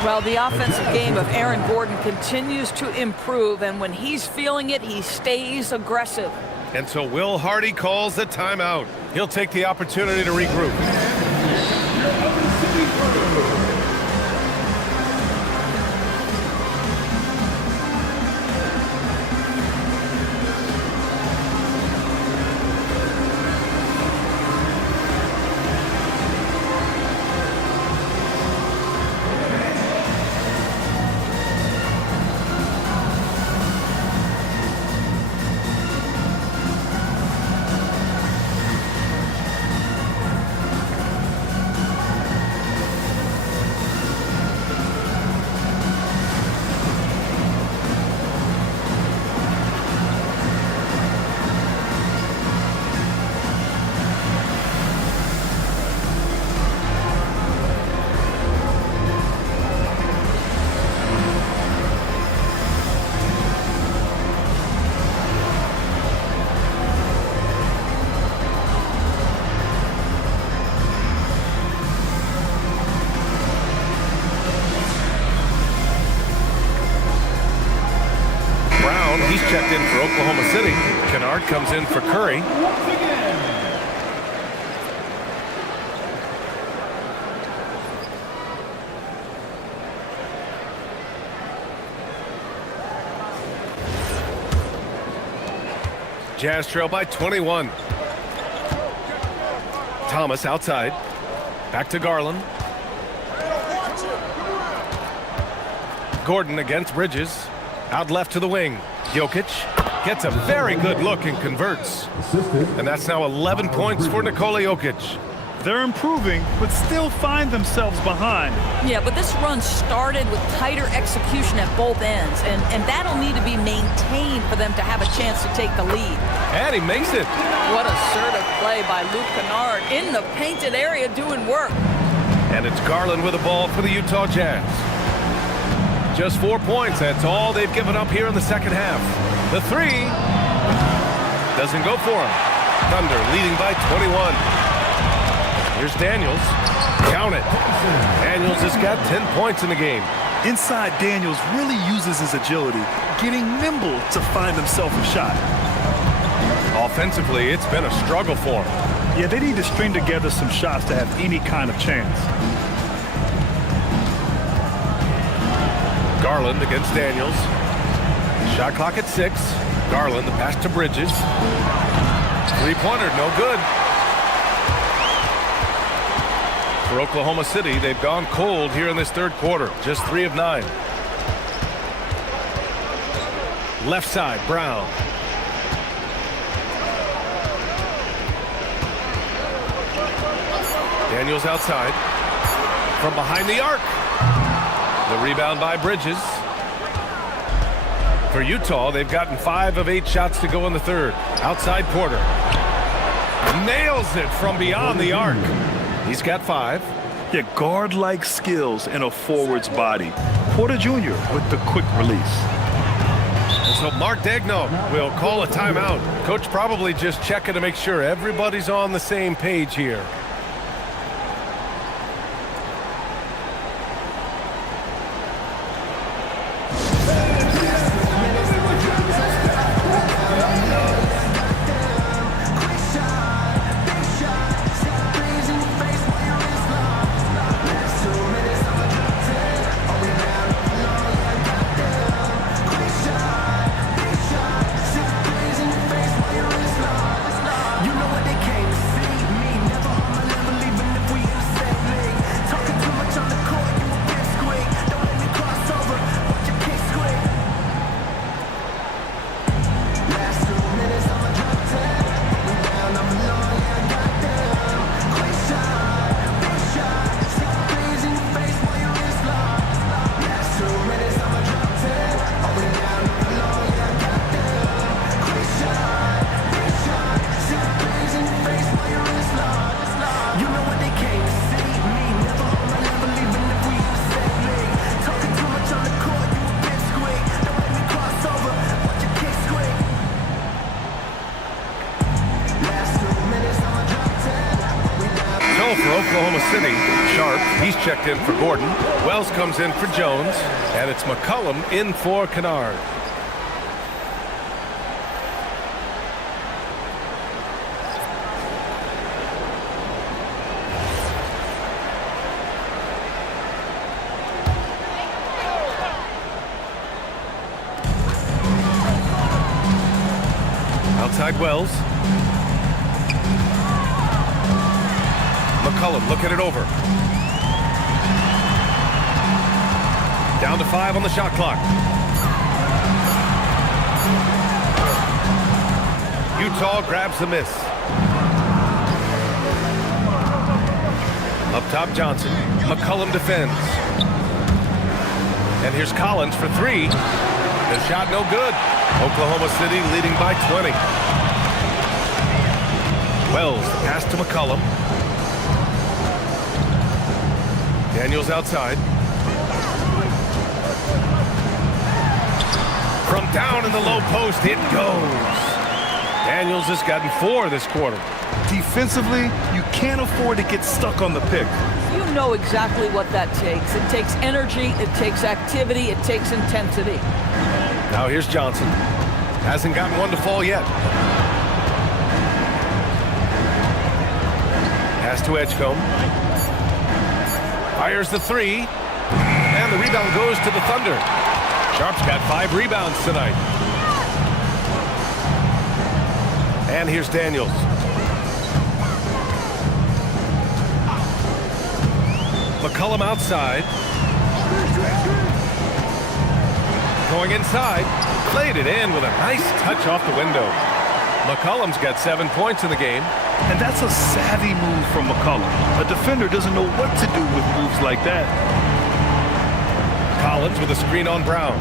Well, the offensive game of Aaron Gordon continues to improve, and when he's feeling it, he stays aggressive. And so Will Hardy calls the timeout. He'll take the opportunity to regroup. He's checked in for Oklahoma City. Kennard comes in for Curry. Jazz trail by 21. Thomas outside. Back to Garland. Gordon against Bridges. Out left to the wing. Jokic gets a very good look and converts. And that's now 11 points for Nikola Jokic. they're improving, but still find themselves behind. Yeah, but this run started with tighter execution at both ends, and that'll need to be maintained for them to have a chance to take the lead. And he makes it. What assertive play by Luke Kennard in the painted area doing work. And it's Garland with the ball for the Utah Jazz. Just 4 points. That's all they've given up here in the second half. The three doesn't go for him. Thunder leading by 21. Here's Daniels. Count it. Daniels has got 10 points in the game. Inside, Daniels really uses his agility, getting nimble to find himself a shot. Offensively, it's been a struggle for him. Yeah, they need to string together some shots to have any kind of chance. Garland against Daniels. Shot clock at 6. Garland, the pass to Bridges. Three-pointer, no good. For Oklahoma City, they've gone cold here in this third quarter. Just 3 of 9. Left side, Brown. Daniels outside. From behind the arc. The rebound by Bridges. For Utah, they've gotten 5 of 8 shots to go in the third. Outside Porter. Nails it from beyond the arc. He's got 5. Yeah, guard-like skills in a forward's body. Porter Jr. with the quick release. And so Mark Daigneault will call a timeout. Coach probably just checking to make sure everybody's on the same page here. For Oklahoma City, Sharp, he's checked in for Gordon. Wells comes in for Jones, and it's McCollum in for Kennard. Outside Wells. McCollum looking it over. Down to 5 on the shot clock. Utah grabs the miss. Up top Johnson. McCollum defends. And here's Collins for 3. The shot no good. Oklahoma City leading by 20. Wells, the pass to McCollum. Daniels outside. From down in the low post, it goes. Daniels has gotten 4 this quarter. Defensively, you can't afford to get stuck on the pick. You know exactly what that takes. It takes energy, it takes activity, it takes intensity. Now here's Johnson. Hasn't gotten one to fall yet. Pass to Edgecombe. Fires the 3. And the rebound goes to the Thunder. Sharp's got 5 rebounds tonight. And here's Daniels. McCollum outside. Going inside. Played it in with a nice touch off the window. McCollum's got 7 points in the game. And that's a savvy move from McCollum. A defender doesn't know what to do with moves like that. Collins with a screen on Brown.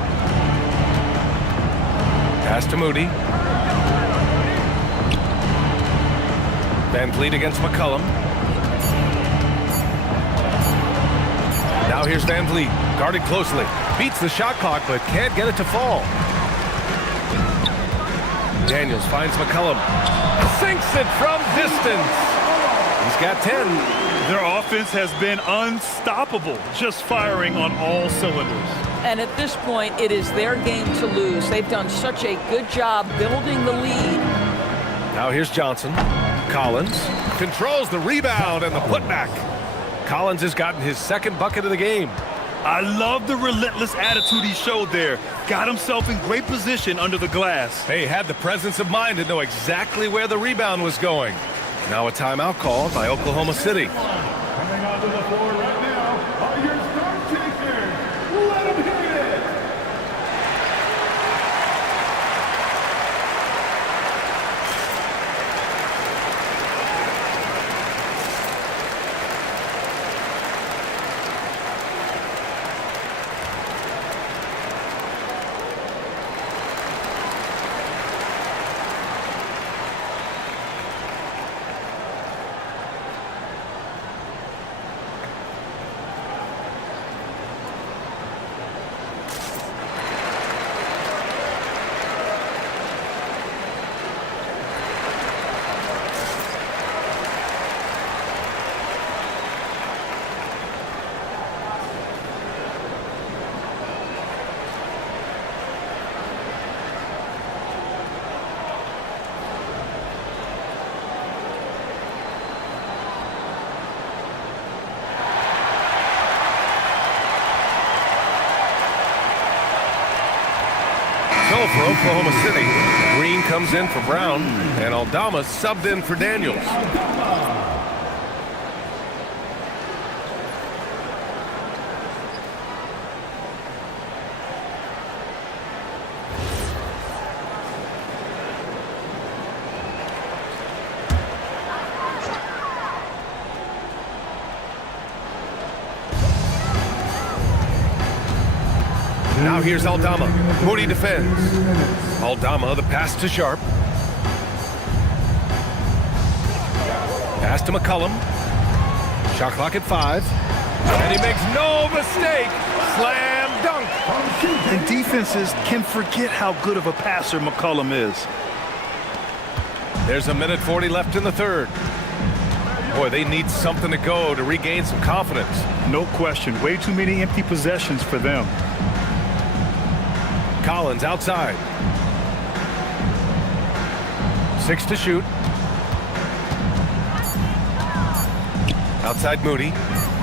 Pass to Moody. Van Vliet against McCollum. Now here's Van Vliet, guarded closely. Beats the shot clock, but can't get it to fall. Daniels finds McCollum. Sinks it from distance. He's got 10. Their offense has been unstoppable, just firing on all cylinders. And at this point, it is their game to lose. They've done such a good job building the lead. Now here's Johnson. Collins controls the rebound and the putback. Collins has gotten his second bucket of the game. I love the relentless attitude he showed there. Got himself in great position under the glass. He had the presence of mind to know exactly where the rebound was going. Now a timeout called by Oklahoma City. Coming onto the floor right now are your start takers. Let them hit it. So for Oklahoma City, Green comes in for Brown, and Aldama subbed in for Daniels. Now here's Aldama. Moody defends. Aldama, the pass to Sharp. Pass to McCollum. Shot clock at 5. And he makes no mistake. Slam dunk. And defenses can forget how good of a passer McCollum is. There's 1:40 left in the third. Boy, they need something to go to regain some confidence. No question. Way too many empty possessions for them. Collins outside. 6 to shoot. Outside Moody.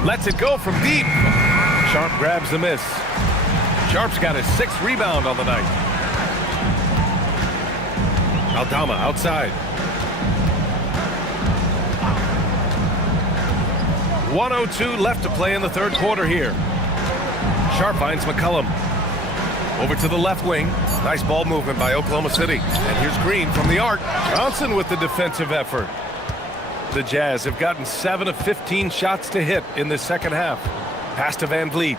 Lets it go from deep. Sharp grabs the miss. Sharp's got his 6th rebound on the night. Aldama outside. 1:02 left to play in the third quarter here. Sharp finds McCollum. Over to the left wing. Nice ball movement by Oklahoma City. And here's Green from the arc. Johnson with the defensive effort. The Jazz have gotten 7 of 15 shots to hit in the second half. Pass to Van Vliet.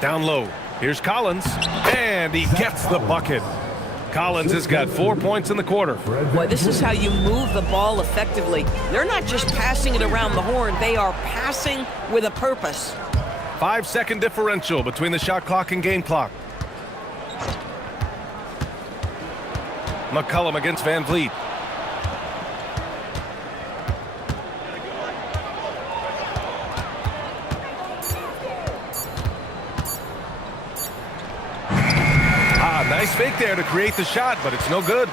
Down low. Here's Collins. And he gets the bucket. Collins has got 4 points in the quarter. Boy, this is how you move the ball effectively. They're not just passing it around the horn. They are passing with a purpose. 5-second differential between the shot clock and game clock. McCollum against Van Vliet. Nice fake there to create the shot, but it's no good.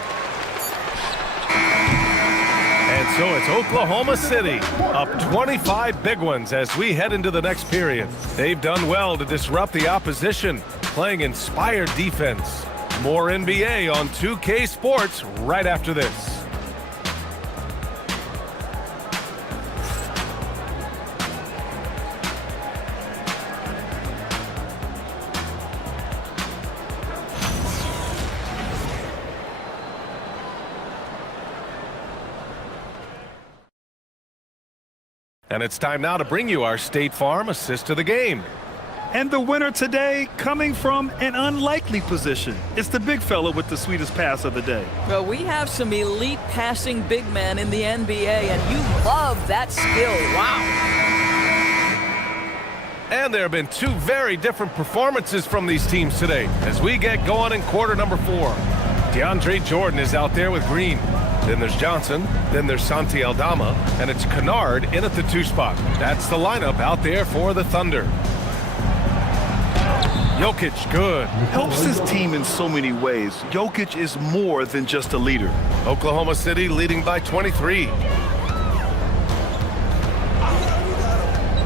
And so it's Oklahoma City up 25 big ones as we head into the next period. They've done well to disrupt the opposition, playing inspired defense. More NBA on 2K Sports right after this. And it's time now to bring you our State Farm assist of the game. And the winner today coming from an unlikely position. It's the big fella with the sweetest pass of the day. Well, we have some elite passing big men in the NBA, and you love that skill. Wow. And there have been two very different performances from these teams today as we get going in quarter number 4. DeAndre Jordan is out there with Green. Then there's Johnson. Then there's Santi Aldama. And it's Kennard in at the 2 spot. That's the lineup out there for the Thunder. Jokic, good. Helps his team in so many ways. Jokic is more than just a leader. Oklahoma City leading by 23.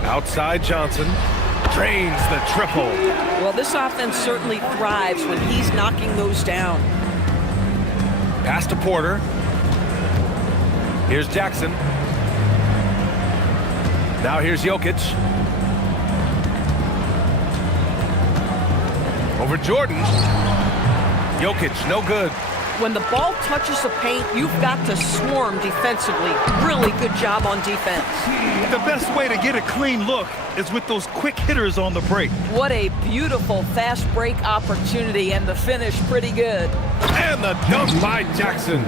Outside Johnson. Drains the triple. Well, this offense certainly thrives when he's knocking those down. Pass to Porter. Here's Jackson. Now here's Jokic. Over Jordan. Jokic, no good. When the ball touches the paint, you've got to swarm defensively. Really good job on defense. The best way to get a clean look is with those quick hitters on the break. What a beautiful fast break opportunity, and the finish pretty good. And the dunk by Jackson.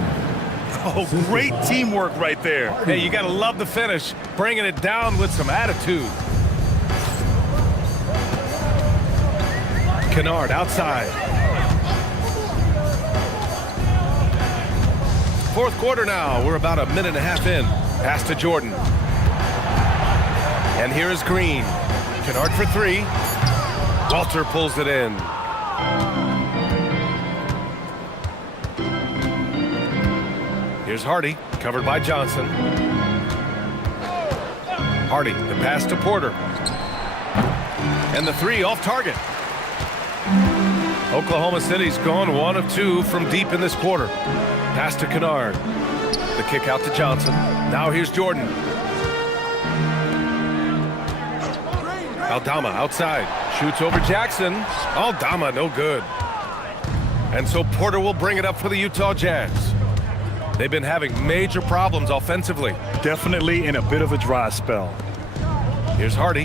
Oh, great teamwork right there. Hey, you got to love the finish. Bringing it down with some attitude. Kennard outside. Fourth quarter now. We're about a minute and a half in. Pass to Jordan. And here is Green. Kennard for 3. Walter pulls it in. Here's Hardy, covered by Johnson. Hardy, the pass to Porter. And the 3 off target. Oklahoma City's gone 1 of 2 from deep in this quarter. Pass to Kennard. The kick out to Johnson. Now here's Jordan. Aldama outside. Shoots over Jackson. Aldama no good. And so Porter will bring it up for the Utah Jazz. They've been having major problems offensively. Definitely in a bit of a dry spell. Here's Hardy.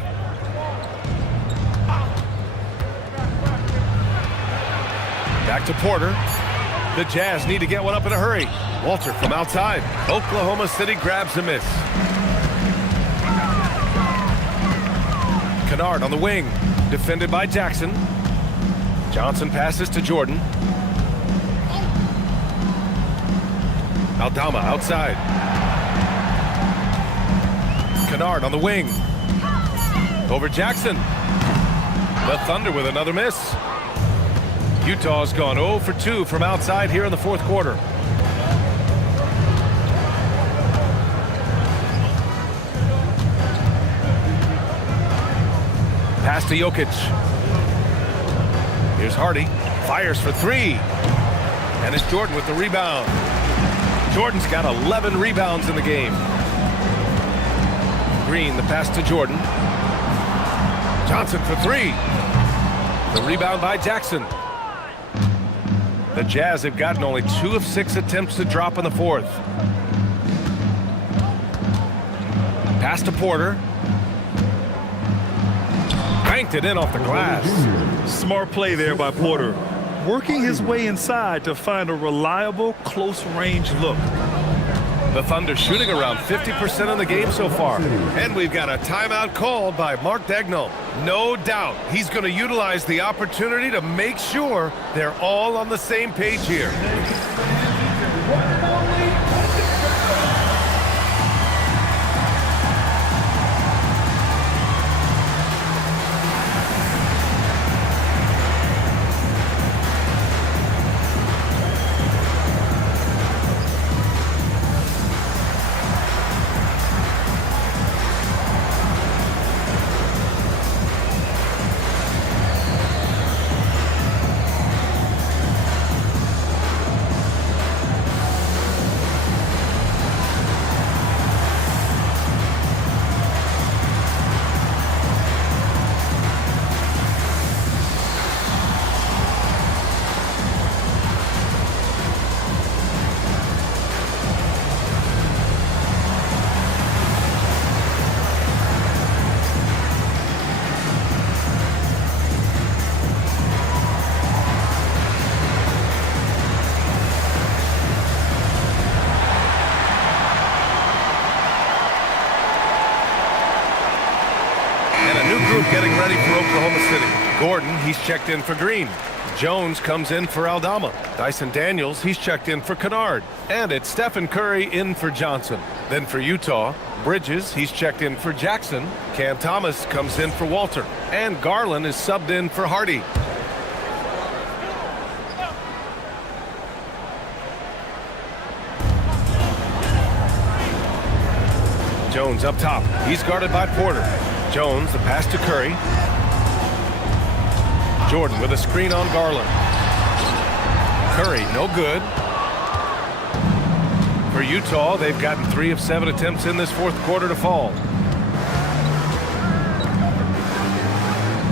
Back to Porter. The Jazz need to get one up in a hurry. Walter from outside. Oklahoma City grabs a miss. Kennard on the wing. Defended by Jackson. Johnson passes to Jordan. Aldama outside. Kennard on the wing. Over Jackson. The Thunder with another miss. Utah's gone 0 for 2 from outside here in the fourth quarter. Pass to Jokic. Here's Hardy. Fires for 3. And it's Jordan with the rebound. Jordan's got 11 rebounds in the game. Green, the pass to Jordan. Johnson for 3. The rebound by Jackson. The Jazz have gotten only 2 of 6 attempts to drop in the fourth. Pass to Porter. Banked it in off the glass. Smart play there by Porter. Working his way inside to find a reliable, close-range look. The Thunder shooting around 50% in the game so far. And we've got a timeout called by Mark Daigneault. No doubt he's going to utilize the opportunity to make sure they're all on the same page here. Gordon, he's checked in for Green. Jones comes in for Aldama. Dyson Daniels, he's checked in for Kennard. And it's Stephen Curry in for Johnson. Then for Utah, Bridges, he's checked in for Jackson. Cam Thomas comes in for Walter. And Garland is subbed in for Hardy. Jones up top. He's guarded by Porter. Jones, the pass to Curry. Jordan with a screen on Garland. Curry, no good. For Utah, they've gotten 3 of 7 attempts in this fourth quarter to fall.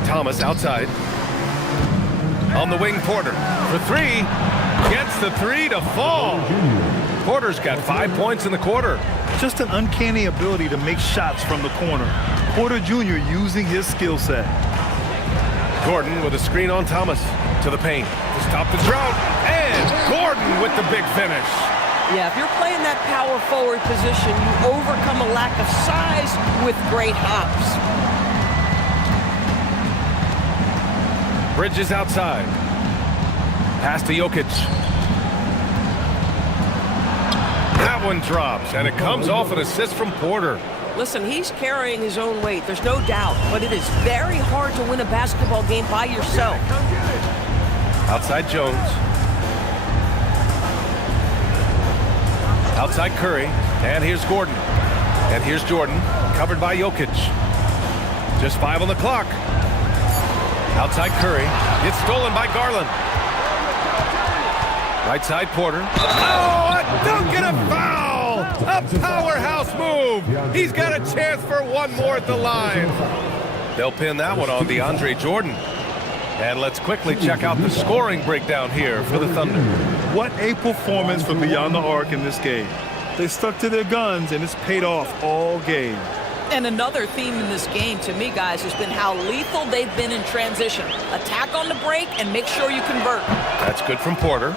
Thomas outside. On the wing, Porter. For 3. Gets the 3 to fall. Porter's got 5 points in the quarter. Just an uncanny ability to make shots from the corner. Porter Jr. using his skill set. Gordon with a screen on Thomas. To the paint. To stop the drought. And Gordon with the big finish. Yeah, if you're playing that power forward position, you overcome a lack of size with great hops. Bridges outside. Pass to Jokic. That one drops, and it comes off an assist from Porter. Listen, he's carrying his own weight, there's no doubt, but it is very hard to win a basketball game by yourself. Outside Jones. Outside Curry, and here's Gordon. And here's Jordan, covered by Jokic. Just 5 on the clock. Outside Curry, it's stolen by Garland. Right side Porter. Oh, a dunk and a foul! A powerhouse move! He's got a chance for one more at the line. They'll pin that one on DeAndre Jordan. And let's quickly check out the scoring breakdown here for the Thunder. What a performance from beyond the arc in this game. They stuck to their guns, and it's paid off all game. And another theme in this game, to me, guys, has been how lethal they've been in transition. Attack on the break and make sure you convert. That's good from Porter.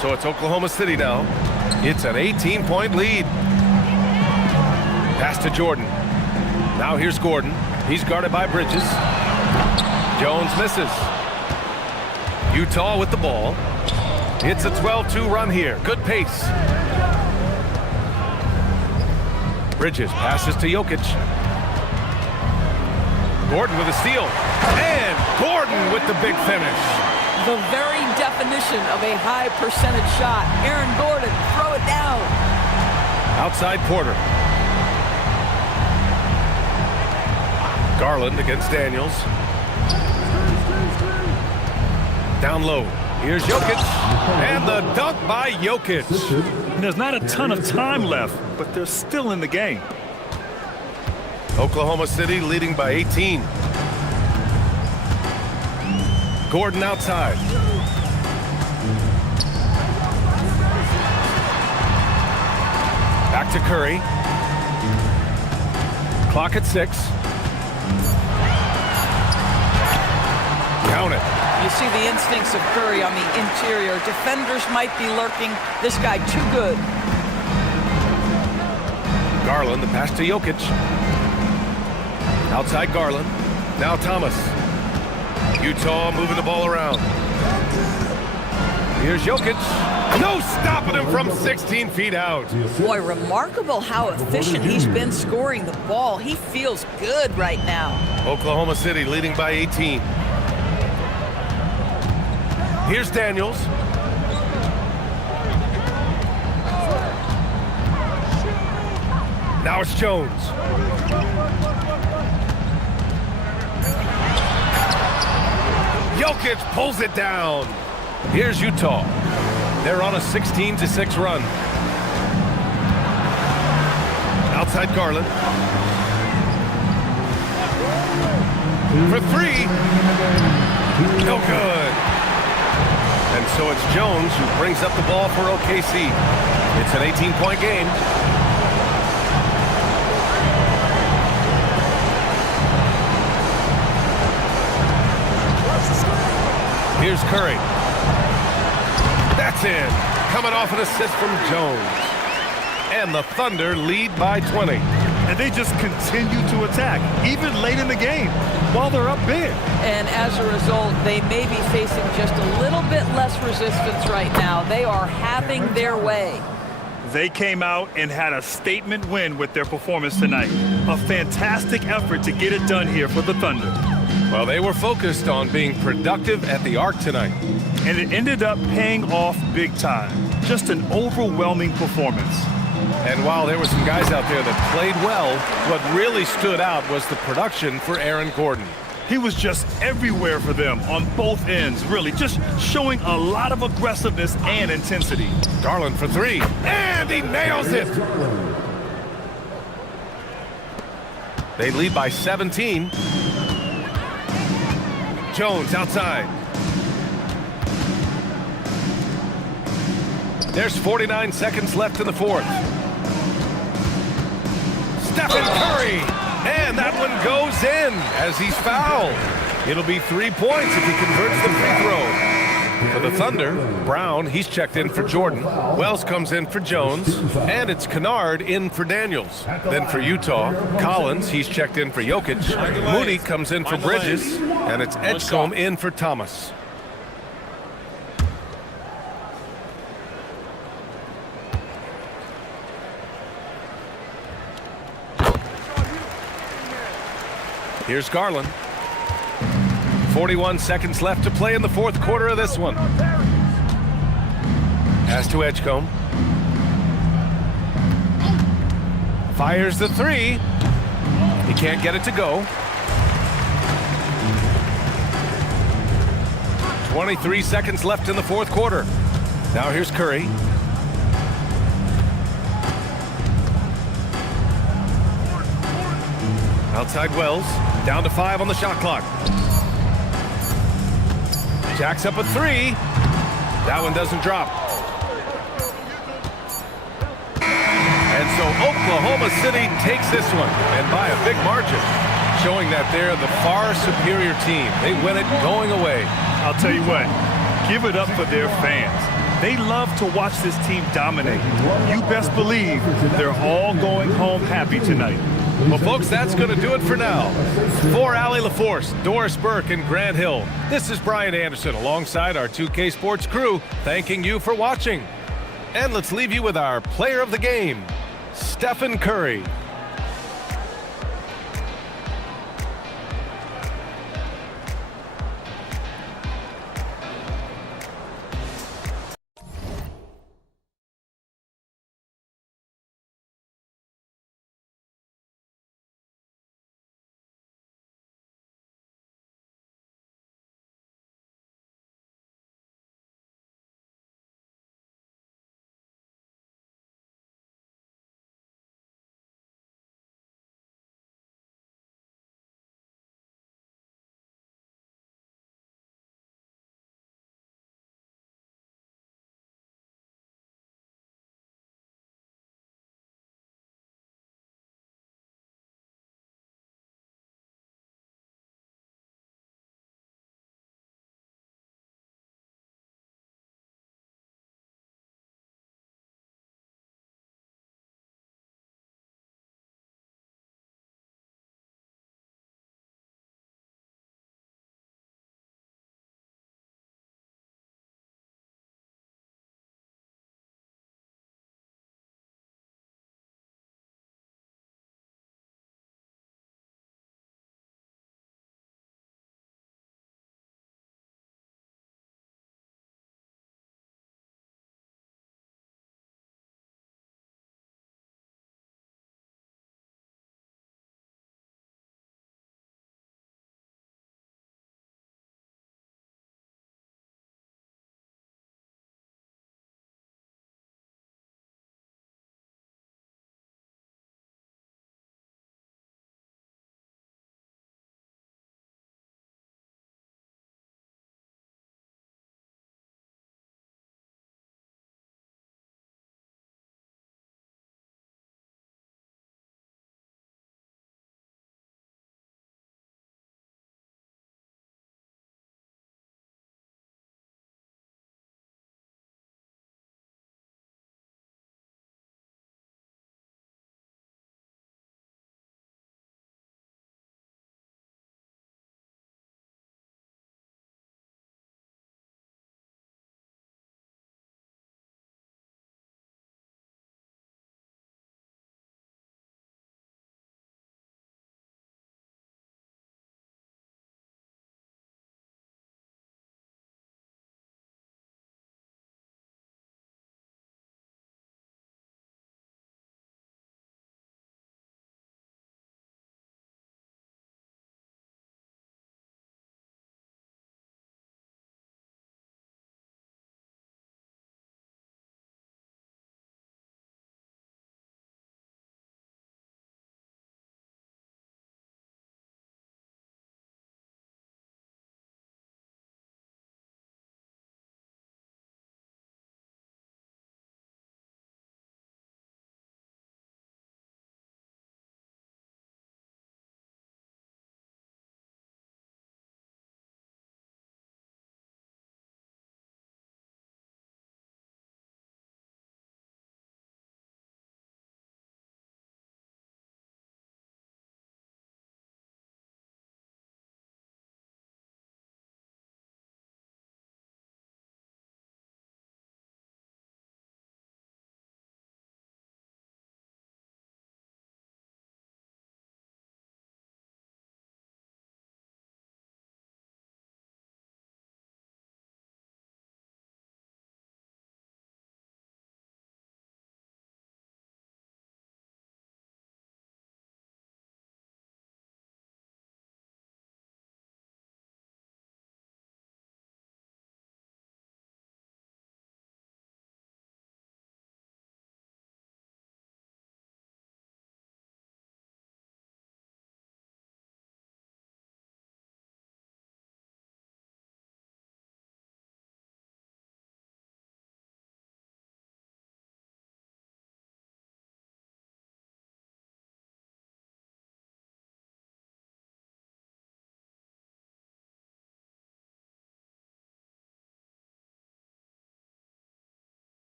So it's Oklahoma City now. It's an 18-point lead. Pass to Jordan. Now here's Gordon. He's guarded by Bridges. Jones misses. Utah with the ball. It's a 12-2 run here. Good pace. Bridges passes to Jokic. Gordon with a steal. And Gordon with the big finish. The very definition of a high percentage shot. Aaron Gordon, throw it down. Outside Porter. Garland against Daniels. Down low. Here's Jokic. And the dunk by Jokic. And there's not a ton of time left, but they're still in the game. Oklahoma City leading by 18. Gordon outside. Back to Curry. Clock at 6. Count it. You see the instincts of Curry on the interior. Defenders might be lurking. This guy too good. Garland, the pass to Jokic. Outside Garland. Now Thomas. Utah moving the ball around. Here's Jokic. No stopping him from 16 feet out. Boy, remarkable how efficient he's been scoring the ball. He feels good right now. Oklahoma City leading by 18. Here's Daniels. Now it's Jones. Jokic pulls it down. Here's Utah. They're on a 16-6 run. Outside Garland. For 3. No good. And so it's Jones who brings up the ball for OKC. It's an 18-point game. Here's Curry. That's in. Coming off an assist from Jones. And the Thunder lead by 20. and they just continue to attack, even late in the game, while they're up big. And as a result, they may be facing just a little bit less resistance right now. They are having their way. They came out and had a statement win with their performance tonight. A fantastic effort to get it done here for the Thunder. Well, they were focused on being productive at the Arc tonight. And it ended up paying off big time. Just an overwhelming performance. And while there were some guys out there that played well, what really stood out was the production for Aaron Gordon. He was just everywhere for them on both ends, really, just showing a lot of aggressiveness and intensity. Garland for three, and he nails it! They lead by 17. Jones outside. There's 49 seconds left in the fourth. Stephen Curry, and that one goes in as he's fouled. It'll be 3 points if he converts the free throw. For the Thunder, Brown, he's checked in for Jordan. Wells comes in for Jones, and it's Kennard in for Daniels. Then for Utah, Collins, he's checked in for Jokic. Moody comes in for Bridges, and it's Edgecombe in for Thomas. Here's Garland. 41 seconds left to play in the fourth quarter of this one. Pass to Edgecombe. Fires the three. He can't get it to go. 23 seconds left in the fourth quarter. Now here's Curry. Outside Wells. Down to 5 on the shot clock. Jacks up a three. That one doesn't drop. And so Oklahoma City takes this one, and by a big margin, showing that they're the far superior team. They win it going away. I'll tell you what, give it up for their fans. They love to watch this team dominate. You best believe they're all going home happy tonight. Well, folks, that's going to do it for now. For Allie LaForce, Doris Burke, and Grant Hill, this is Brian Anderson alongside our 2K Sports crew, thanking you for watching. And let's leave you with our player of the game, Stephen Curry.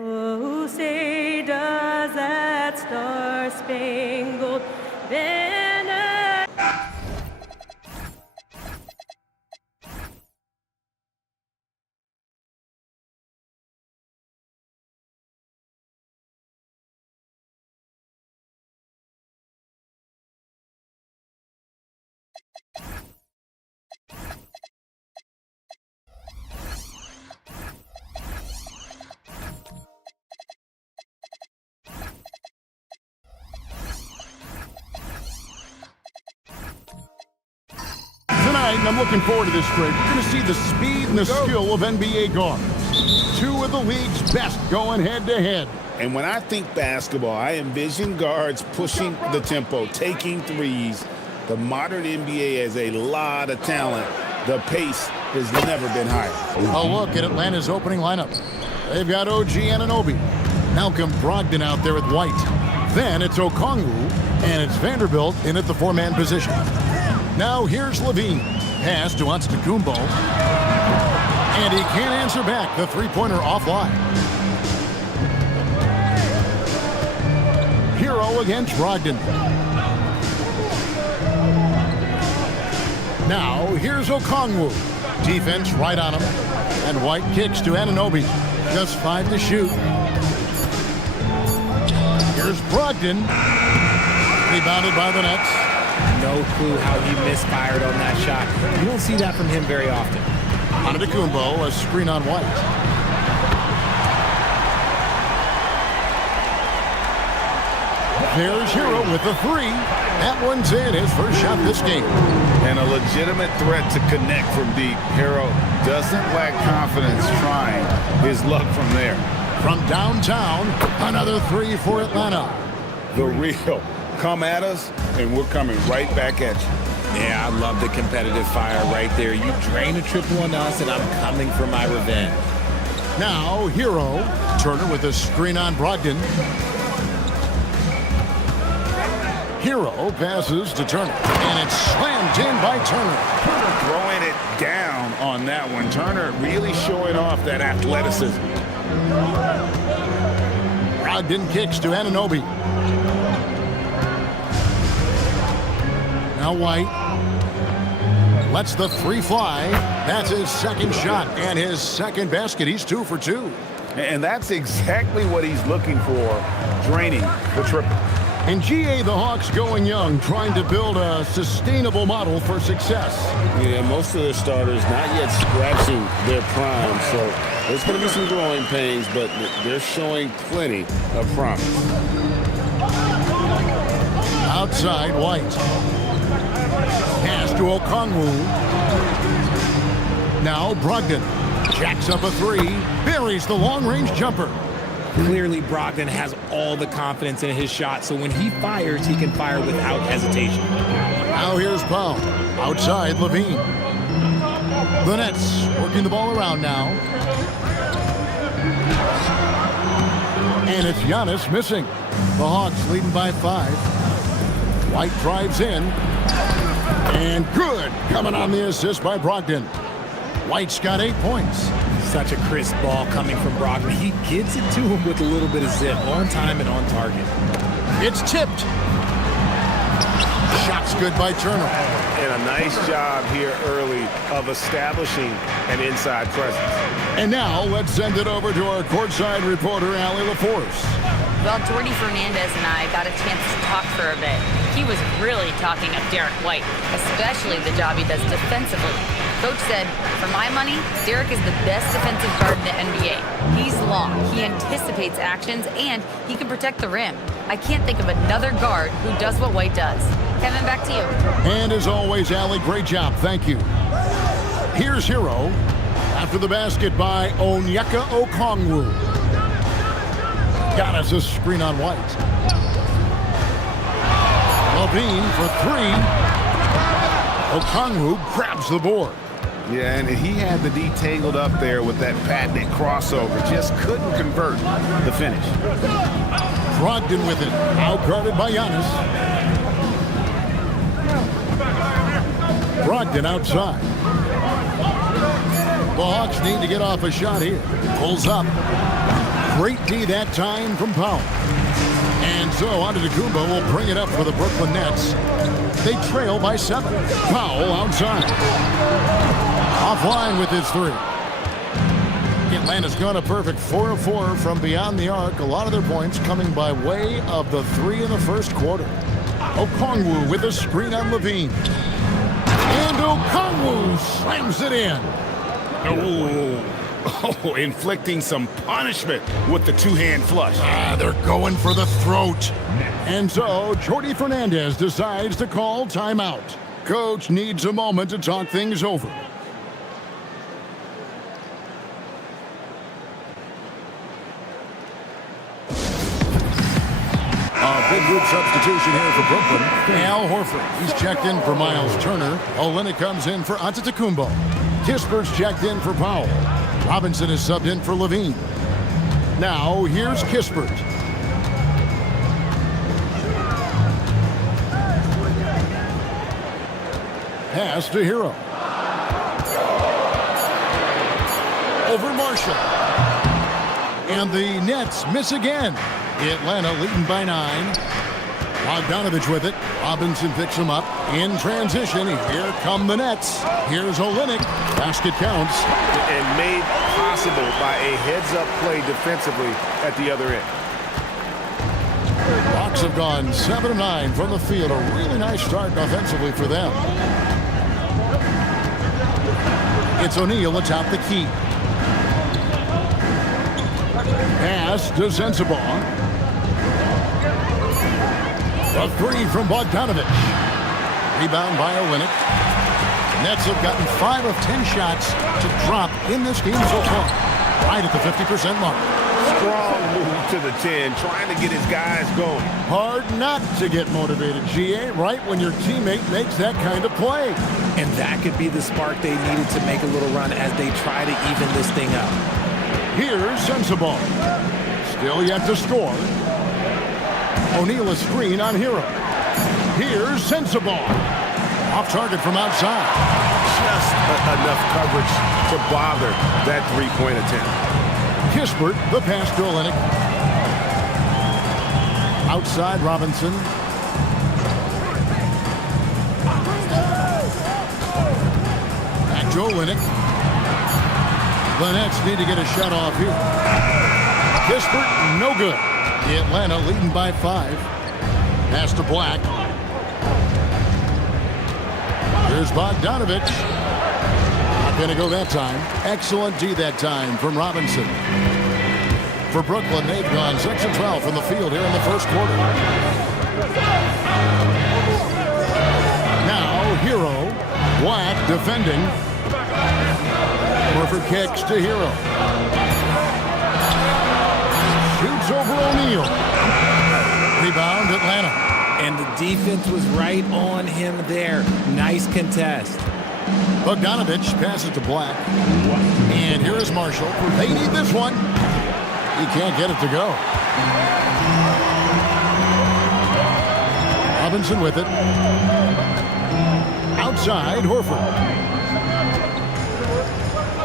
Oh, say does that star-spangled banner... Tonight, I'm looking forward to this break. We're going to see the speed and the skill of NBA guards. Two of the league's best going head-to-head. And when I think basketball, I envision guards pushing the tempo, taking threes. The modern NBA has a lot of talent. The pace has never been higher. A look at Atlanta's opening lineup. They've got OG Anunoby. Malcolm Brogdon out there with White. Then it's Okongwu, and it's Vanderbilt in at the four-man position. Now here's Levine. Pass to Antetokounmpo. And he can't answer back. The three-pointer offline. Hero against Brogdon. Now here's Okongwu. Defense right on him. And White kicks to Anunoby. Just 5 to shoot. Here's Brogdon. Rebounded by the Nets. No clue how he misfired on that shot. You don't see that from him very often. Antetokounmpo, a screen on White. There's Hero with the three. That one's in, his first shot this game. And a legitimate threat to connect from deep. Hero doesn't lack confidence trying his luck from there. From downtown, another three for Atlanta. The real. Come at us, and we're coming right back at you. Yeah, I love the competitive fire right there. You drain a triple on us, and I'm coming for my revenge. Now, Hero. Turner with a screen on Brogdon. Hero passes to Turner, and it's slammed in by Turner. Turner throwing it down on that one. Turner really showing off that athleticism. Brogdon kicks to Anunoby. Now White. Lets the three fly. That's his second shot and his second basket. He's 2 for 2. And that's exactly what he's looking for, draining the triple. In GA, the Hawks going young, trying to build a sustainable model for success. Yeah, most of their starters not yet scratching their prime, so there's going to be some growing pains, but they're showing plenty of promise. Outside, White. Pass to Okongwu. Now Brogdon. Jacks up a three. Buries the long-range jumper. Clearly, Brogdon has all the confidence in his shot, so when he fires, he can fire without hesitation. Now here's Powell. Outside, Levine. The Nets working the ball around now. And it's Giannis missing. The Hawks leading by 5. White drives in. And good. Coming on the assist by Brogdon. White's got 8 points. Such a crisp ball coming from Brogdon. He gets it to him with a little bit of zip, on time and on target. It's tipped. Shot's good by Turner. And a nice job here early of establishing an inside presence. And now let's send it over to our courtside reporter, Allie LaForce. Well, Jordy Fernandez and I got a chance to talk for a bit. He was really talking up Derek White, especially the job he does defensively. Coach said, for my money, Derek is the best defensive guard in the NBA. He's long, he anticipates actions, and he can protect the rim. I can't think of another guard who does what White does. Kevin, back to you. And as always, Allie, great job. Thank you. Here's Hero after the basket by Onyeka Okongwu. Got us a screen on White. Levine for 3. Okongwu grabs the board. Yeah, and he had the D tangled up there with that patented crossover. Just couldn't convert the finish. Brogdon with it. Out-guarded by Giannis. Brogdon outside. The Hawks need to get off a shot here. Pulls up. Great D that time from Powell. And so Antetokounmpo will bring it up for the Brooklyn Nets. They trail by 7. Powell outside. Offline with his 3. Atlanta's gone a perfect 4 of 4 from beyond the arc. A lot of their points coming by way of the 3 in the first quarter. Okongwu with a screen on Levine. And Okongwu slams it in. Oh, inflicting some punishment with the two-hand flush. They're going for the throat. And so Jordy Fernandez decides to call timeout. Coach needs a moment to talk things over. Big group substitution here for Brooklyn. Al Horford, he's checked in for Miles Turner. Olynyk comes in for Antetokounmpo. Kispert's checked in for Powell. Robinson is subbed in for Levine. Now, here's Kispert. Pass to Hero. Over Marshall. And the Nets miss again. Atlanta leading by 9. Bogdanovich with it. Robinson picks him up. In transition, here come the Nets. Here's Olynyk. Basket counts. And made possible by a heads-up play defensively at the other end. Hawks have gone 7 of 9 from the field. A really nice start offensively for them. It's O'Neal atop the key. Pass to Sensabaugh. A 3 from Bogdanovich. Rebound by Olynyk. Nets have gotten 5 of 10 shots to drop in this game so far. Right at the 50% mark. Strong move to the 10, trying to get his guys going. Hard not to get motivated, GA, right when your teammate makes that kind of play. And that could be the spark they needed to make a little run as they try to even this thing up. Here's Sensabaugh. Still yet to score. O'Neal a screen on Hero. Here's Sensabaugh. Off target from outside. Just enough coverage to bother that three-point attempt. Kispert, the pass to Olynyk. Outside Robinson. to Olynyk. The Nets need to get a shot off here. Kispert, no good. Atlanta leading by 5. Pass to Black. Here's Bogdanovich. Not going to go that time. Excellent D that time from Robinson. For Brooklyn, they've gone 6 of 12 from the field here in the first quarter. Now, Hero. Black defending. Horford kicks to Hero. Shoots over O'Neal. Rebound, Atlanta. And the defense was right on him there. Nice contest. Bogdanovich passes to Black. And here is Marshall. They need this one. He can't get it to go. Robinson with it. Outside, Horford.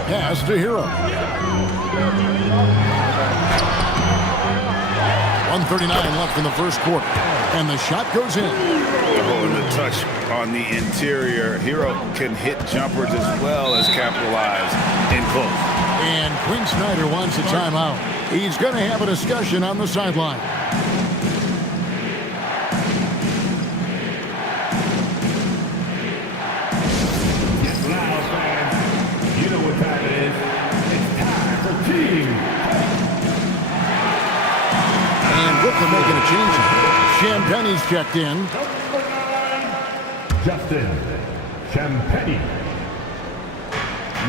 Pass to Hero. 1:39 left in the first quarter. And the shot goes in. And the touch on the interior. Hero can hit jumpers as well as capitalize in close. And Quinn Snyder wants a timeout. He's going to have a discussion on the sideline. Loud fans, you know what time it is. It's time for team. And Brooklyn making a change. Champagne's checked in. Justin Champagnie.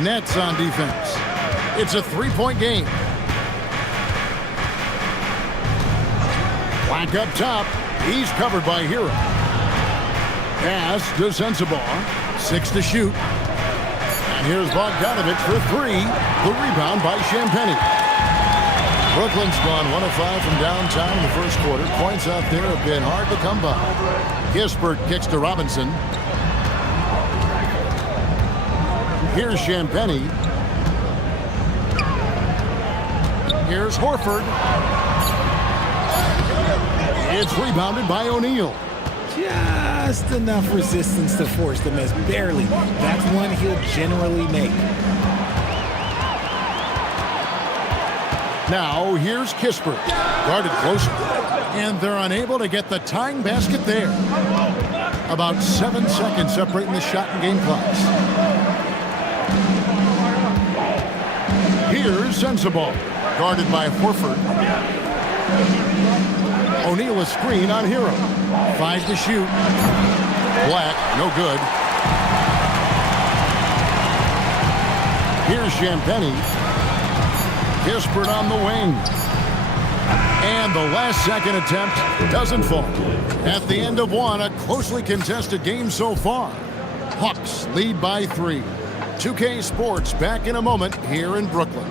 Nets on defense. It's a 3-point game. Black up top. He's covered by Hero. Pass to Sensabaugh. 6 to shoot. And here's Bogdanovich for 3. The rebound by Champagnie. Brooklyn's gone 1 of 5 from downtown in the first quarter. Points out there have been hard to come by. Kispert kicks to Robinson. Here's Champagnie. Here's Horford. It's rebounded by O'Neal. Just enough resistance to force the miss. Barely. That's one he'll generally make. Now, here's Kispert. Guarded closer. And they're unable to get the tying basket there. About 7 seconds separating the shot and game clocks. Here's Sensabaugh. Guarded by Horford. O'Neal a screen on Hero. 5 to shoot. Black, no good. Here's Champagnie. Kispert on the wing. And the last second attempt doesn't fall. At the end of one, a closely contested game so far. Hawks lead by 3. 2K Sports back in a moment here in Brooklyn.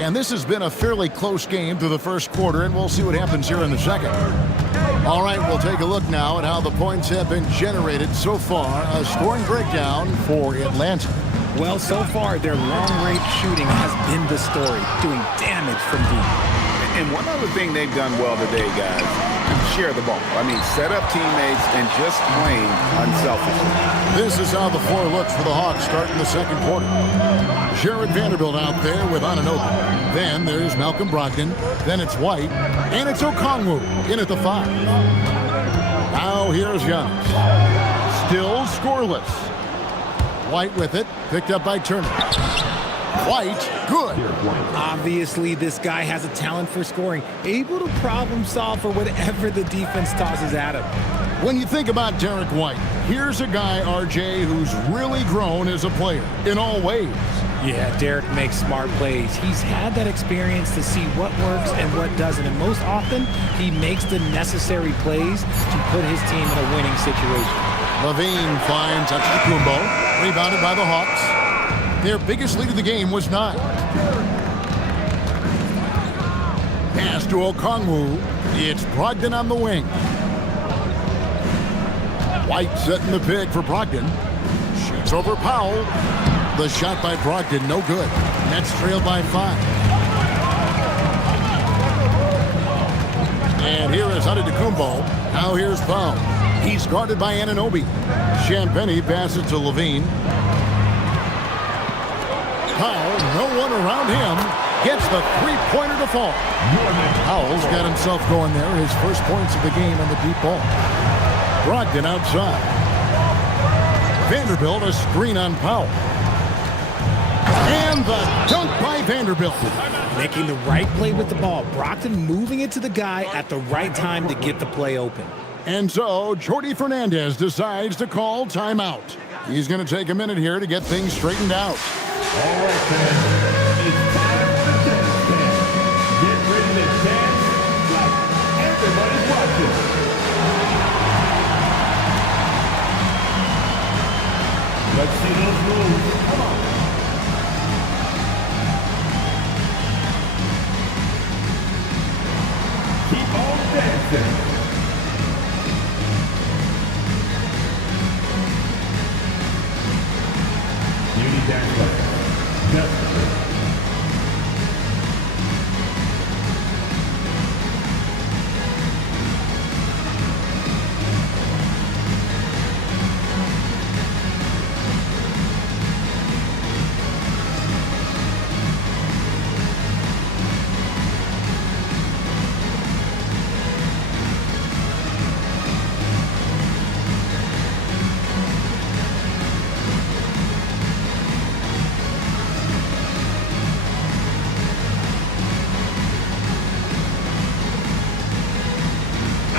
And this has been a fairly close game through the first quarter, and we'll see what happens here in the second. All right, we'll take a look now at how the points have been generated so far. A scoring breakdown for Atlanta. Well, so far, their long-range shooting has been the story, doing damage from deep. And one other thing they've done well today, guys, share the ball. I mean, set up teammates and just playing unselfishly. This is how the floor looks for the Hawks starting the second quarter. Jared Vanderbilt out there with Anunoby. Then there's Malcolm Brogdon. Then it's White. And it's Okongwu in at the 5. Now here's Giannis. Still scoreless. White with it. Picked up by Turner. White, good. Obviously, this guy has a talent for scoring, able to problem solve for whatever the defense tosses at him. When you think about Derek White, here's a guy, RJ, who's really grown as a player in all ways. Yeah, Derek makes smart plays. He's had that experience to see what works and what doesn't, and most often, he makes the necessary plays to put his team in a winning situation. Levine finds Antetokounmpo, rebounded by the Hawks. Their biggest lead of the game was 9. Pass to Okongwu. It's Brogdon on the wing. White setting the pick for Brogdon. Shoots over Powell. The shot by Brogdon, no good. Nets trail by 5. And here is Antetokounmpo. Now here's Powell. He's guarded by Anunoby. Champagnie passes to Levine. Powell, no one around him, gets the three-pointer to fall. Powell's got himself going there. His first points of the game on the deep ball. Brogdon outside. Vanderbilt a screen on Powell. And the dunk by Vanderbilt. Making the right play with the ball. Brogdon moving it to the guy at the right time to get the play open. And so Jordi Fernandez decides to call timeout. He's going to take a minute here to get things straightened out. All right, fans. It's time for the dance stand. Get ready to dance like everybody's watching. Let's see those moves. Come on. Keep on dancing. Beauty dance like necessary.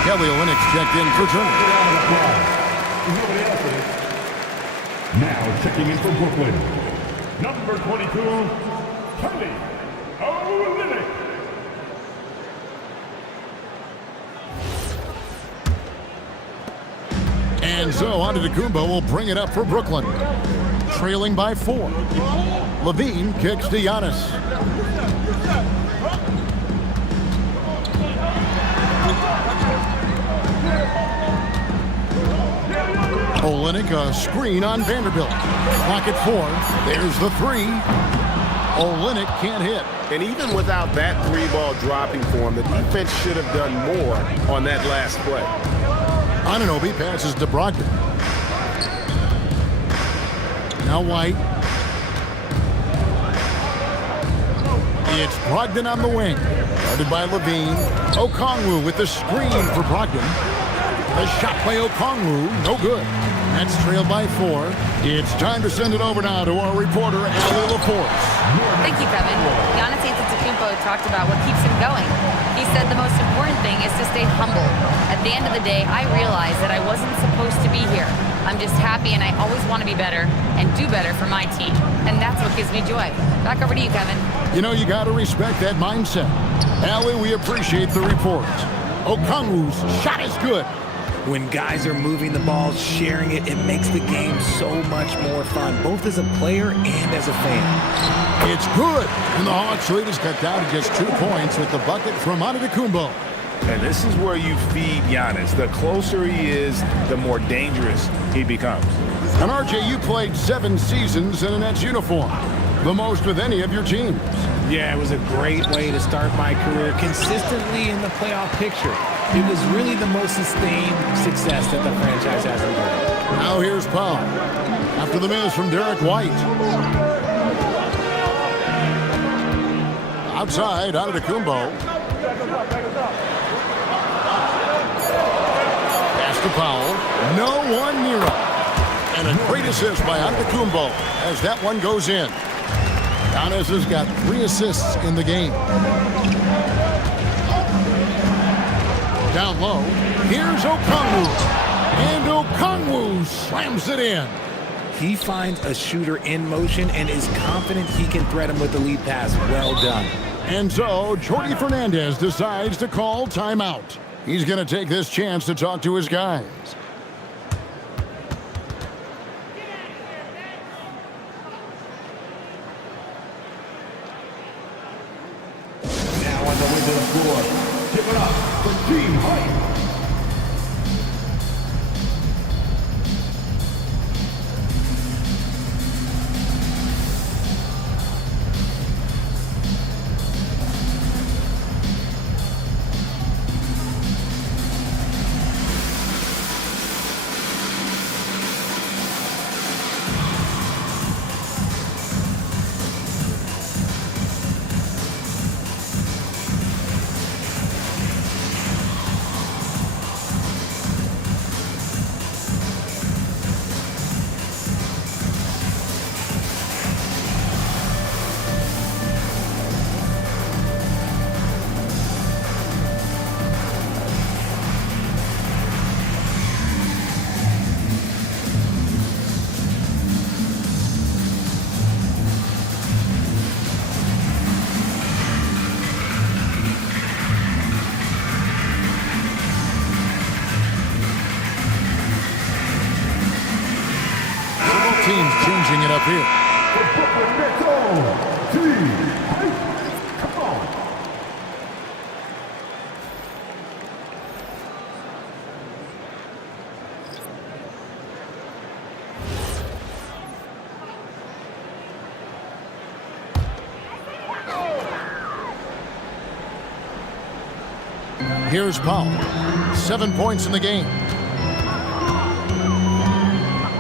Kelly Olynyk checked in for Turner. Now checking in for Brooklyn, number 22, Kelly Olynyk. And so Antetokounmpo will bring it up for Brooklyn. Trailing by 4. Levine kicks to Giannis. Olynyk a screen on Vanderbilt. Pocket 4. There's the 3. Olynyk can't hit. And even without that 3-ball dropping for him, the defense should have done more on that last play. Anunoby passes to Brogdon. Now White. It's Brogdon on the wing. Guarded by Levine. Okongwu with the screen for Brogdon. The shot by Okongwu, no good. That's trailed by 4. It's time to send it over now to our reporter, Allie LaForce. Thank you, Kevin. Giannis Antetokounmpo talked about what keeps him going. He said the most important thing is to stay humble. At the end of the day, I realized that I wasn't supposed to be here. I'm just happy, and I always want to be better and do better for my team. And that's what gives me joy. Back over to you, Kevin. You know, you got to respect that mindset. Allie, we appreciate the report. Okongwu's shot is good. When guys are moving the ball, sharing it, it makes the game so much more fun, both as a player and as a fan. It's good. And the Hawks lead is cut down to just 2 points with the bucket from Antetokounmpo. And this is where you feed Giannis. The closer he is, the more dangerous he becomes. And RJ, you played 7 seasons in a Nets uniform, the most with any of your teams. Yeah, it was a great way to start my career consistently in the playoff picture. It was really the most sustained success that the franchise has enjoyed. Now here's Powell. After the miss from Derek White. Outside, Antetokounmpo. Pass to Powell. No one near him. And a great assist by Antetokounmpo as that one goes in. Giannis has got 3 assists in the game. Down low, here's Okongwu. And Okongwu slams it in. He finds a shooter in motion and is confident he can thread him with the lead pass. Well done. And so Jordi Fernandez decides to call timeout. He's going to take this chance to talk to his guys. Now on the way to the floor. Give it up for Team Hype. changing it up here. Here's Powell. 7 points in the game.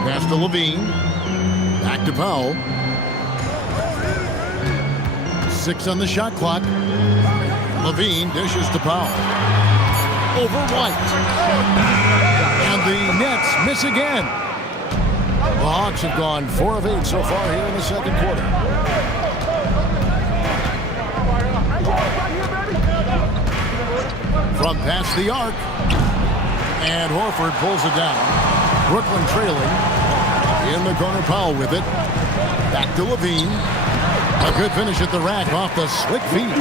Pass to Levine. Back to Powell. 6 on the shot clock. Levine dishes to Powell. Over White. And the Nets miss again. The Hawks have gone 4 of 8 so far here in the second quarter. From past the arc. And Horford pulls it down. Brooklyn trailing. In the corner, Powell with it. Back to Levine. A good finish at the rack off the slick feet.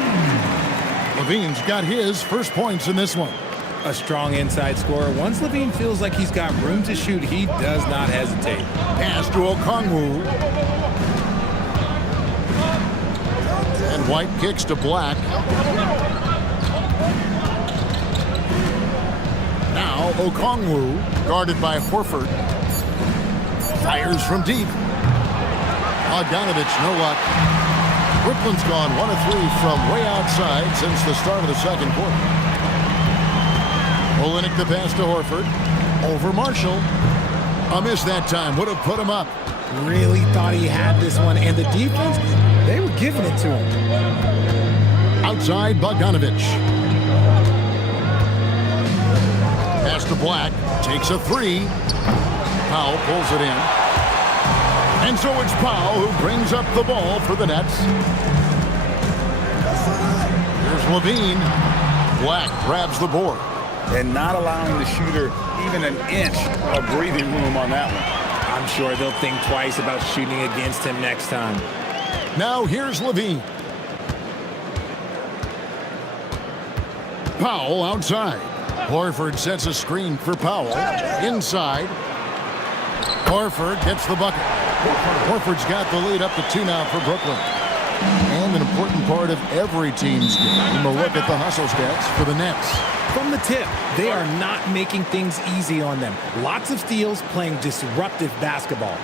Levine's got his first points in this one. A strong inside scorer. Once Levine feels like he's got room to shoot, he does not hesitate. Pass to Okongwu. And White kicks to Black. Now Okongwu, guarded by Horford. Fires from deep. Bogdanovich, no luck. Brooklyn's gone 1 of 3 from way outside since the start of the second quarter. Olynyk the pass to Horford. Over Marshall. A miss that time. Would have put him up. Really thought he had this one. And the defense, they were giving it to him. Outside Bogdanovich. Pass to Black. Takes a 3. Powell pulls it in. And so it's Powell who brings up the ball for the Nets. Here's Levine. Black grabs the board. And not allowing the shooter even an inch of breathing room on that one. I'm sure they'll think twice about shooting against him next time. Now here's Levine. Powell outside. Horford sets a screen for Powell. Inside. Horford gets the bucket. Horford's got the lead up to 2 now for Brooklyn. And an important part of every team's game. A look at the hustle stats for the Nets. From the tip, they are not making things easy on them. Lots of steals, playing disruptive basketball.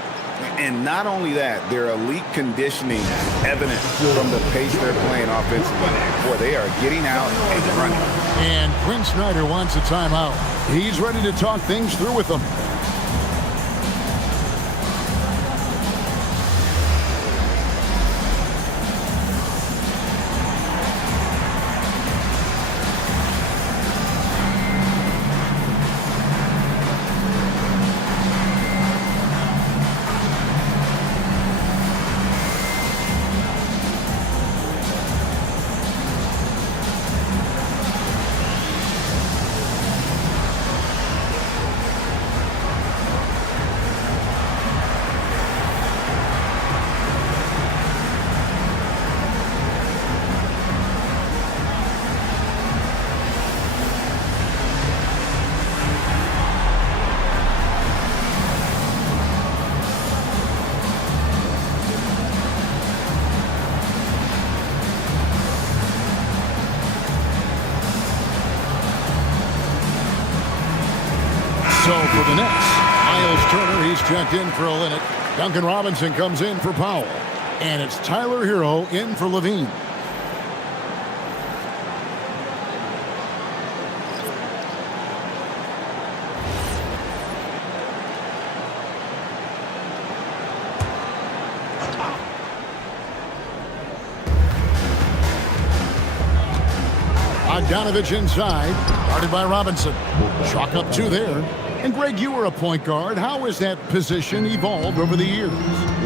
And not only that, their elite conditioning evident from the pace they're playing offensively. Boy, they are getting out and running. And Quinn Snyder wants a timeout. He's ready to talk things through with them. So for the Nets, Miles Turner, he's checked in for Olynyk. Duncan Robinson comes in for Powell. And it's Tyler Hero in for Levine. Bogdanovich inside, guarded by Robinson. Chalk up 2 there. And Greg, you were a point guard. How has that position evolved over the years?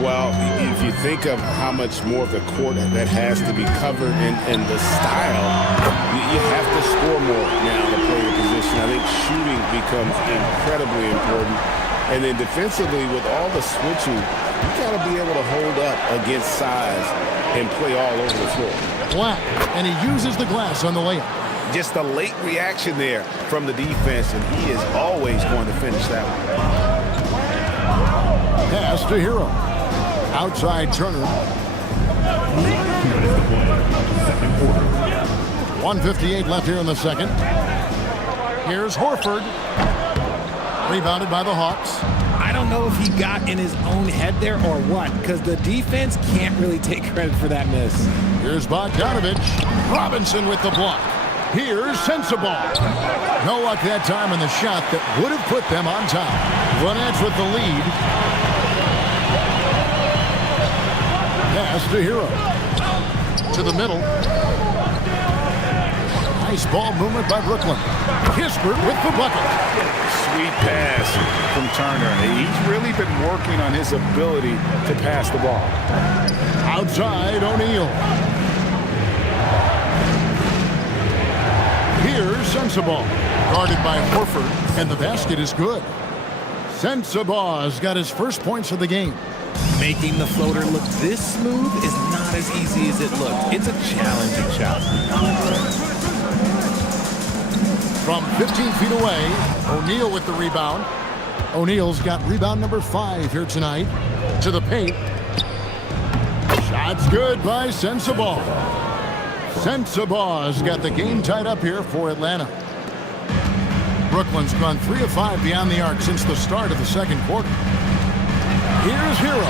Well, if you think of how much more of the court that has to be covered and the style, you have to score more now to play the position. I think shooting becomes incredibly important. And then defensively, with all the switching, you got to be able to hold up against size and play all over the floor. Black, and he uses the glass on the layup. Just a late reaction there from the defense, and he is always going to finish that one. Pass to Hero. Outside Turner. 1:58 left here in the second. Here's Horford. Rebounded by the Hawks. I don't know if he got in his own head there or what, because the defense can't really take credit for that miss. Here's Bogdanovich. Robinson with the block. Here's Sensabaugh. No luck that time in the shot that would have put them on top. The Nets with the lead. Pass to Hero. To the middle. Nice ball movement by Brooklyn. Kispert with the bucket. Sweet pass from Turner. He's really been working on his ability to pass the ball. Outside O'Neal. Here's Sensabaugh. Guarded by Horford, and the basket is good. Sensabaugh's got his first points of the game. Making the floater look this smooth is not as easy as it looked. It's a challenging shot. From 15 feet away, O'Neal with the rebound. O'Neal's got rebound number 5 here tonight. To the paint. Shot's good by Sensabaugh. Sensabaugh's got the game tied up here for Atlanta. Brooklyn's gone 3 of 5 beyond the arc since the start of the second quarter. Here's Hero.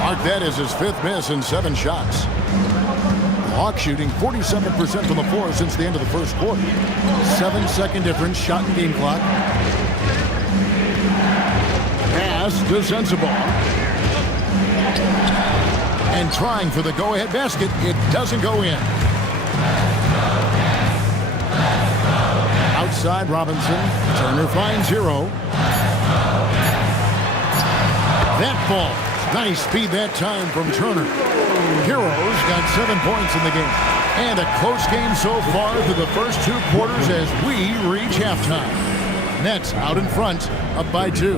Mark that as his 5th miss in 7 shots. Hawks shooting 47% from the floor since the end of the first quarter. 7-second difference, shot and game clock. Pass to Sensabaugh. And trying for the go-ahead basket, it doesn't go in. Outside Robinson. Turner finds Hero. That ball. Nice speed that time from Turner. Hero's got 7 points in the game. And a close game so far through the first 2 quarters as we reach halftime. Nets out in front, up by 2.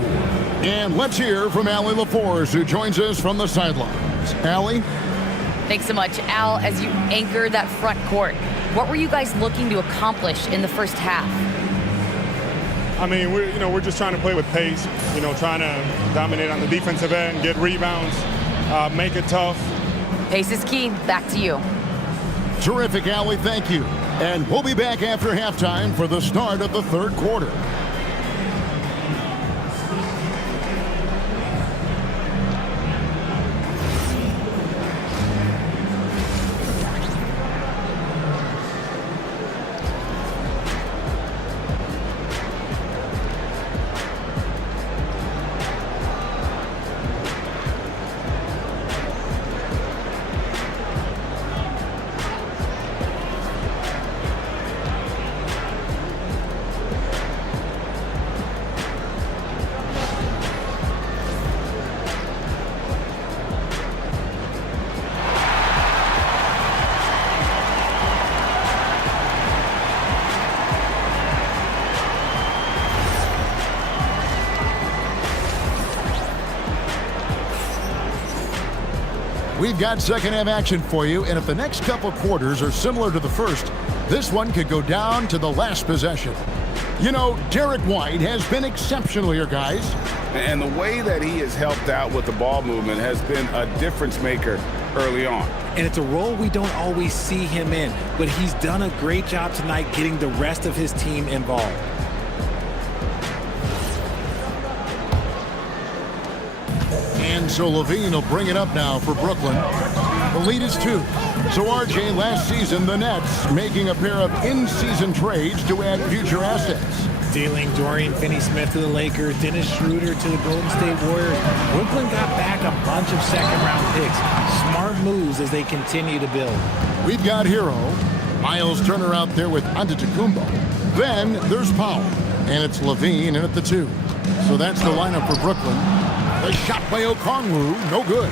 And let's hear from Allie LaForce, who joins us from the sidelines. Allie? Thanks so much. Al, as you anchor that front court, what were you guys looking to accomplish in the first half? I mean, we're just trying to play with pace, trying to dominate on the defensive end, get rebounds, make it tough. Pace is key. Back to you. Terrific, Allie. Thank you. And we'll be back after halftime for the start of the third quarter. We've got second half action for you, and if the next couple quarters are similar to the first, this one could go down to the last possession. You know, Derek White has been exceptional here, guys. And the way that he has helped out with the ball movement has been a difference maker early on. And it's a role we don't always see him in, but he's done a great job tonight getting the rest of his team involved. And so Levine will bring it up now for Brooklyn. The lead is 2. So RJ, last season, the Nets making a pair of in-season trades to add future assets. Dealing Dorian Finney-Smith to the Lakers, Dennis Schroeder to the Golden State Warriors. Brooklyn got back a bunch of second-round picks. Smart moves as they continue to build. We've got Hero. Miles Turner out there with Antetokounmpo. Then there's Powell. And it's Levine in at the 2. So that's the lineup for Brooklyn. The shot by Okongwu, no good.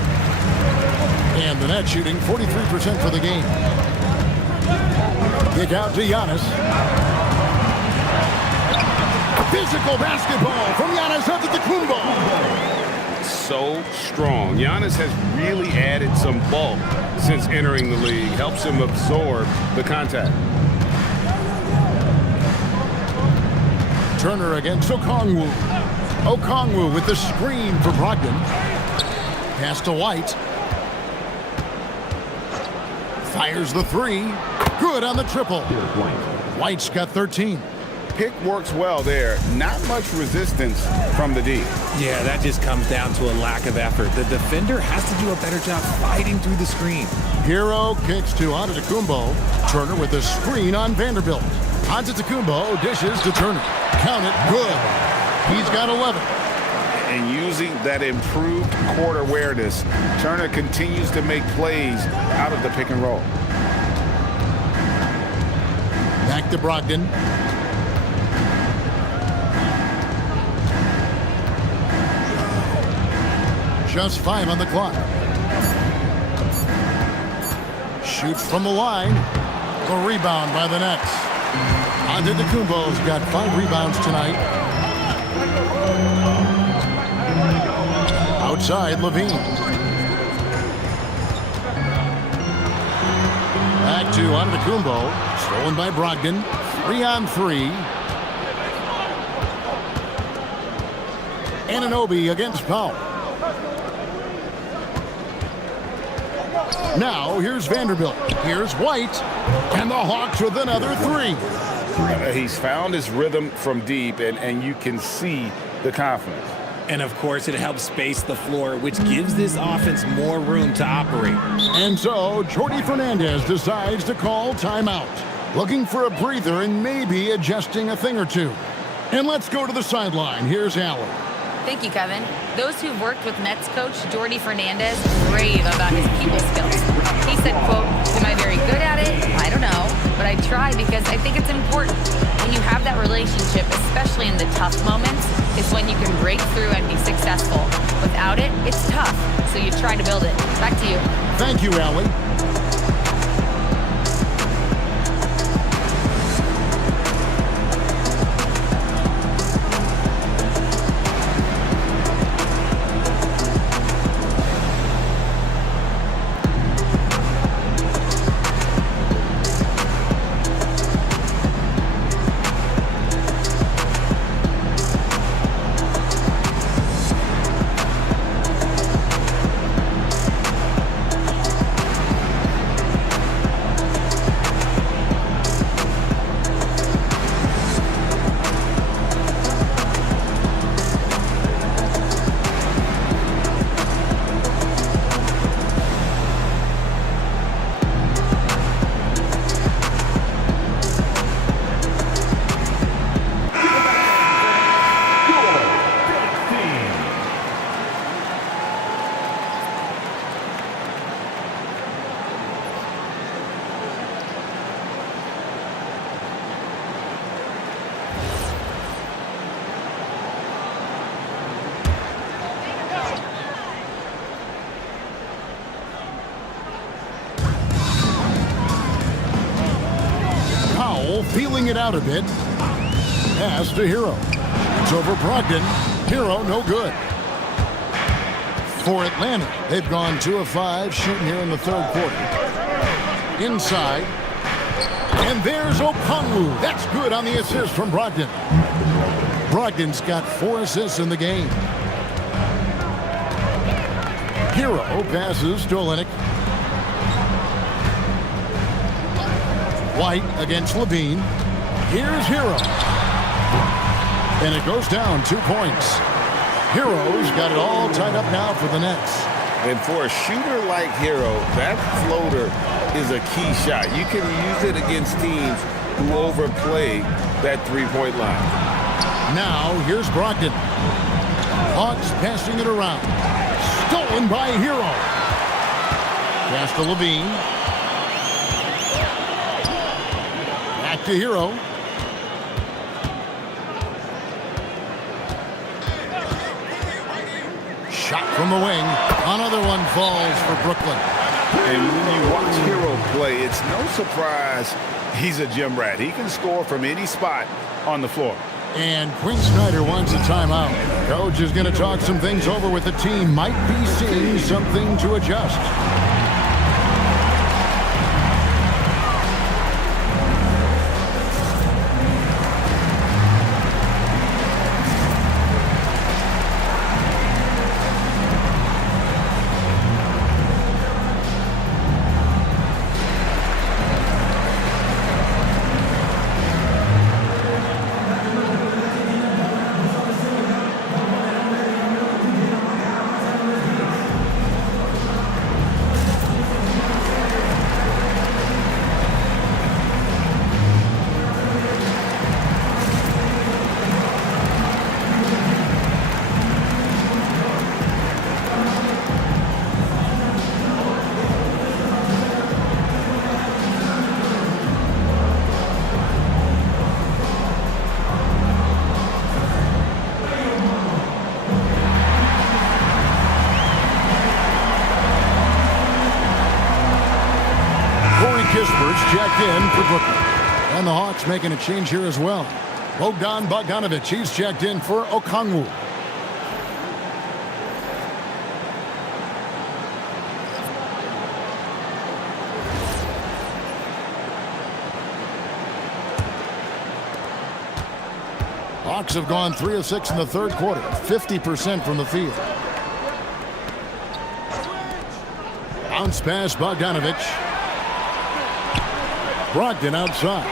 And the Nets shooting 43% for the game. Kick out to Giannis. Physical basketball from Giannis Antetokounmpo. So strong. Giannis has really added some bulk since entering the league. Helps him absorb the contact. Turner against Okongwu. Okongwu with the screen for Brogdon. Pass to White. Fires the three. Good on the triple. White's got 13. Pick works well there. Not much resistance from the D. Yeah, that just comes down to a lack of effort. The defender has to do a better job fighting through the screen. Hero kicks to Antetokounmpo. Turner with a screen on Vanderbilt. Antetokounmpo dishes to Turner. Count it. Good. He's got 11. And using that improved court awareness, Turner continues to make plays out of the pick and roll. Back to Brogdon. Just 5 on the clock. Shoots from the line. A rebound by the Nets. Antetokounmpo's got 5 rebounds tonight. Outside, Levine. Back to Antetokounmpo. Stolen by Brogdon. 3-on-3. Anunoby against Powell. Now, here's Vanderbilt. Here's White. And the Hawks with another 3. He's found his rhythm from deep, and you can see the confidence. And, of course, it helps space the floor, which gives this offense more room to operate. And so, Jordi Fernandez decides to call timeout. Looking for a breather and maybe adjusting a thing or two. And let's go to the sideline. Here's Allen. Thank you, Kevin. Those who've worked with Nets coach Jordi Fernandez rave about his people skills. He said, quote, "Am I very good at it? I don't know, but I try because I think it's important. When you have that relationship, especially in the tough moments, is when you can break through and be successful. Without it, it's tough, so you try to build it." Back to you. Thank you, Allie. Feeling it out a bit. Pass to Hero. It's over Brogdon. Hero, no good. For Atlanta, they've gone 2 of 5 shooting here in the third quarter. Inside. And there's Okongwu. That's good on the assist from Brogdon. Brogdon's got 4 assists in the game. Hero passes to Olynyk. White against Levine. Here's Hero. And it goes down 2 points. Hero's got it all tied up now for the Nets. And for a shooter like Hero, that floater is a key shot. You can use it against teams who overplay that three-point line. Now, here's Brogdon. Hawks passing it around. Stolen by Hero. Pass to Levine. Back to Hero. Shot from the wing. Another one falls for Brooklyn. And when you watch Hero play, it's no surprise he's a gym rat. He can score from any spot on the floor. And Quinn Snyder wants a timeout. Coach is going to talk some things over with the team. Might be seeing something to adjust. checked in for Brooklyn. And the Hawks making a change here as well. Bogdan Bogdanovic, he's checked in for Okongwu. Hawks have gone 3 of 6 in the third quarter, 50% from the field. Bounce pass, Bogdanovic. Brogdon outside.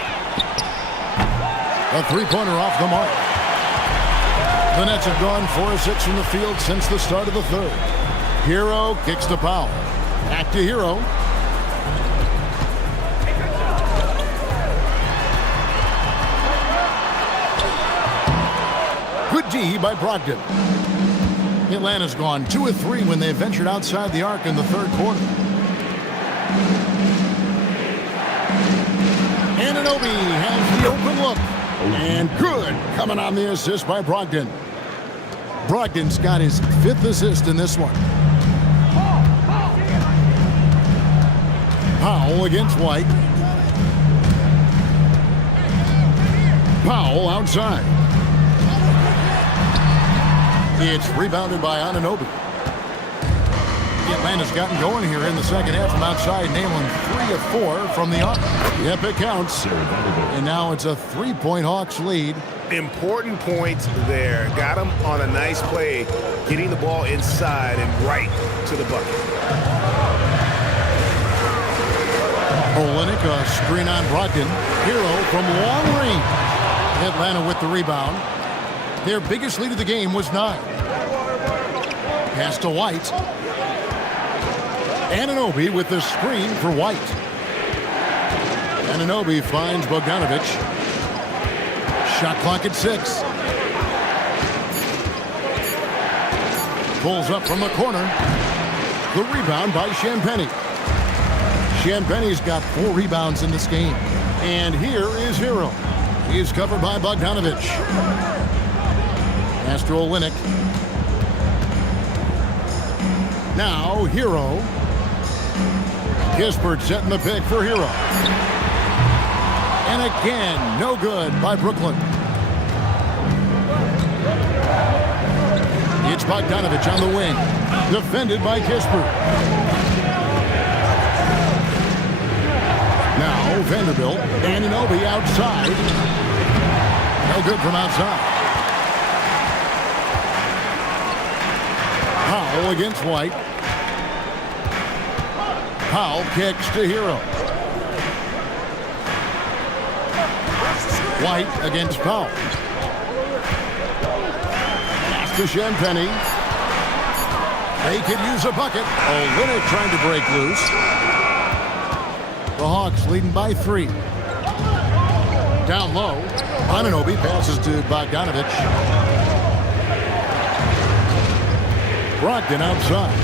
A three-pointer off the mark. The Nets have gone 4 of 6 from the field since the start of the third. Hero kicks to Powell. Back to Hero. Good D by Brogdon. Atlanta's gone 2 of 3 when they ventured outside the arc in the third quarter. Anunoby has the open look. And good coming on the assist by Brogdon. Brogdon's got his 5th assist in this one. Powell against White. Powell outside. It's rebounded by Anunoby. Atlanta's gotten going here in the second half from outside, nailing 3 of 4 from the arc. Yep, it counts. And now it's a 3-point Hawks lead. Important points there. Got him on a nice play, getting the ball inside and right to the bucket. Olynyk, a screen on Brogdon. Hero from long range. Atlanta with the rebound. Their biggest lead of the game was 9. Pass to White. Anunoby with the screen for White. Anunoby finds Bogdanovic. Shot clock at 6. Pulls up from the corner. The rebound by Champagnie. Champagnie's got 4 rebounds in this game. And here is Hero. He's covered by Bogdanovic. Pass to Olynyk. Now Hero. Kispert setting the pick for Hero. And again, no good by Brooklyn. It's Bogdanovic on the wing. Defended by Kispert. Now Vanderbilt. Anunoby outside. No good from outside. Powell against White. Powell kicks to Hero. White against Powell. Pass to Champagnie. They could use a bucket. Olynyk trying to break loose. The Hawks leading by 3. Down low. Anunoby passes to Bogdanovic. Brogdon outside.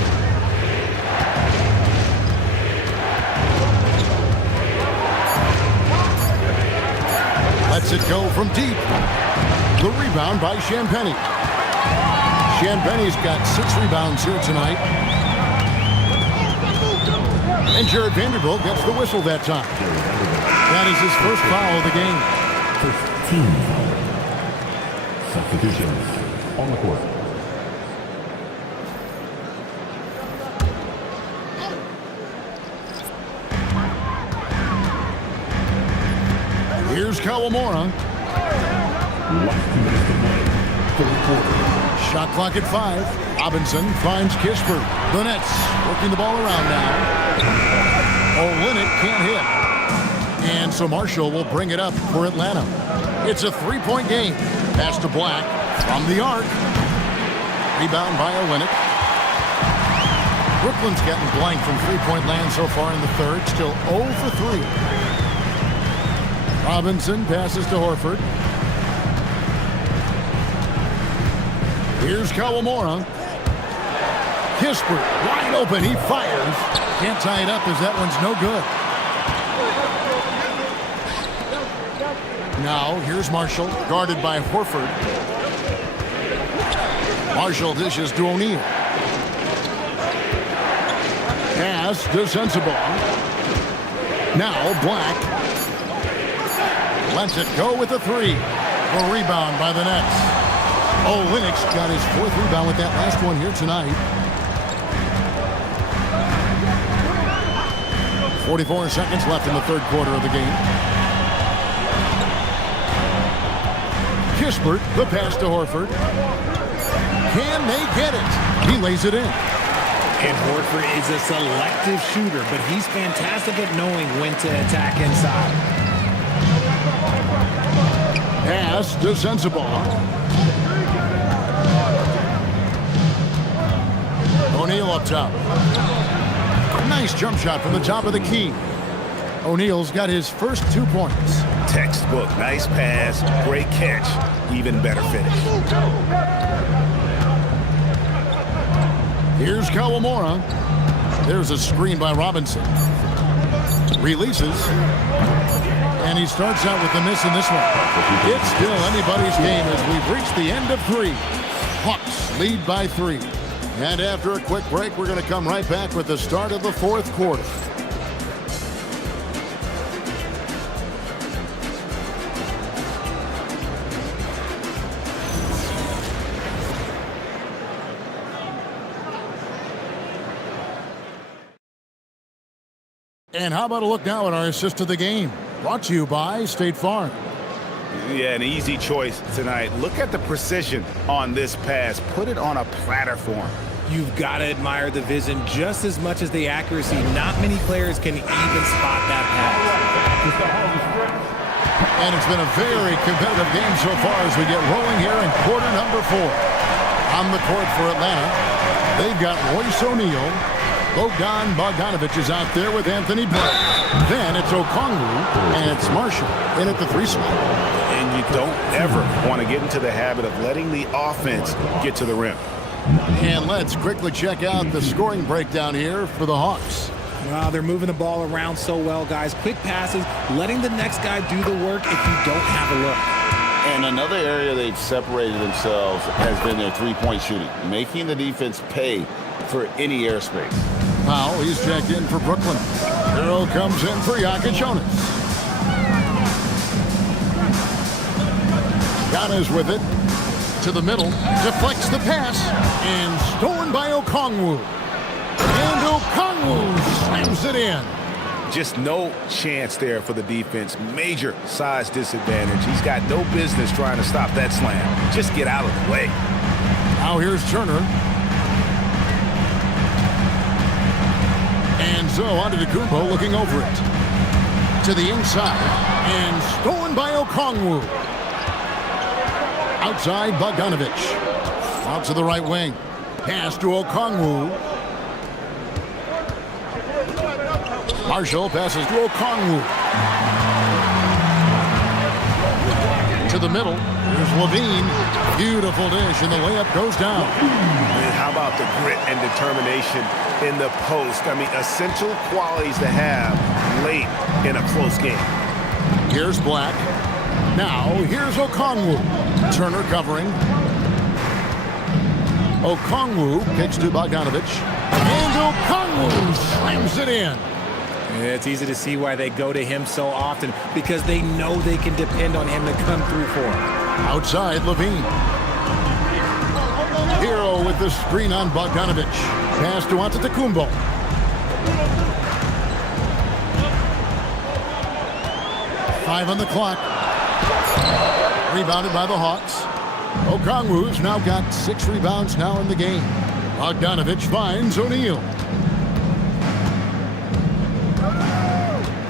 Lets it go from deep. The rebound by Champagnie. Champagnie's got 6 rebounds here tonight. And Jared Vanderbilt gets the whistle that time. That is his first foul of the game. First team substitutions on the court. Here's Kawamura. Shot clock at 5. Robinson finds Kispert. The Nets working the ball around now. Olynyk can't hit. And so Marshall will bring it up for Atlanta. It's a 3-point game. Pass to Black from the arc. Rebound by Olynyk. Brooklyn's getting blank from 3-point land so far in the third. Still 0 for 3. Robinson passes to Horford. Here's Kawamura. Kispert wide open. He fires. Can't tie it up as that one's no good. Now here's Marshall, guarded by Horford. Marshall dishes to O'Neal. Pass to Sensabaugh. Now Black. Lets it go with a three. A rebound by the Nets. Olynyk got his 4th rebound with that last one here tonight. 44 seconds left in the 3rd quarter of the game. Kispert, the pass to Horford. Can they get it? He lays it in. And Horford is a selective shooter, but he's fantastic at knowing when to attack inside. Pass to Sensabaugh. O'Neal up top. Nice jump shot from the top of the key. O'Neal's got his first 2 points. Textbook, nice pass, great catch, even better finish. Here's Kawamura. There's a screen by Robinson. Releases. And he starts out with a miss in this one. It's still anybody's game as we've reached the end of 3. Hawks lead by 3. And after a quick break, we're going to come right back with the start of the 4th quarter. And how about a look now at our assist of the game? Brought to you by State Farm. Yeah, an easy choice tonight. Look at the precision on this pass. Put it on a platter form. You've got to admire the vision just as much as the accuracy. Not many players can even spot that pass. And it's been a very competitive game so far as we get rolling here in quarter number 4. On the court for Atlanta, they've got Royce O'Neal. Bogdan Bogdanovic is out there with Anthony Black. Then it's Okongwu, and it's Marshall in at the 3 spot. And you don't ever want to get into the habit of letting the offense get to the rim. And let's quickly check out the scoring breakdown here for the Hawks. Wow, they're moving the ball around so well, guys. Quick passes, letting the next guy do the work if you don't have a look. And another area they've separated themselves has been their three-point shooting, making the defense pay for any airspace. Powell, he's checked in for Brooklyn. Hero comes in for Jokic Jonas. Giannis with it. To the middle. Deflects the pass. And stolen by Okongwu. And Okongwu slams it in. Just no chance there for the defense. Major size disadvantage. He's got no business trying to stop that slam. Just get out of the way. Now here's Turner. And so Antetokounmpo looking over it. To the inside. And stolen by Okongwu. Outside Bogdanovic. Out to the right wing. Pass to Okongwu. Marshall passes to Okongwu. To the middle. Here's Levine. Beautiful dish, and the layup goes down. And how about the grit and determination in the post? I mean, essential qualities to have late in a close game. Here's Black. Now, here's Okongwu. Turner covering. Okongwu kicks to Bogdanovic. And Okongwu slams it in. It's easy to see why they go to him so often, because they know they can depend on him to come through for them. Outside, Levine. Hero with the screen on Bogdanovic. Pass to Antetokounmpo. Five on the clock. Rebounded by the Hawks. Okongwu's now got 6 rebounds now in the game. Bogdanovic finds O'Neal.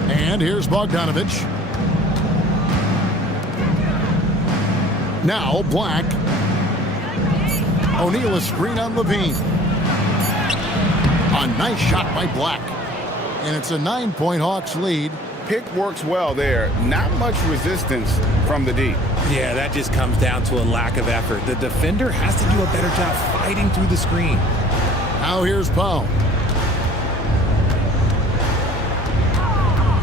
And here's Bogdanovic. Now Black. O'Neal a screen on Levine. A nice shot by Black. And it's a 9-point Hawks lead. Pick works well there. Not much resistance from the D. Yeah, that just comes down to a lack of effort. The defender has to do a better job fighting through the screen. Now here's Powell.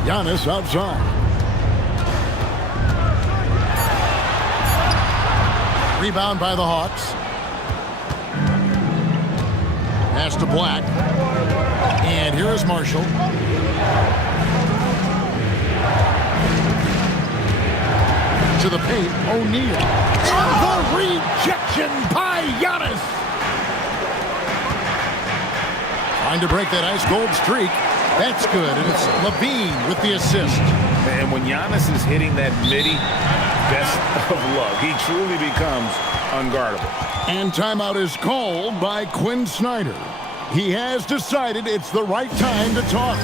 Giannis outside. Rebound by the Hawks. Pass to Black. And here is Marshall. To the paint, O'Neal. And the rejection by Giannis. Trying to break that ice cold streak. That's good, and it's LaVine with the assist. And when Giannis is hitting that midi, best of luck. He truly becomes unguardable. And timeout is called by Quinn Snyder. He has decided it's the right time to talk.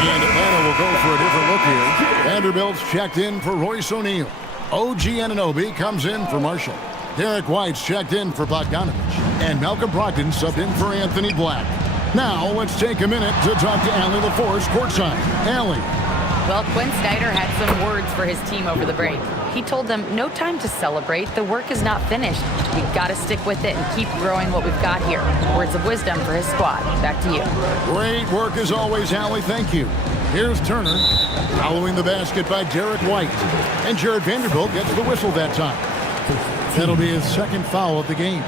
And Atlanta will go for a different look here. Vanderbilt's checked in for Royce O'Neal. OG Anunoby comes in for Marshall. Derek White's checked in for Bogdanovich. And Malcolm Brogdon subbed in for Anthony Black. Now let's take a minute to talk to Allie LaForce courtside. Allie. Well, Quinn Snyder had some words for his team over the break. He told them, no time to celebrate. The work is not finished. We've got to stick with it and keep growing what we've got here. Words of wisdom for his squad. Back to you. Great work as always, Allie. Thank you. Here's Turner. Following the basket by Derek White. And Jared Vanderbilt gets the whistle that time. That'll be his second foul of the game.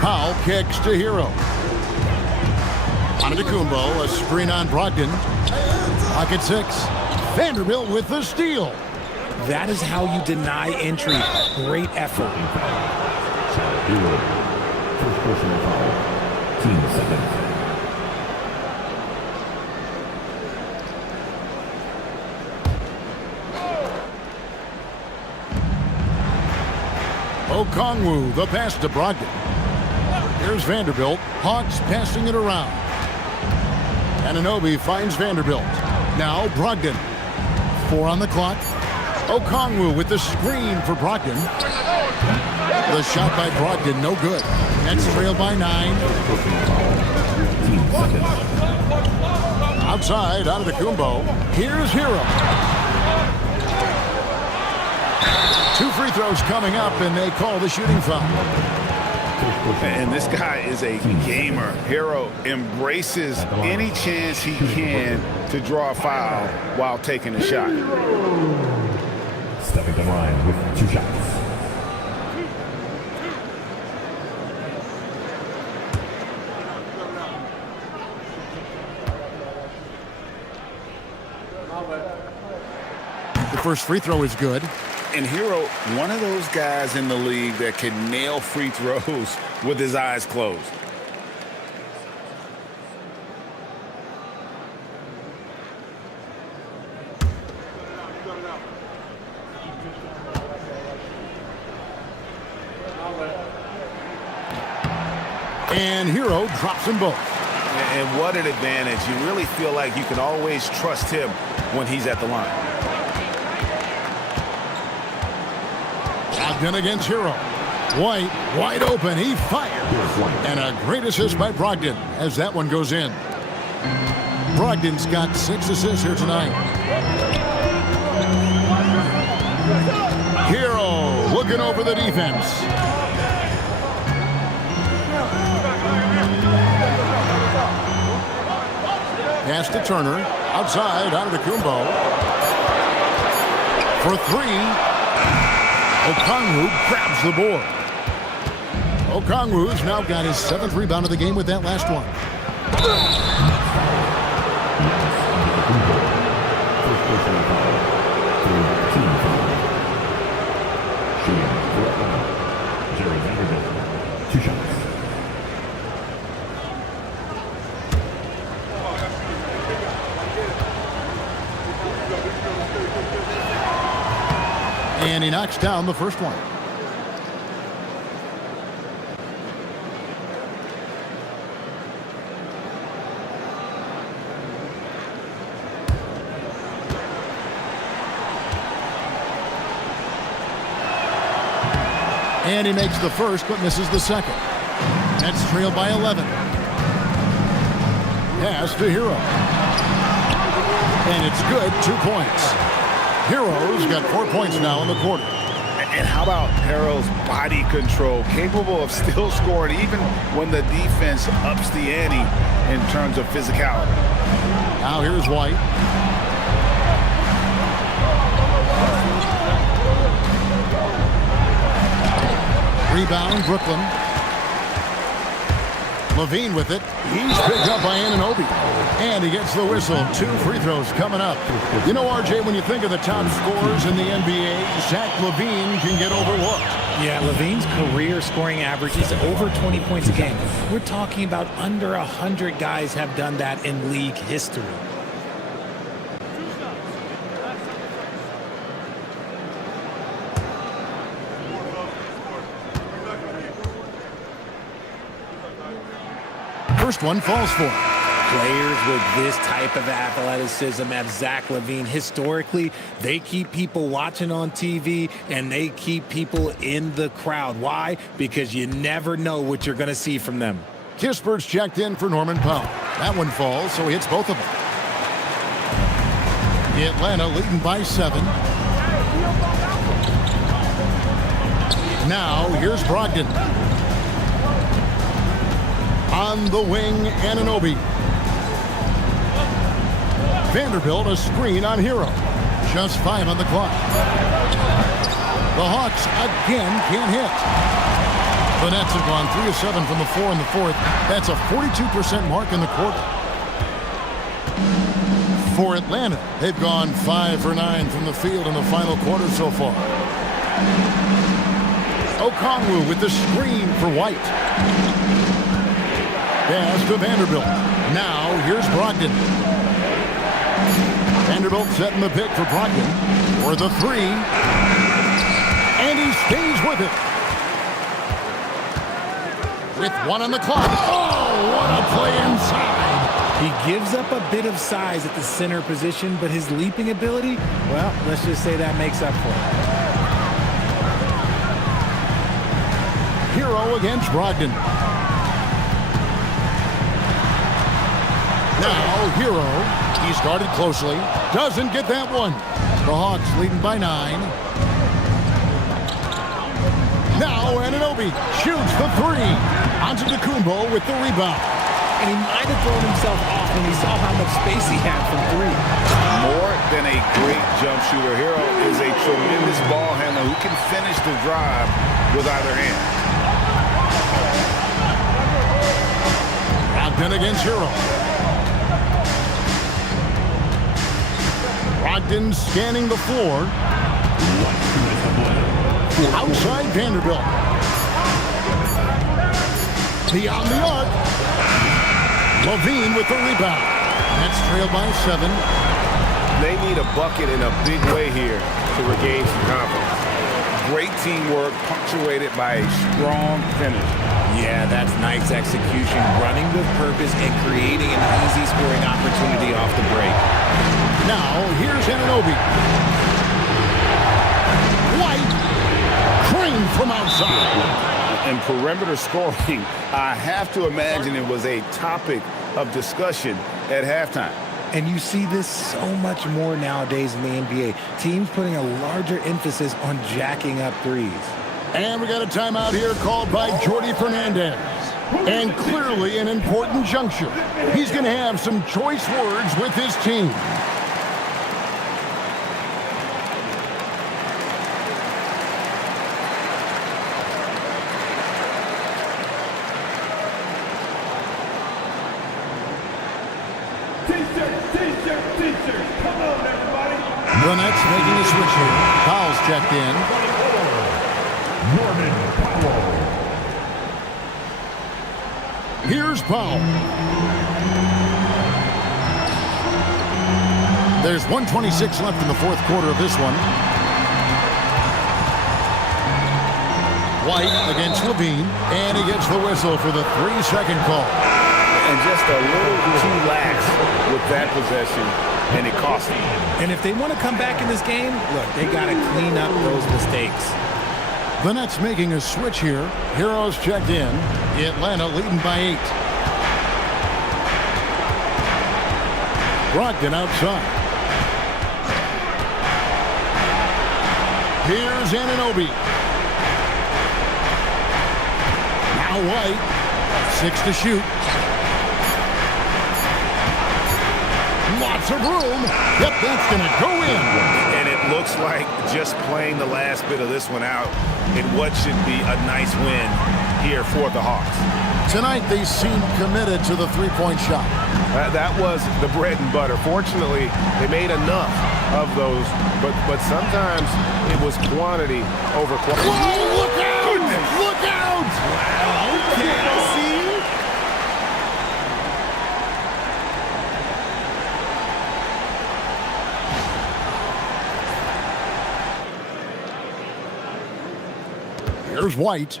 Powell kicks to Hero. Antetokounmpo, a screen on Brogdon. Pocket 6. Vanderbilt with the steal. That is how you deny entry. Great effort. First personal foul. Team second. Okongwu, the pass to Brogdon. Here's Vanderbilt. Hawks passing it around. Anunoby finds Vanderbilt. Now Brogdon. 4 on the clock. Okongwu with the screen for Brogdon. The shot by Brogdon, no good. Nets trail by 9. Outside, Antetokounmpo. Here's Hero. 2 free throws coming up, and they call the shooting foul. And this guy is a gamer. Hero embraces any chance he can to draw a foul while taking a shot. Stepping to the line with 2 shots. The first free throw is good. And Hero, one of those guys in the league that can nail free throws with his eyes closed. And Hero drops them both. And what an advantage. You really feel like you can always trust him when he's at the line. Brogdon against Hero. White, wide open. He fires. And a great assist by Brogdon as that one goes in. Brogdon's got 6 assists here tonight. Hero looking over the defense. Pass to Turner. Outside, Antetokounmpo. For 3. Okongwu grabs the board. Okongwu's now got his 7th rebound of the game with that last one. First personal foul. Team foul. Shooting correct line. Jerry Vanderbilt. 2 shots. And he knocks down the first one. And he makes the first, but misses the second. Nets trail by 11. Pass to Hero. And it's good, 2 points. Hero's got 4 points now in the quarter. And how about Hero's body control, capable of still scoring even when the defense ups the ante in terms of physicality. Now here's White. rebound, Brooklyn. Levine with it. He's picked up by Anunoby. And he gets the whistle. 2 free throws coming up. You know, RJ, when you think of the top scorers in the NBA, Zach LaVine can get overlooked. Yeah, Levine's career scoring average is over 20 points a game. We're talking about under 100 guys have done that in league history. First one falls for him. Players with this type of athleticism as Zach LaVine, historically, they keep people watching on TV and they keep people in the crowd. Why? Because you never know what you're going to see from them. Kispert's checked in for Norman Powell. That one falls, so he hits both of them. Atlanta leading by 7. Now, here's Brogdon. On the wing, Anunoby. Vanderbilt a screen on Hero. Just 5 on the clock. The Hawks again can't hit. The Nets have gone 3 of 7 from the floor in the fourth. That's a 42% mark in the quarter. For Atlanta, they've gone 5 for 9 from the field in the final quarter so far. Okongwu with the screen for White. Pass to Vanderbilt. Now, here's Brogdon. Vanderbilt setting the pick for Brogdon for the 3. And he stays with it. With 1 on the clock. Oh, what a play inside. He gives up a bit of size at the center position, but his leaping ability, well, let's just say that makes up for it. Hero against Brogdon. Now, Hero, he's guarded closely, doesn't get that one. The Hawks leading by 9. Now, Anunoby shoots the 3. Antetokounmpo with the rebound. And he might have thrown himself off when he saw how much space he had from 3. More than a great jump shooter, Hero is a tremendous ball handler who can finish the drive with either hand. Brogdon against Hero. Brogdon scanning the floor. Outside Vanderbilt. Beyond the arc. Levine with the rebound. That's trailed by 7. They need a bucket in a big way here to regain some confidence. Great teamwork punctuated by a strong finish. Yeah, that's nice execution, running with purpose and creating an easy scoring opportunity off the break. Now, here's Anunoby. White, Crane from outside. And perimeter scoring, I have to imagine it was a topic of discussion at halftime. And you see this so much more nowadays in the NBA. Teams putting a larger emphasis on jacking up threes. And we got a timeout here called by Jordi Fernandez. And clearly an important juncture. He's going to have some choice words with his team. The Nets making a switch here. Powell's checked in. Norman Powell. Here's Powell. There's 1:26 left in the fourth quarter of this one. White against Levine, and he gets the whistle for the 3-second call. And just a little too lax with that possession, and it cost them. And if they want to come back in this game, look, they got to clean up those mistakes. The Nets making a switch here. Heroes checked in. Atlanta leading by 8. Brogdon outside. Here's Anunoby. Now White. 6 to shoot. Lots of room. Yep, that's going to go in. And it looks like just playing the last bit of this one out in what should be a nice win here for the Hawks. Tonight, they seem committed to the three-point shot. That was the bread and butter. Fortunately, they made enough of those, but sometimes it was quantity over quality. Whoa, look out! Goodness. Look out! Wow, okay. See? Here's White.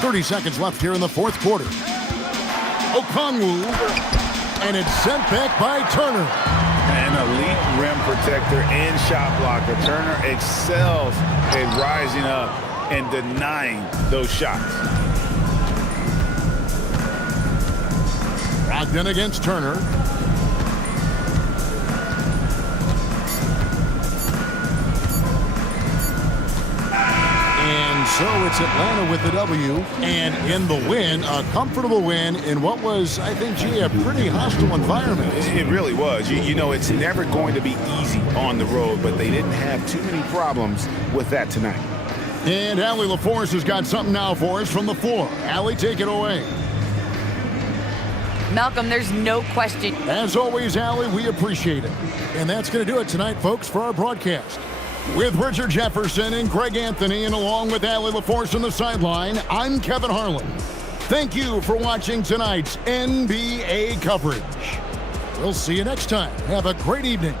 30 seconds left here in the fourth quarter. Okongwu, and it's sent back by Turner. An elite rim protector and shot blocker. Turner excels at rising up and denying those shots. Brogdon against Turner. And so it's Atlanta with the W, and in the win, a comfortable win in what was, I think, a pretty hostile environment. It really was. You know, it's never going to be easy on the road, but they didn't have too many problems with that tonight. And Allie LaForce has got something now for us from the floor. Allie, take it away. Malcolm, there's no question. As always, Allie, we appreciate it. And that's going to do it tonight, folks, for our broadcast. With Richard Jefferson and Greg Anthony, and along with Allie LaForce on the sideline, I'm Kevin Harlan. Thank you for watching tonight's NBA coverage. We'll see you next time. Have a great evening.